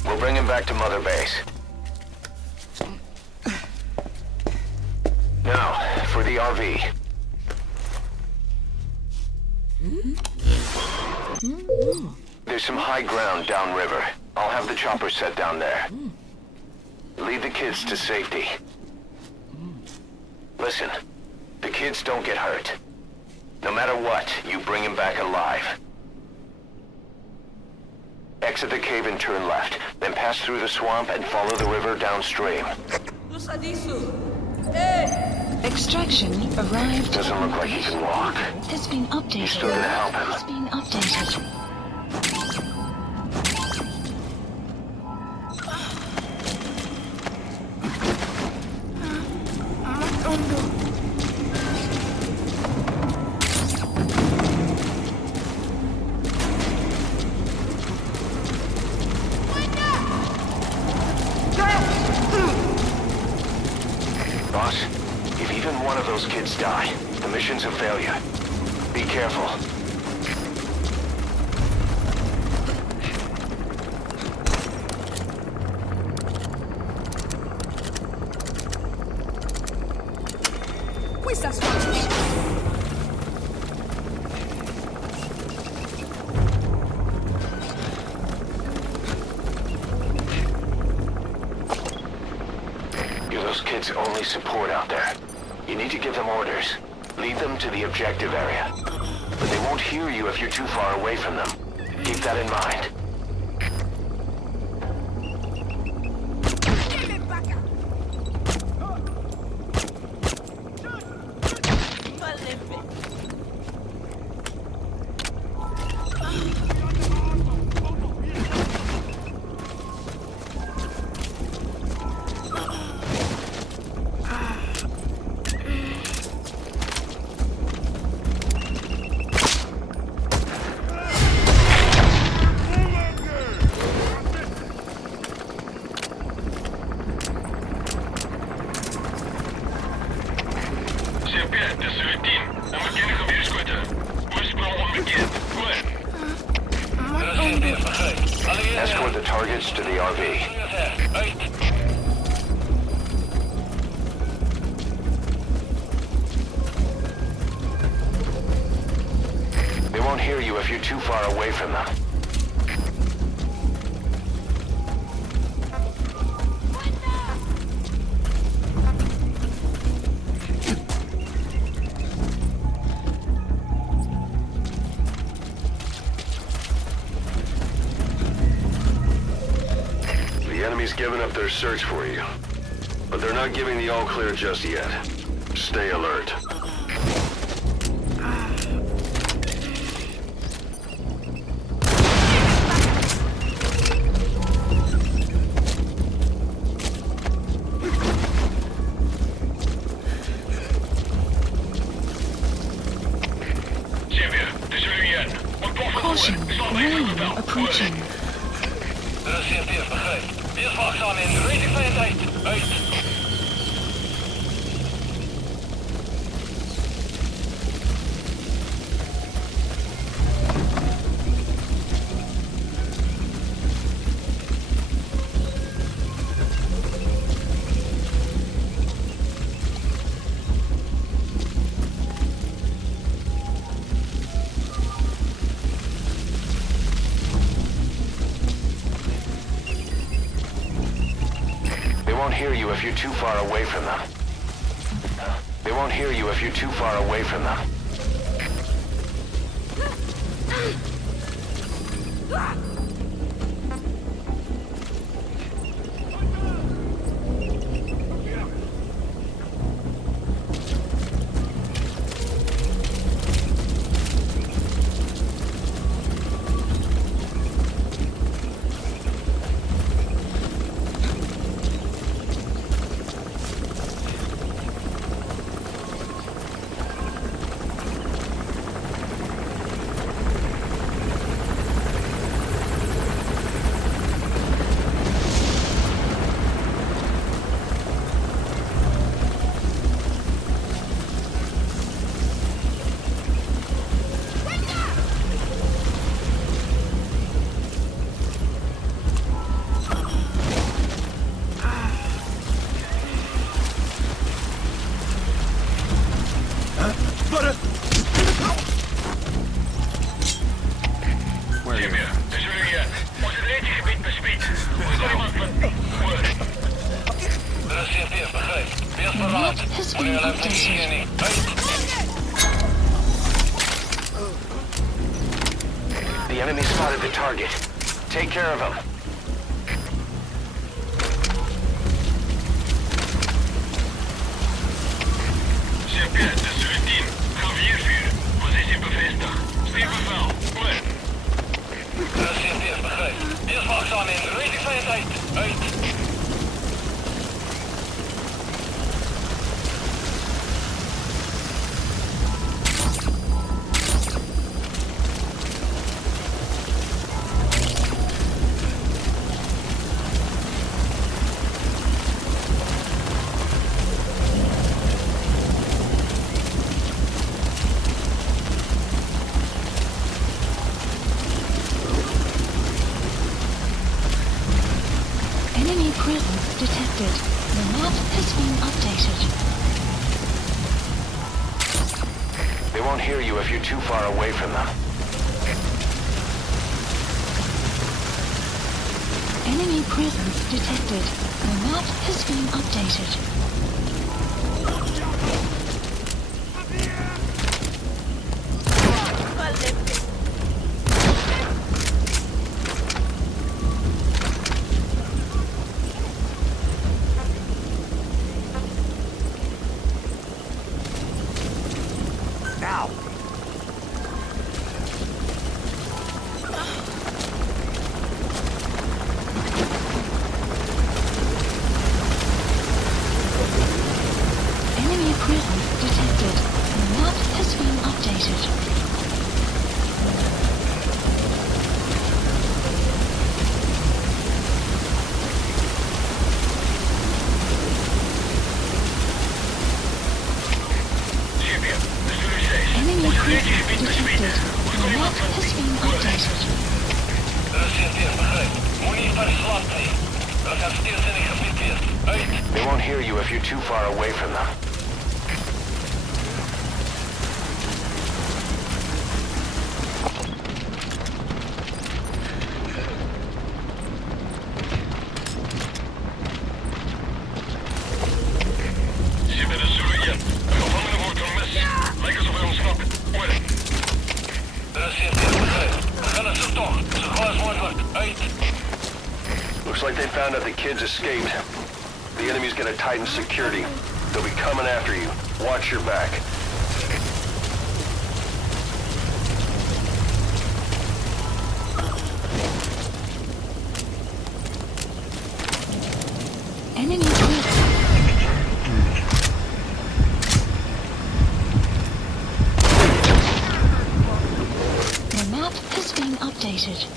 We'll bring him back to Mother Base. Now, for the RV. There's some high ground downriver. I'll have the chopper set down there. Lead the kids to safety. Listen, the kids don't get hurt. No matter what, you bring him back alive. Exit the cave and turn left, then pass through the swamp and follow the river downstream. Extraction arrived. Doesn't look like he can walk. Has been updated. You still gonna help him? Has been updated. Boss, if even one of those kids die, the mission's a failure. Be careful. You're those kids' only support out there. You need to give them orders. Lead them to the objective area. But they won't hear you if you're too far away from them. Keep that in mind. Escort the targets to the RV. They won't hear you if you're too far away from them. The enemy's given up their search for you, but they're not giving the all-clear just yet. Stay alert. Caution, rain approaching. Wees waakzaam en ready vir die tyd. Uit. won't hear you if you're too far away from them. They won't hear you if you're too far away from them. The enemy spotted the target. Take care of him. Detected. The map has been updated. They won't hear you if you're too far away from them. Enemy presence detected. The map has been updated. They won't hear you if you're too far away from them. Looks like they found out the kids escaped. The enemy's gonna tighten security. They'll be coming after you. Watch your back. Enemy presence. The map has been updated.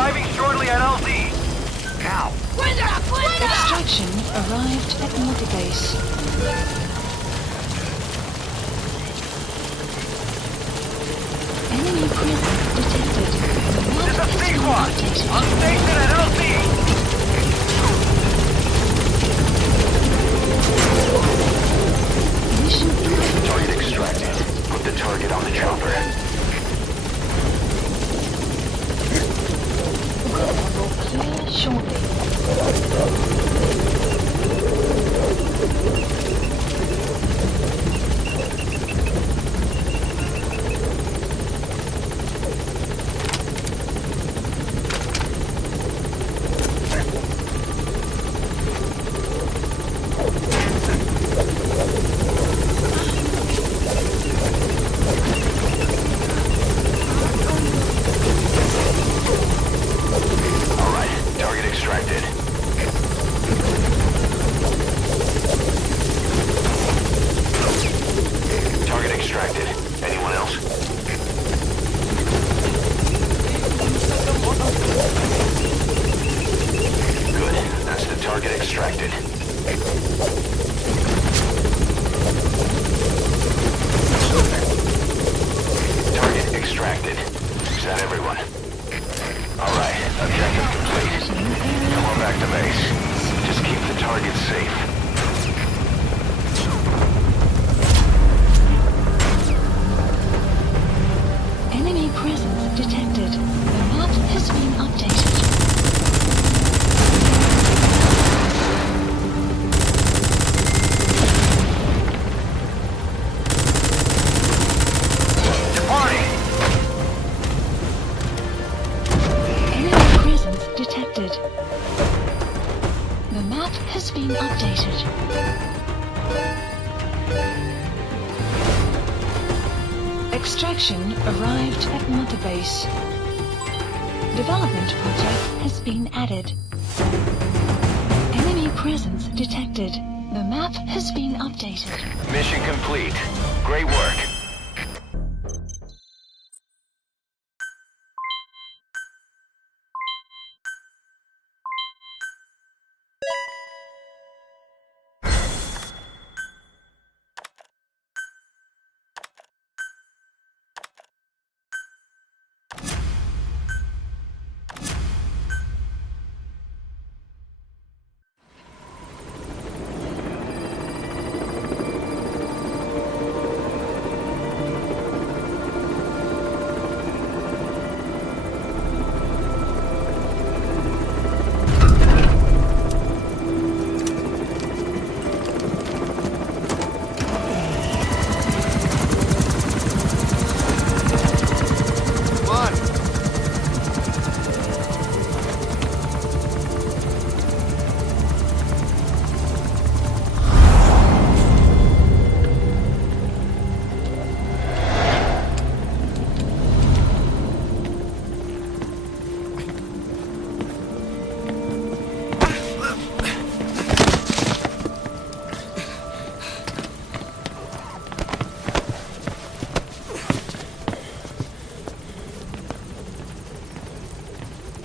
arriving shortly at LZ. Now! Extraction arrived at multibase. Enemy presence detected. This is C-Squad! On station at LZ! Target extracted. Put the target on the chopper. Clear shortly. Extraction arrived at Mother Base. Development project has been added. Enemy presence detected. The map has been updated. Mission complete. Great work.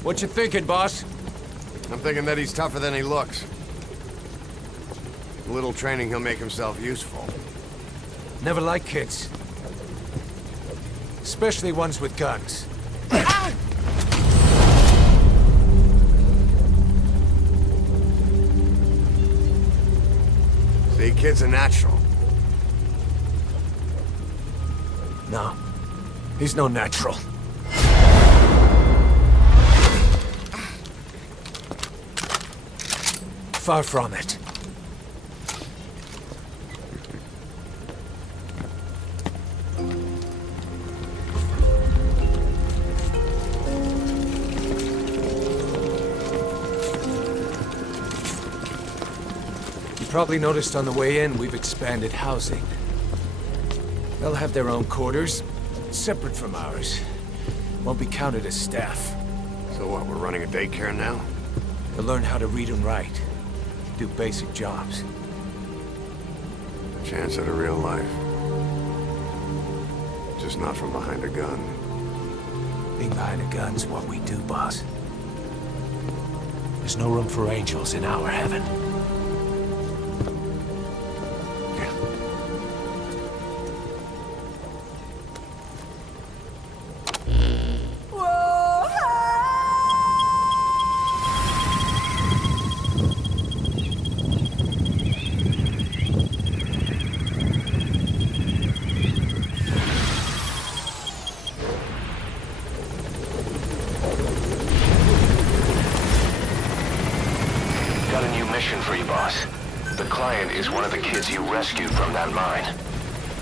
What you thinking, boss? I'm thinking that he's tougher than he looks. A little training, he'll make himself useful. Never like kids. Especially ones with guns. See, kid's a natural. No. He's no natural. Far from it. You probably noticed on the way in, we've expanded housing. They'll have their own quarters, separate from ours. Won't be counted as staff. So what, we're running a daycare now? They'll learn how to read and write. Do basic jobs. A chance at a real life. Just not from behind a gun. Being behind a gun's what we do, boss. There's no room for angels in our heaven. Rescued from that mine.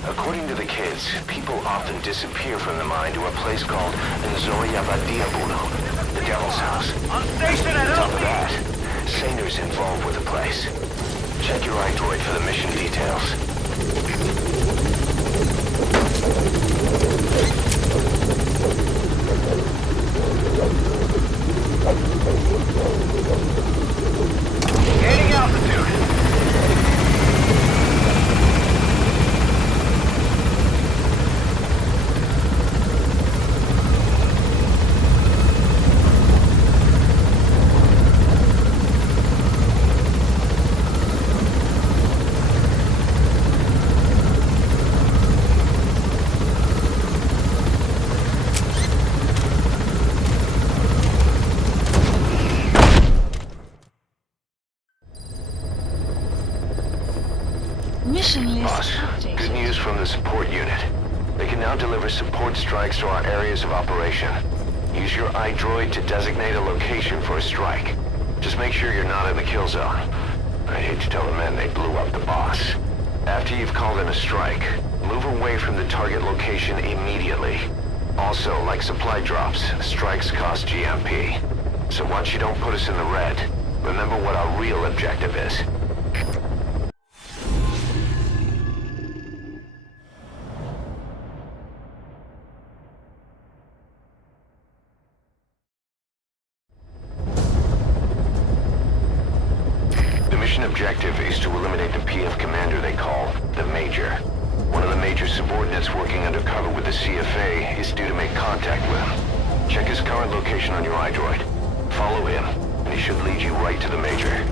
According to the kids, people often disappear from the mine to a place called Nvme, the Devil's House. On station at top of that, Saner's involved with the place. Check your iDroid for the mission details. Gaining altitude. Boss, good news from the support unit. They can now deliver support strikes to our areas of operation. Use your iDroid to designate a location for a strike. Just make sure you're not in the kill zone. I hate to tell the men they blew up the boss. After you've called in a strike, move away from the target location immediately. Also, like supply drops, strikes cost GMP. So once you don't put us in the red, remember what our real objective is. Objective is to eliminate the PF commander they call the Major. One of the Major's subordinates working undercover with the CFA is due to make contact with him. Check his current location on your iDroid. Follow him, and he should lead you right to the Major.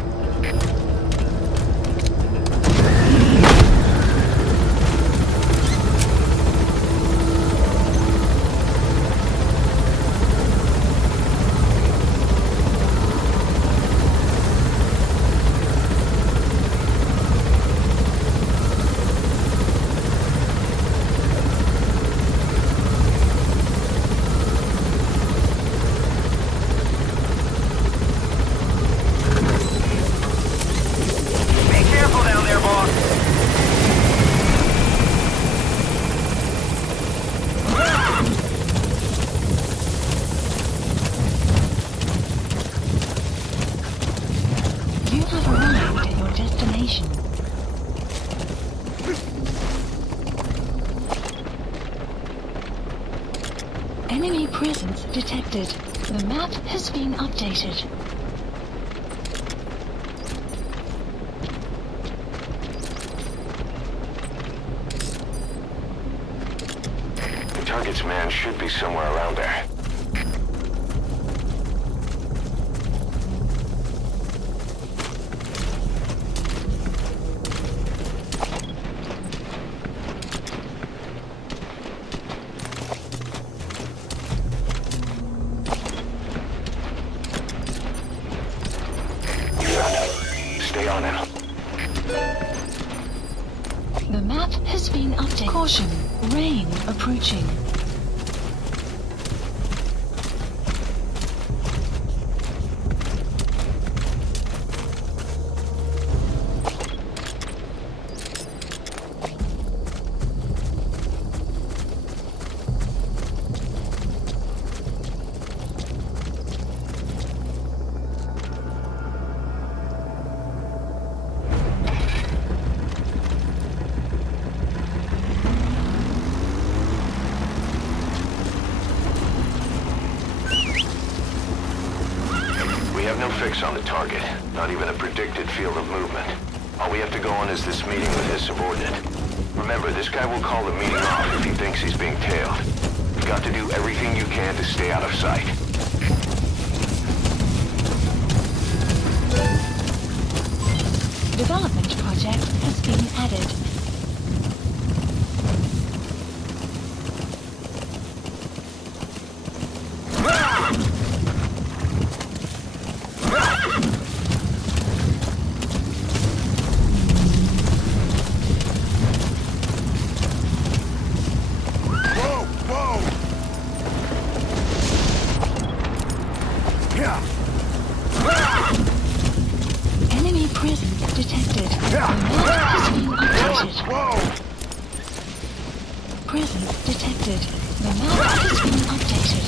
Enemy presence detected. The map has been updated. The target's man should be somewhere around there. The map has been updated. Caution, rain approaching. On the target, not even a predicted field of movement. All we have to go on is this meeting with his subordinate. Remember, this guy will call the meeting off if he thinks he's being tailed. You've got to do everything you can to stay out of sight. development project has been added. Enemy presence detected. The map has been updated. Presence detected. The map has been updated.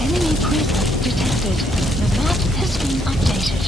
Enemy presence detected. The map has been updated.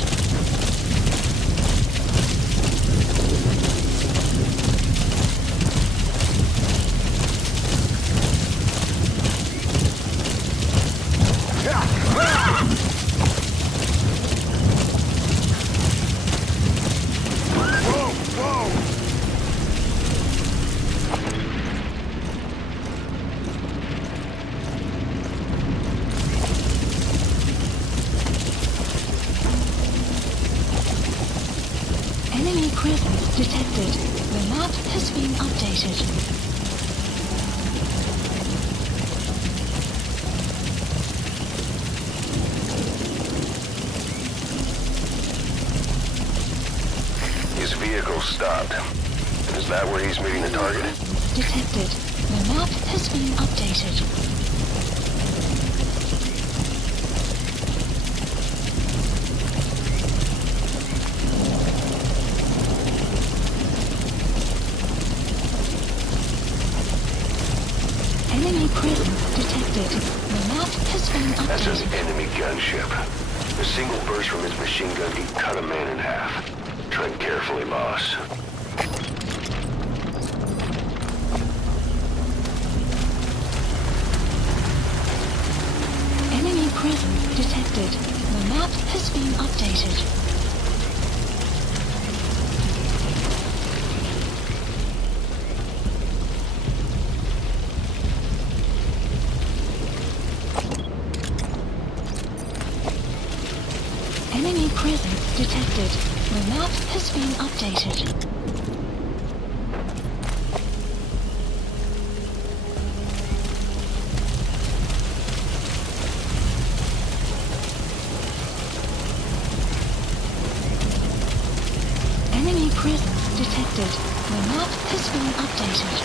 Enemy presence detected. The map has been updated. His vehicle stopped. Is that where he's meeting the target? Detected. The map has been updated. Enemy presence detected. The map has been updated. That's an enemy gunship. A single burst from his machine gun can cut a man in half. Tread carefully, boss. Enemy presence detected. The map has been updated. Enemy presence detected. The map has been updated. Enemy presence detected. The map has been updated.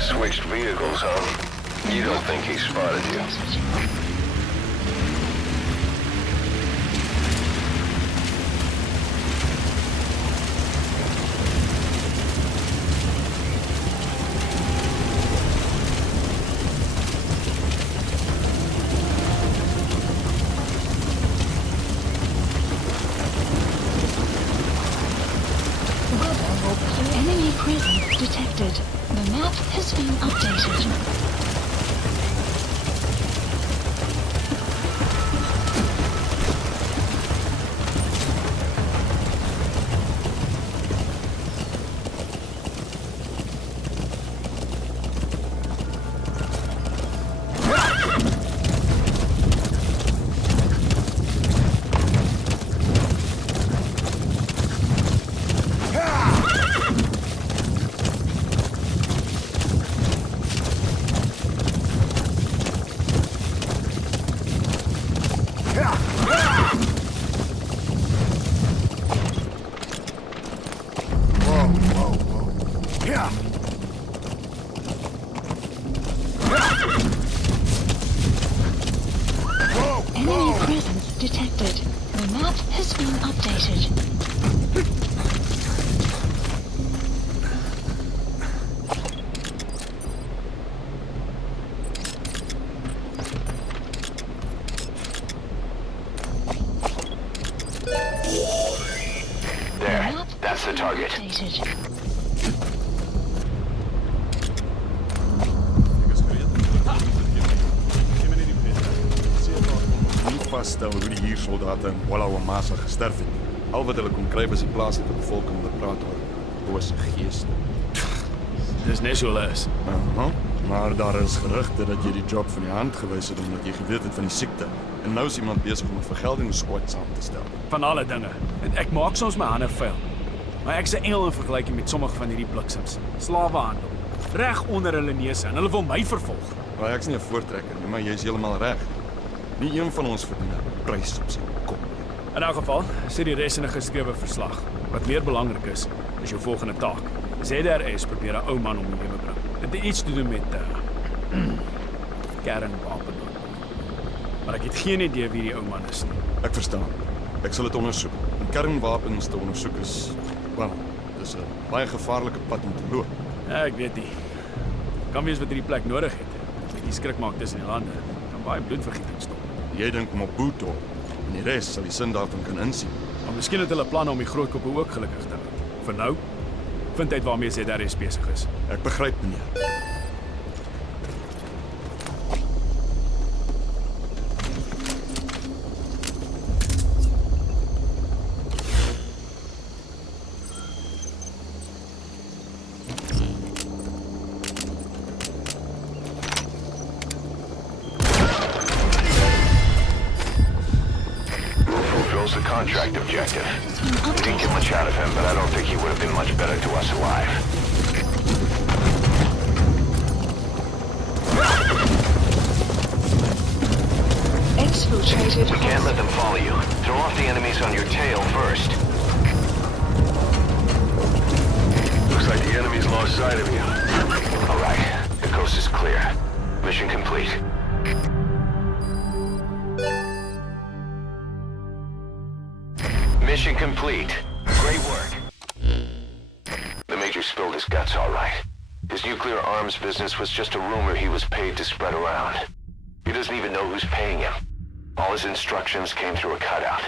Switched vehicles, huh? You don't think he spotted you? Enemy presence detected. The map has been updated. What's the target? Nie vasstel hoe die hier soldaten in Wallowa Massa gesterf het. Al wat hulle kon kry was die plaaslike bevolking wat praat oor bose geeste. Dis net so hulle is. Maar daar is gerugte dat jy die job van die hand gewys het omdat jy geweet het van die siekte. En nou is iemand besig om 'n vergeldingssquad saam te stel. Van alle dinge. En ek maak soms my hande vuil. Maar ek's 'n engel in vergelyking met sommige van hierdie bliksems. Slawehandel. Reg onder hulle neuse en hulle wil my vervolg. Maar ek's nie 'n voortrekker nie, maar jy's heeltemal reg. Nie een van ons verdien 'n prys op sy kop. In elk geval, sê die res in 'n geskrewe verslag. Wat meer belangrik is jou volgende taak. ZRS probeer 'n ou man om die lewe bring. Dit het iets te doen met kernwapen. Maar ek het geen idee wie die ou man is nie. Ek verstaan. Ek sal dit ondersoek. En kernwapens te ondersoek is, wel, dis 'n baie gevaarlike pad om te loop. Ja, ek weet nie. Kan wees wat hierdie plek nodig het. As ek die skrik maak tussen die lande, kan baie bloedvergieting stop. Jy dink om op boet te hou. En die res sal die sin daarvan kan insien. Maar miskien het hulle planne om die grootkoppe ook gelukkig te hou. Vir nou, vind uit waarmee ZRS besig is. Ek begryp, meneer. Contract objective. We didn't get much out of him, but I don't think he would have been much better to us alive. Exfiltrated. We can't let them follow you. Throw off the enemies on your tail first. Looks like the enemy's lost sight of you. All right, the coast is clear. Mission complete. Mission complete. Great work. The Major spilled his guts all right. His nuclear arms business was just a rumor he was paid to spread around. He doesn't even know who's paying him. All his instructions came through a cutout.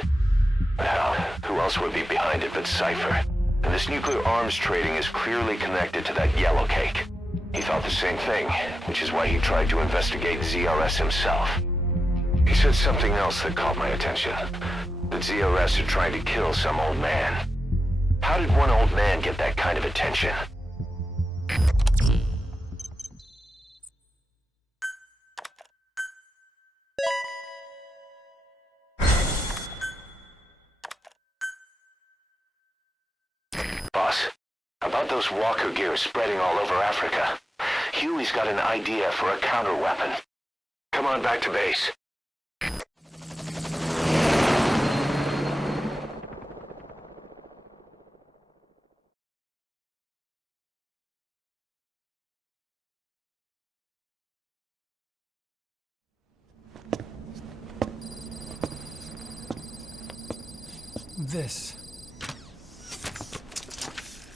Hell, who else would be behind it but Cypher? And this nuclear arms trading is clearly connected to that yellow cake. He thought the same thing, which is why he tried to investigate ZRS himself. He said something else that caught my attention. That ZRS are trying to kill some old man. How did one old man get that kind of attention? Boss, about those walker gears spreading all over Africa. Huey's got an idea for a counter weapon. Come on back to base. This.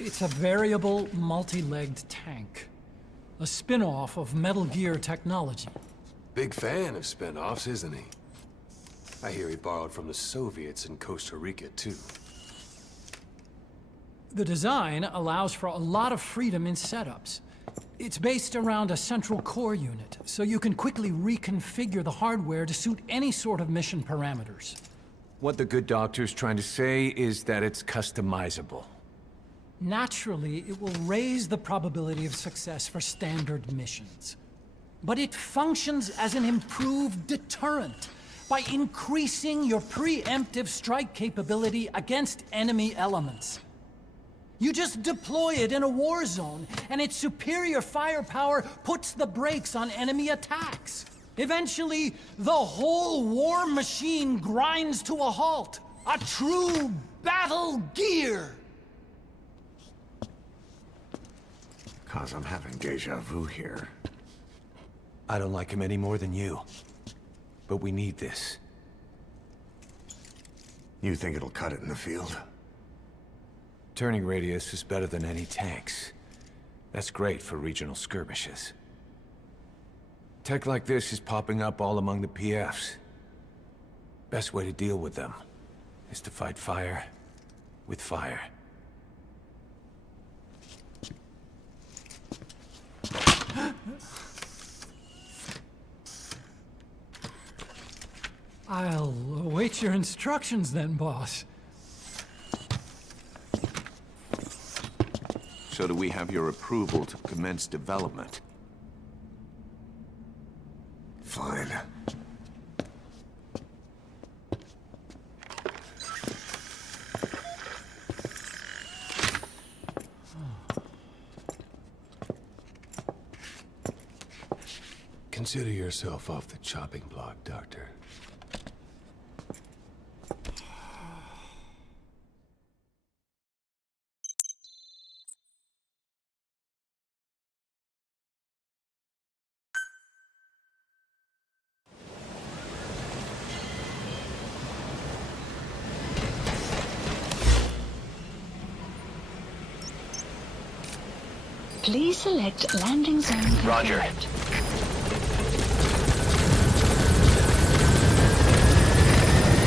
It's a variable, multi-legged tank. A spin-off of Metal Gear technology. Big fan of spin-offs, isn't he? I hear he borrowed from the Soviets in Costa Rica, too. The design allows for a lot of freedom in setups. It's based around a central core unit, so you can quickly reconfigure the hardware to suit any sort of mission parameters. What the good doctor's trying to say is that it's customizable. Naturally, it will raise the probability of success for standard missions. But it functions as an improved deterrent by increasing your preemptive strike capability against enemy elements. You just deploy it in a war zone, and its superior firepower puts the brakes on enemy attacks. Eventually, the whole war machine grinds to a halt. A true battle gear! Cause I'm having deja vu here. I don't like him any more than you. But we need this. You think it'll cut it in the field? Turning radius is better than any tanks. That's great for regional skirmishes. Tech like this is popping up all among the PFs. Best way to deal with them is to fight fire with fire. What's your instructions then, boss? So do we have your approval to commence development? Fine. Consider yourself off the chopping block, Doctor. Please select landing zone. Roger.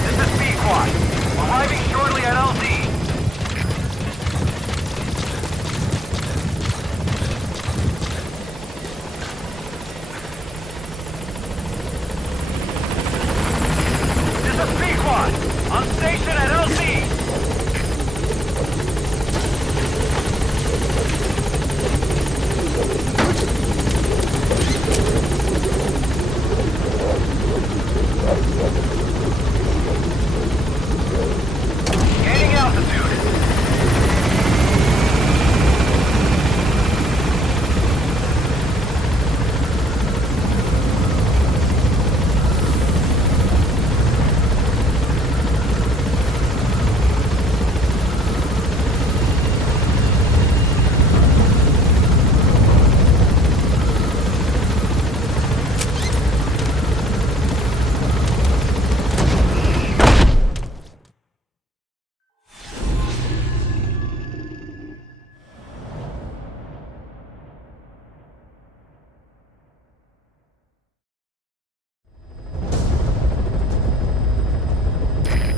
This is B-Quad. Arriving shortly at LZ. This is B-Quad. On station at LZ. Gaining altitude.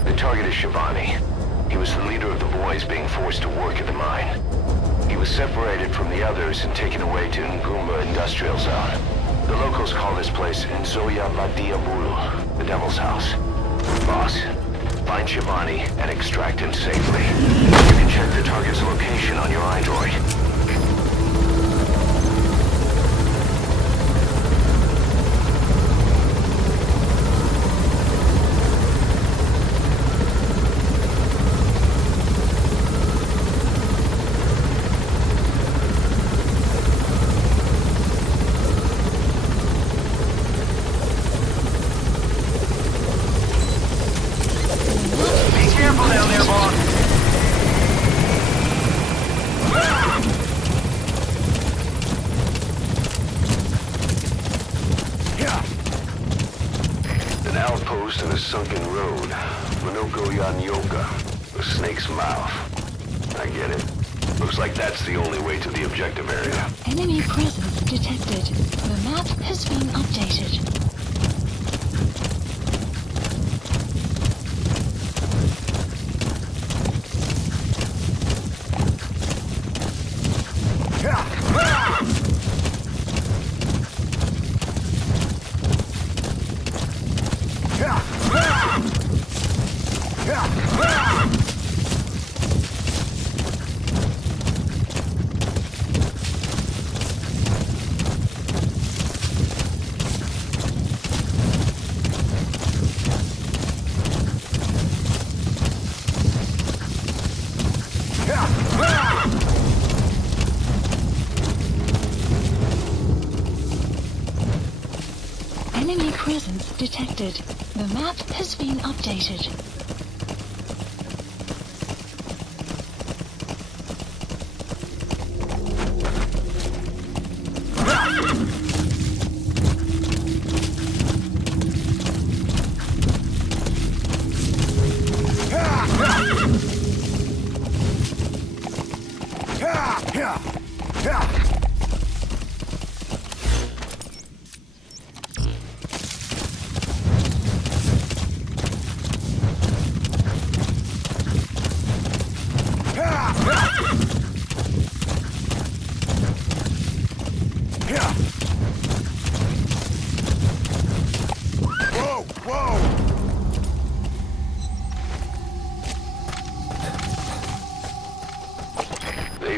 The target is Shivani. He was the leader of the boys being forced to work at the mine. He was separated from the others and taken away to Ngumba Industrial Zone. The locals call this place Nzoya Vadia Bulu, the Devil's House. Boss, find Shivani and extract him safely. You can check the target's location on your iDroid. To the sunken road. Minoko Yanyoka. The snake's mouth. I get it. Looks like that's the only way to the objective area. Enemy presence detected. The map has been updated. Enemy presence detected. The map has been updated.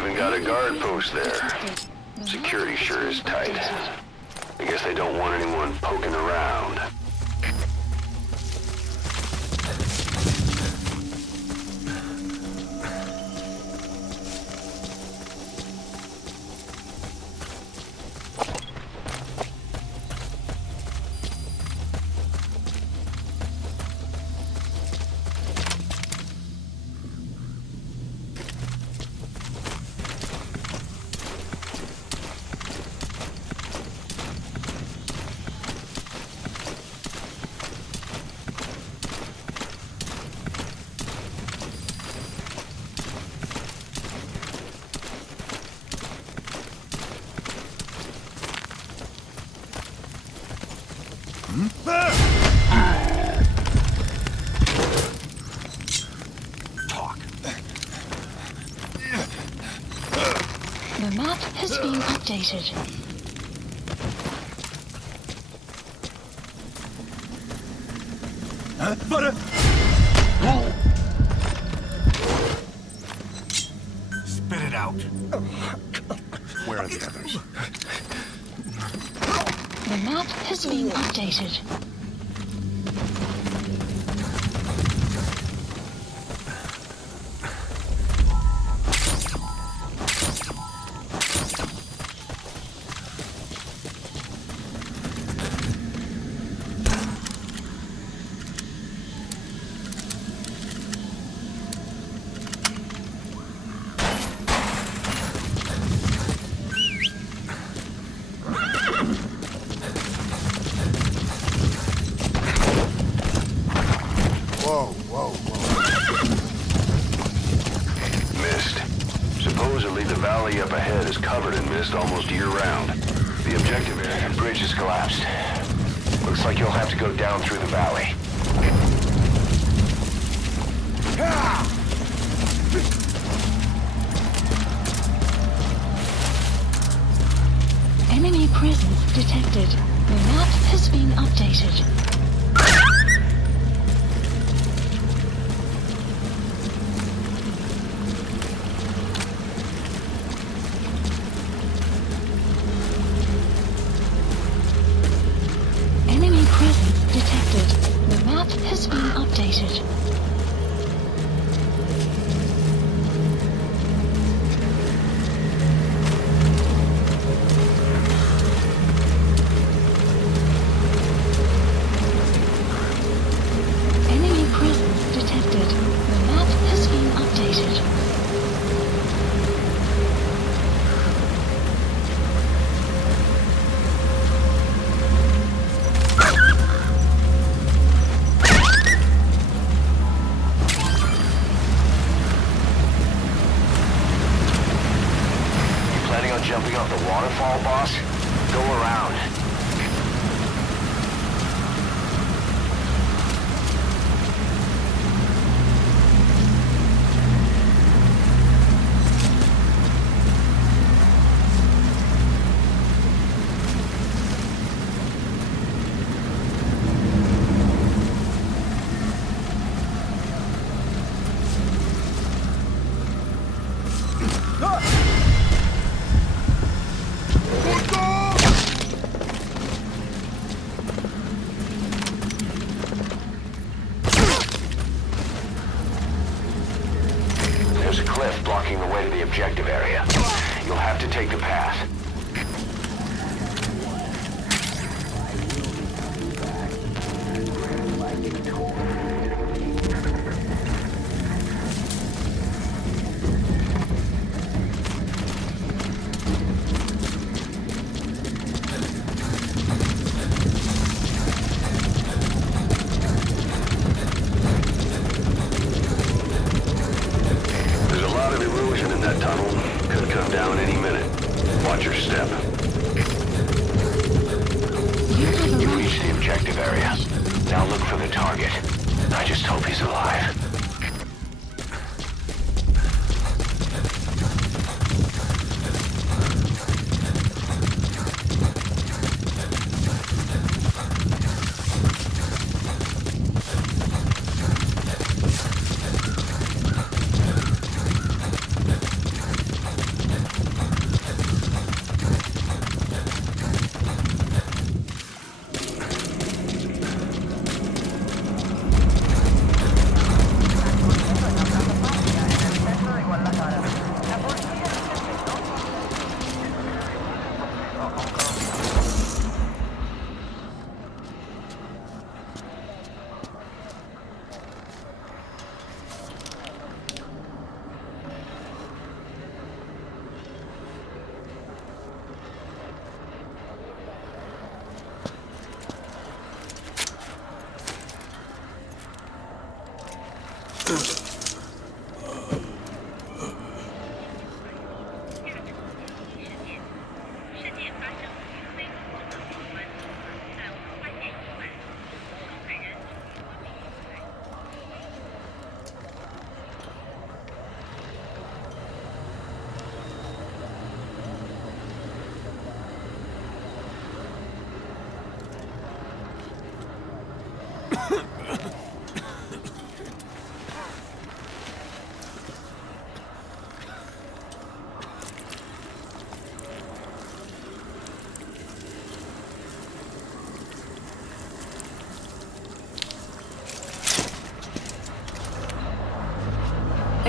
even got a guard post there. Security sure is tight. I guess they don't want anyone poking around. The map has been updated. Spit it out. Where are the others? The map has been updated. Almost year-round. The objective area. The bridge has collapsed. Looks like you'll have to go down through the valley. Enemy presence detected. The map has been updated. Jumping off the waterfall, boss? Go around. Blocking the way to the objective area. You'll have to take the path.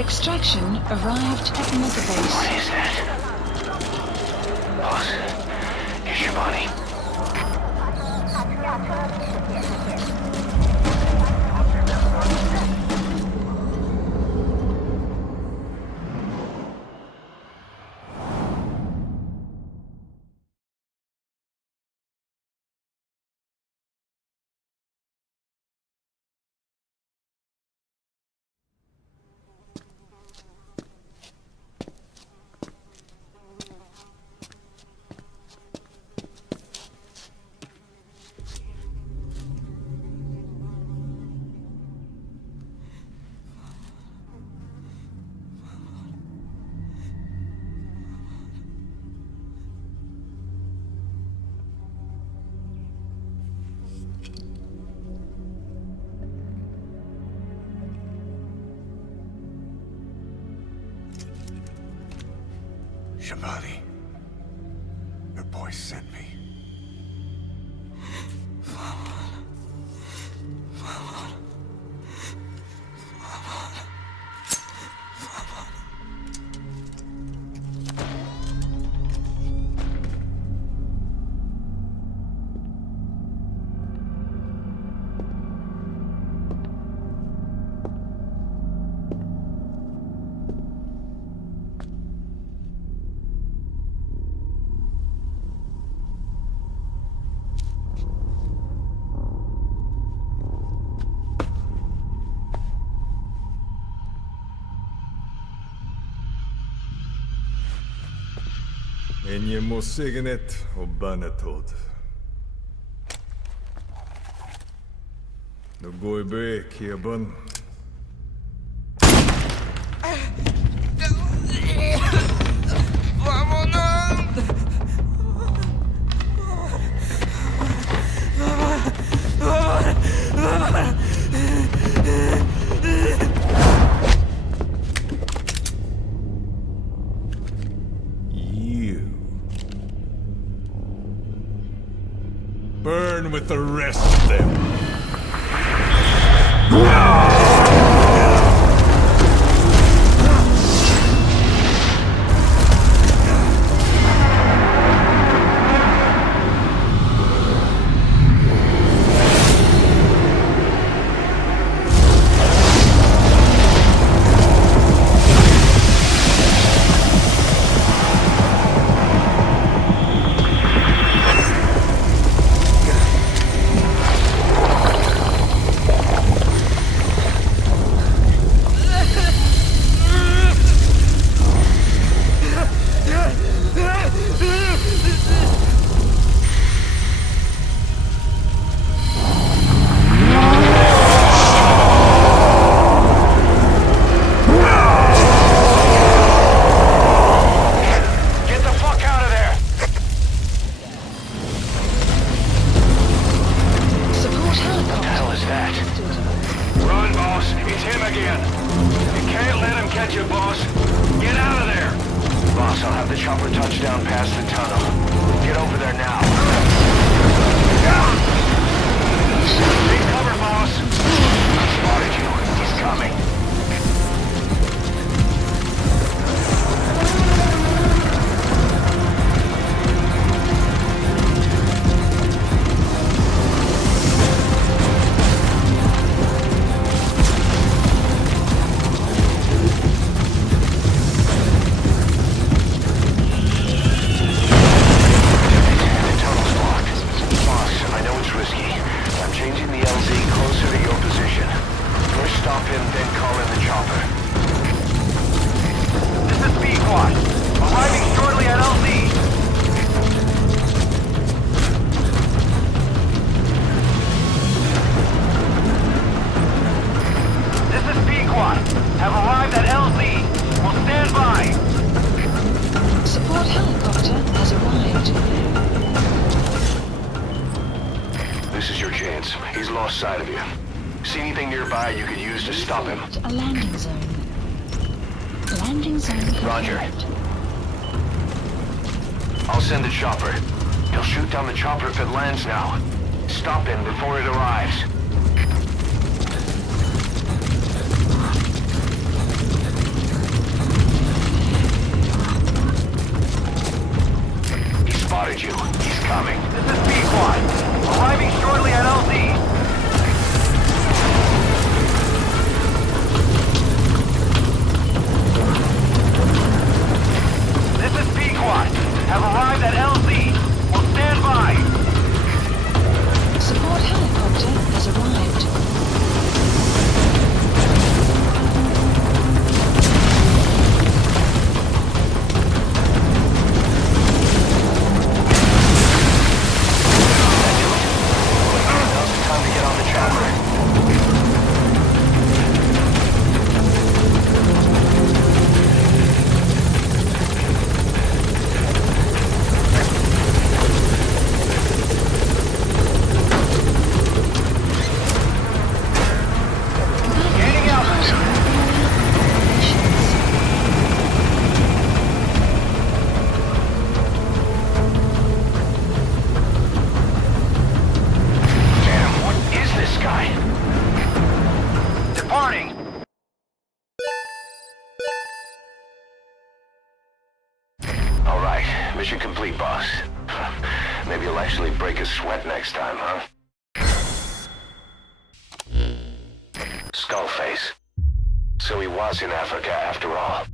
Extraction arrived at Mega Base. What is that? Boss, here's your body. Shabani, the boy sent me. Enjemo signet och banatod. Nu går vi Cuban. Burn with the rest of them. spotted you. He's coming. This is B-Quad. Arriving shortly at LZ. This is B-Quad. Have arrived at LZ. Will stand by. Support helicopter has arrived. Time to get on the chopper. Gaining altitude. Damn, what is this guy? Departing. All right, mission complete, boss. Maybe you'll actually break a sweat next time, huh? Skullface. So he was in Africa after all.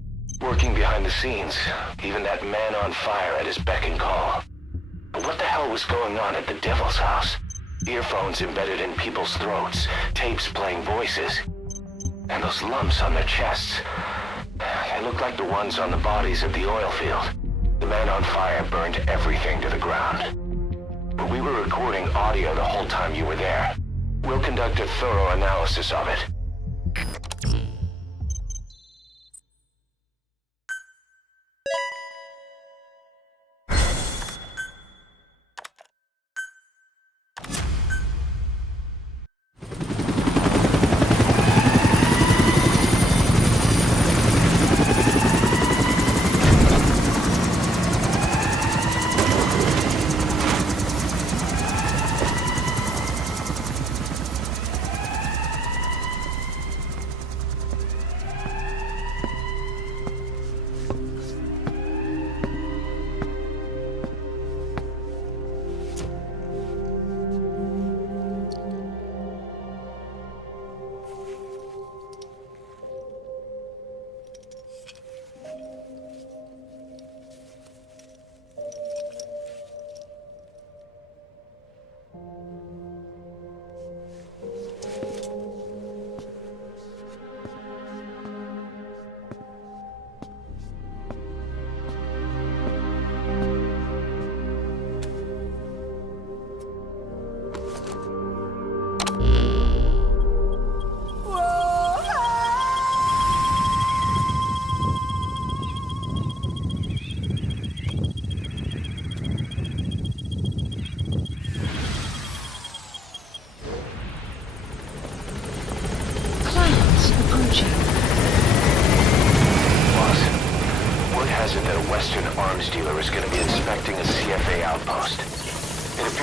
Working behind the scenes. Even that man on fire at his beck and call. But what the hell was going on at the Devil's house? Earphones embedded in people's throats. Tapes playing voices. And those lumps on their chests. They look like the ones on the bodies at the oil field. The man on fire burned everything to the ground. But we were recording audio the whole time you were there. We'll conduct a thorough analysis of it.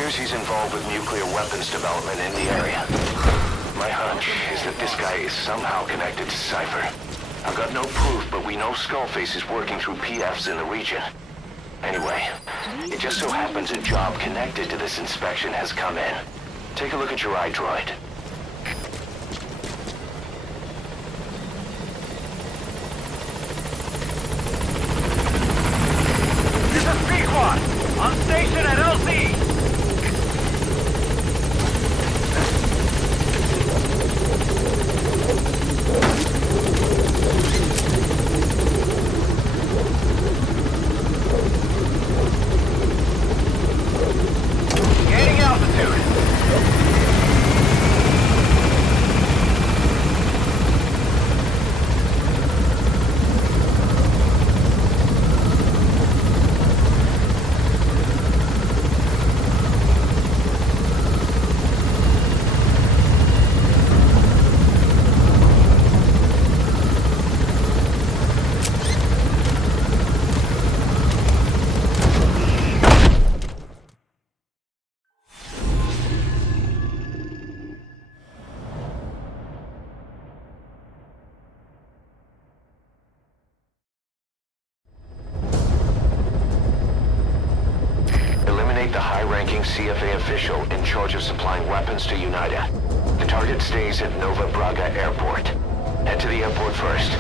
He's involved with nuclear weapons development in the area. My hunch is that this guy is somehow connected to Cypher. I've got no proof, but we know Skullface is working through PFs in the region. Anyway, it just so happens a job connected to this inspection has come in. Take a look at your iDroid. This is B-Quad! On station at LZ! Gaining altitude. remaining CFA official in charge of supplying weapons to UNITA. The target stays at Nova Braga Airport. Head to the airport first.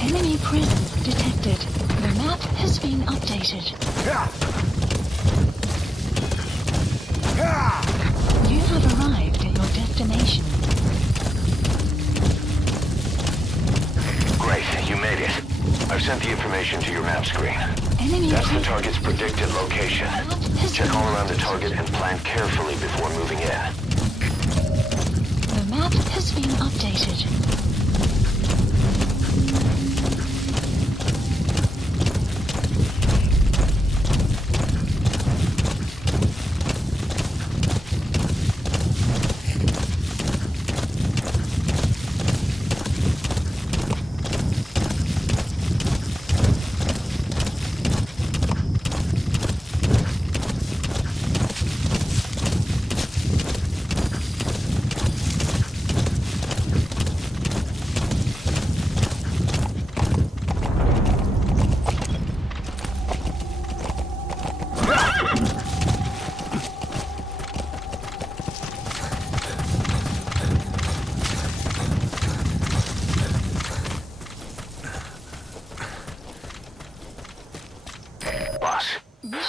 Enemy presence detected. The map has been updated. You have arrived at your destination. Great, you made it. I've sent the information to your map screen. That's the target's predicted location. Check all around the target and plan carefully before moving in. The map has been updated.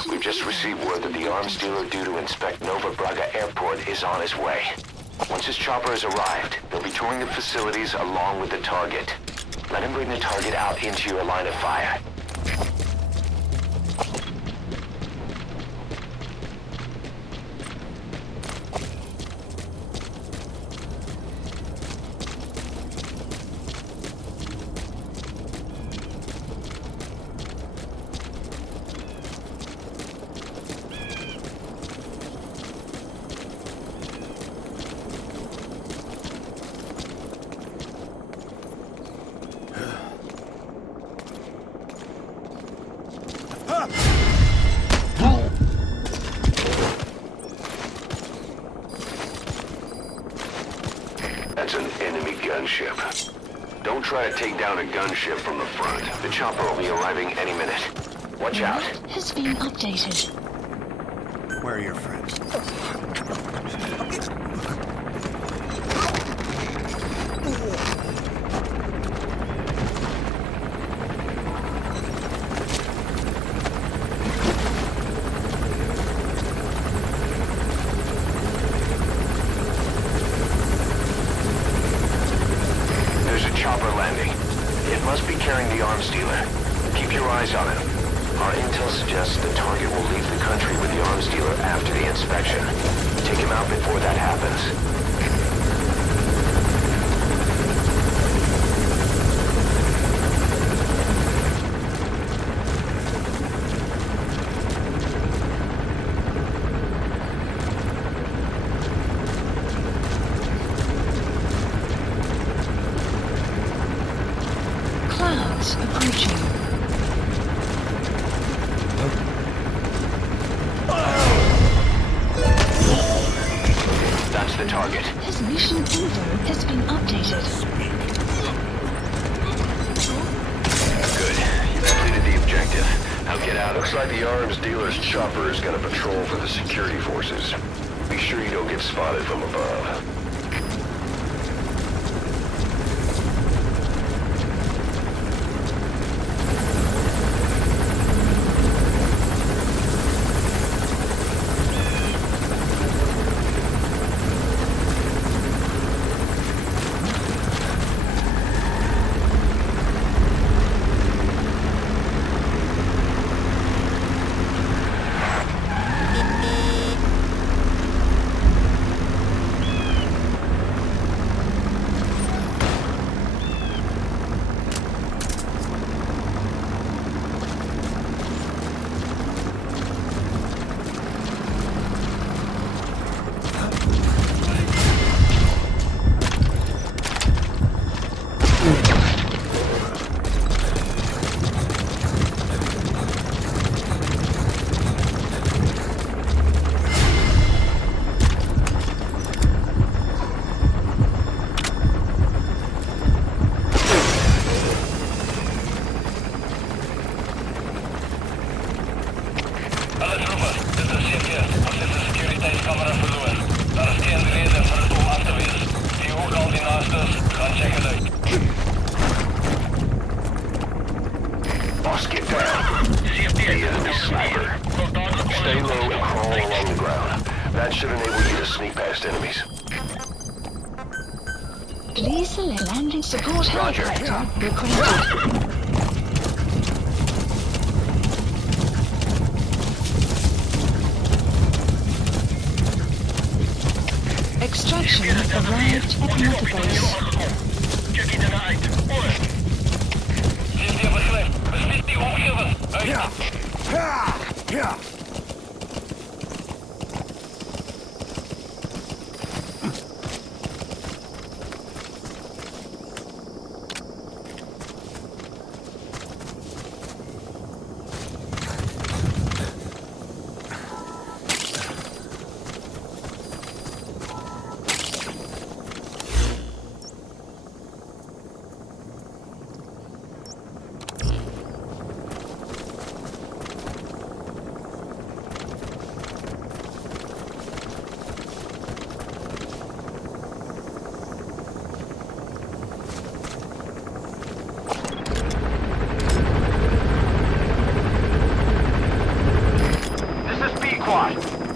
We've just received word that the arms dealer due to inspect Nova Braga Airport is on his way. Once his chopper has arrived, they'll be touring the facilities along with the target. Let him bring the target out into your line of fire. That's an enemy gunship. Don't try to take down a gunship from the front. The chopper will be arriving any minute. Watch out. Has been updated. Where are your friends? The arms dealer. Keep your eyes on him. Our intel suggests the target will leave the country with the arms dealer after the inspection. Take him out before that happens. Approaching. That's the target. His mission info has been updated. Good. You completed the objective. Now get out. Looks like the arms dealer's chopper is going to patrol for the security forces. Be sure you don't get spotted from above. That should enable you to sneak past enemies. Please select landing support helicopter requested. Extraction arrived at Mother Base.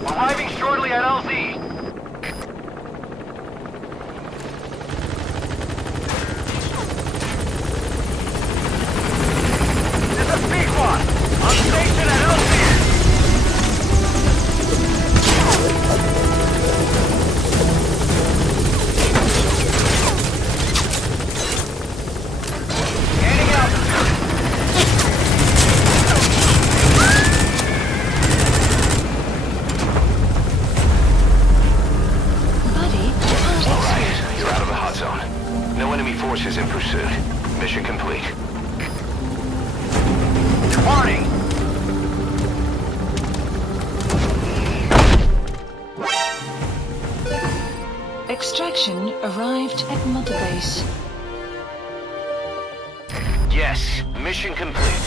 Arriving shortly at LZ. This is P-Quad. On station at LZ. Gaining altitude. No enemy forces in pursuit. Mission complete. Warning! Extraction arrived at Mother Base. Yes, mission complete.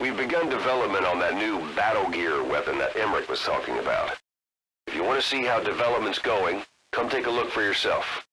We've begun development on that new battle gear weapon that Emmerich was talking about. If you want to see how development's going, come take a look for yourself.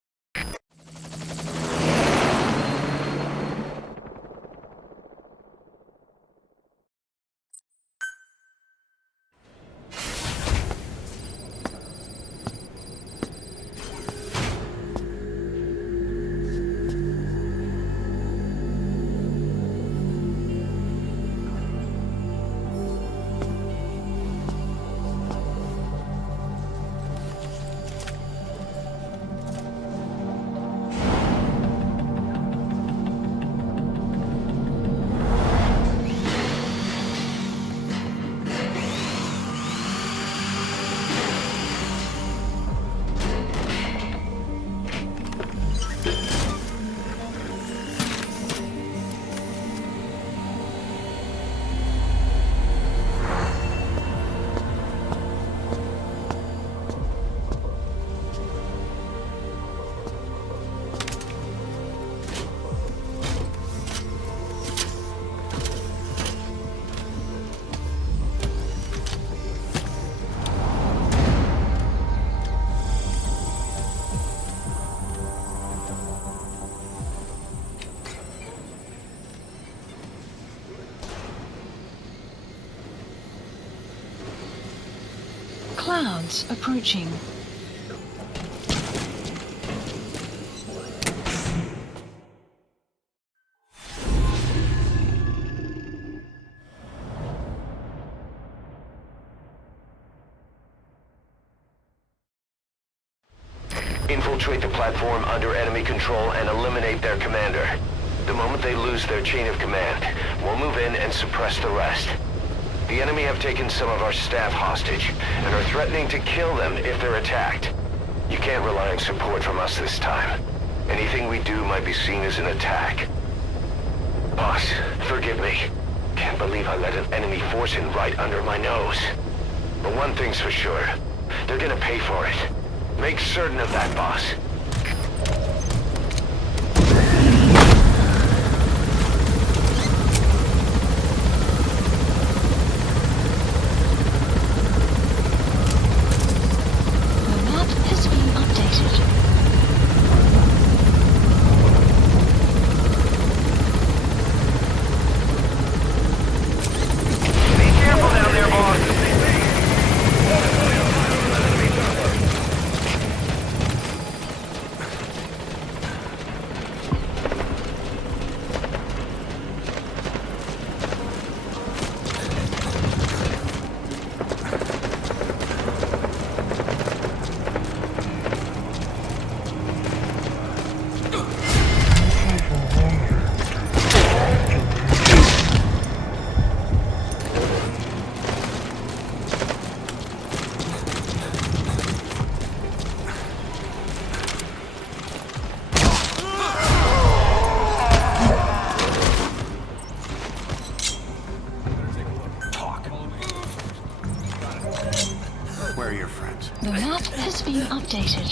Clouds approaching. Infiltrate the platform under enemy control and eliminate their commander. The moment they lose their chain of command, we'll move in and suppress the rest. The enemy have taken some of our staff hostage and are threatening to kill them if they're attacked. You can't rely on support from us this time. Anything we do might be seen as an attack. Boss, forgive me. Can't believe I let an enemy force in right under my nose. But one thing's for sure. They're gonna pay for it. Make certain of that, boss. The map has been updated. are your friends? The map has been updated.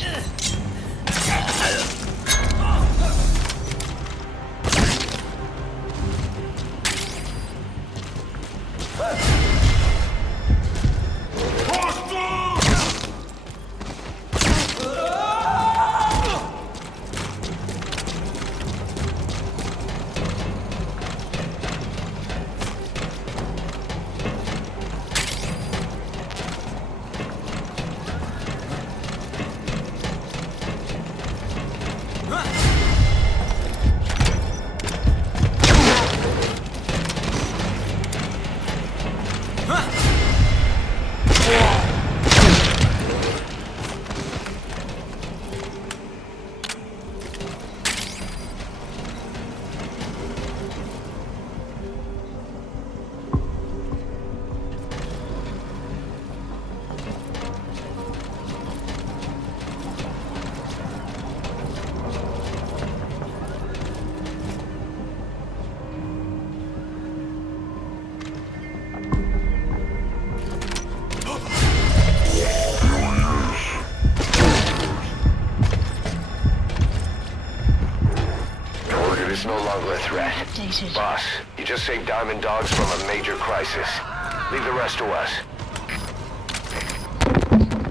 Is no longer a threat. Boss, you just saved Diamond Dogs from a major crisis. Leave the rest to us.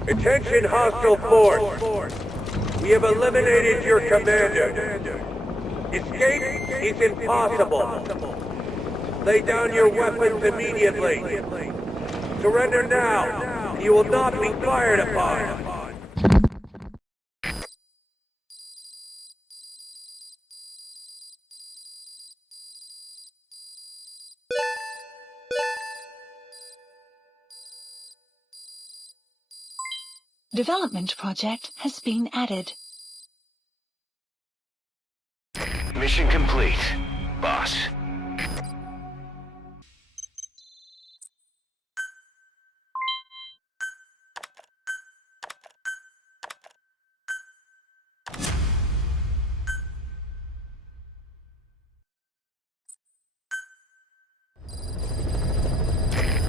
Attention hostile force. We have eliminated your commander. Escape is impossible. Lay down your weapons immediately. Surrender now, and you will not be fired upon. Development project has been added. Mission complete, boss.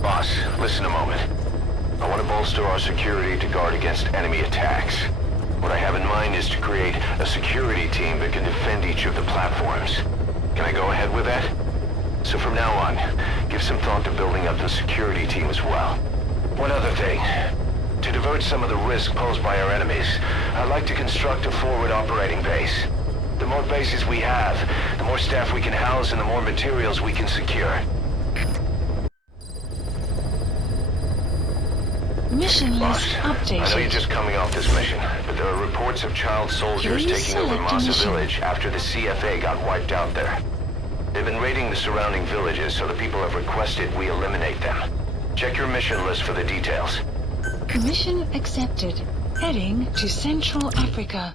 Boss, listen a moment. I want to bolster our security to guard against enemy attacks. What I have in mind is to create a security team that can defend each of the platforms. Can I go ahead with that? So from now on, give some thought to building up the security team as well. One other thing. To divert some of the risk posed by our enemies, I'd like to construct a forward operating base. The more bases we have, the more staff we can house and the more materials we can secure. Mission list updated. I know you're just coming off this mission, but there are reports of child soldiers taking over Massa Village after the CFA got wiped out there. They've been raiding the surrounding villages, so the people have requested we eliminate them. Check your mission list for the details. Mission accepted. Heading to Central Africa.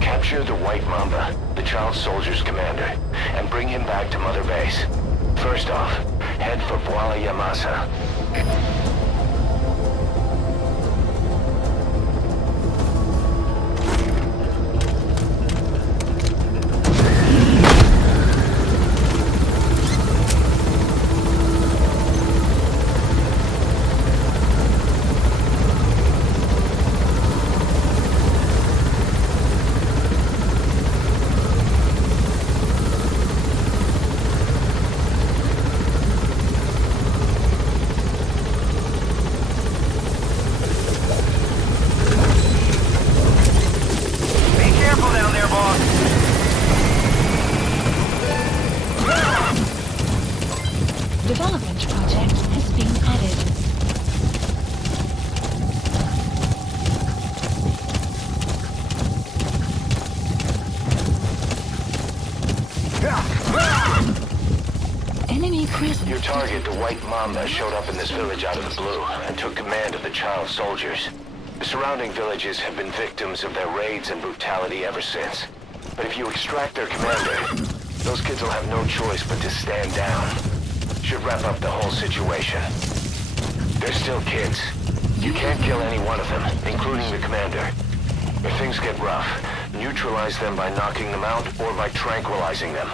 Capture the White Mamba, the child soldier's commander, and bring him back to Mother Base. First off, head for Bwala Yamasa. Development project has been added. Enemy presence. Your target, the White Mamba, showed up in this village out of the blue and took command of the child soldiers. The surrounding villages have been victims of their raids and brutality ever since. But if you extract their commander, those kids will have no choice but to stand down. Should wrap up the whole situation. They're still kids. You can't kill any one of them, including the commander. If things get rough, neutralize them by knocking them out or by tranquilizing them.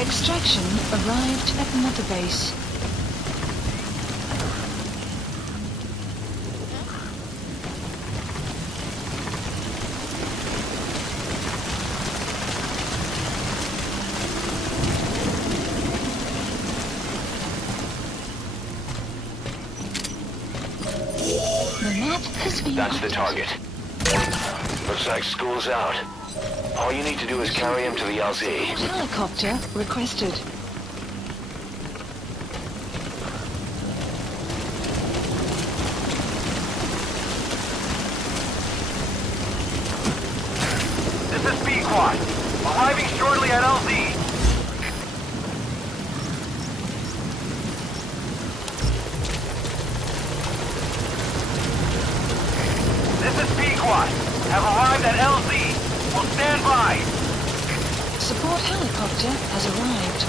Extraction arrived at Mother Base. The map has been That's the target. Looks like school's out. All you need to do is carry him to the LZ. Helicopter requested. This is B-Quad. Arriving shortly at LZ. This is B-Quad. Have arrived at LZ. Will stand by. Support helicopter has arrived.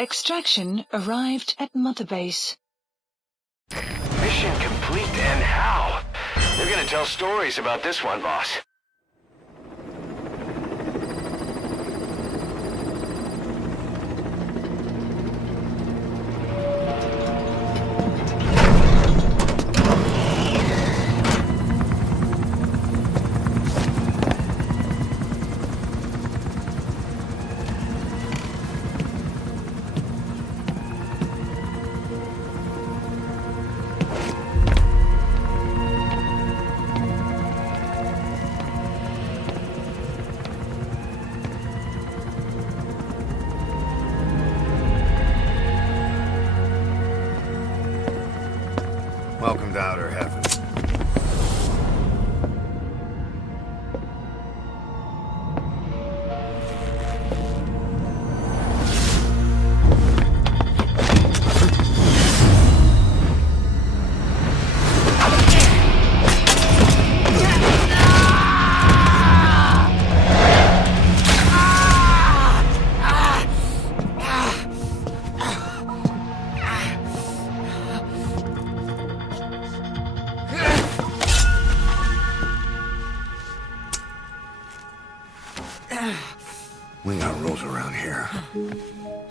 Extraction arrived at Mother Base. Mission complete, and how? They're gonna tell stories about this one, boss. Welcome to Outer Heaven. We got rules around here.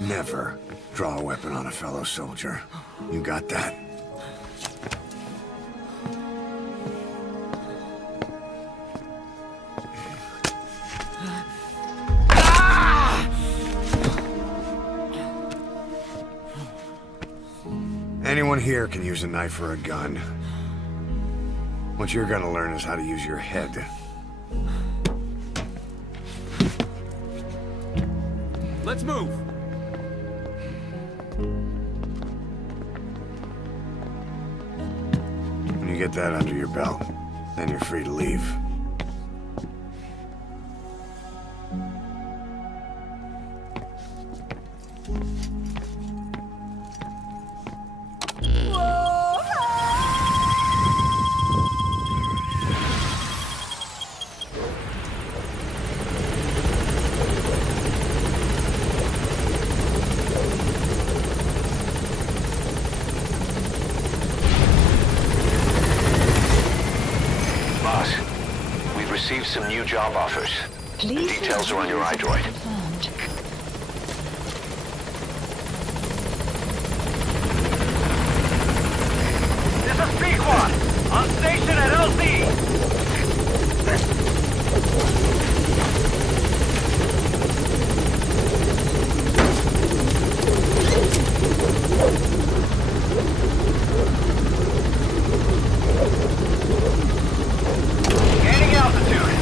Never draw a weapon on a fellow soldier. You got that? Anyone here can use a knife or a gun. What you're gonna learn is how to use your head. Let's move! When you get that under your belt, then you're free to leave. Some new job offers. Please The details are on your iDroid. This is Keychron, on station at LZ. Gaining altitude.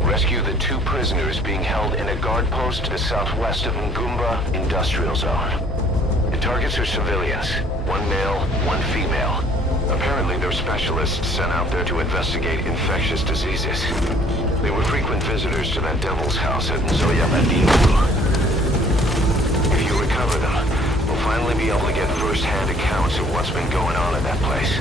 Rescue the 2 prisoners being held in a guard post to the southwest of Mamba Industrial Zone. The targets are civilians, 1 male, 1 female. Apparently they're specialists sent out there to investigate infectious diseases. They were frequent visitors to that devil's house at Sahelanthropus. If you recover them, we'll finally be able to get first-hand accounts of what's been going on at that place.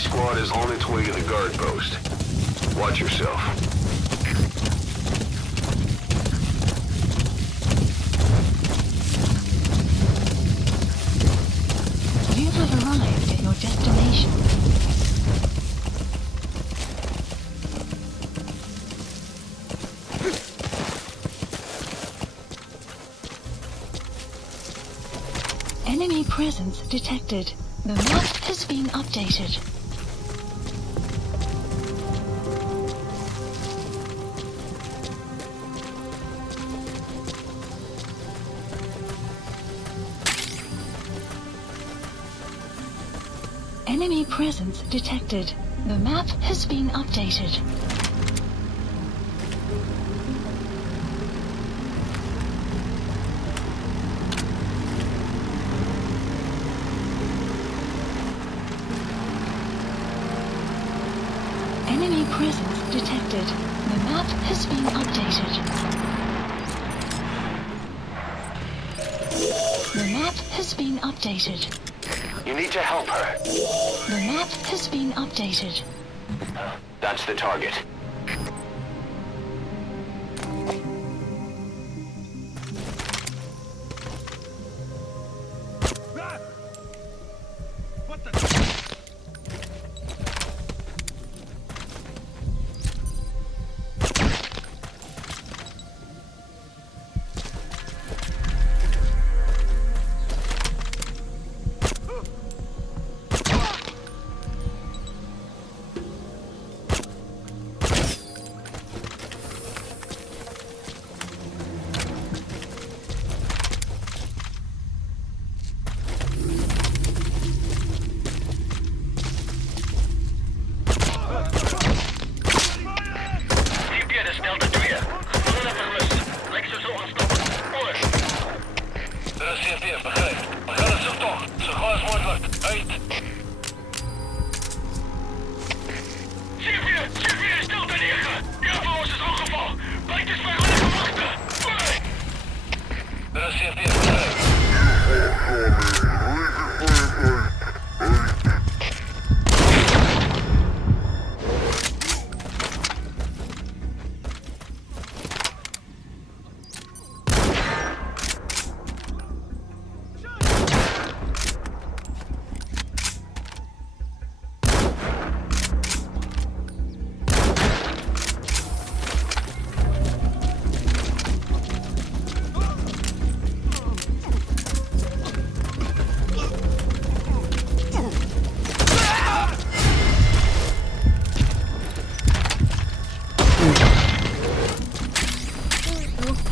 Squad is on its way to the guard post. Watch yourself. You have arrived at your destination. Enemy presence detected. The map has been updated. Enemy presence detected. The map has been updated. Enemy presence detected. The map has been updated. The map has been updated. You need to help her. The map has been updated. That's the target.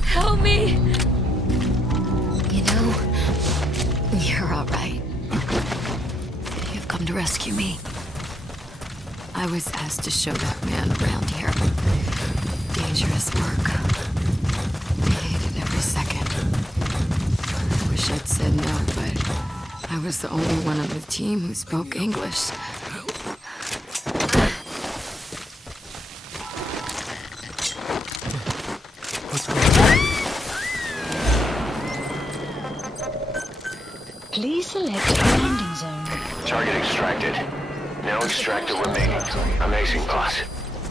Help me! You know, you're all right. You've come to rescue me. I was asked to show that man around here. Dangerous work. I hated every second. I wish I'd said no, but I was the only one on the team who spoke English. Please select landing zone. Target extracted. Now extract the remaining. Amazing, boss.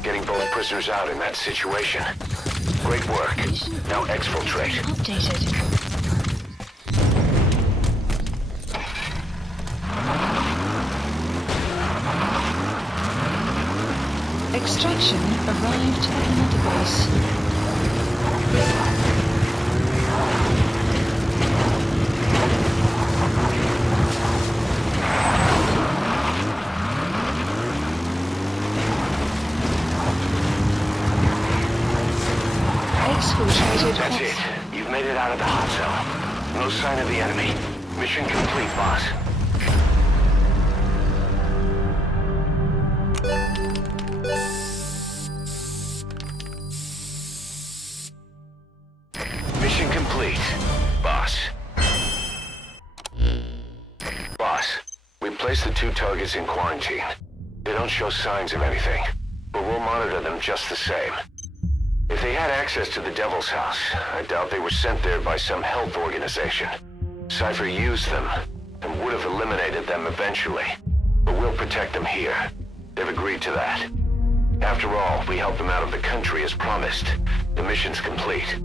Getting both prisoners out in that situation. Great work. Now exfiltrate. Updated. Extraction arrived at another base. That's it. You've made it out of the hot zone. No sign of the enemy. Mission complete, boss. Mission complete, boss. Boss, we placed the two targets in quarantine. They don't show signs of anything, but we'll monitor them just the same. If they had access to the Devil's House, I doubt they were sent there by some health organization. Cypher used them, and would have eliminated them eventually. But we'll protect them here. They've agreed to that. After all, we helped them out of the country as promised. The mission's complete.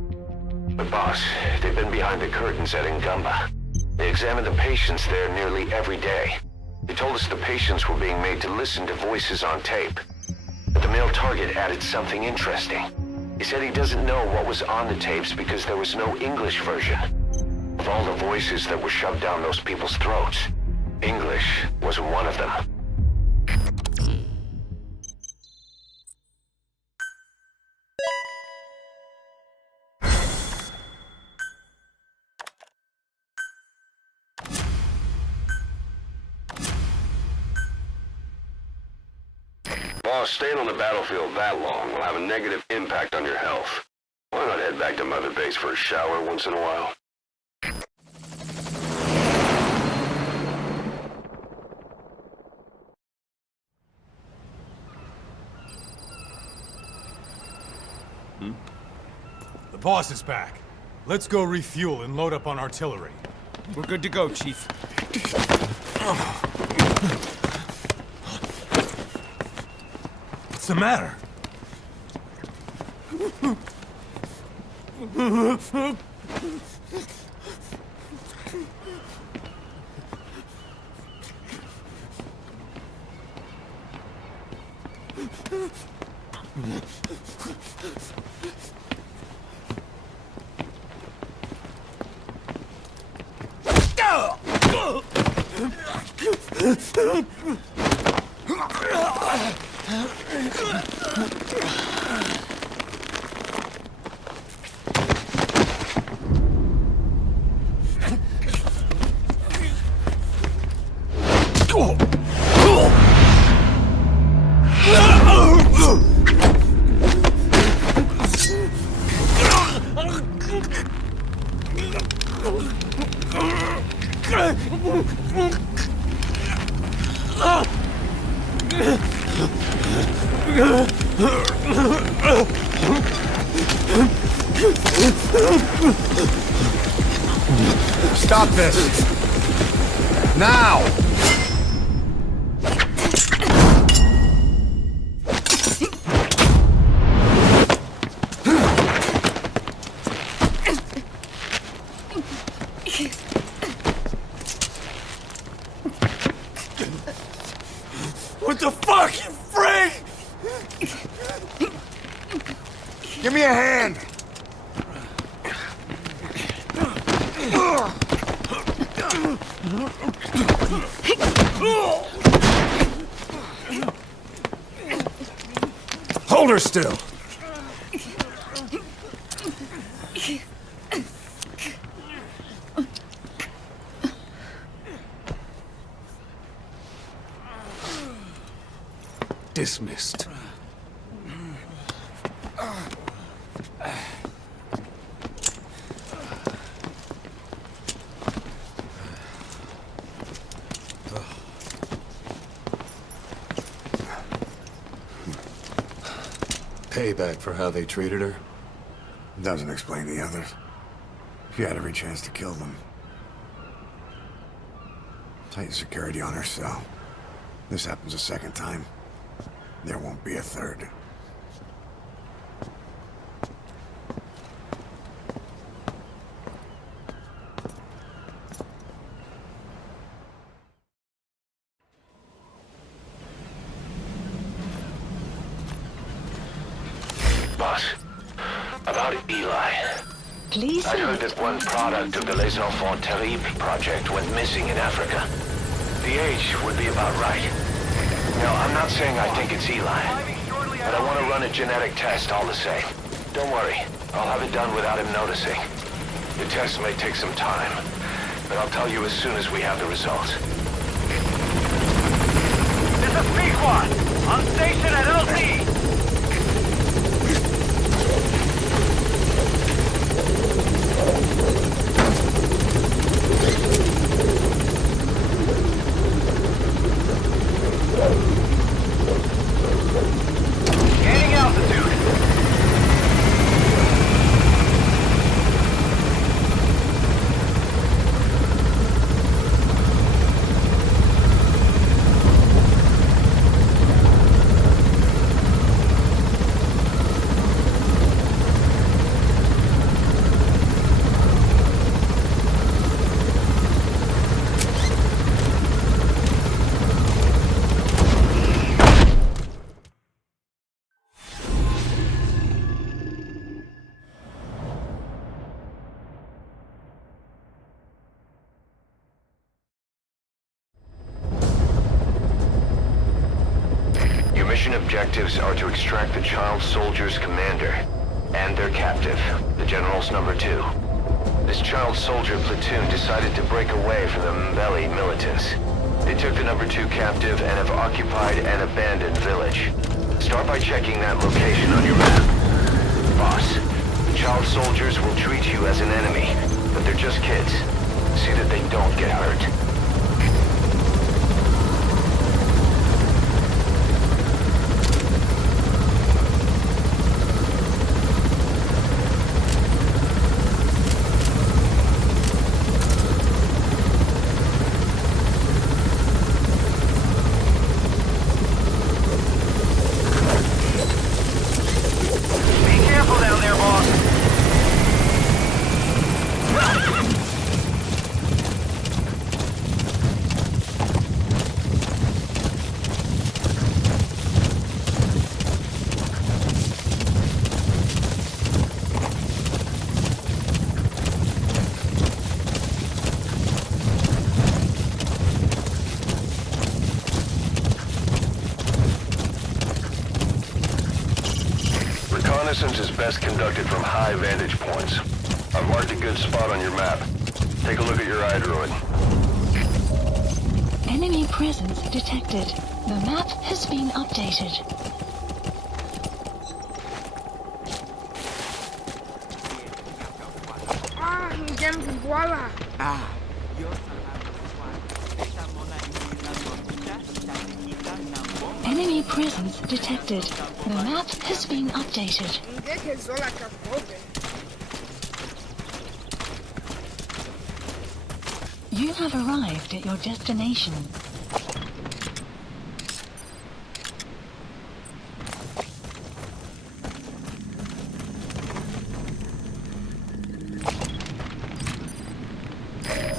But boss, they've been behind the curtains at Ngumba. They examined the patients there nearly every day. They told us the patients were being made to listen to voices on tape. But the male target added something interesting. He said he doesn't know what was on the tapes because there was no English version. Of all the voices that were shoved down those people's throats, English wasn't one of them. Boss, staying on the battlefield that long will have a negative impact on your health. Why not head back to Mother Base for a shower once in a while? The boss is back. Let's go refuel and load up on artillery. We're good to go, Chief. What's the matter? Stop this! Now! What the fuck, you freak? Give me a hand! Hold her still! Dismissed. Payback for how they treated her? Doesn't explain the others. She had every chance to kill them. Tighten security on her cell. This happens a second time. There won't be a third. Boss, about Eli. Please. I heard that one product of the Les Enfants Terribles project went missing in Africa. The age would be about right. Now, I'm not saying I think it's Eli, but I want to run a genetic test all the same. Don't worry, I'll have it done without him noticing. The test may take some time, but I'll tell you as soon as we have the results. This is P-Quad! On station at LT! Gaining altitude. Mission objectives are to extract the child soldier's commander and their captive, the general's number 2. This child soldier platoon decided to break away from the Mbeli militants. They took the number 2 captive and have occupied an abandoned village. Start by checking that location on your map. Boss, the child soldiers will treat you as an enemy, but they're just kids. See that they don't get hurt. Reconnaissance is best conducted from high vantage points. I've marked a good spot on your map. Take a look at your iDroid. Enemy presence detected. The map has been updated. Enemy presence detected. The map has been updated. You have arrived at your destination.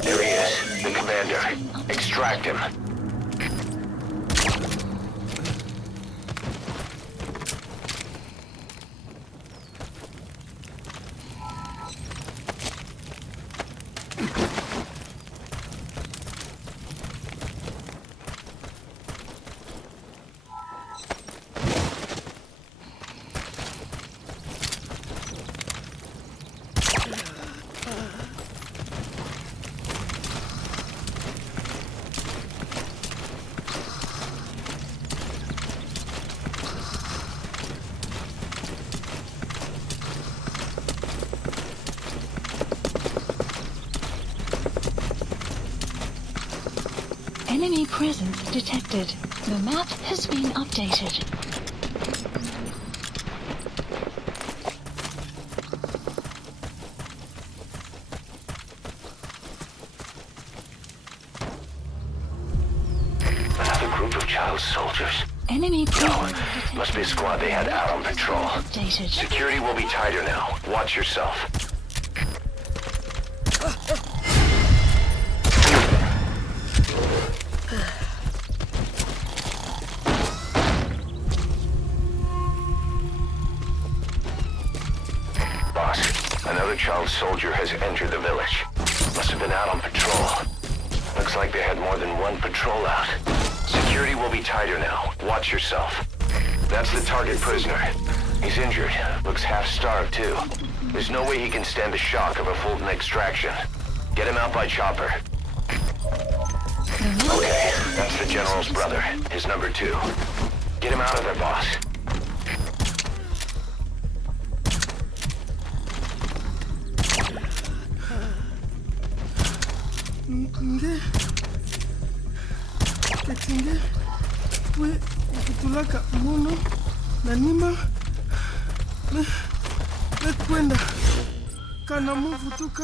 There he is, the commander. Extract him. Enemy presence detected. The map has been updated. Another group of child soldiers. Enemy presence No, must be a squad they had out on patrol. updated. Security will be tighter now. Watch yourself. Boss, another child soldier has entered the village. Must have been out on patrol. Looks like they had more than one patrol out. Security will be tighter now. Watch yourself. That's the target prisoner. He's injured. Looks half-starved, too. There's no way he can stand the shock of a Fulton extraction. Get him out by chopper. Okay, that's the General's brother. His number 2. Get him out of there, boss. Ketinge we ikitulaka muno na nima kwenda kana muvutuka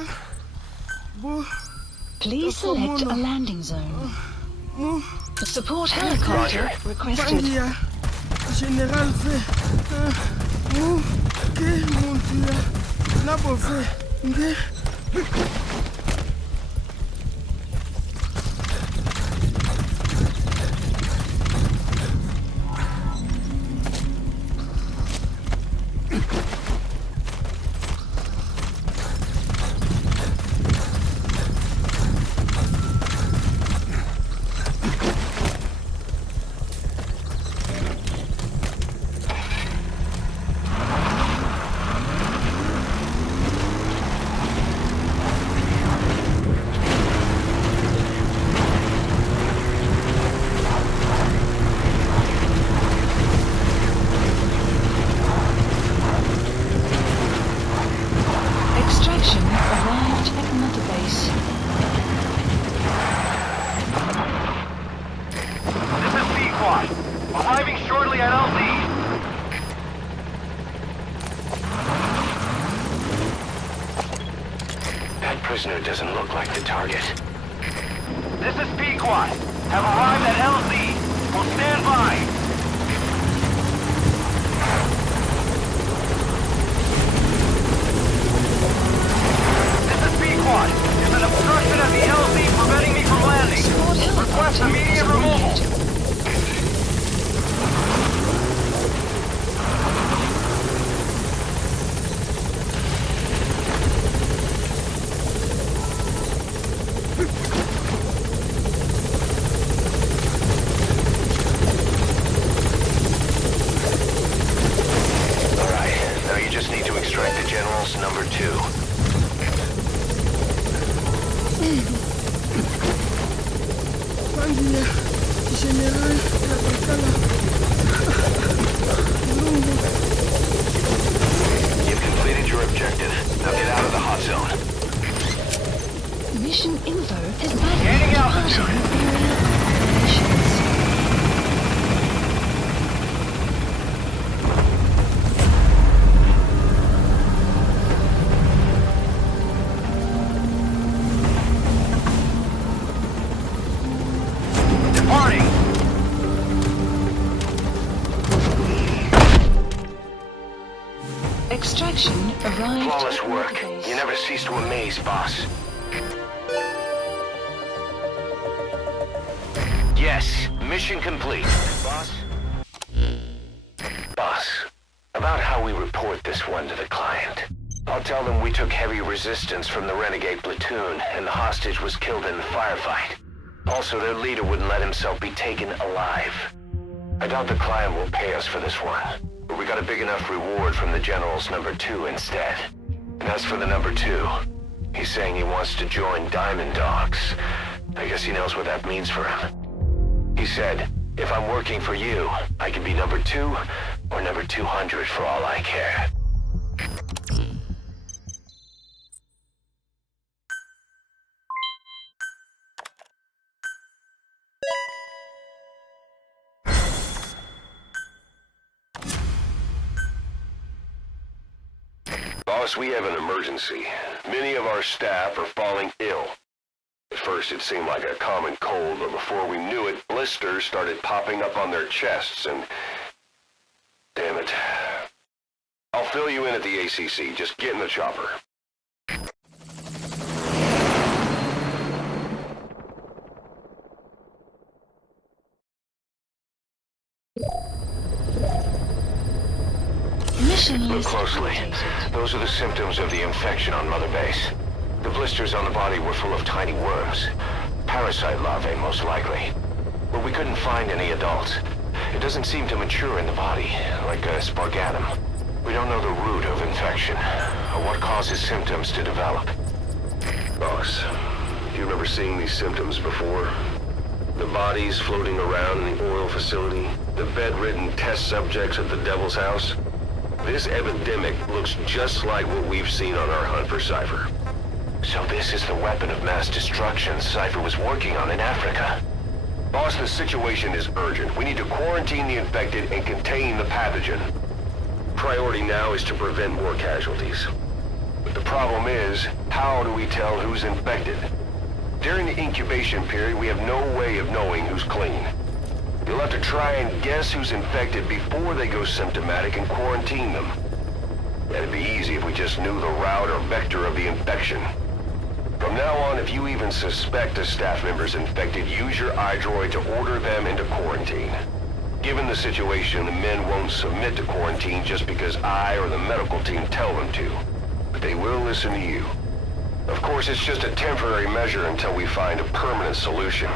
bo. Please select a landing zone. The support helicopter requested. General fe mu ke muntia na bo fe nge. prisoner doesn't look like the target. This is P-Quad. Have arrived at LZ. Will stand by. This is P-Quad. There's an obstruction at the LZ preventing me from landing. Request immediate removal. You've completed your objective. Now get out of the hot zone. Mission info has been Gaining altitude. Extraction arrived. Flawless work. You never cease to amaze, boss. Yes, mission complete. Boss? Boss, about how we report this one to the client. I'll tell them we took heavy resistance from the renegade platoon and the hostage was killed in the firefight. Also, their leader wouldn't let himself be taken alive. I doubt the client will pay us for this one. But we got a big enough reward from the General's number 2 instead. And as for the number 2, he's saying he wants to join Diamond Dogs. I guess he knows what that means for him. He said, if I'm working for you, I can be number 2 or number 200 for all I care. Boss, we have an emergency. Many of our staff are falling ill. At first it seemed like a common cold, but before we knew it, blisters started popping up on their chests and... Damn it. I'll fill you in at the ACC. Just get in the chopper. Look closely. Those are the symptoms of the infection on Mother Base. The blisters on the body were full of tiny worms. Parasite larvae, most likely. But we couldn't find any adults. It doesn't seem to mature in the body, like a spargatum. We don't know the root of infection, or what causes symptoms to develop. Boss, do you remember seeing these symptoms before? The bodies floating around in the oil facility, the bedridden test subjects at the Devil's House. This epidemic looks just like what we've seen on our hunt for Cypher. So this is the weapon of mass destruction Cypher was working on in Africa. Boss, the situation is urgent. We need to quarantine the infected and contain the pathogen. Priority now is to prevent more casualties. But the problem is, how do we tell who's infected? During the incubation period, we have no way of knowing who's clean. You'll have to try and guess who's infected before they go symptomatic and quarantine them. That'd be easy if we just knew the route or vector of the infection. From now on, if you even suspect a staff member's infected, use your iDroid to order them into quarantine. Given the situation, the men won't submit to quarantine just because I or the medical team tell them to. But they will listen to you. Of course, it's just a temporary measure until we find a permanent solution.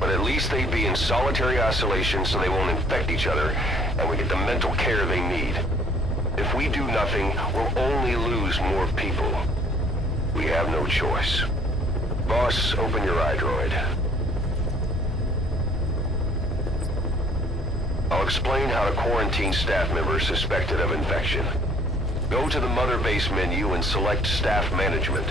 But at least they'd be in solitary isolation so they won't infect each other, and we get the mental care they need. If we do nothing, we'll only lose more people. We have no choice. Boss, open your iDroid. I'll explain how to quarantine staff members suspected of infection. Go to the Mother Base menu and select Staff Management.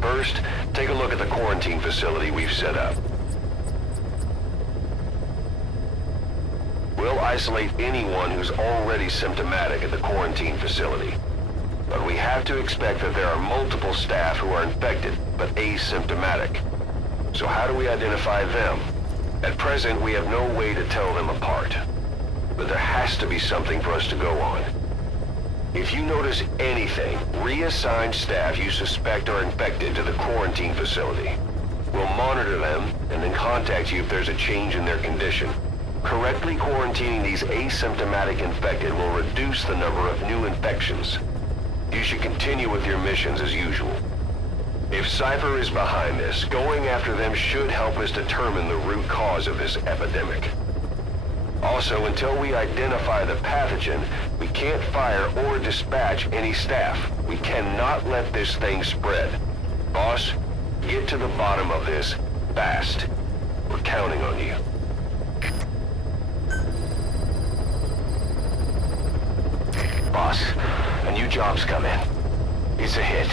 First, take a look at the quarantine facility we've set up. We'll isolate anyone who's already symptomatic at the quarantine facility. A have to expect that there are multiple staff who are infected, but asymptomatic. So how do we identify them? At present, we have no way to tell them apart. But there has to be something for us to go on. If you notice anything, reassign staff you suspect are infected to the quarantine facility. We'll monitor them, and then contact you if there's a change in their condition. Correctly quarantining these asymptomatic infected will reduce the number of new infections. You should continue with your missions as usual. If Cypher is behind this, going after them should help us determine the root cause of this epidemic. Also, until we identify the pathogen, we can't fire or dispatch any staff. We cannot let this thing spread. Boss, get to the bottom of this fast. We're counting on you. Boss, a new job's come in. It's a hit.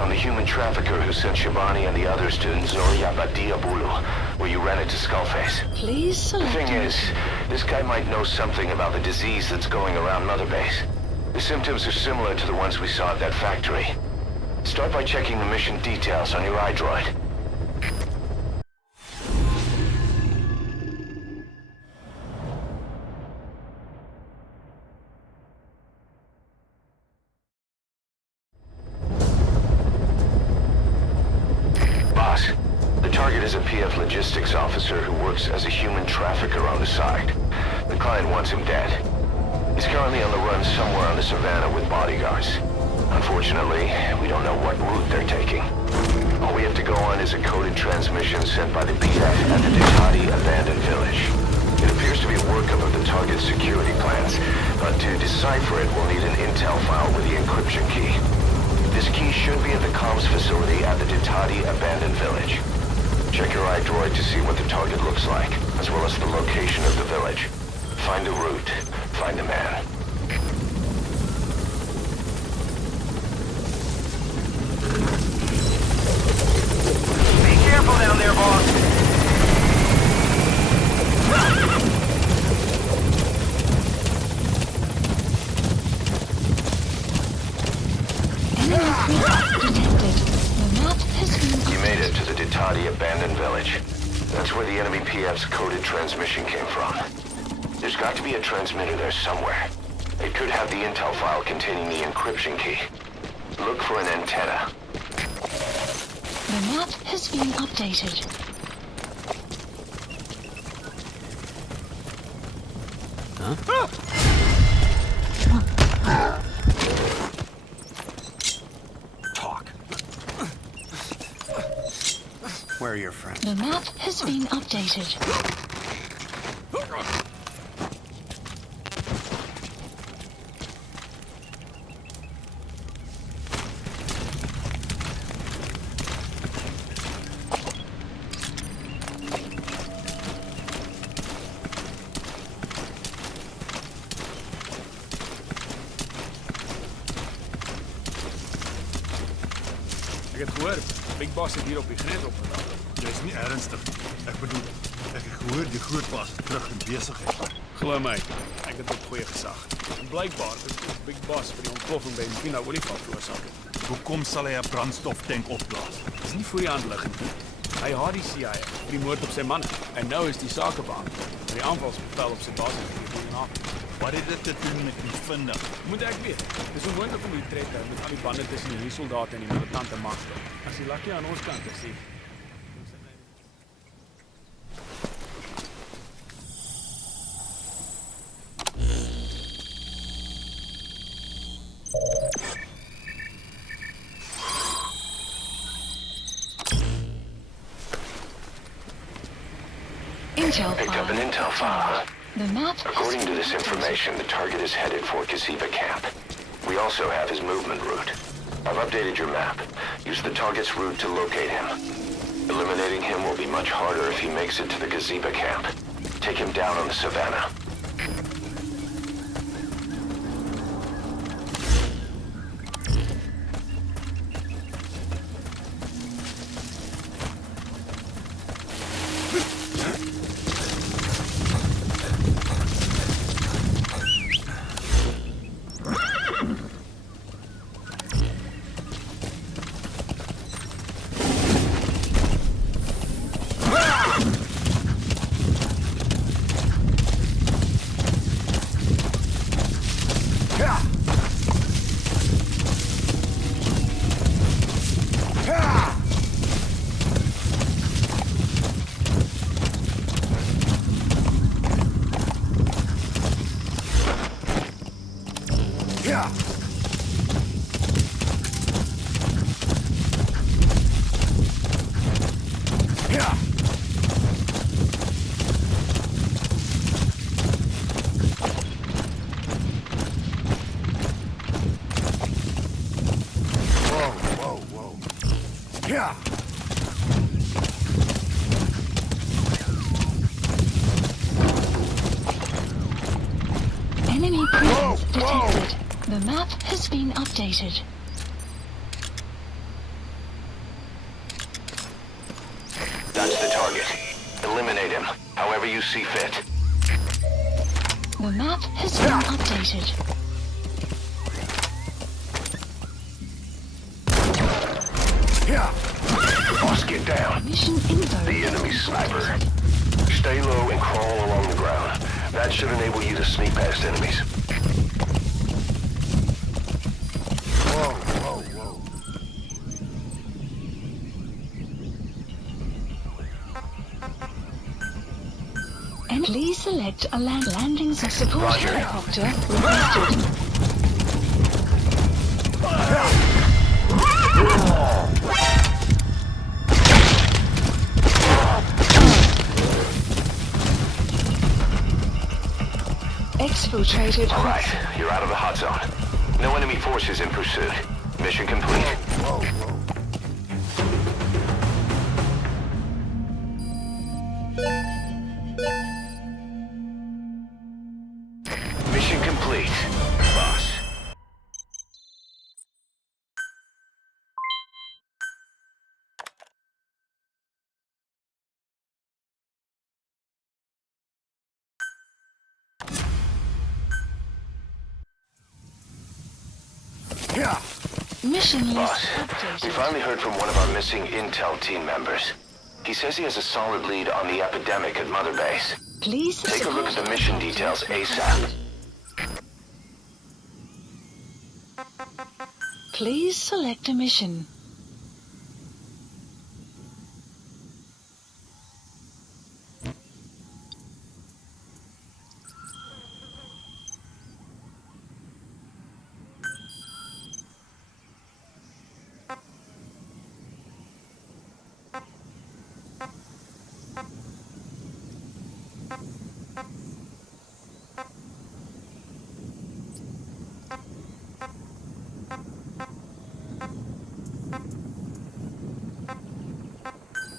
I'm the human trafficker who sent Shabani and the others to Nzoria Badia Bulu, where you ran into Skullface. Please select. The thing is, this guy might know something about the disease that's going around Mother Base. The symptoms are similar to the ones we saw at that factory. Start by checking the mission details on your iDroid. Logistics officer who works as a human trafficker on the side. The client wants him dead. He's currently on the run somewhere on the savannah with bodyguards. Unfortunately, we don't know what route they're taking. All we have to go on is a coded transmission sent by the PF at the Ditati abandoned village. It appears to be a workup of the target's security plans, but to decipher it, we'll need an intel file with the encryption key. This key should be at the comms facility at the Ditati abandoned village. Check your iDroid to see what the target looks like, as well as the location of the village. Find a route. Find a man. Be careful down there, boss. You made it to the Ditati abandoned village. That's where the enemy PF's coded transmission came from. There's got to be a transmitter there somewhere. It could have the intel file containing the encryption key. Look for an antenna. The map has been updated. Huh? Where are your friends? The map has been updated. Ek het gehoor, Big Boss het hier op die grens opgedaag. Jy's nie ernstig. Ek bedoel, ek het gehoor die groot baas is terug in besigheid. Glo my, ek het op goeie gesag. En blykbaar is die Big Boss vir die ontploffing by Nvme olifant veroorsaak het. Hoekom sal hy 'n brandstoftank opblaas? Dis nie voor die hand liggend nie. Hy haat die CIA vir die moord op sy manne. En nou is die sakebaan vir die aanvalsbevel op sy basis gegee in Afrika. Wat het dit te doen met die vinding? Moet ek weet. Dis onmoontlik om die Traitor met al die bande tussen die soldate en die militante mag. As die lakkie aan ons kant is, sien. Picked up an intel file. The map. According to this information, the target is headed for Gaziba camp. We also have his movement route. I've updated your map. Use the target's route to locate him. Eliminating him will be much harder if he makes it to the Gaziba camp. Take him down on the savannah. Enemy presence detected. The map has been updated. That's the target. Eliminate him, however you see fit. The map has been updated. Boss, get down. Mission info. The enemy sniper. Stay low and crawl along the ground. That should enable you to sneak past enemies. Whoa, whoa, whoa. And please select a landing support helicopter requested. Exfiltrated. All right, you're out of the hot zone. No enemy forces in pursuit. Mission complete. Whoa, whoa. Mission complete, boss. Mission list Boss, we updated. finally heard from one of our missing intel team members. He says he has a solid lead on the epidemic at Mother Base. Please take a look at the mission details ASAP. Please select a mission.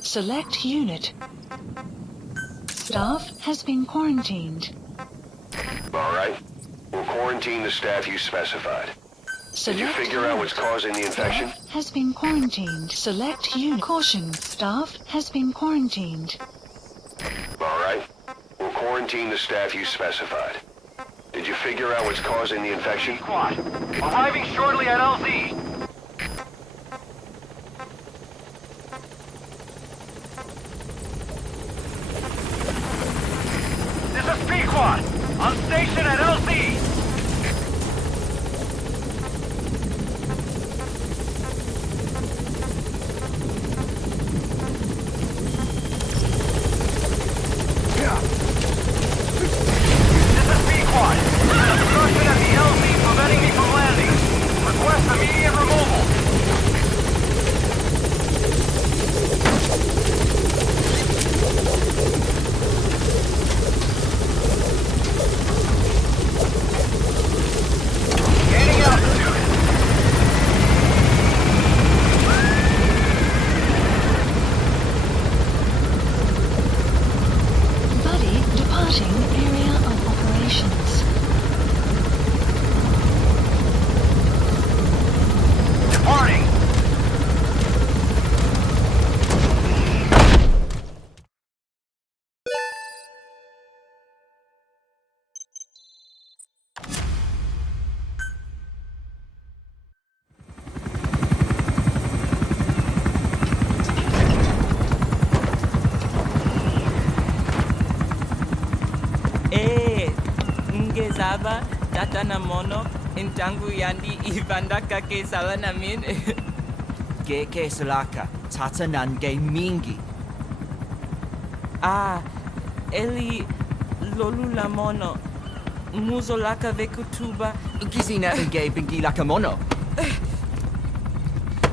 Select unit. Staff has been quarantined. All right. We'll quarantine the staff you specified. Did you figure out what's causing the infection? Staff has been quarantined. Select unit. Caution. Staff has been quarantined. All right. We'll quarantine the staff you specified. Did you figure out what's causing the infection? Squad, arriving shortly at LZ. This is P-Quad, on station at LZ. Obstruction at the LZ preventing me from landing. Request immediate removal. Gaining altitude. Buddy departing area of operations. Departing. Ngezaba tata na mono intangu yandi ibandaka ke sala namin. Geke salaka tata nange mingi. Eli lolula mono muzolaka vekutuba Ukizina uge bingi laka mono.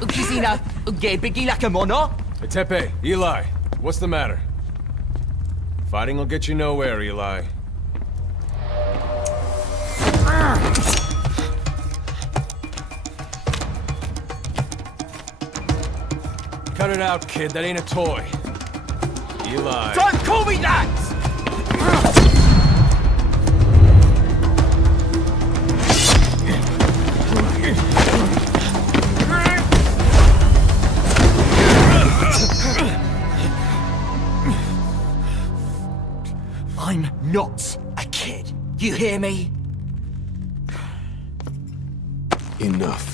Ukizina uge bingi laka mono. Hey, Tepe, Eli, what's the matter? Fighting will get you nowhere, Eli. Cut it out, kid. That ain't a toy. Eli. Don't call me that! I'm not a kid. You hear me? Enough.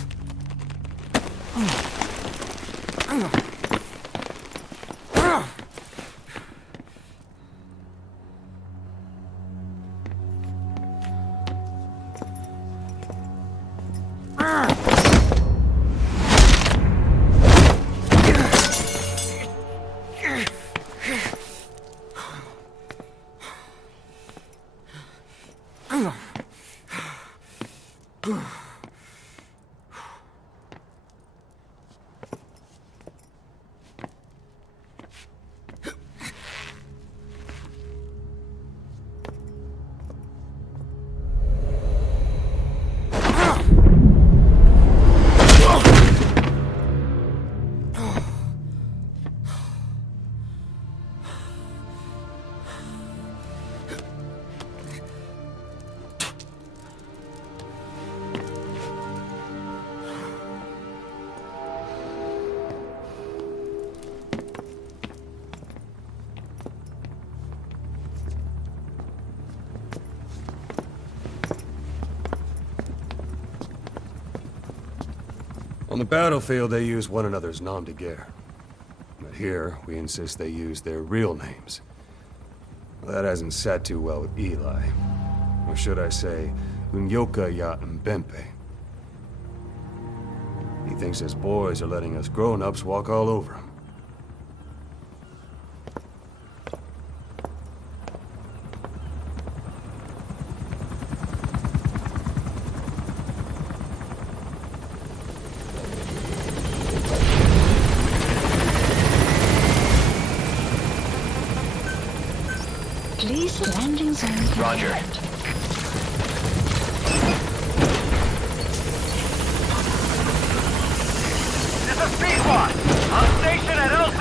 On the battlefield, they use one another's nom de guerre. But here, we insist they use their real names. Well, that hasn't sat too well with Eli. Or should I say, Unyoka ya Mbempe. He thinks his boys are letting us grown-ups walk all over him. Please, landing zone confirmed. Roger. This is P1. On station at LZ.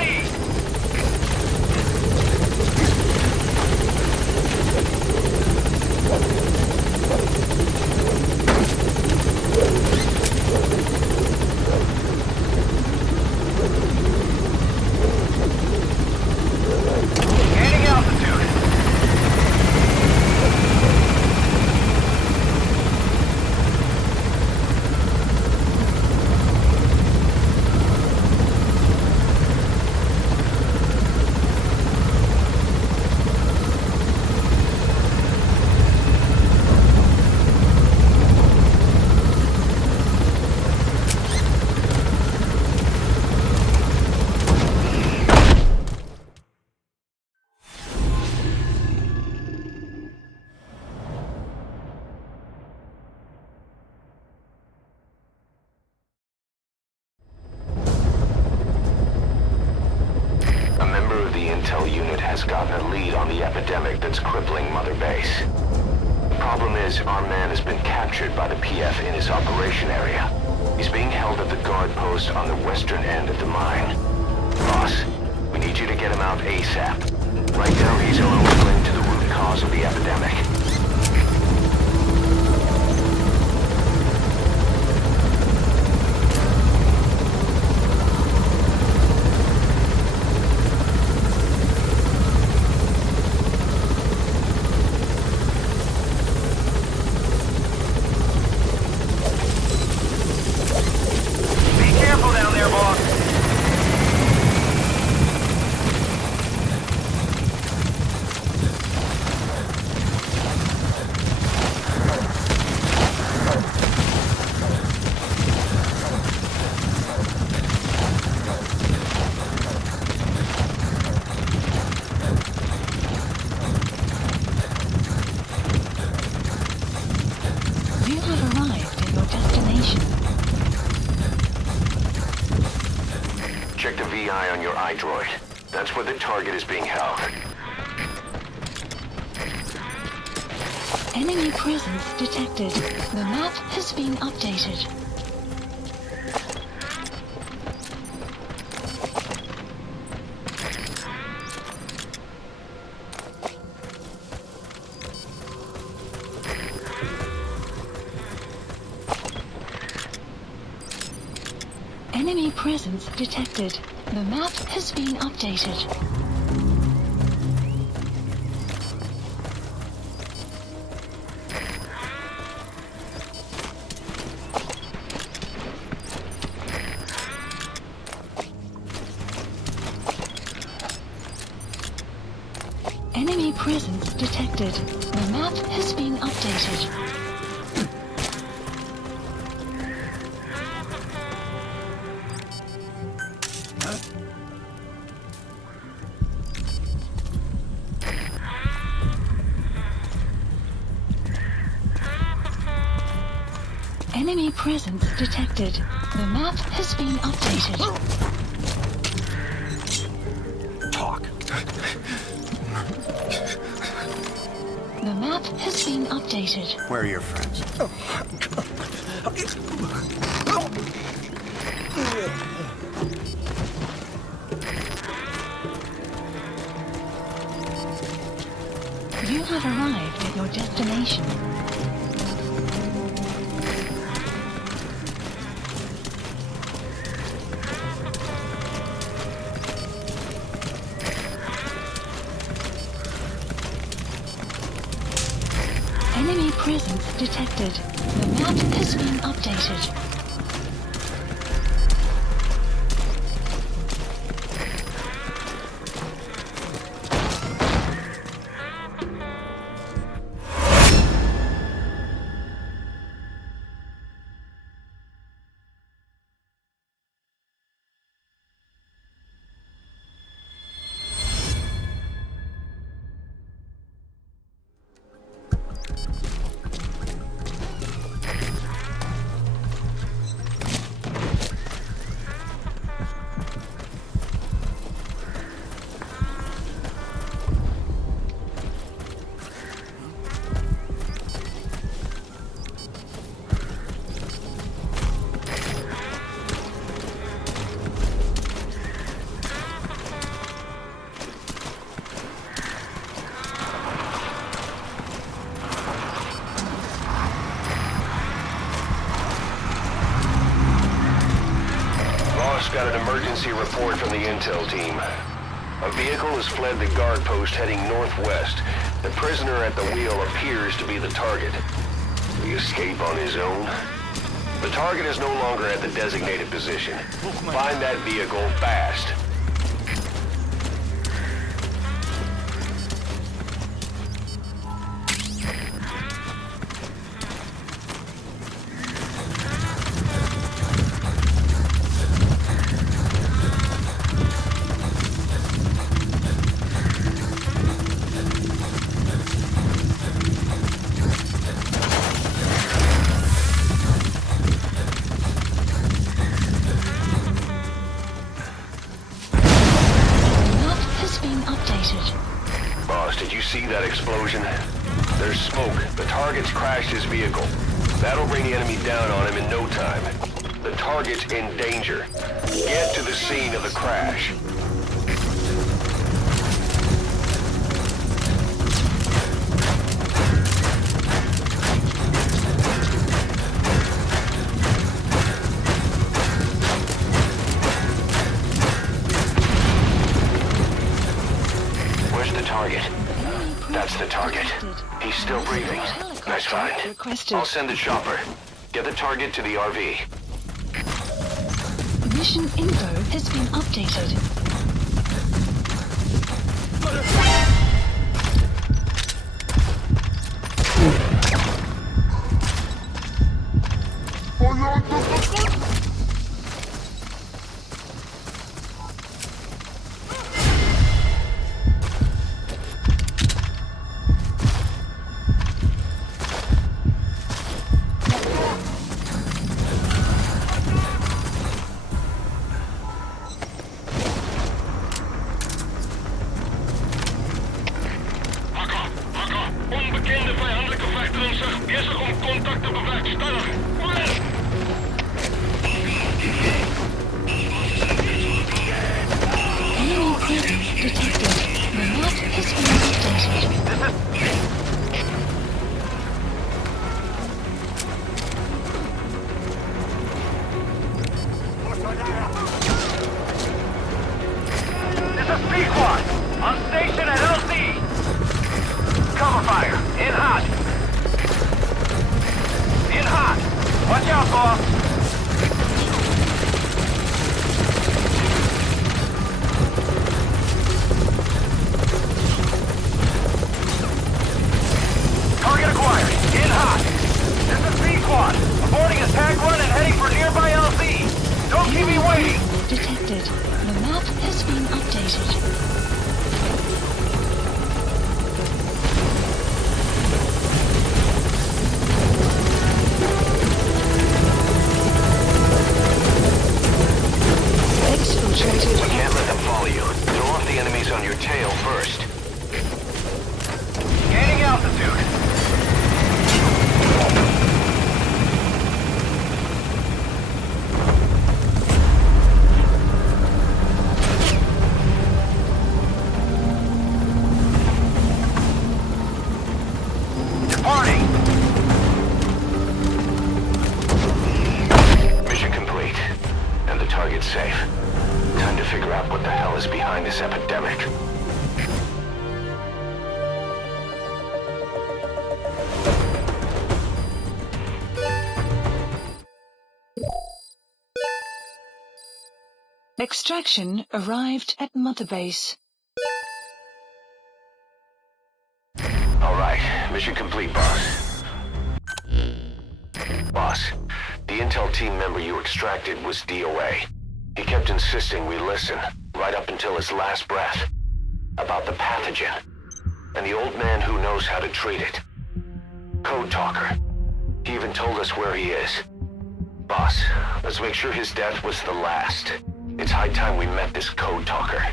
Gaining altitude. Intel unit has gotten a lead on the epidemic that's crippling Mother Base. The problem is, our man has been captured by the PF in his operation area. He's being held at the guard post on the western end of the mine. Boss, we need you to get him out ASAP. Right now, he's our only link to the root cause of the epidemic. Check the VI on your iDroid. That's where the target is being held. Enemy presence detected. The map has been updated. Enemy presence detected. The map has been updated. Enemy presence detected. The map has been updated. Enemy presence detected. The map has been updated. Talk. The map has been updated. Where are your friends? You have arrived at your destination. Enemy presence detected. The map has been updated. Got an emergency report from the intel team. A vehicle has fled the guard post heading northwest. The prisoner at the wheel appears to be the target. Will he escape on his own? The target is no longer at the designated position. Find that vehicle fast. See that explosion? There's smoke. The target's crashed his vehicle. That'll bring the enemy down on him in no time. The target's in danger. Get to the scene of the crash. Where's the target? That's the target. He's still breathing. Nice find. I'll send the chopper. Get the target to the RV. Mission info has been updated. Watch out, boss! Target acquired. In hot. This is B-Squad. Aborting attack run and heading for nearby LZ. Don't keep me waiting. Detected. The map has been updated. We can't let them follow you. Throw off the enemies on your tail first. Gaining altitude. Departing. Mission complete. And the target's safe. Time to figure out what the hell is behind this epidemic. Extraction arrived at Mother Base. Alright, mission complete, boss. Boss, the intel team member you extracted was DOA. He kept insisting we listen, right up until his last breath, about the pathogen, and the old man who knows how to treat it. Code Talker. He even told us where he is. Boss, let's make sure his death was the last. It's high time we met this Code Talker.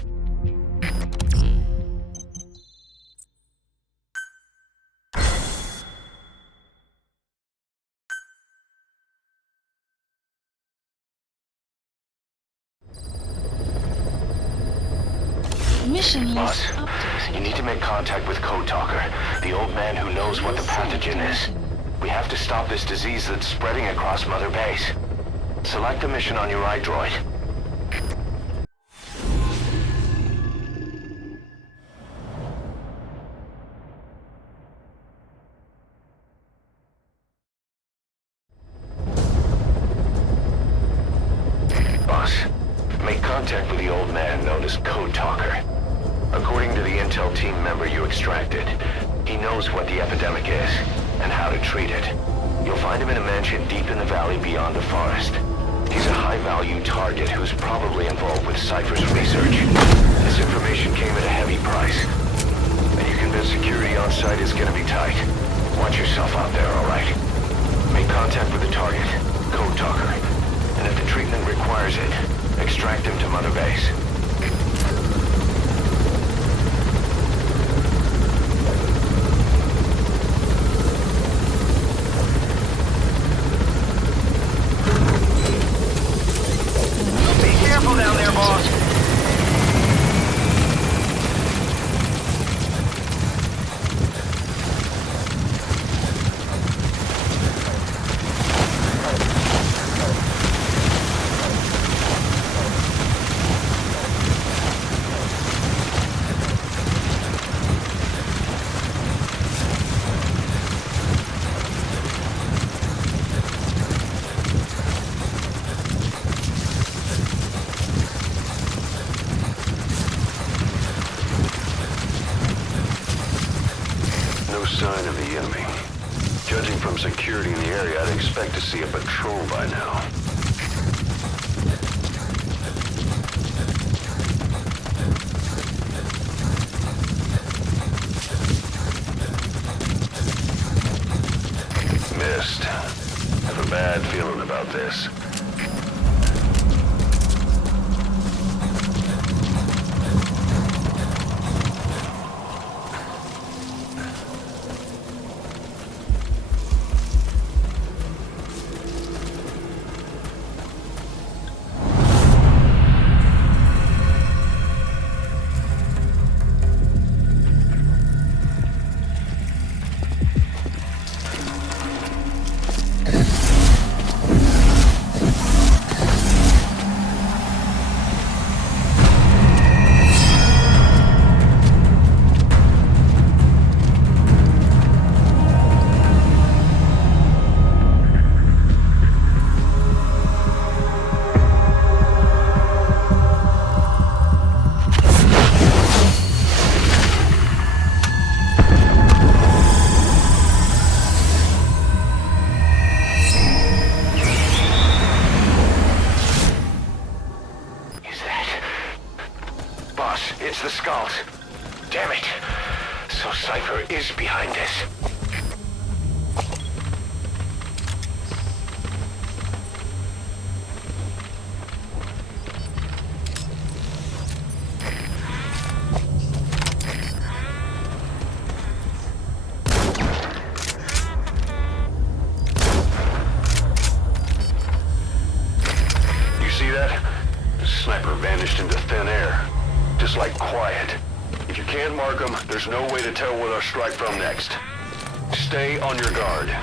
Mission Boss, list updated. you need to make contact with Code Talker, the old man who knows what the pathogen is. We have to stop this disease that's spreading across Mother Base. Select the mission on your iDroid. Boss, make contact with the old man known as Code Talker. According to the intel team member you extracted, he knows what the epidemic is and how to treat it. You'll find him in a mansion deep in the valley beyond the forest. He's a high-value target who's probably involved with Cypher's research. This information came at a heavy price. And you convinced security on site is gonna be tight. Watch yourself out there, alright? Make contact with the target, Code Talker. And if the treatment requires it, extract him to Mother Base. Careful down there, boss. Sign of the enemy. Judging from security in the area, I'd expect to see a patrol by now. Missed. Have a bad feeling about this. It's the skulls. Damn it. So Cypher is behind this. You see that? The sniper vanished into thin air. Just like quiet. If you can't mark them, there's no way to tell where they'll strike from next. Stay on your guard.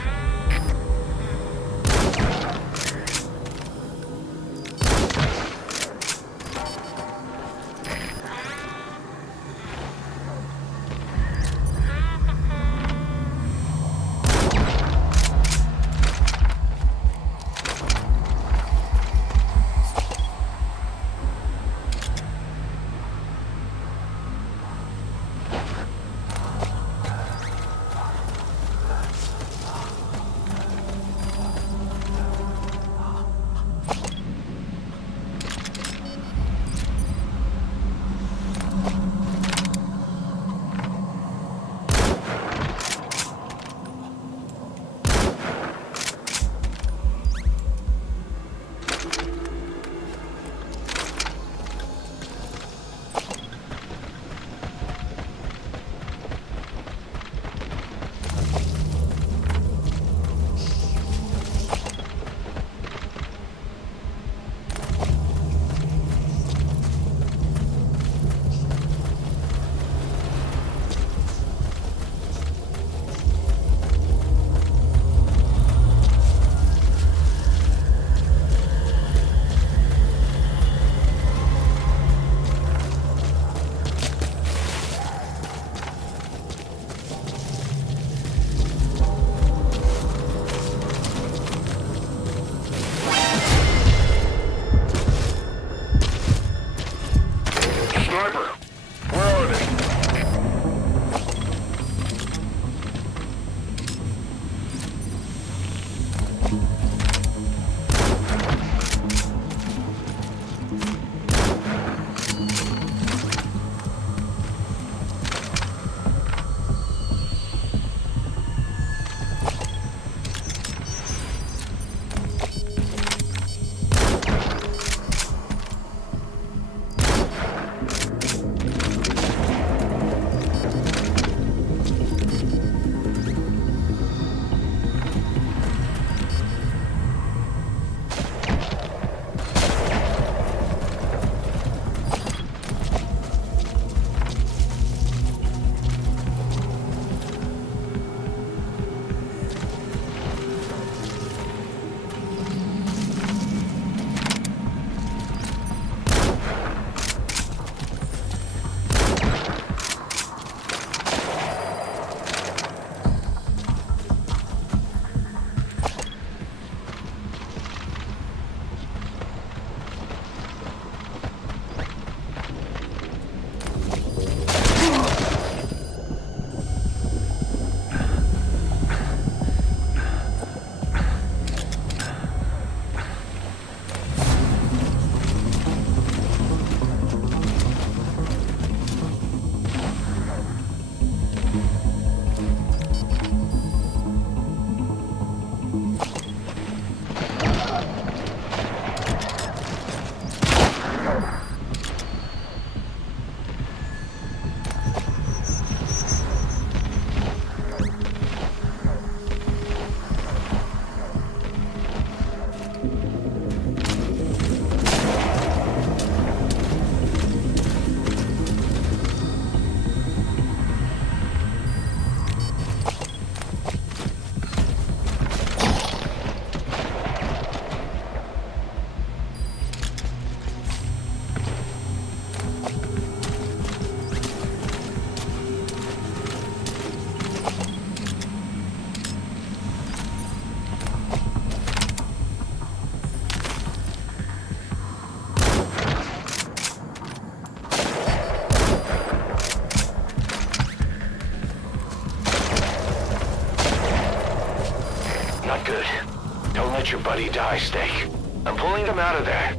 let your buddy die, Snake. I'm pulling them out of there.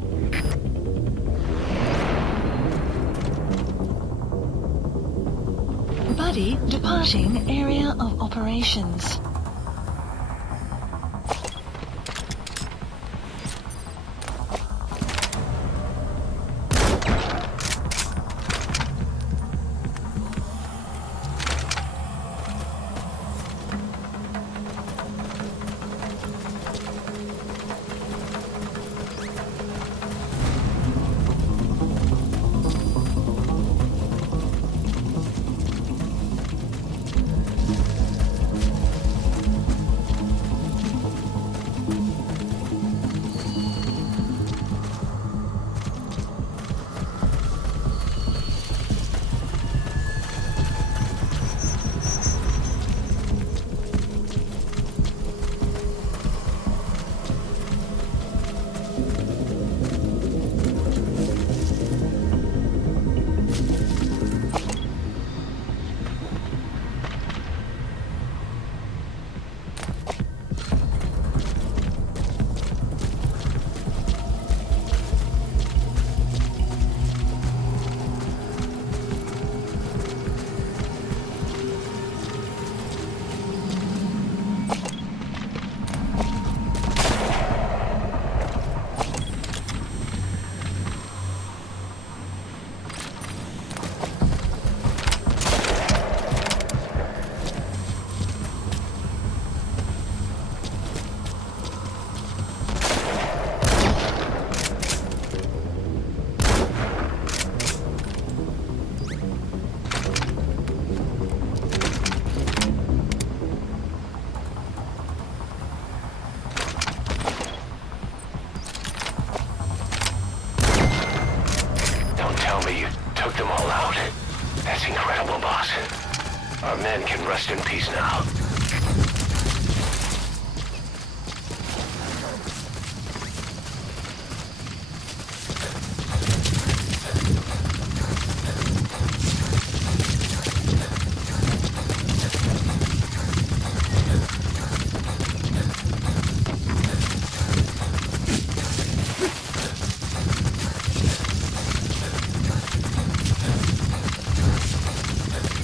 ready, departing area of operations. Our men can rest in peace now.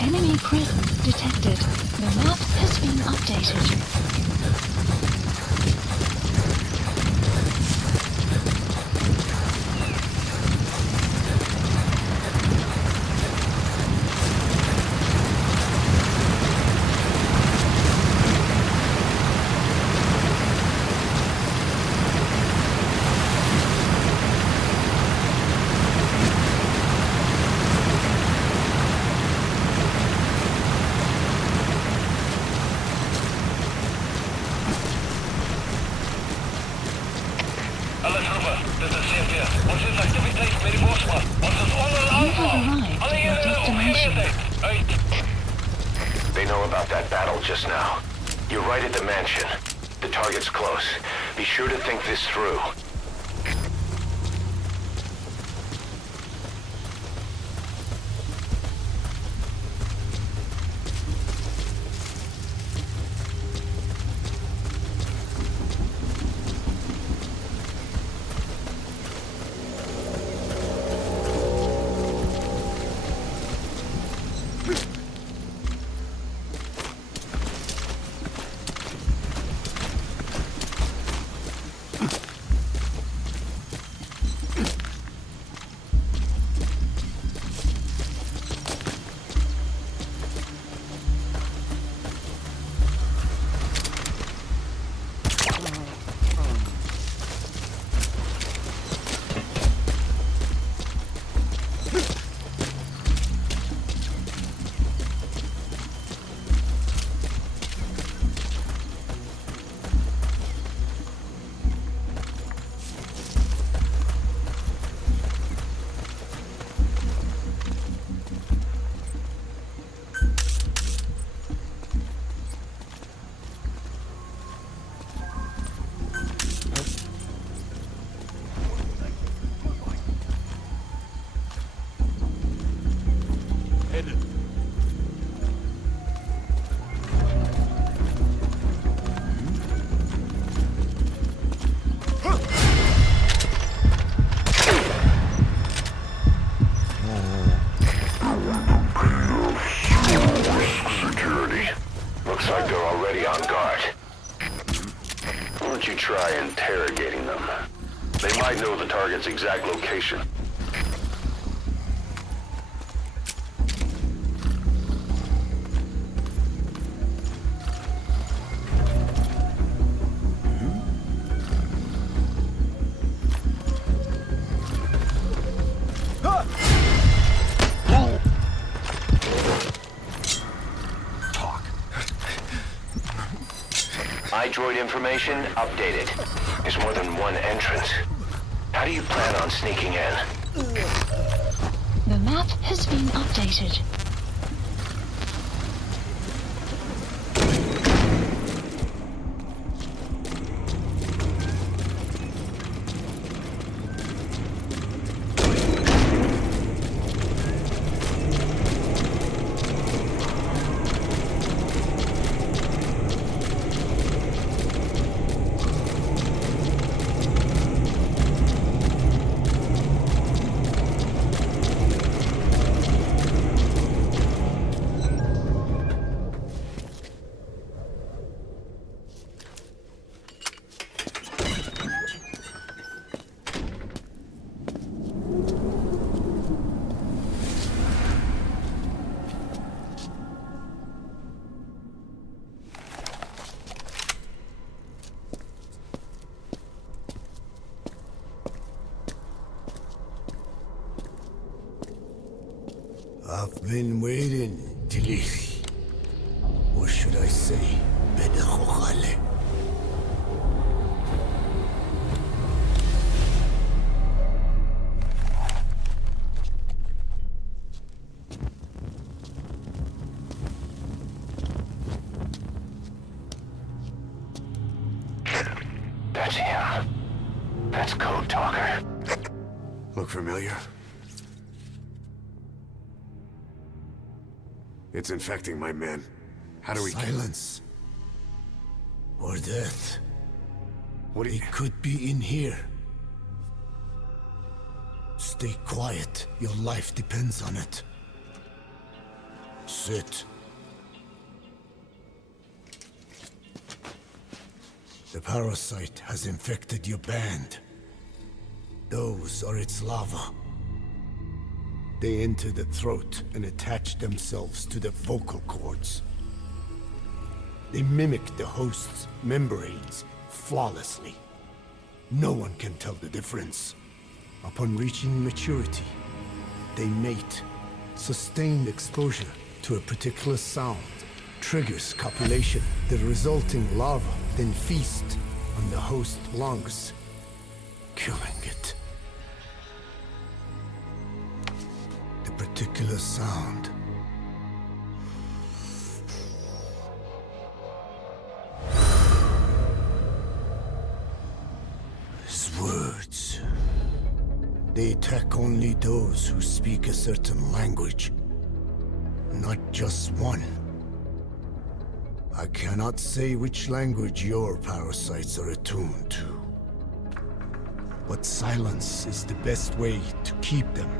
Enemy presence detected. The map has been updated. They know about that battle just now. You're right at the mansion. The target's close. Be sure to think this through. target's exact location. iDroid information updated. There's more than one entrance. How do you plan on sneaking in? The map has been updated. I've been waiting, Tilly. Or should I say, Bedahokhale. That's him. That's Code Talker. Look familiar? It's infecting my men. How do we Silence. Or death. It could be in here. Stay quiet. Your life depends on it. Sit. The parasite has infected your band. Those are its larvae. They enter the throat and attach themselves to the vocal cords. They mimic the host's membranes flawlessly. No one can tell the difference. Upon reaching maturity, they mate. Sustained exposure to a particular sound triggers copulation. The resulting larva then feast on the host lungs, killing it. The particular sound is words. They attack only those who speak a certain language, not just one. I cannot say which language your parasites are attuned to, but silence is the best way to keep them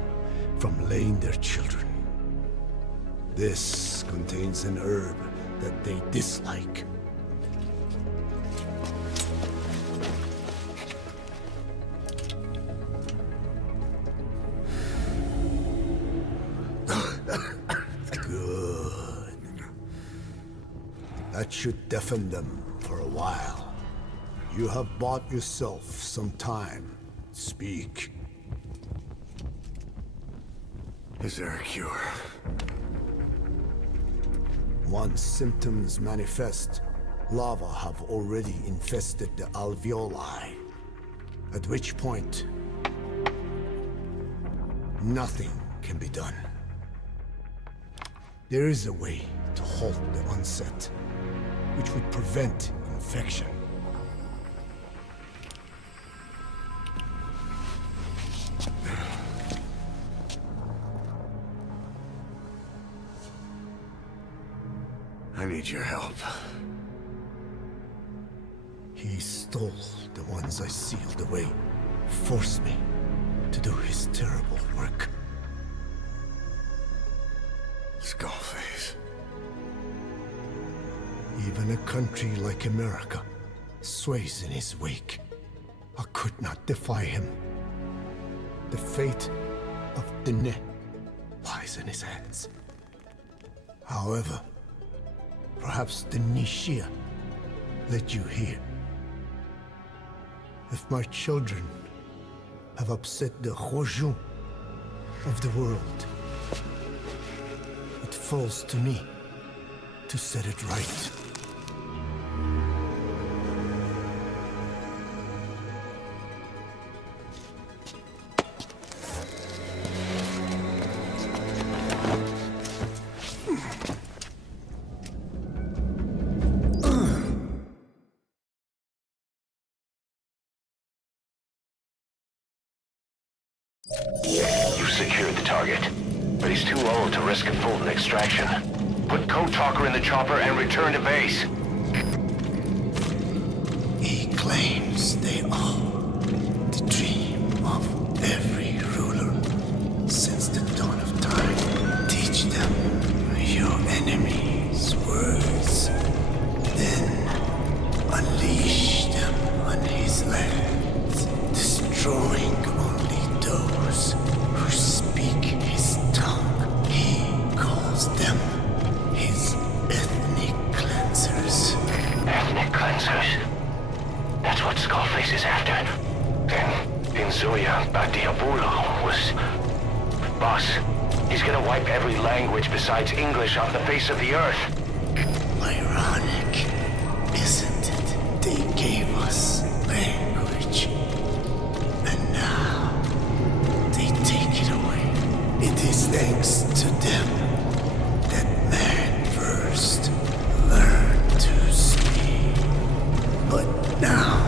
from laying their children. This contains an herb that they dislike. Good. That should deafen them for a while. You have bought yourself some time. Speak. Is there a cure? Once symptoms manifest, larvae have already infested the alveoli. At which point, nothing can be done. There is a way to halt the onset, which would prevent infection. I need your help. He stole the ones I sealed away, forced me to do his terrible work. Skullface. Even a country like America sways in his wake. I could not defy him. The fate of Dene lies in his hands. However, perhaps the Nishia led you here. If my children have upset the Hojun of the world, it falls to me to set it right. You've secured the target, but he's too old to risk a Fulton extraction. Put Code Talker in the chopper and return to base. He claims they are the dream of every ruler since the dawn of time. Teach them your enemy's words, then unleash them on his lands, destroying only those who speak his tongue. He calls them his ethnic cleansers. Ethnic cleansers? That's what Skullface is after. Then, Inzoya Badiabulo was... Boss, he's gonna wipe every language besides English off the face of the earth. Ironic, isn't it? They gave us language, and now they take it away. It is thanks to them that man first learned to speak. But now,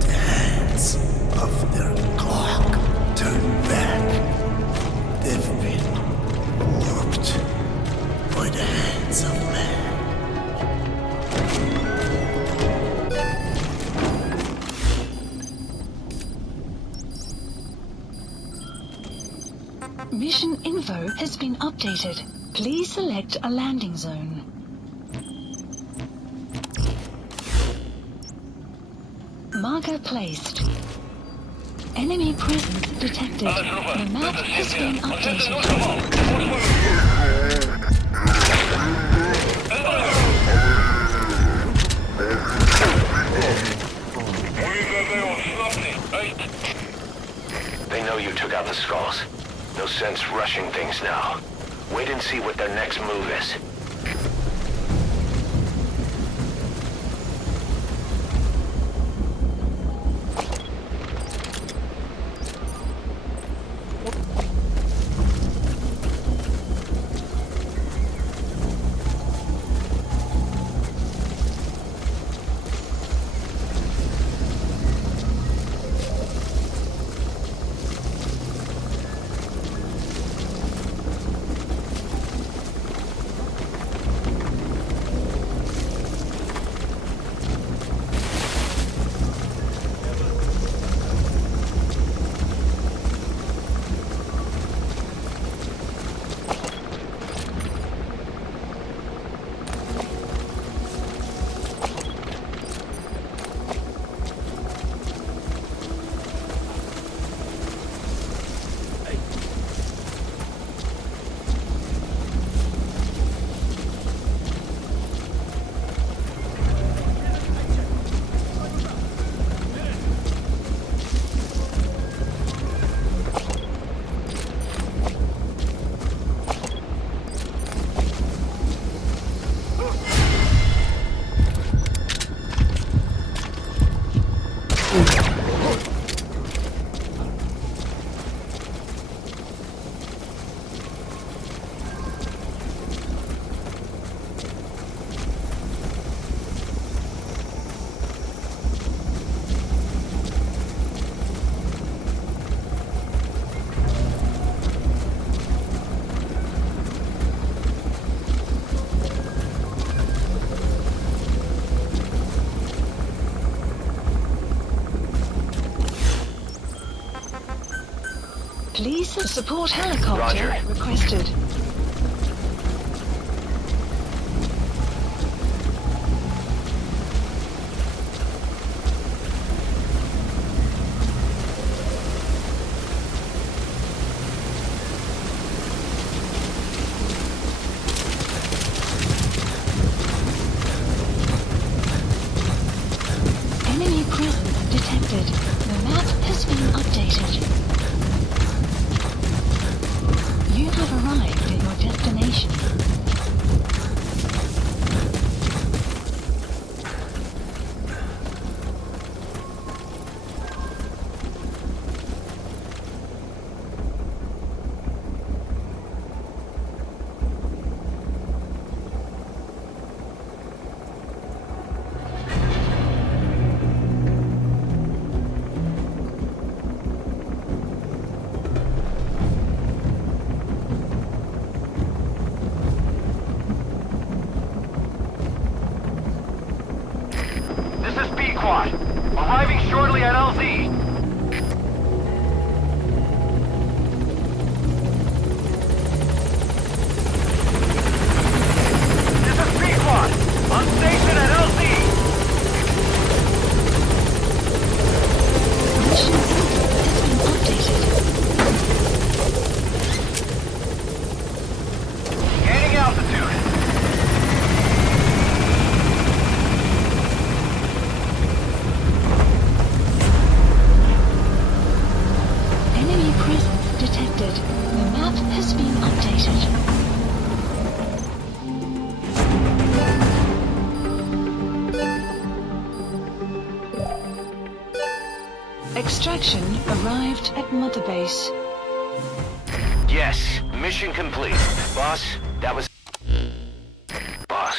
the hands of their clock turn back. They've been warped by the hands of man. Mission info has been updated. Please select a landing zone. Marker placed. Enemy presence detected. The map has been updated. They know you took out the skulls. No sense rushing things now. Wait and see what their next move is. Please support helicopter requested. detected. The map has been updated. Extraction arrived at Mother Base. Yes, mission complete. Boss, that was... Boss,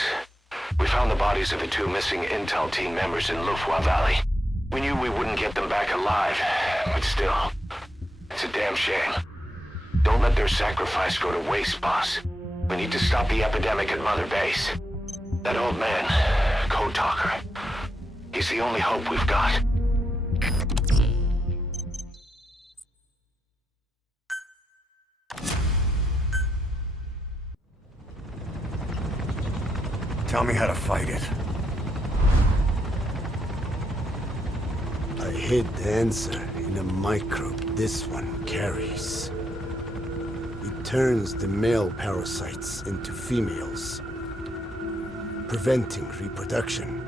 we found the bodies of the 2 missing Intel team members in Lufwa Valley. We knew we wouldn't get them back alive, but still, it's a damn shame. Don't let their sacrifice go to waste, boss. We need to stop the epidemic at Mother Base. That old man, Code Talker, he's the only hope we've got. Tell me how to fight it. I hid the answer in a microbe this one carries. It turns the male parasites into females, preventing reproduction.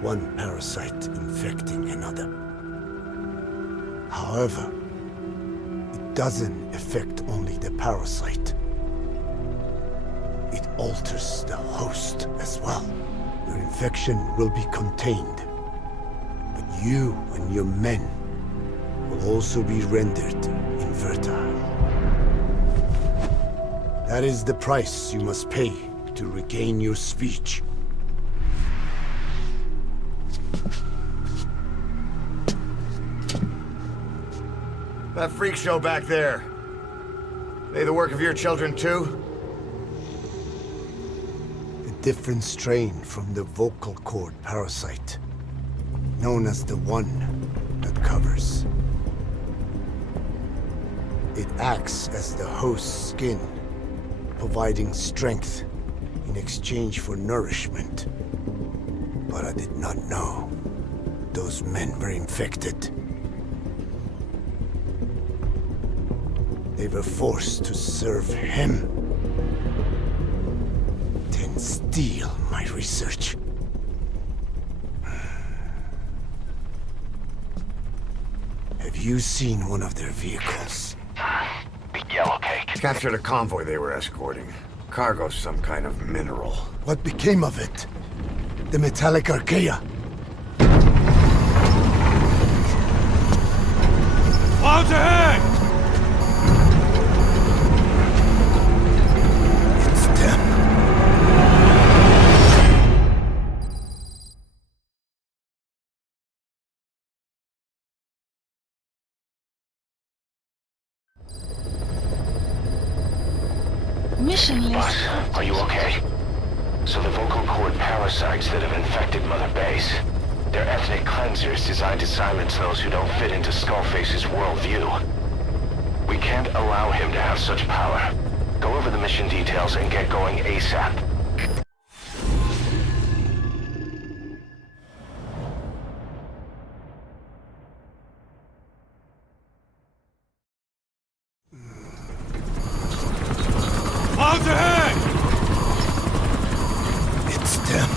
One parasite infecting another. However, it doesn't affect only the parasite. It alters the host as well. Your infection will be contained, but you and your men will also be rendered infertile. That is the price you must pay to regain your speech. That freak show back there. They the work of your children too? Different strain from the vocal cord parasite, known as the one that covers. It acts as the host's skin, providing strength in exchange for nourishment. But I did not know those men were infected. They were forced to serve him. Steal my research. Have you seen one of their vehicles? The yellow cake. Captured a convoy they were escorting. Cargo, some kind of mineral. What became of it? The metallic Archaea. Clouds ahead! It's them. Mission list. Boss, are you okay? So the vocal cord parasites that have infected Mother Base, they're ethnic cleansers designed to silence those who don't fit into Skullface's worldview. We can't allow him to have such power. Go over the mission details and get going ASAP. Clouds ahead! It's them.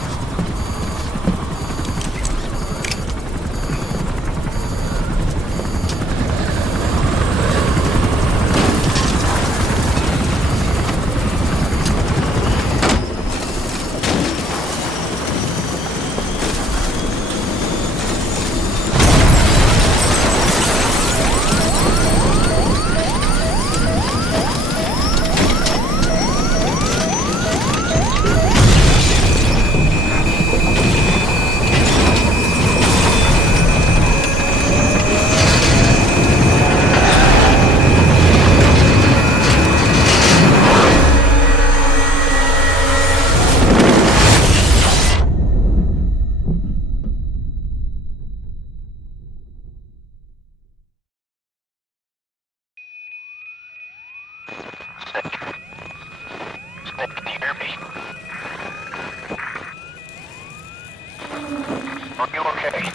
Are you okay?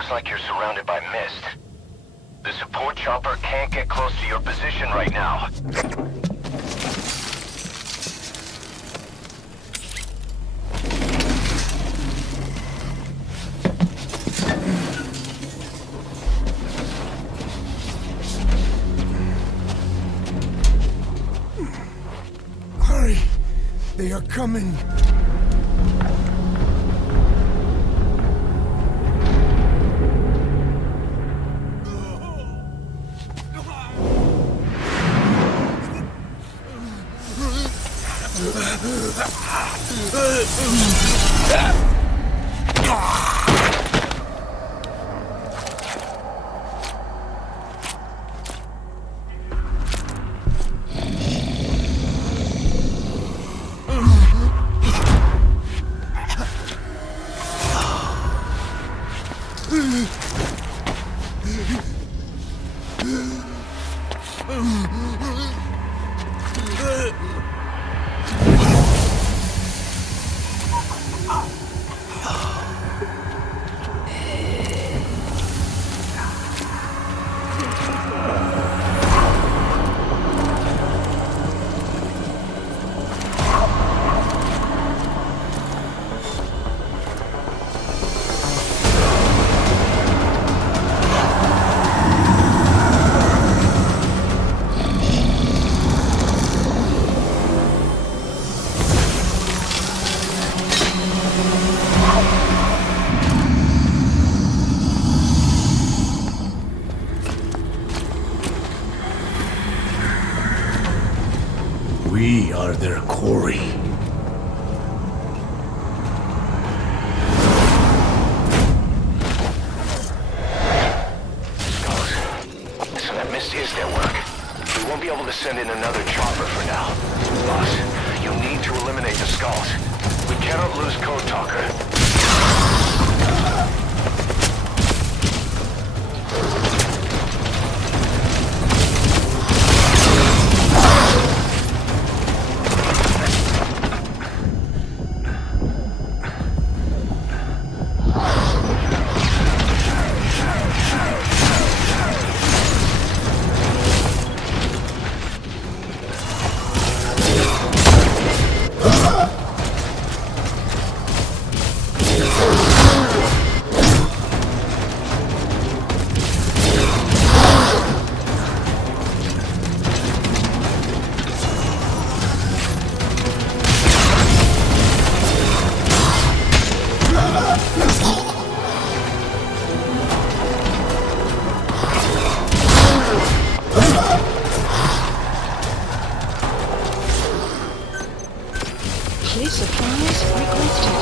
Looks like you're surrounded by mist. The support chopper can't get close to your position right now. Hurry! They are coming! We are their quarry. So that mist is their work. We won't be able to send in another chopper for now. Boss, you need to eliminate the skulls. We cannot lose Code Talker. Police supplies requested.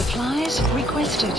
Supplies requested.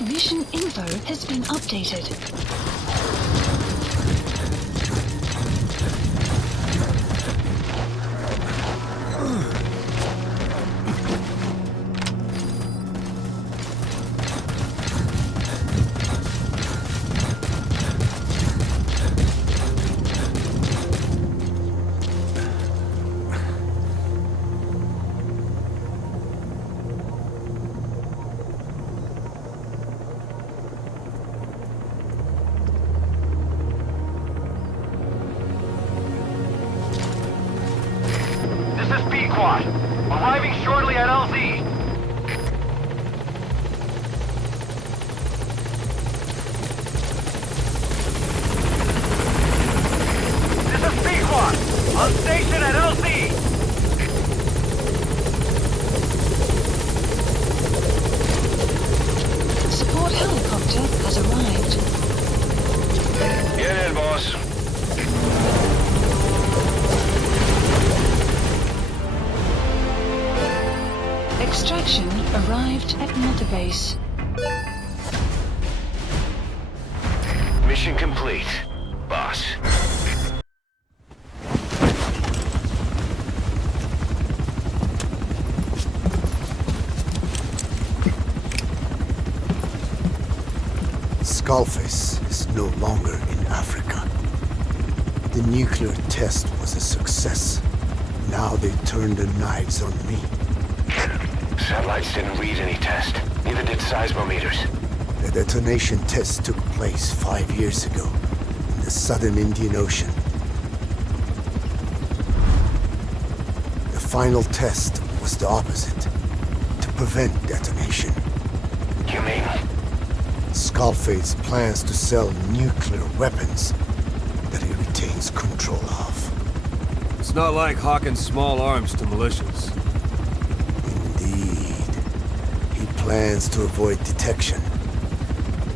Mission info has been updated. Arriving shortly at LZ. This is P-Quad, on station at LZ. Support helicopter has arrived. Get in, boss. Extraction arrived at Mother Base. Mission complete, boss. Skullface is no longer in Africa. The nuclear test was a success. Now they turned their knives on me. Satellites didn't read any test. Neither did seismometers. The detonation test took place 5 years ago in the southern Indian Ocean. The final test was the opposite, to prevent detonation. You mean? Skullface plans to sell nuclear weapons that he retains control of. It's not like hawking small arms to militias. Indeed. He plans to avoid detection,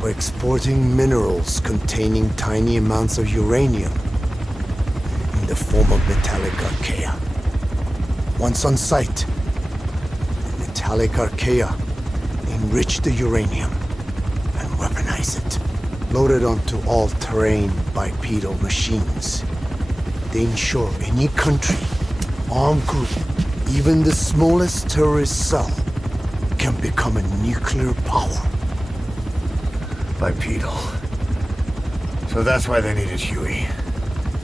for exporting minerals containing tiny amounts of uranium in the form of metallic Archaea. Once on site, the metallic Archaea enrich the uranium and weaponize it. Loaded onto all-terrain bipedal machines, they ensure any country, armed group, even the smallest terrorist cell, can become a nuclear power. Bipedal. So that's why they needed Huey.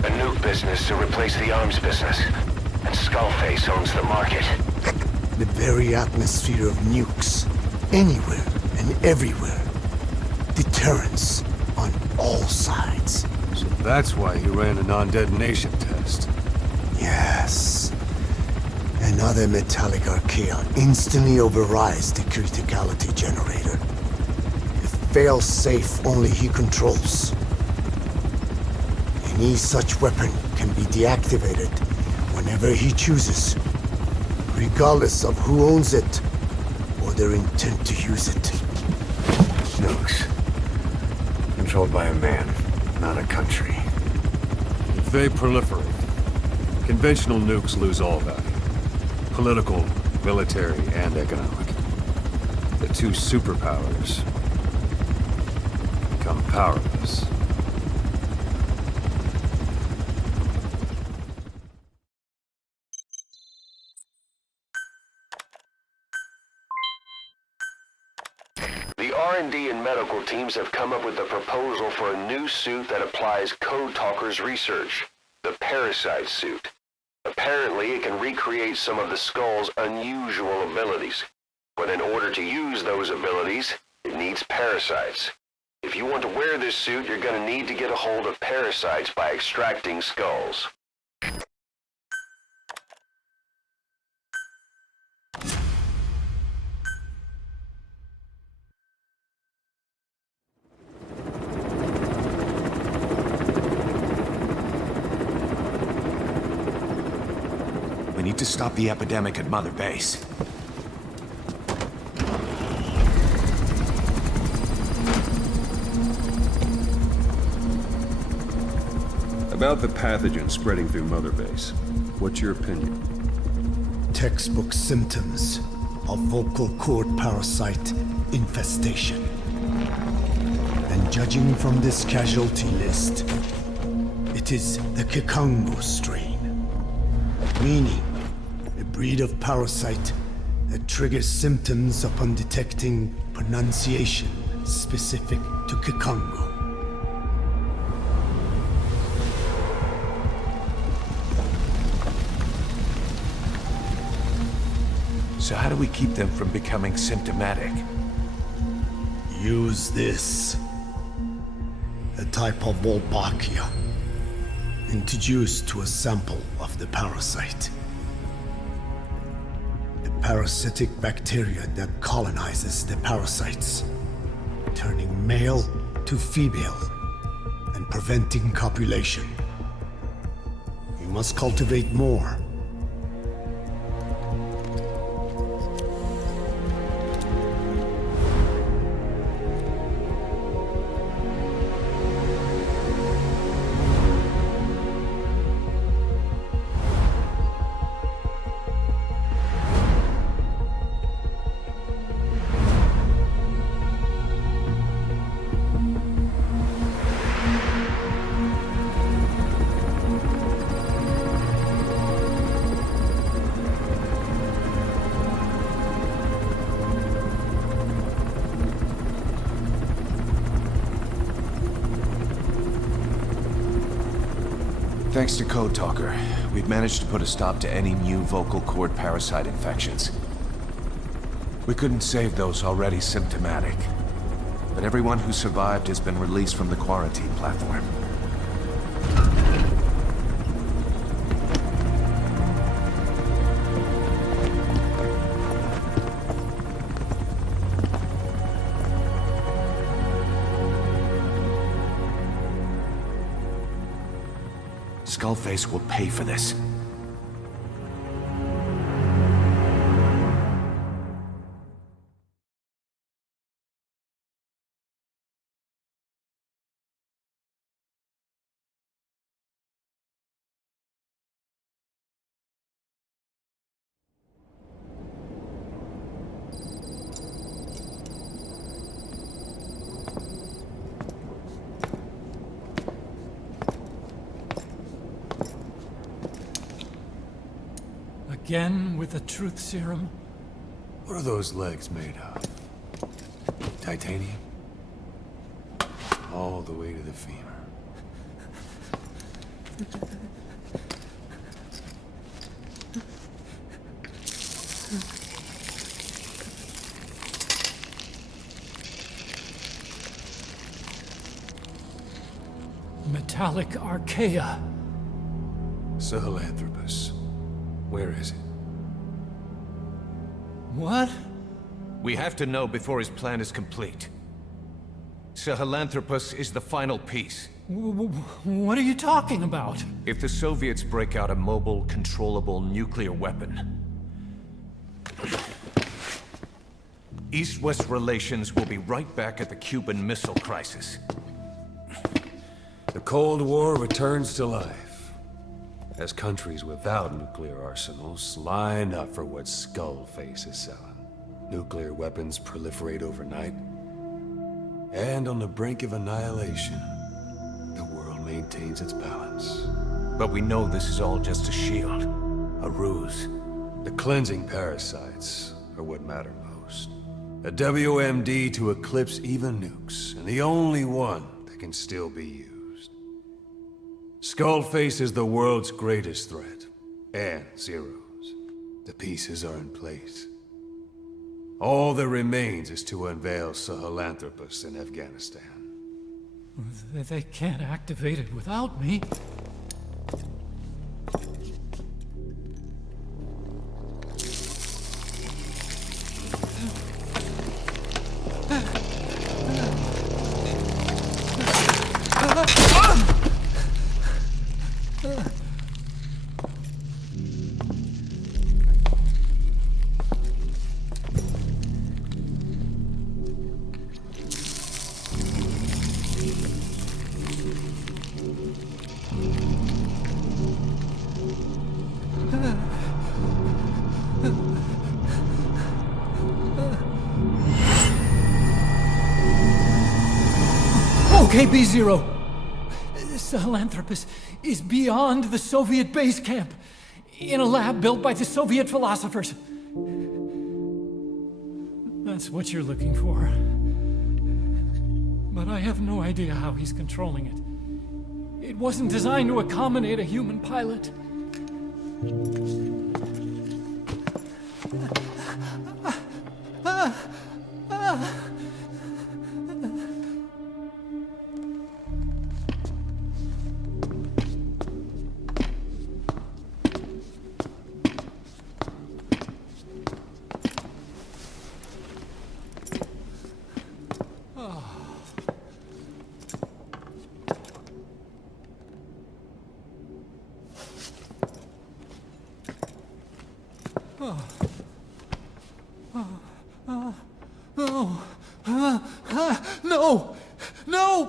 A nuke business to replace the arms business. And Skullface owns the market. The very atmosphere of nukes, anywhere and everywhere. Deterrence on all sides. So that's why he ran a non-detonation test. Yes. Another metallic Archaea instantly overrides the criticality generator. It fails safe only he controls. Any such weapon can be deactivated whenever he chooses, regardless of who owns it or their intent to use it. Nukes. Controlled by a man, not a country. If they proliferate, conventional nukes lose all value. Political, military, and economic. The two superpowers become powerless. The R&D and medical teams have come up with a proposal for a new suit that applies Code Talker's research, the Parasite suit. Apparently, it can recreate some of the Skull's unusual abilities. But in order to use those abilities, it needs parasites. If you want to wear this suit, you're going to need to get a hold of parasites by extracting skulls. We need to stop the epidemic at Mother Base. About the pathogen spreading through Mother Base, what's your opinion? Textbook symptoms of vocal cord parasite infestation. And judging from this casualty list, it is the Kikango strain. Meaning, a breed of parasite that triggers symptoms upon detecting pronunciation specific to Kikango. So how do we keep them from becoming symptomatic? Use this. A type of Wolbachia, introduced to a sample of the parasite. The parasitic bacteria that colonizes the parasites, turning male to female and preventing copulation. You must cultivate more. Thanks to Code Talker, we've managed to put a stop to any new vocal cord parasite infections. We couldn't save those already symptomatic, but everyone who survived has been released from the quarantine platform. Skullface will pay for this. again with the truth serum? What are those legs made of? Titanium? All the way to the femur. Metallic Archaea. Sahelanthropus. Where is it? What? We have to know before his plan is complete. Sahelanthropus is the final piece. What are you talking about? If the Soviets break out a mobile, controllable nuclear weapon, East-West relations will be right back at the Cuban Missile Crisis. The Cold War returns to life, as countries without nuclear arsenals line up for what Skullface is selling. Nuclear weapons proliferate overnight, and on the brink of annihilation, the world maintains its balance. But we know this is all just a shield, a ruse. The cleansing parasites are what matter most. A WMD to eclipse even nukes, and the only one that can still be used. Skullface is the world's greatest threat, and Zero's. The pieces are in place. All that remains is to unveil Sahelanthropus in Afghanistan. They can't activate it without me. Okay, B-Zero. Sahelanthropus is beyond the Soviet base camp, in a lab built by the Soviet philosophers. That's what you're looking for. But I have no idea how he's controlling it. It wasn't designed to accommodate a human pilot. No! No!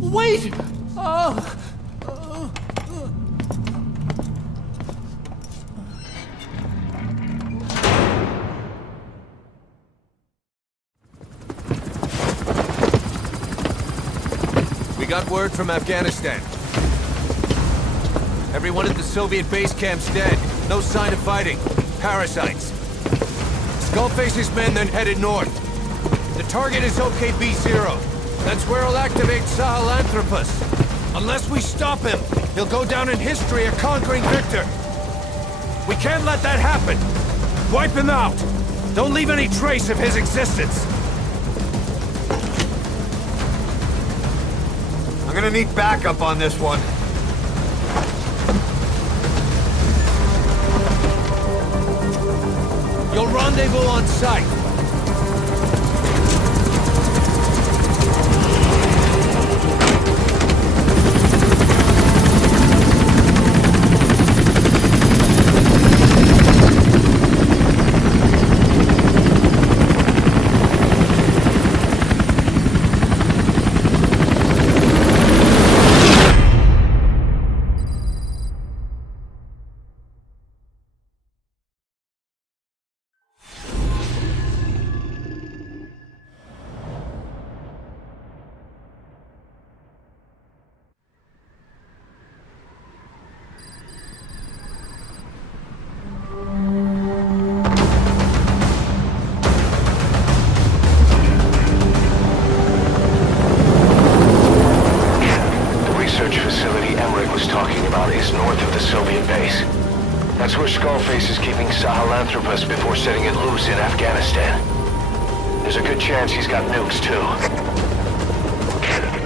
Wait! We got word from Afghanistan. Everyone at the Soviet base camp's dead. No sign of fighting. Parasites. Skullface's men then headed north. The target is OKB-0. That's where he'll activate Sahelanthropus. Unless we stop him, he'll go down in history a conquering victor. We can't let that happen. Wipe him out. Don't leave any trace of his existence. I'm gonna need backup on this one. You'll rendezvous on site. Sahelanthropus before setting it loose in Afghanistan. There's a good chance he's got nukes, too.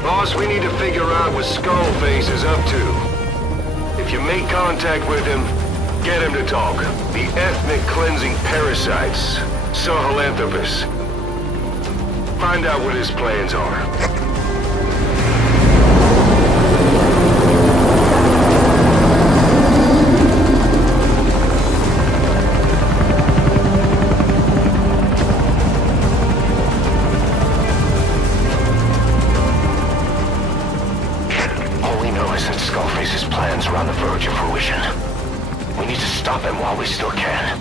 Boss, we need to figure out what Skullface is up to. If you make contact with him, get him to talk. The ethnic cleansing parasites, Sahelanthropus. Find out what his plans are. Stop him while we still can.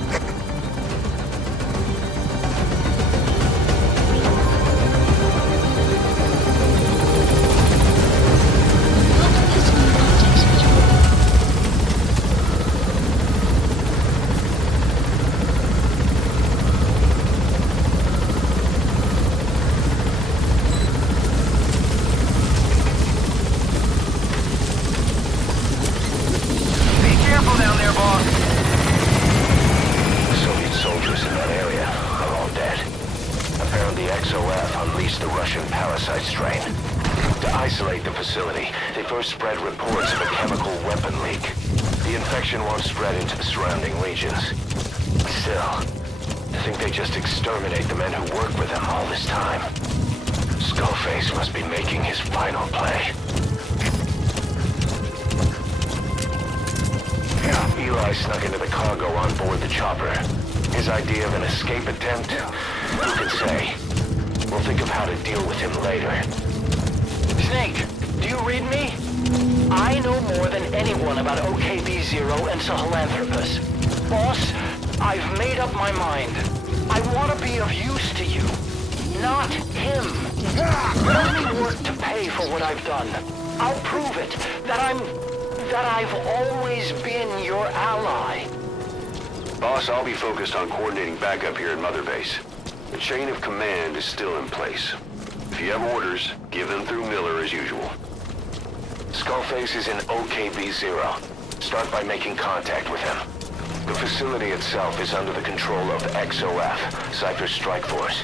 Spread reports of a chemical weapon leak. The infection won't spread into the surrounding regions. Still, I think they just exterminate the men who worked with them all this time. Skullface must be making his final play. Eli snuck into the cargo on board the chopper. His idea of an escape attempt? Who can say? We'll think of how to deal with him later. Snake, do you read me? I know more than anyone about OKB-0 and Sahelanthropus. Boss, I've made up my mind. I want to be of use to you, not him. Let me work to pay for what I've done. I'll prove it, that I've always been your ally. Boss, I'll be focused on coordinating backup here at Mother Base. The chain of command is still in place. If you have orders, give them through Miller as usual. Skullface is in OKB-0. Start by making contact with him. The facility itself is under the control of XOF, Cypher's strike force.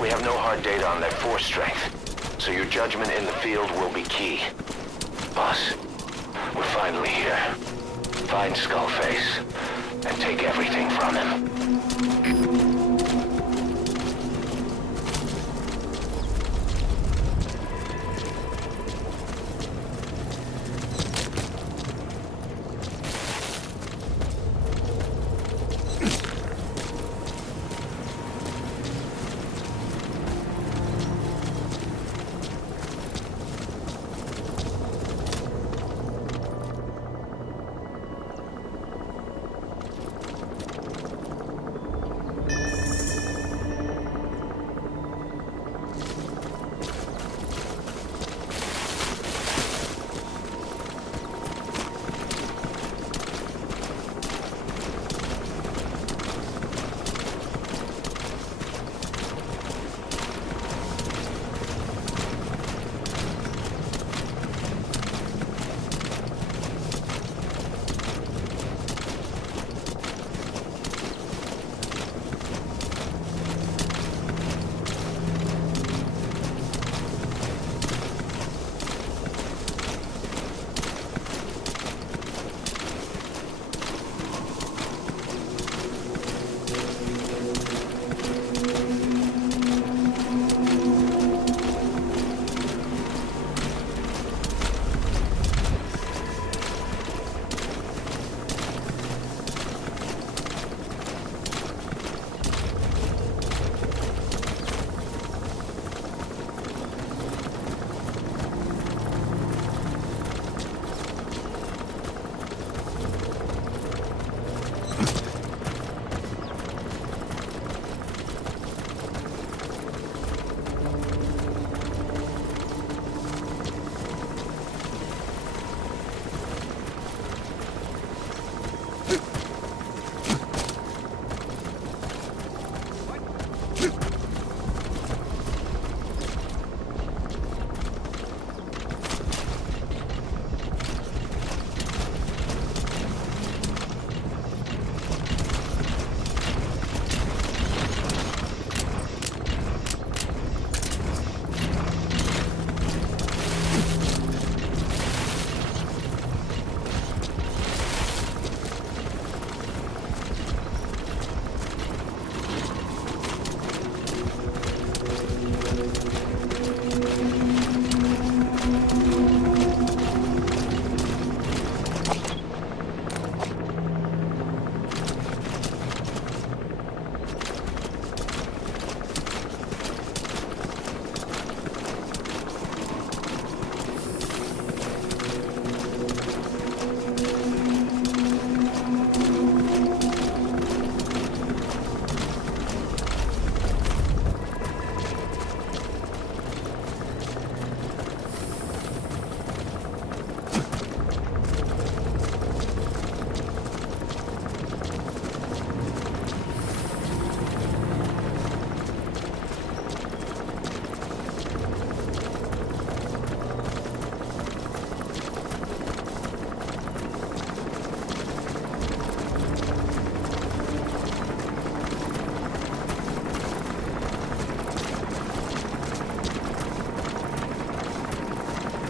We have no hard data on their force strength, so your judgment in the field will be key. Boss, we're finally here. Find Skullface, and take everything from him.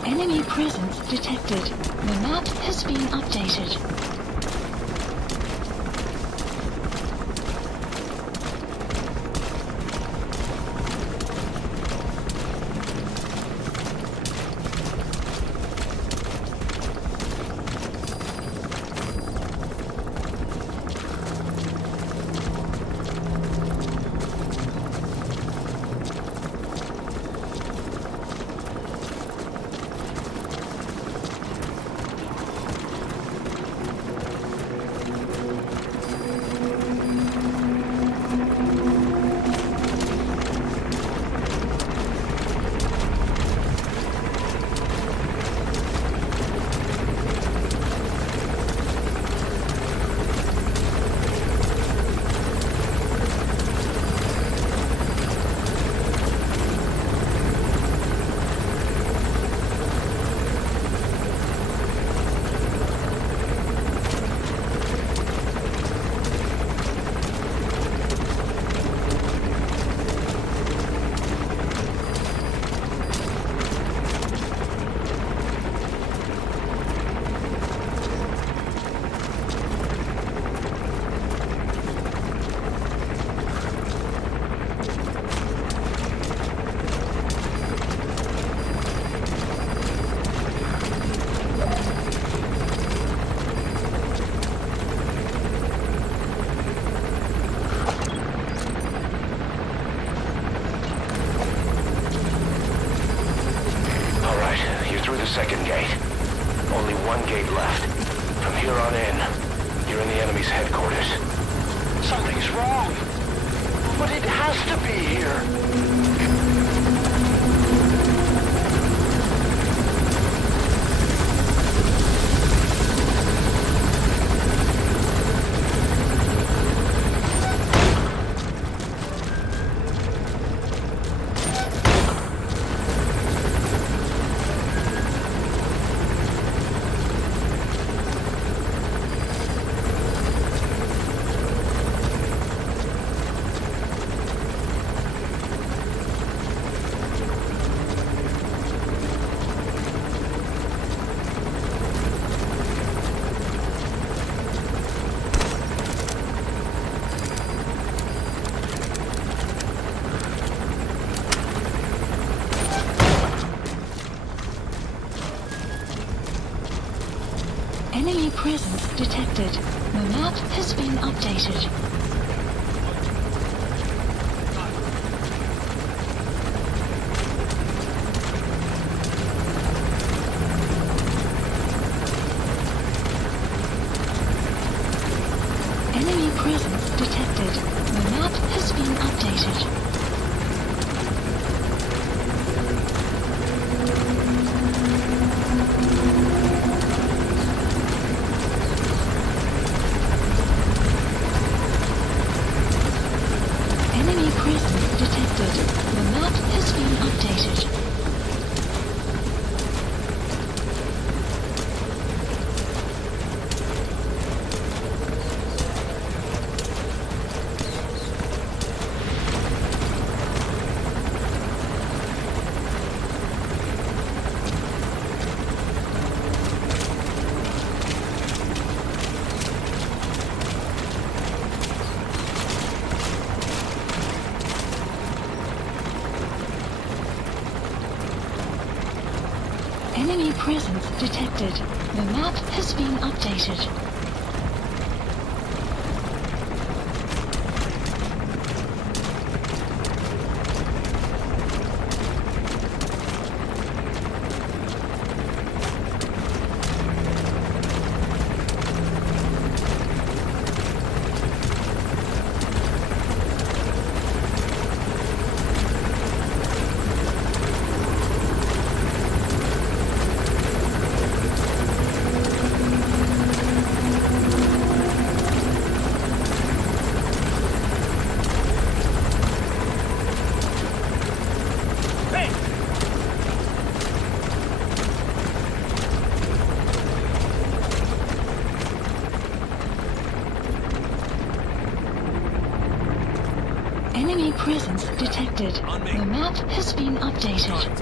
Enemy presence detected. The map has been updated. Second gate. Only one gate left. From here on in, you're in the enemy's headquarters. Something's wrong. But it has to be here. Enemy presence detected. The map has been updated. Enemy presence detected. The map has been updated. Enemy presence detected. The map has been updated. Enemy presence detected. The map has been updated.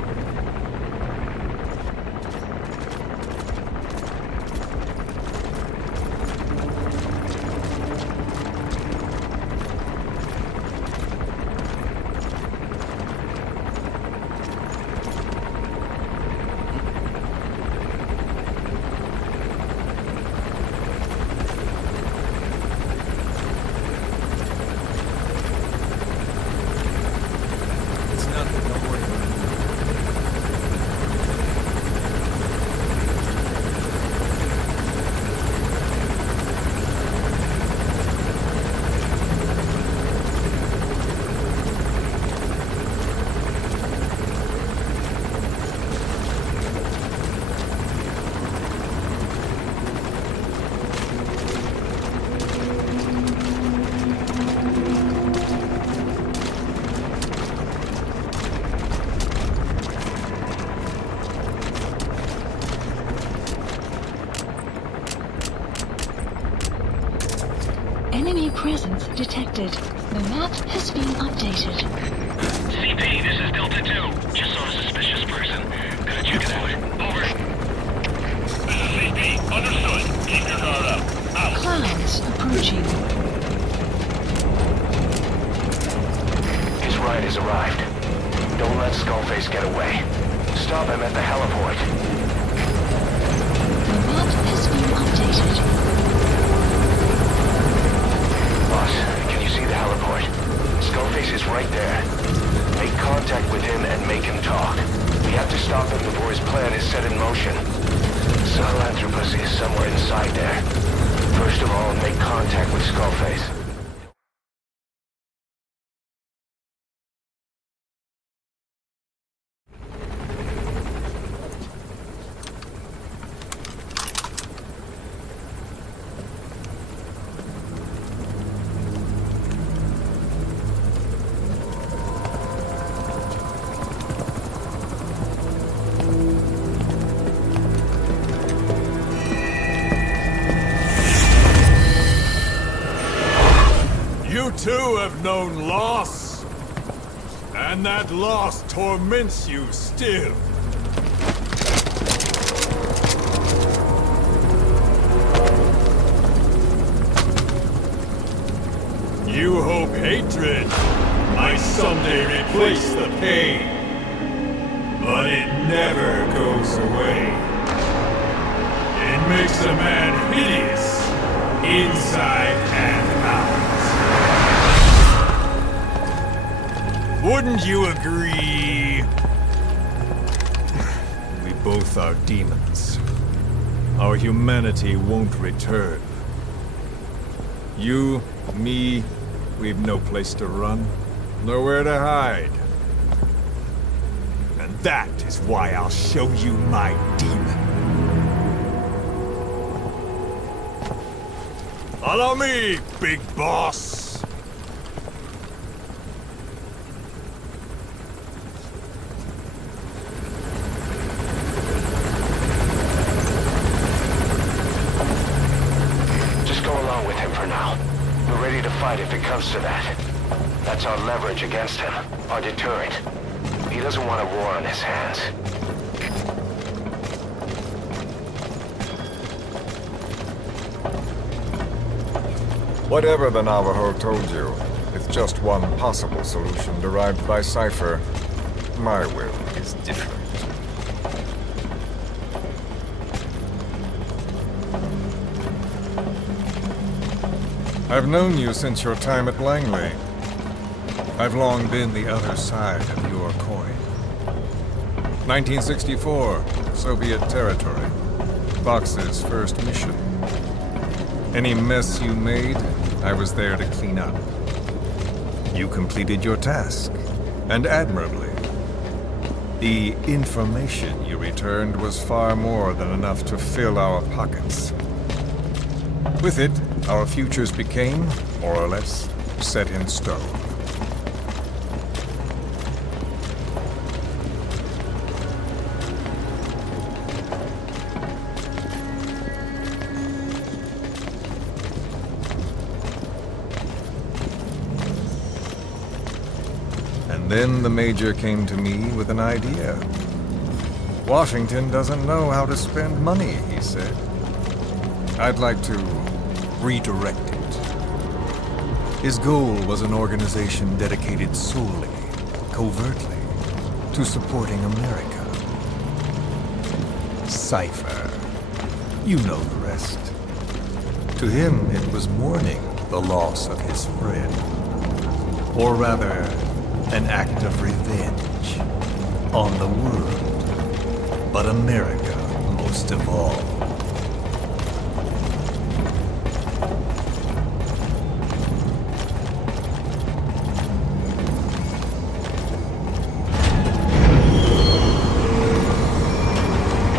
presence detected. The map has been updated. CP, this is Delta 2. Just saw a suspicious person. Gotta check it out. Over. This is CP. Understood. Keep your guard up. Out. Clouds approaching. His ride has arrived. Don't let Skullface get away. Stop him at the heliport. The map has been updated. Boss, can you see the heliport? Skullface is right there. Make contact with him and make him talk. We have to stop him before his plan is set in motion. Sahelanthropus is somewhere inside there. First of all, make contact with Skullface. You too have known loss, and that loss torments you still. You hope hatred might someday replace the pain, but it never goes away. It makes a man hideous, inside and out. Wouldn't you agree? We both are demons. Our humanity won't return. You, me, we've no place to run, nowhere to hide. And that is why I'll show you my demon. Follow me, big boss! If it comes to that. That's our leverage against him, our deterrent. He doesn't want a war on his hands. Whatever the Navajo told you, it's just one possible solution derived by Cypher. My will is different. I've known you since your time at Langley. I've long been the other side of your coin. 1964, Soviet territory. Fox's first mission. Any mess you made, I was there to clean up. You completed your task, and admirably. The information you returned was far more than enough to fill our pockets. With it, our futures became, more or less, set in stone. And then the Major came to me with an idea. Washington doesn't know how to spend money, he said. I'd like to redirect it. His goal was an organization dedicated solely, covertly, to supporting America. Cypher. You know the rest. To him, it was mourning the loss of his friend. Or rather, an act of revenge on the world, but America most of all.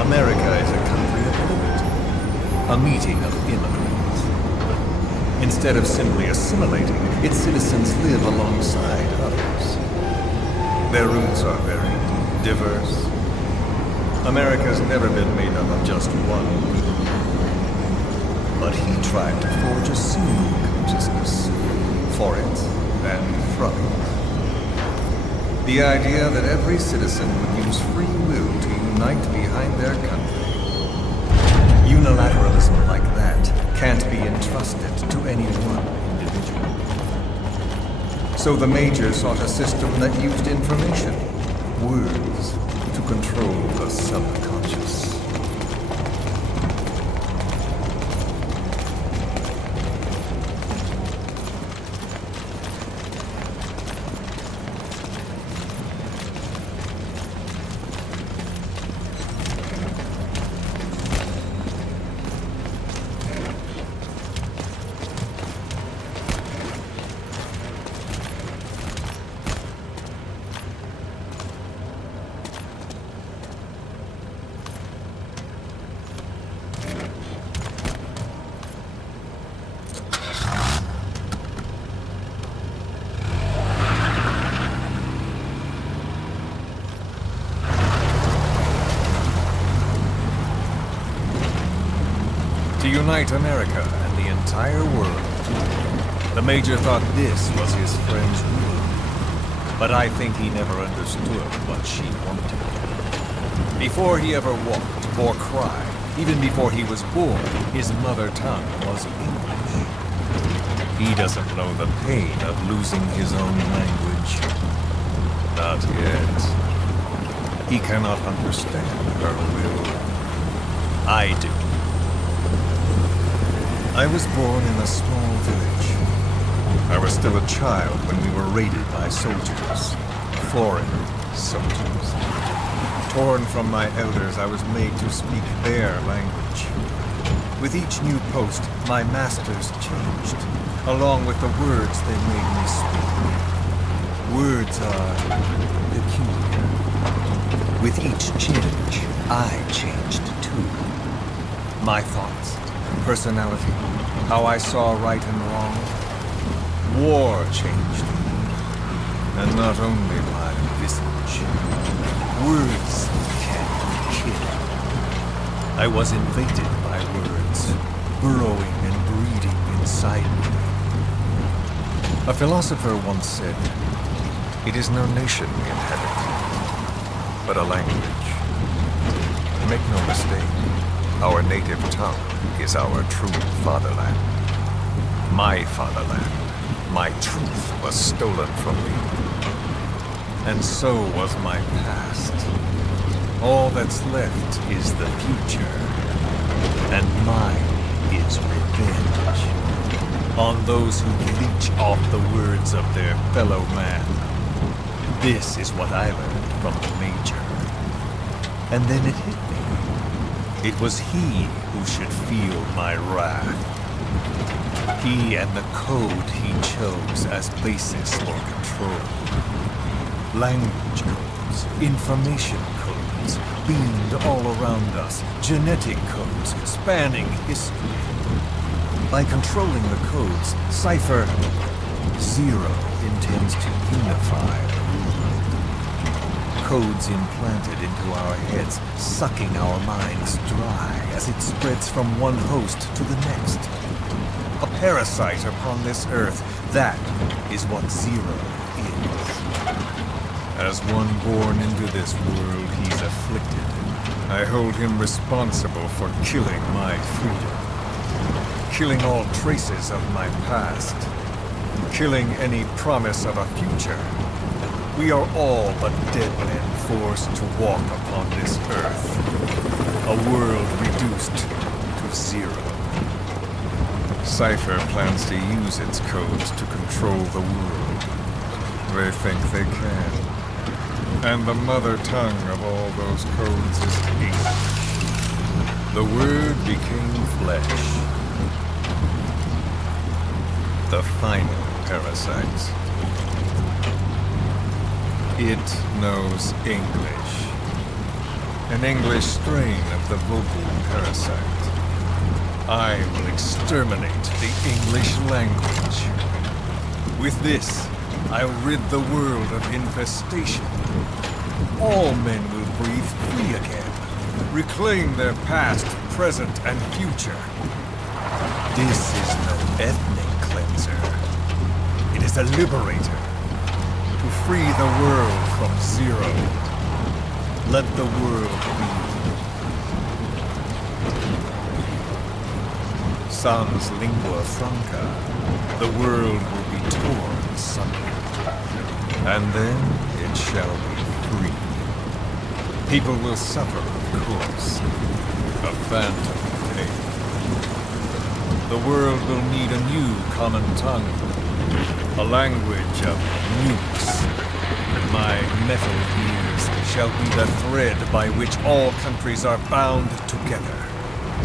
America is a country of liberty, a meeting of immigrants. Instead of simply assimilating, its citizens live alongside others. Their roots are varied, diverse. America's never been made up of just one group. But he tried to forge a single consciousness, for it and from it. The idea that every citizen would use free will to unite behind their country. Unilateralism like that can't be entrusted to any one individual. So the Major sought a system that used information, words, to control the subconscious. To unite America and the entire world. The Major thought this was his friend's will. But I think he never understood what she wanted. Before he ever walked or cried, even before he was born, his mother tongue was English. He doesn't know the pain of losing his own language. Not yet. He cannot understand her will. I do. I was born in a small village. I was still a child when we were raided by soldiers. Foreign soldiers. Torn from my elders, I was made to speak their language. With each new post, my masters changed, along with the words they made me speak. Words are peculiar. With each change, I changed too. My thoughts, personality, how I saw right and wrong. War changed me. And not only my visage. Words can kill. I was invaded by words, burrowing and breeding inside me. A philosopher once said, "It is no nation we inhabit, but a language." Make no mistake, our native tongue is our true fatherland. My fatherland, my truth was stolen from me. And so was my past. All that's left is the future. And mine is revenge. On those who leech off the words of their fellow man. This is what I learned from the Major. And then it hit me. It was he who should feel my wrath. He and the code he chose as basis for control. Language codes, information codes, beamed all around us, genetic codes spanning history. By controlling the codes, Cypher Zero intends to unify the world. Codes implanted into our heads, sucking our minds dry as it spreads from one host to the next. A parasite upon this earth, that is what Zero is. As one born into this world, he's afflicted. I hold him responsible for killing my freedom. Killing all traces of my past. Killing any promise of a future. We are all but dead men forced to walk upon this earth. A world reduced to zero. Cypher plans to use its codes to control the world. They think they can. And the mother tongue of all those codes is English. The word became flesh. The final parasite. It knows English. An English strain of the vocal parasite. I will exterminate the English language. With this, I'll rid the world of infestation. All men will breathe free again, reclaim their past, present, and future. This is no ethnic cleanser. He's a liberator. To free the world from Zero. Let the world be. Sans Lingua Franca, the world will be torn asunder. And then it shall be free. People will suffer, of course. A phantom pain. The world will need a new common tongue. A language of nukes. My metal gears shall be the thread by which all countries are bound together.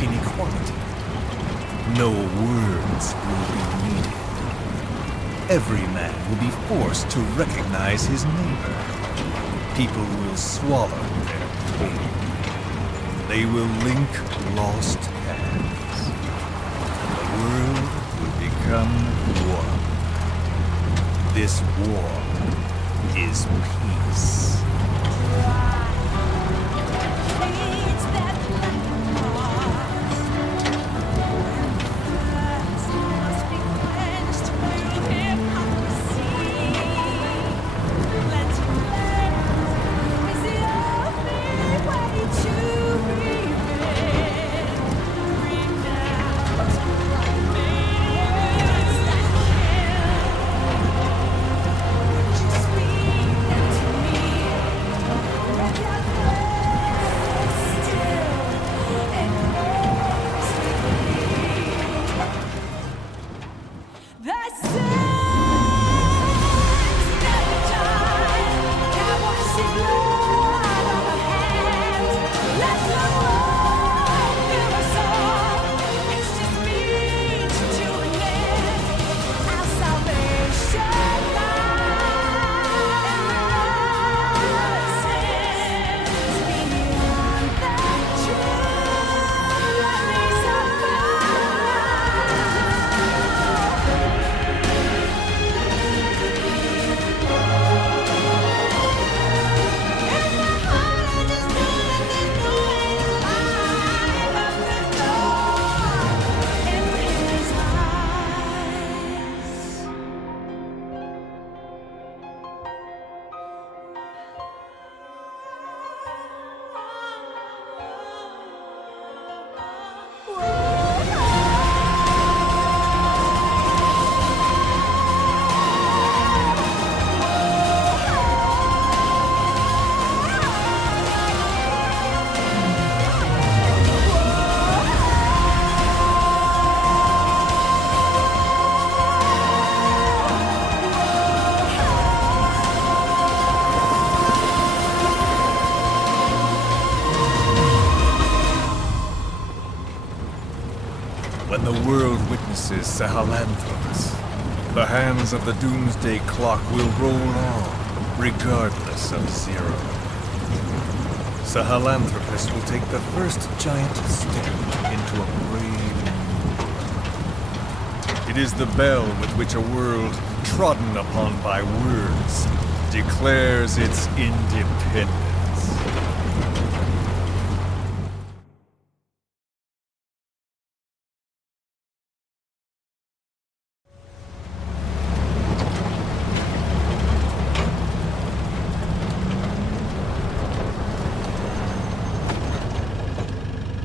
In equality. No words will be needed. Every man will be forced to recognize his neighbor. People will swallow their pain. They will link lost hands. The world will become one. This war is peace. Sahelanthropus. The hands of the doomsday clock will roll on, regardless of Zero. Sahelanthropus will take the first giant step into a brave new world. It is the bell with which a world trodden upon by words declares its independence.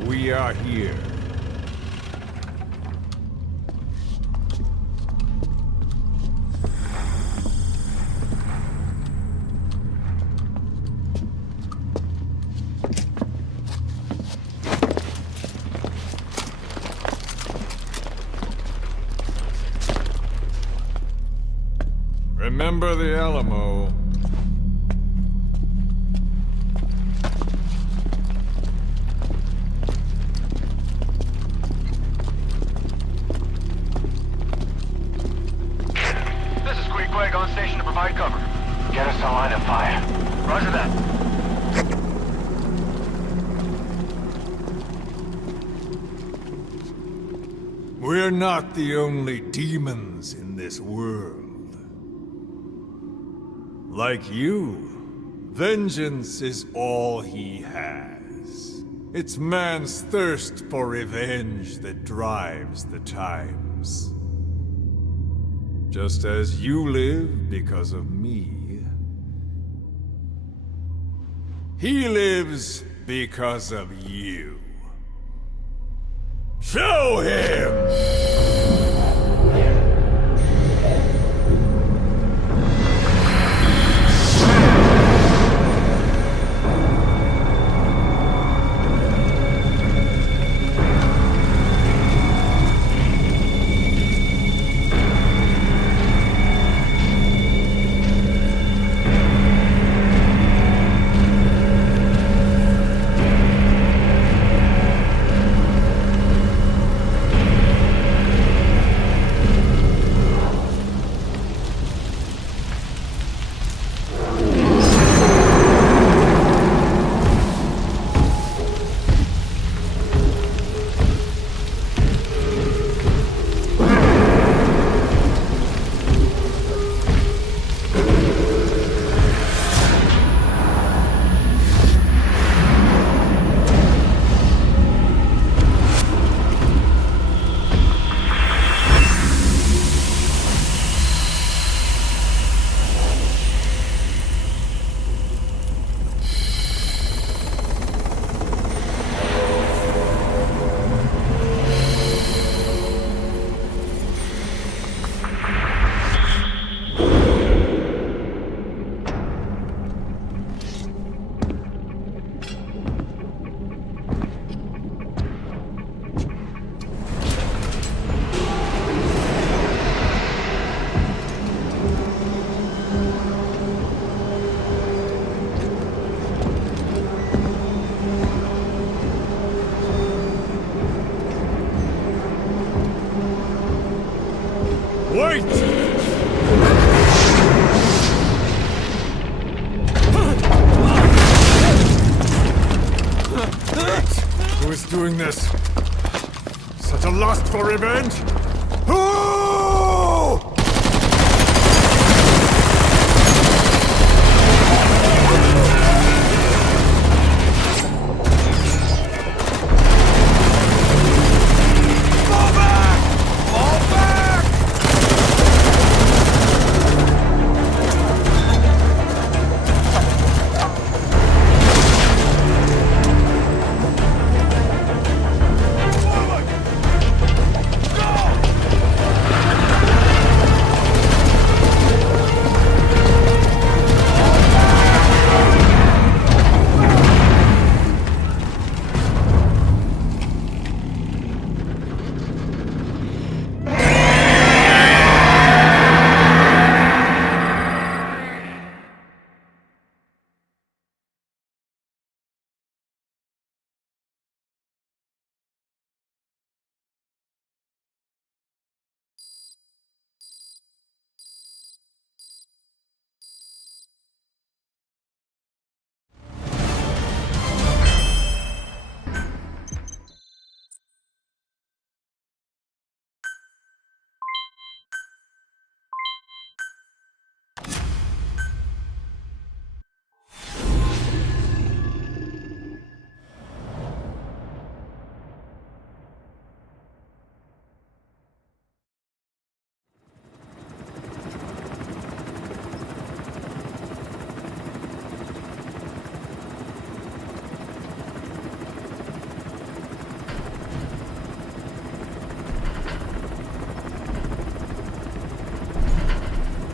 We are here. Remember the Alamo. On station to provide cover. Get us a line of fire. Roger that. We're not the only demons in this world. Like you, vengeance is all he has. It's man's thirst for revenge that drives the times. Just as you live because of me, he lives because of you. Show him! Wait! Who is doing this? Such a lust for revenge? Who?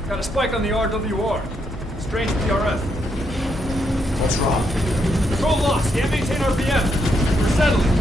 Got a spike on the RWR. Strange PRF. What's wrong? Control lost. Can't maintain RPM. We're settling.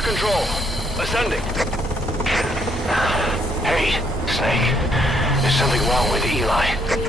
Control. Ascending. Hey, Snake. Is something wrong with Eli.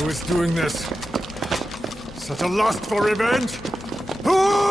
Who is doing this? Such a lust for revenge? Who?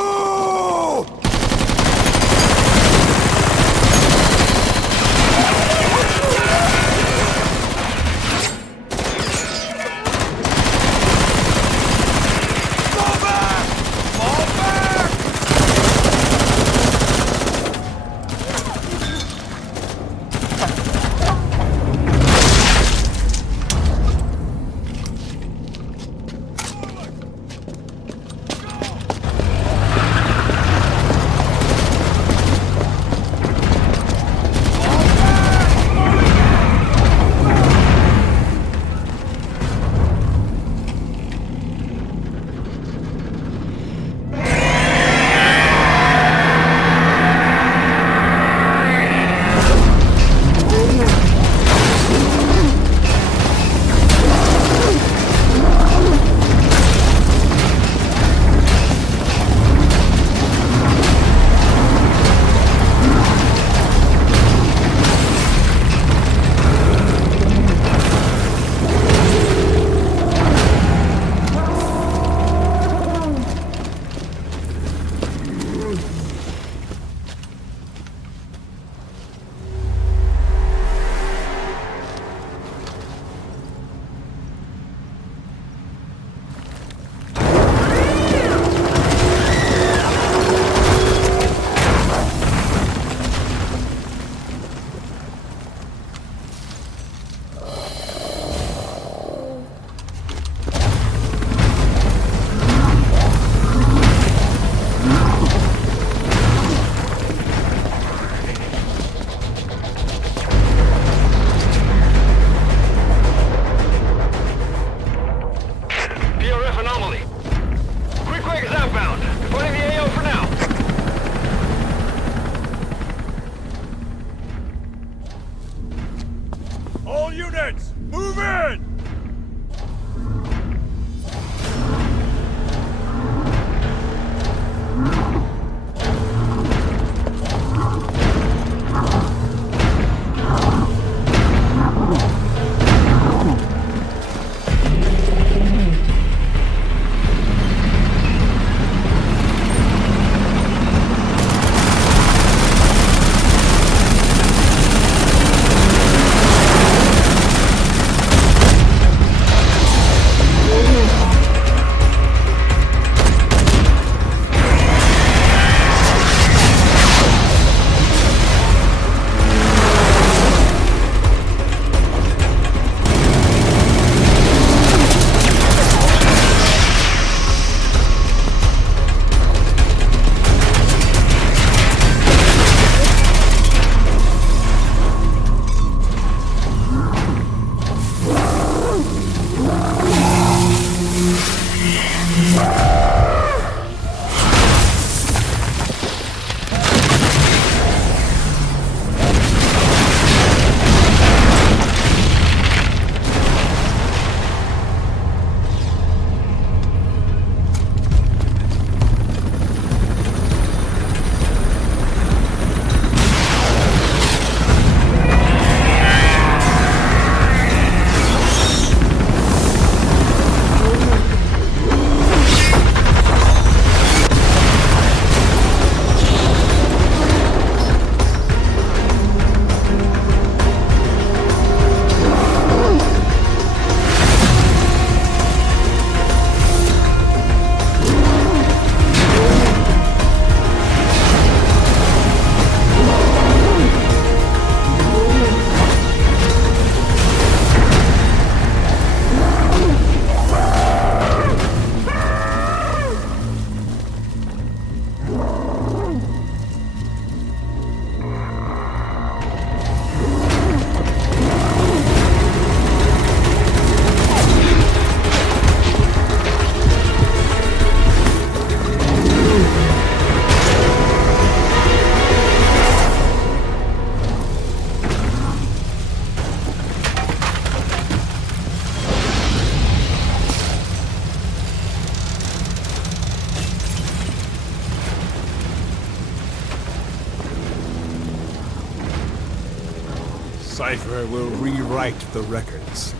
cipher will rewrite the records,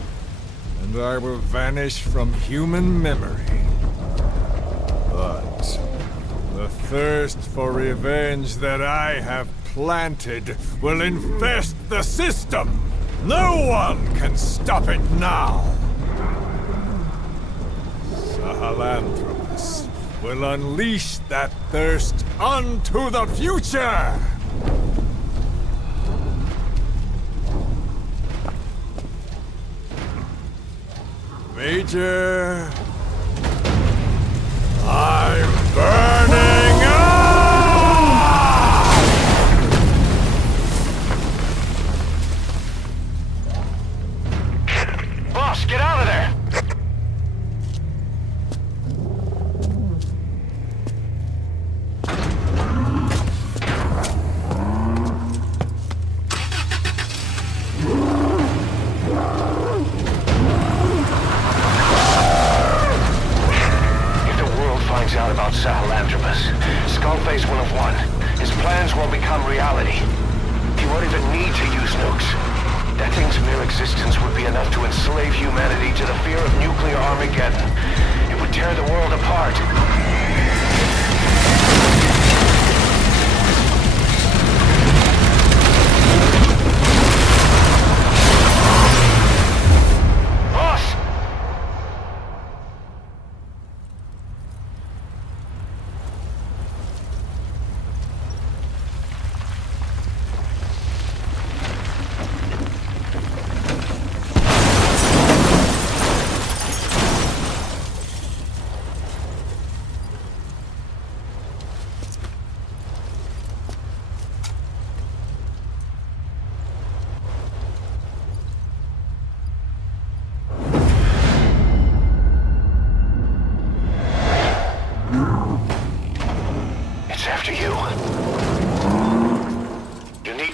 and I will vanish from human memory. But the thirst for revenge that I have planted will infest the system. No one can stop it now. Sahelanthropus will unleash that thirst unto the future! Major... I'm burning up! Boss, get out of there! Out about Sahelanthropus. Skullface will have won. His plans will become reality. He won't even need to use nukes. That thing's mere existence would be enough to enslave humanity to the fear of nuclear Armageddon. It would tear the world apart.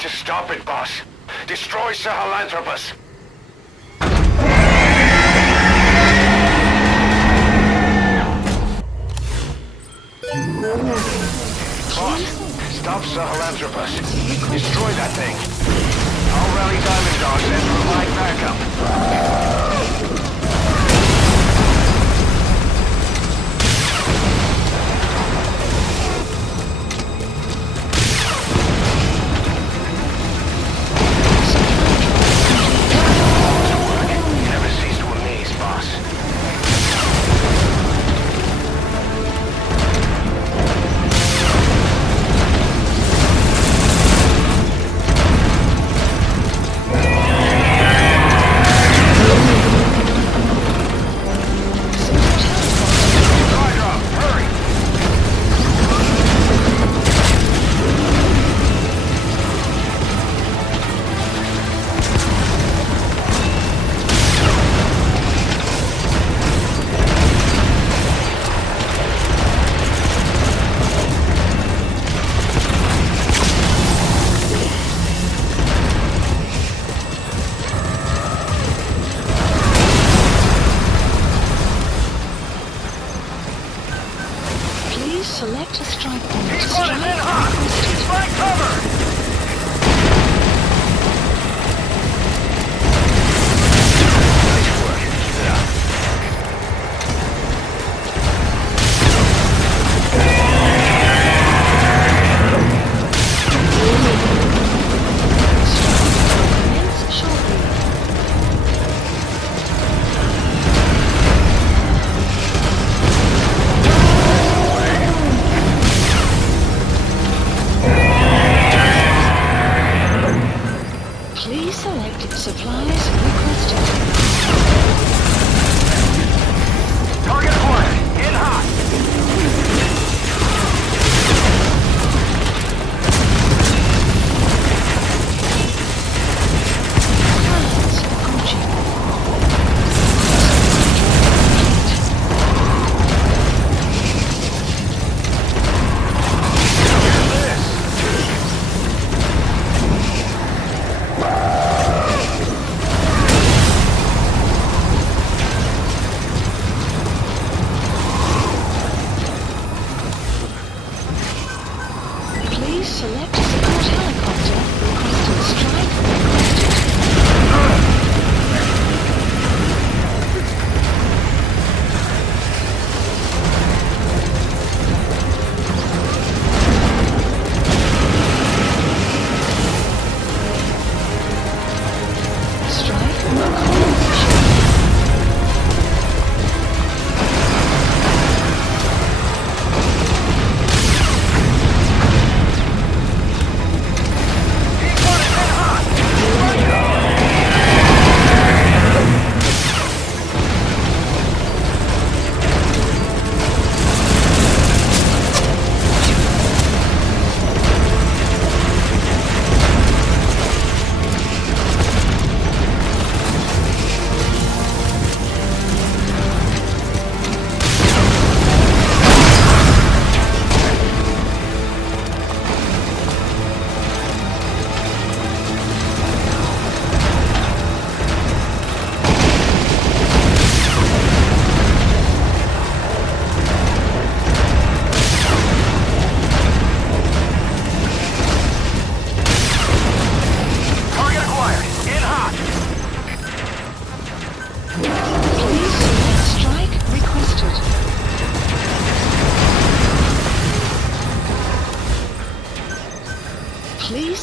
Stop it, boss. Destroy Sahelanthropus. Boss, stop Sahelanthropus. Destroy that thing. I'll rally Diamond Dogs and provide backup.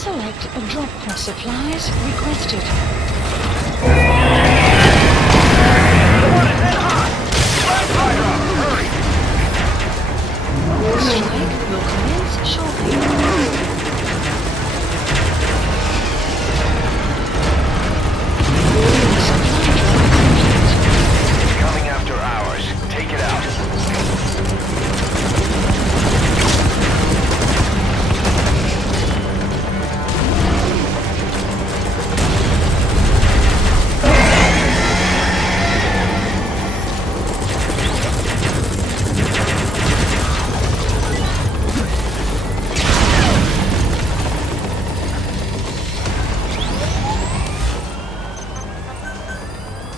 select a drop for supplies requested. Strike will commence shortly. It's coming after ours. Take it out.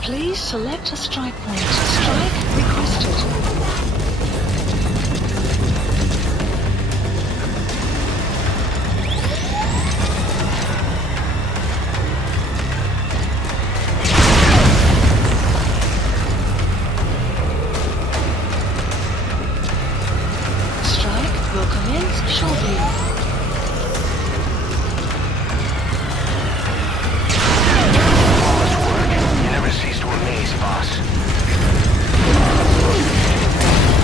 Please select a strike point. Strike requested. Strike will commence shortly. Boss.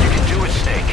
You can do it, Snake.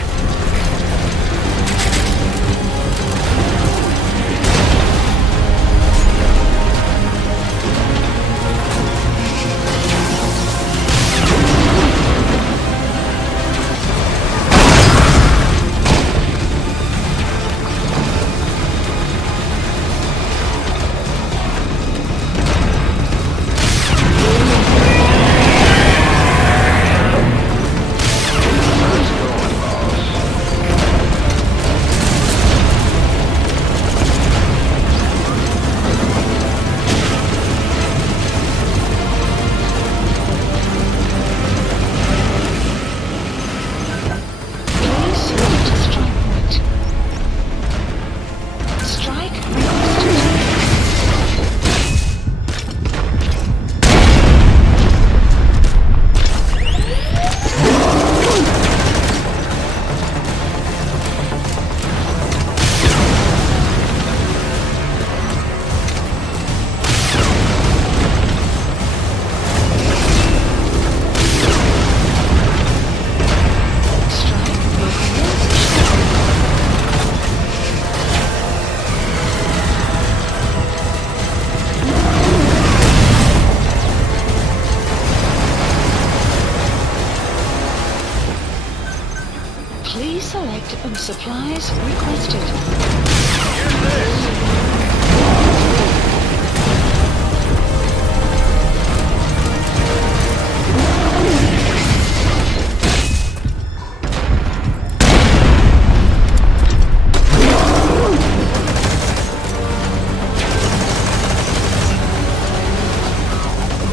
Supplies requested.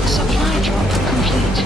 Supply drop complete.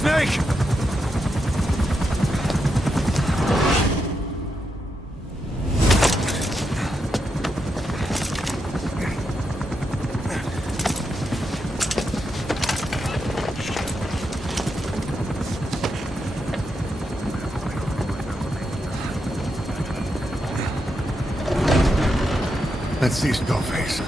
Snake! Let's see Skullface.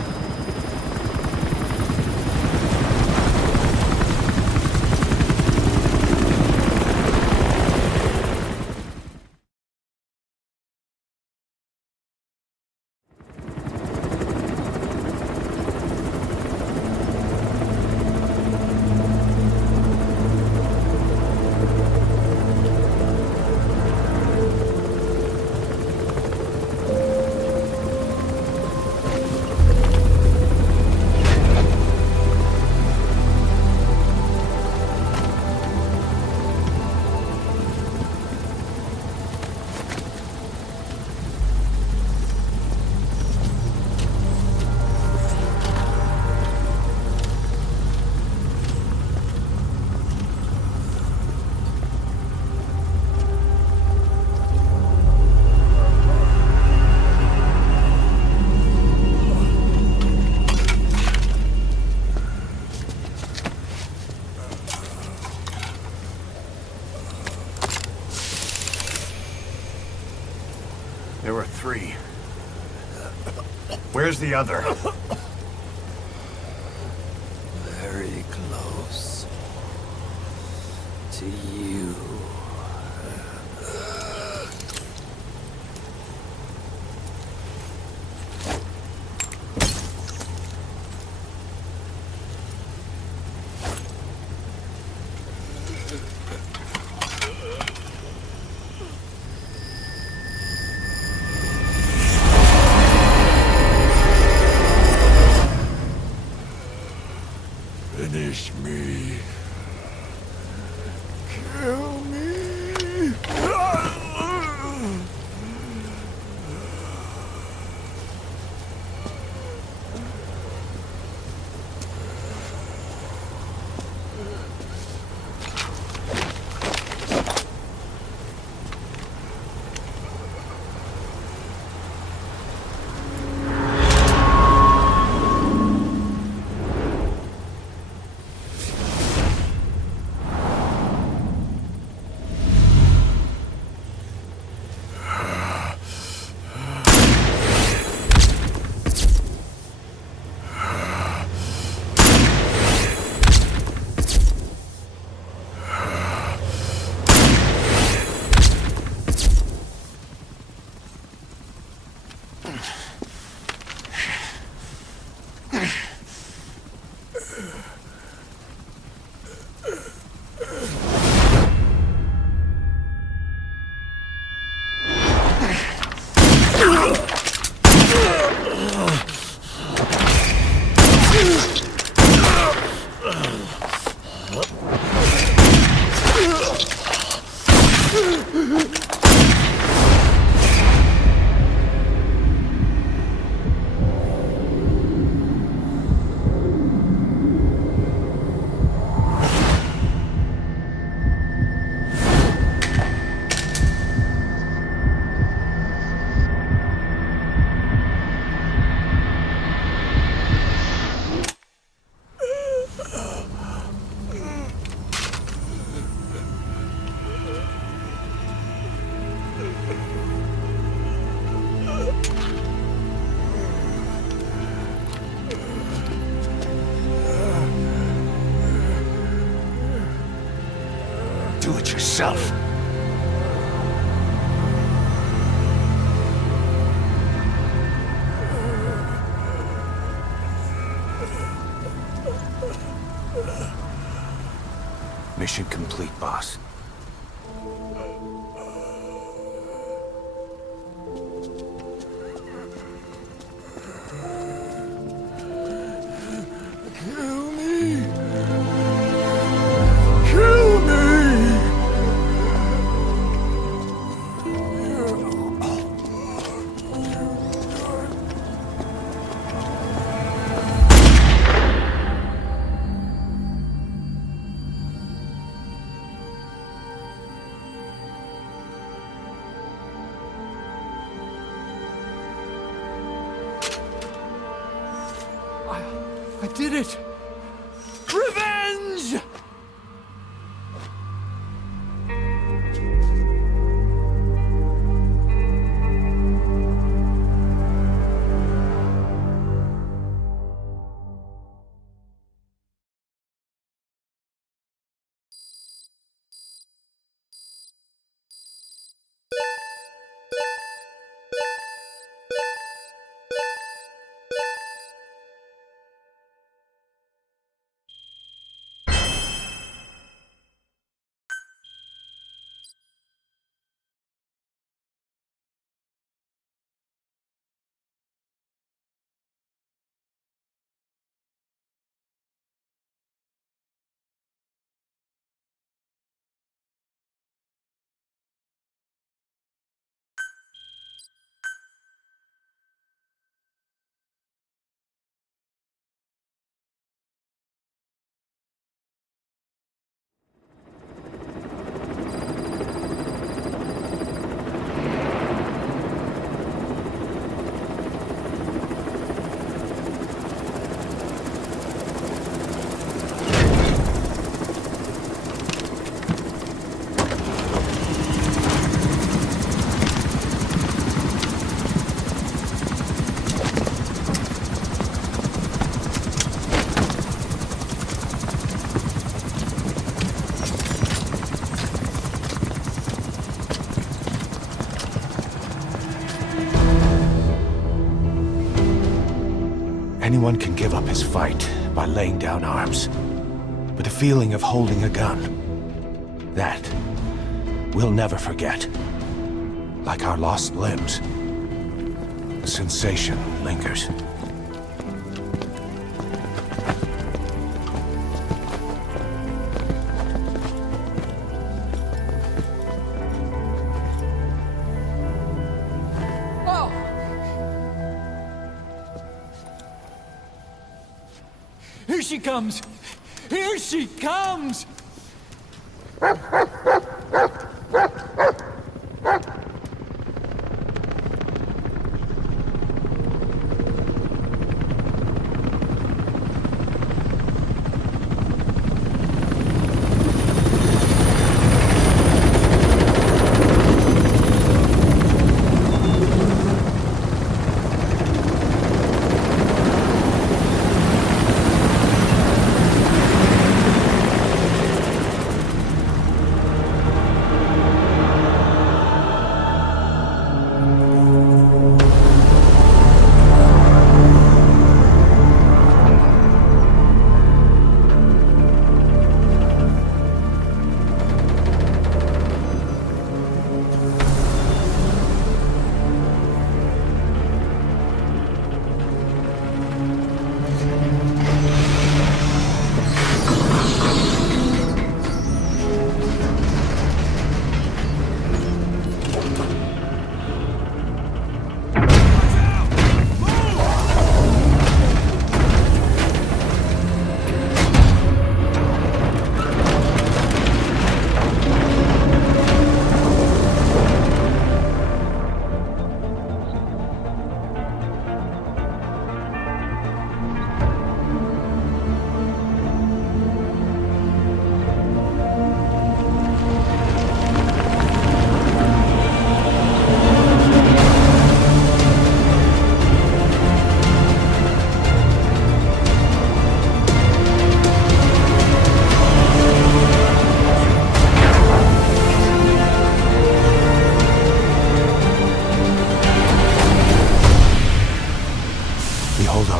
There were 3. Where's the other? Very close to you. Finish me. Kill me. Do it yourself. Mission complete, boss. Kill me. Kill me. did it! Revenge! Anyone can give up his fight by laying down arms. But the feeling of holding a gun, that we'll never forget. Like our lost limbs, the sensation lingers. Here she comes! Here she comes!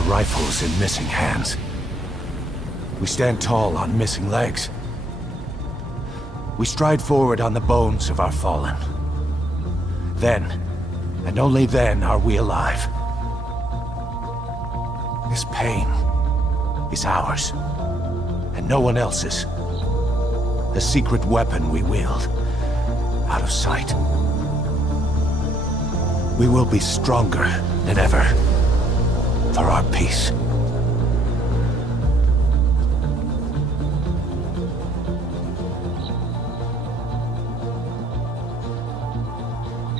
Rifles in missing hands. We stand tall on missing legs. We stride forward on the bones of our fallen. Then, and only then, are we alive. This pain is ours, and no one else's. The secret weapon we wield, out of sight. We will be stronger than ever. For our peace.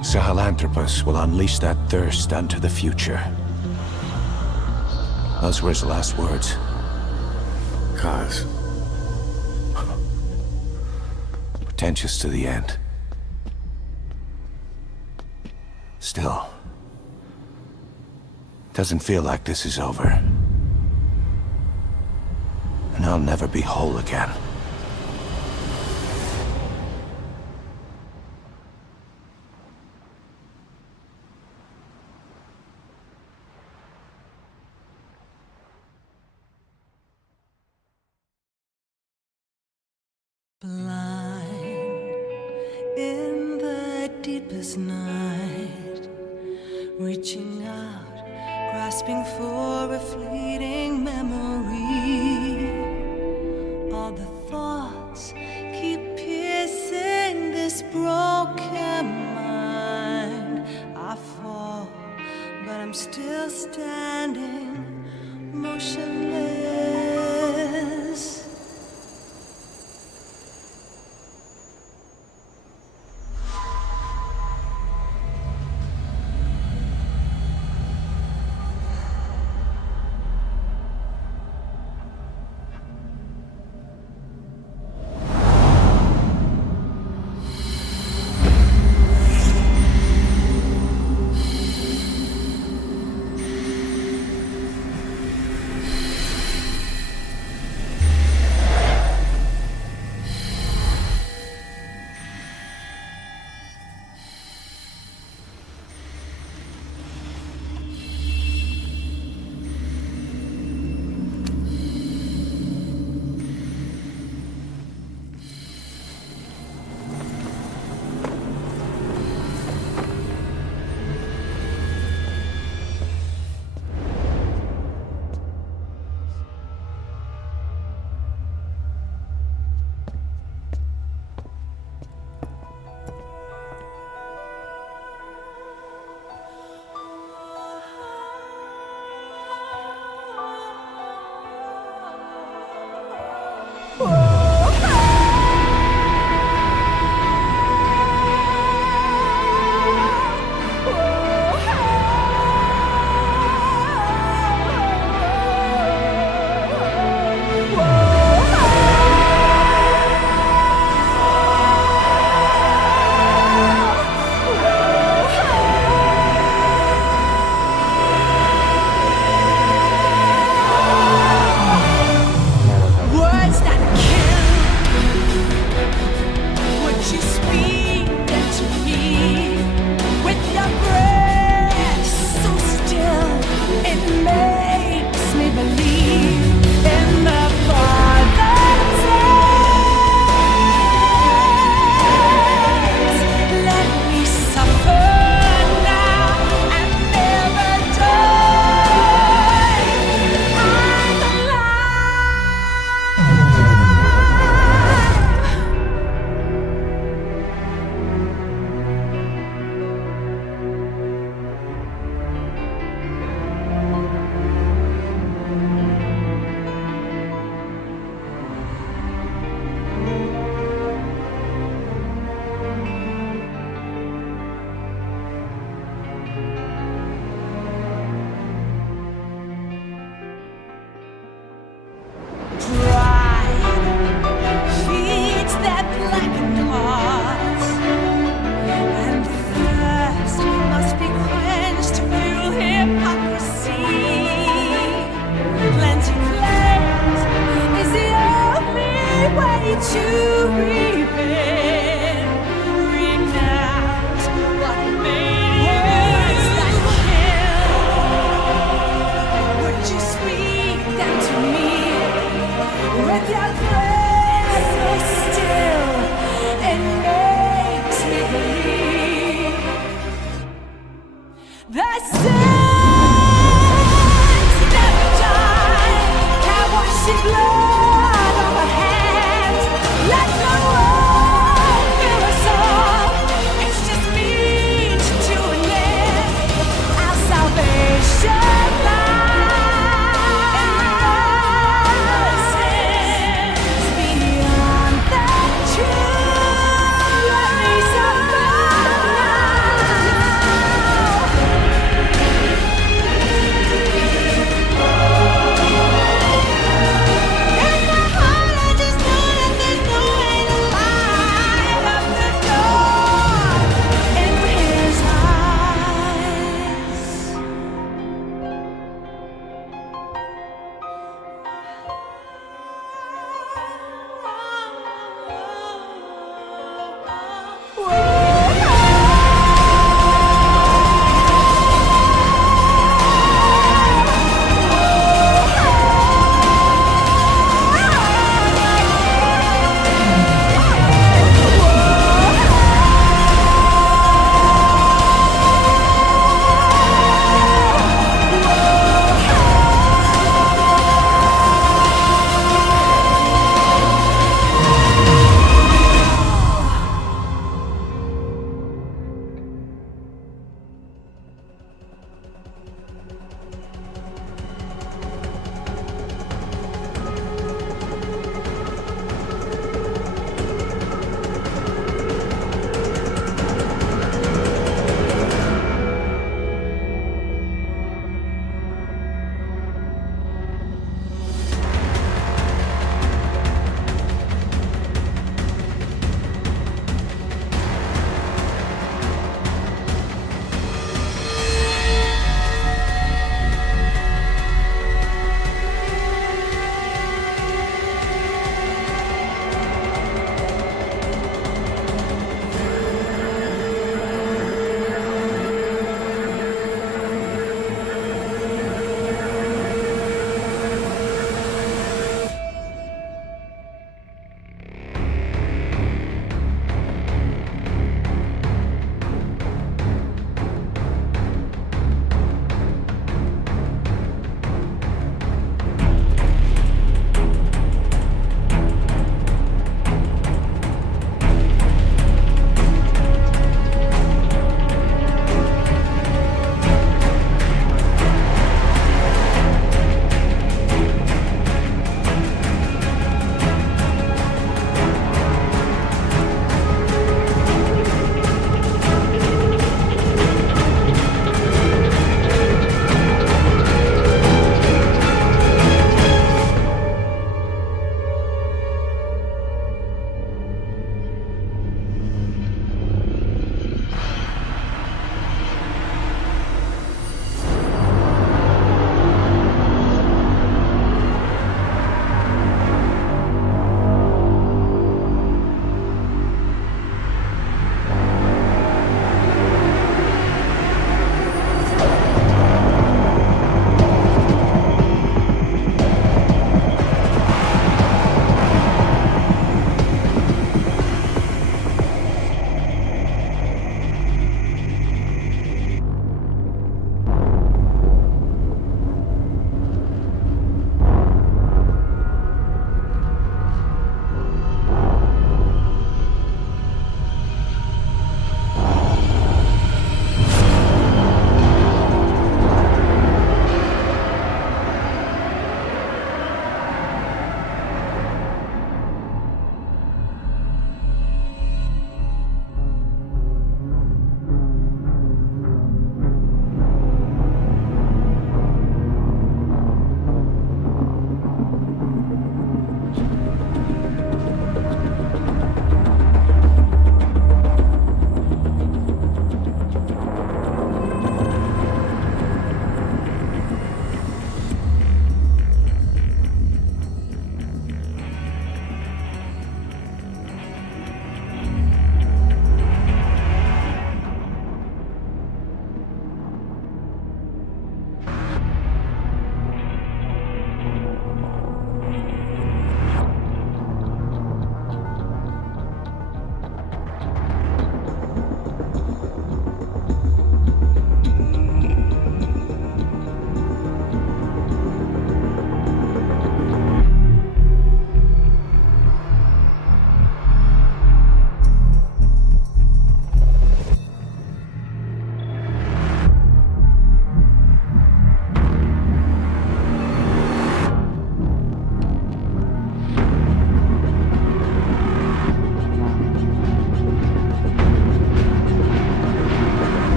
Sahelanthropus will unleash that thirst unto the future. Those were his last words. cause. Pretentious to the end. Still, doesn't feel like this is over. And I'll never be whole again. In the deepest night, reaching out, grasping for a fleeting memory. All the thoughts keep piercing this broken mind. I fall, but I'm still standing, motionless.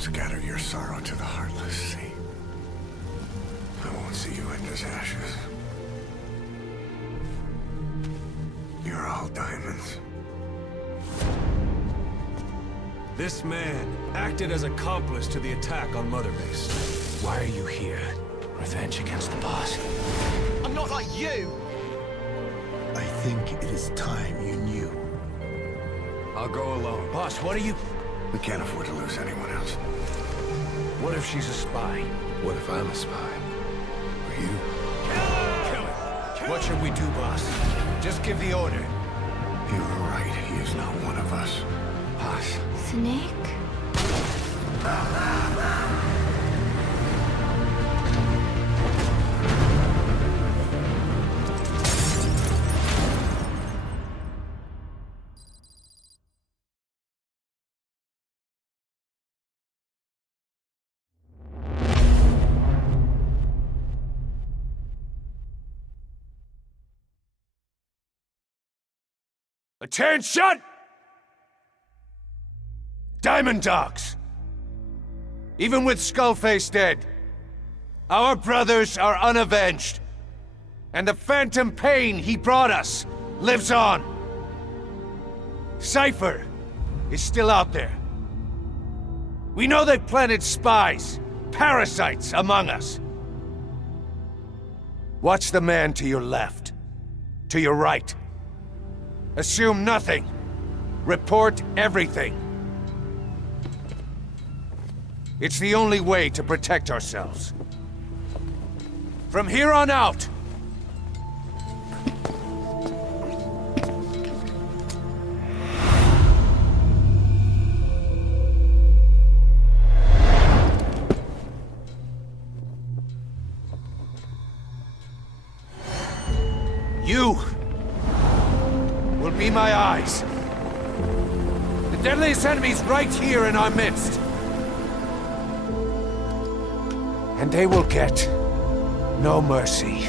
Don't scatter your sorrow to the heartless, see? I won't see you end as ashes. You're all diamonds. This man acted as accomplice to the attack on Mother Base. Why are you here? Revenge against the boss? I'm not like you! I think it is time you knew. I'll go alone. Boss, what are you... We can't afford to lose anyone else. What if she's a spy? What if I'm a spy? Or you? Kill him! What should we do, boss? Just give the order. You were right. He is not one of us. Boss. Snake? Attention! Diamond Dogs! Even with Skullface dead, our brothers are unavenged. And the phantom pain he brought us lives on. Cypher is still out there. We know they've planted spies, parasites among us. Watch the man to your left, to your right. Assume nothing. Report everything. It's the only way to protect ourselves. From here on out, you will be my eyes. The deadliest enemy's right here in our midst. And they will get no mercy.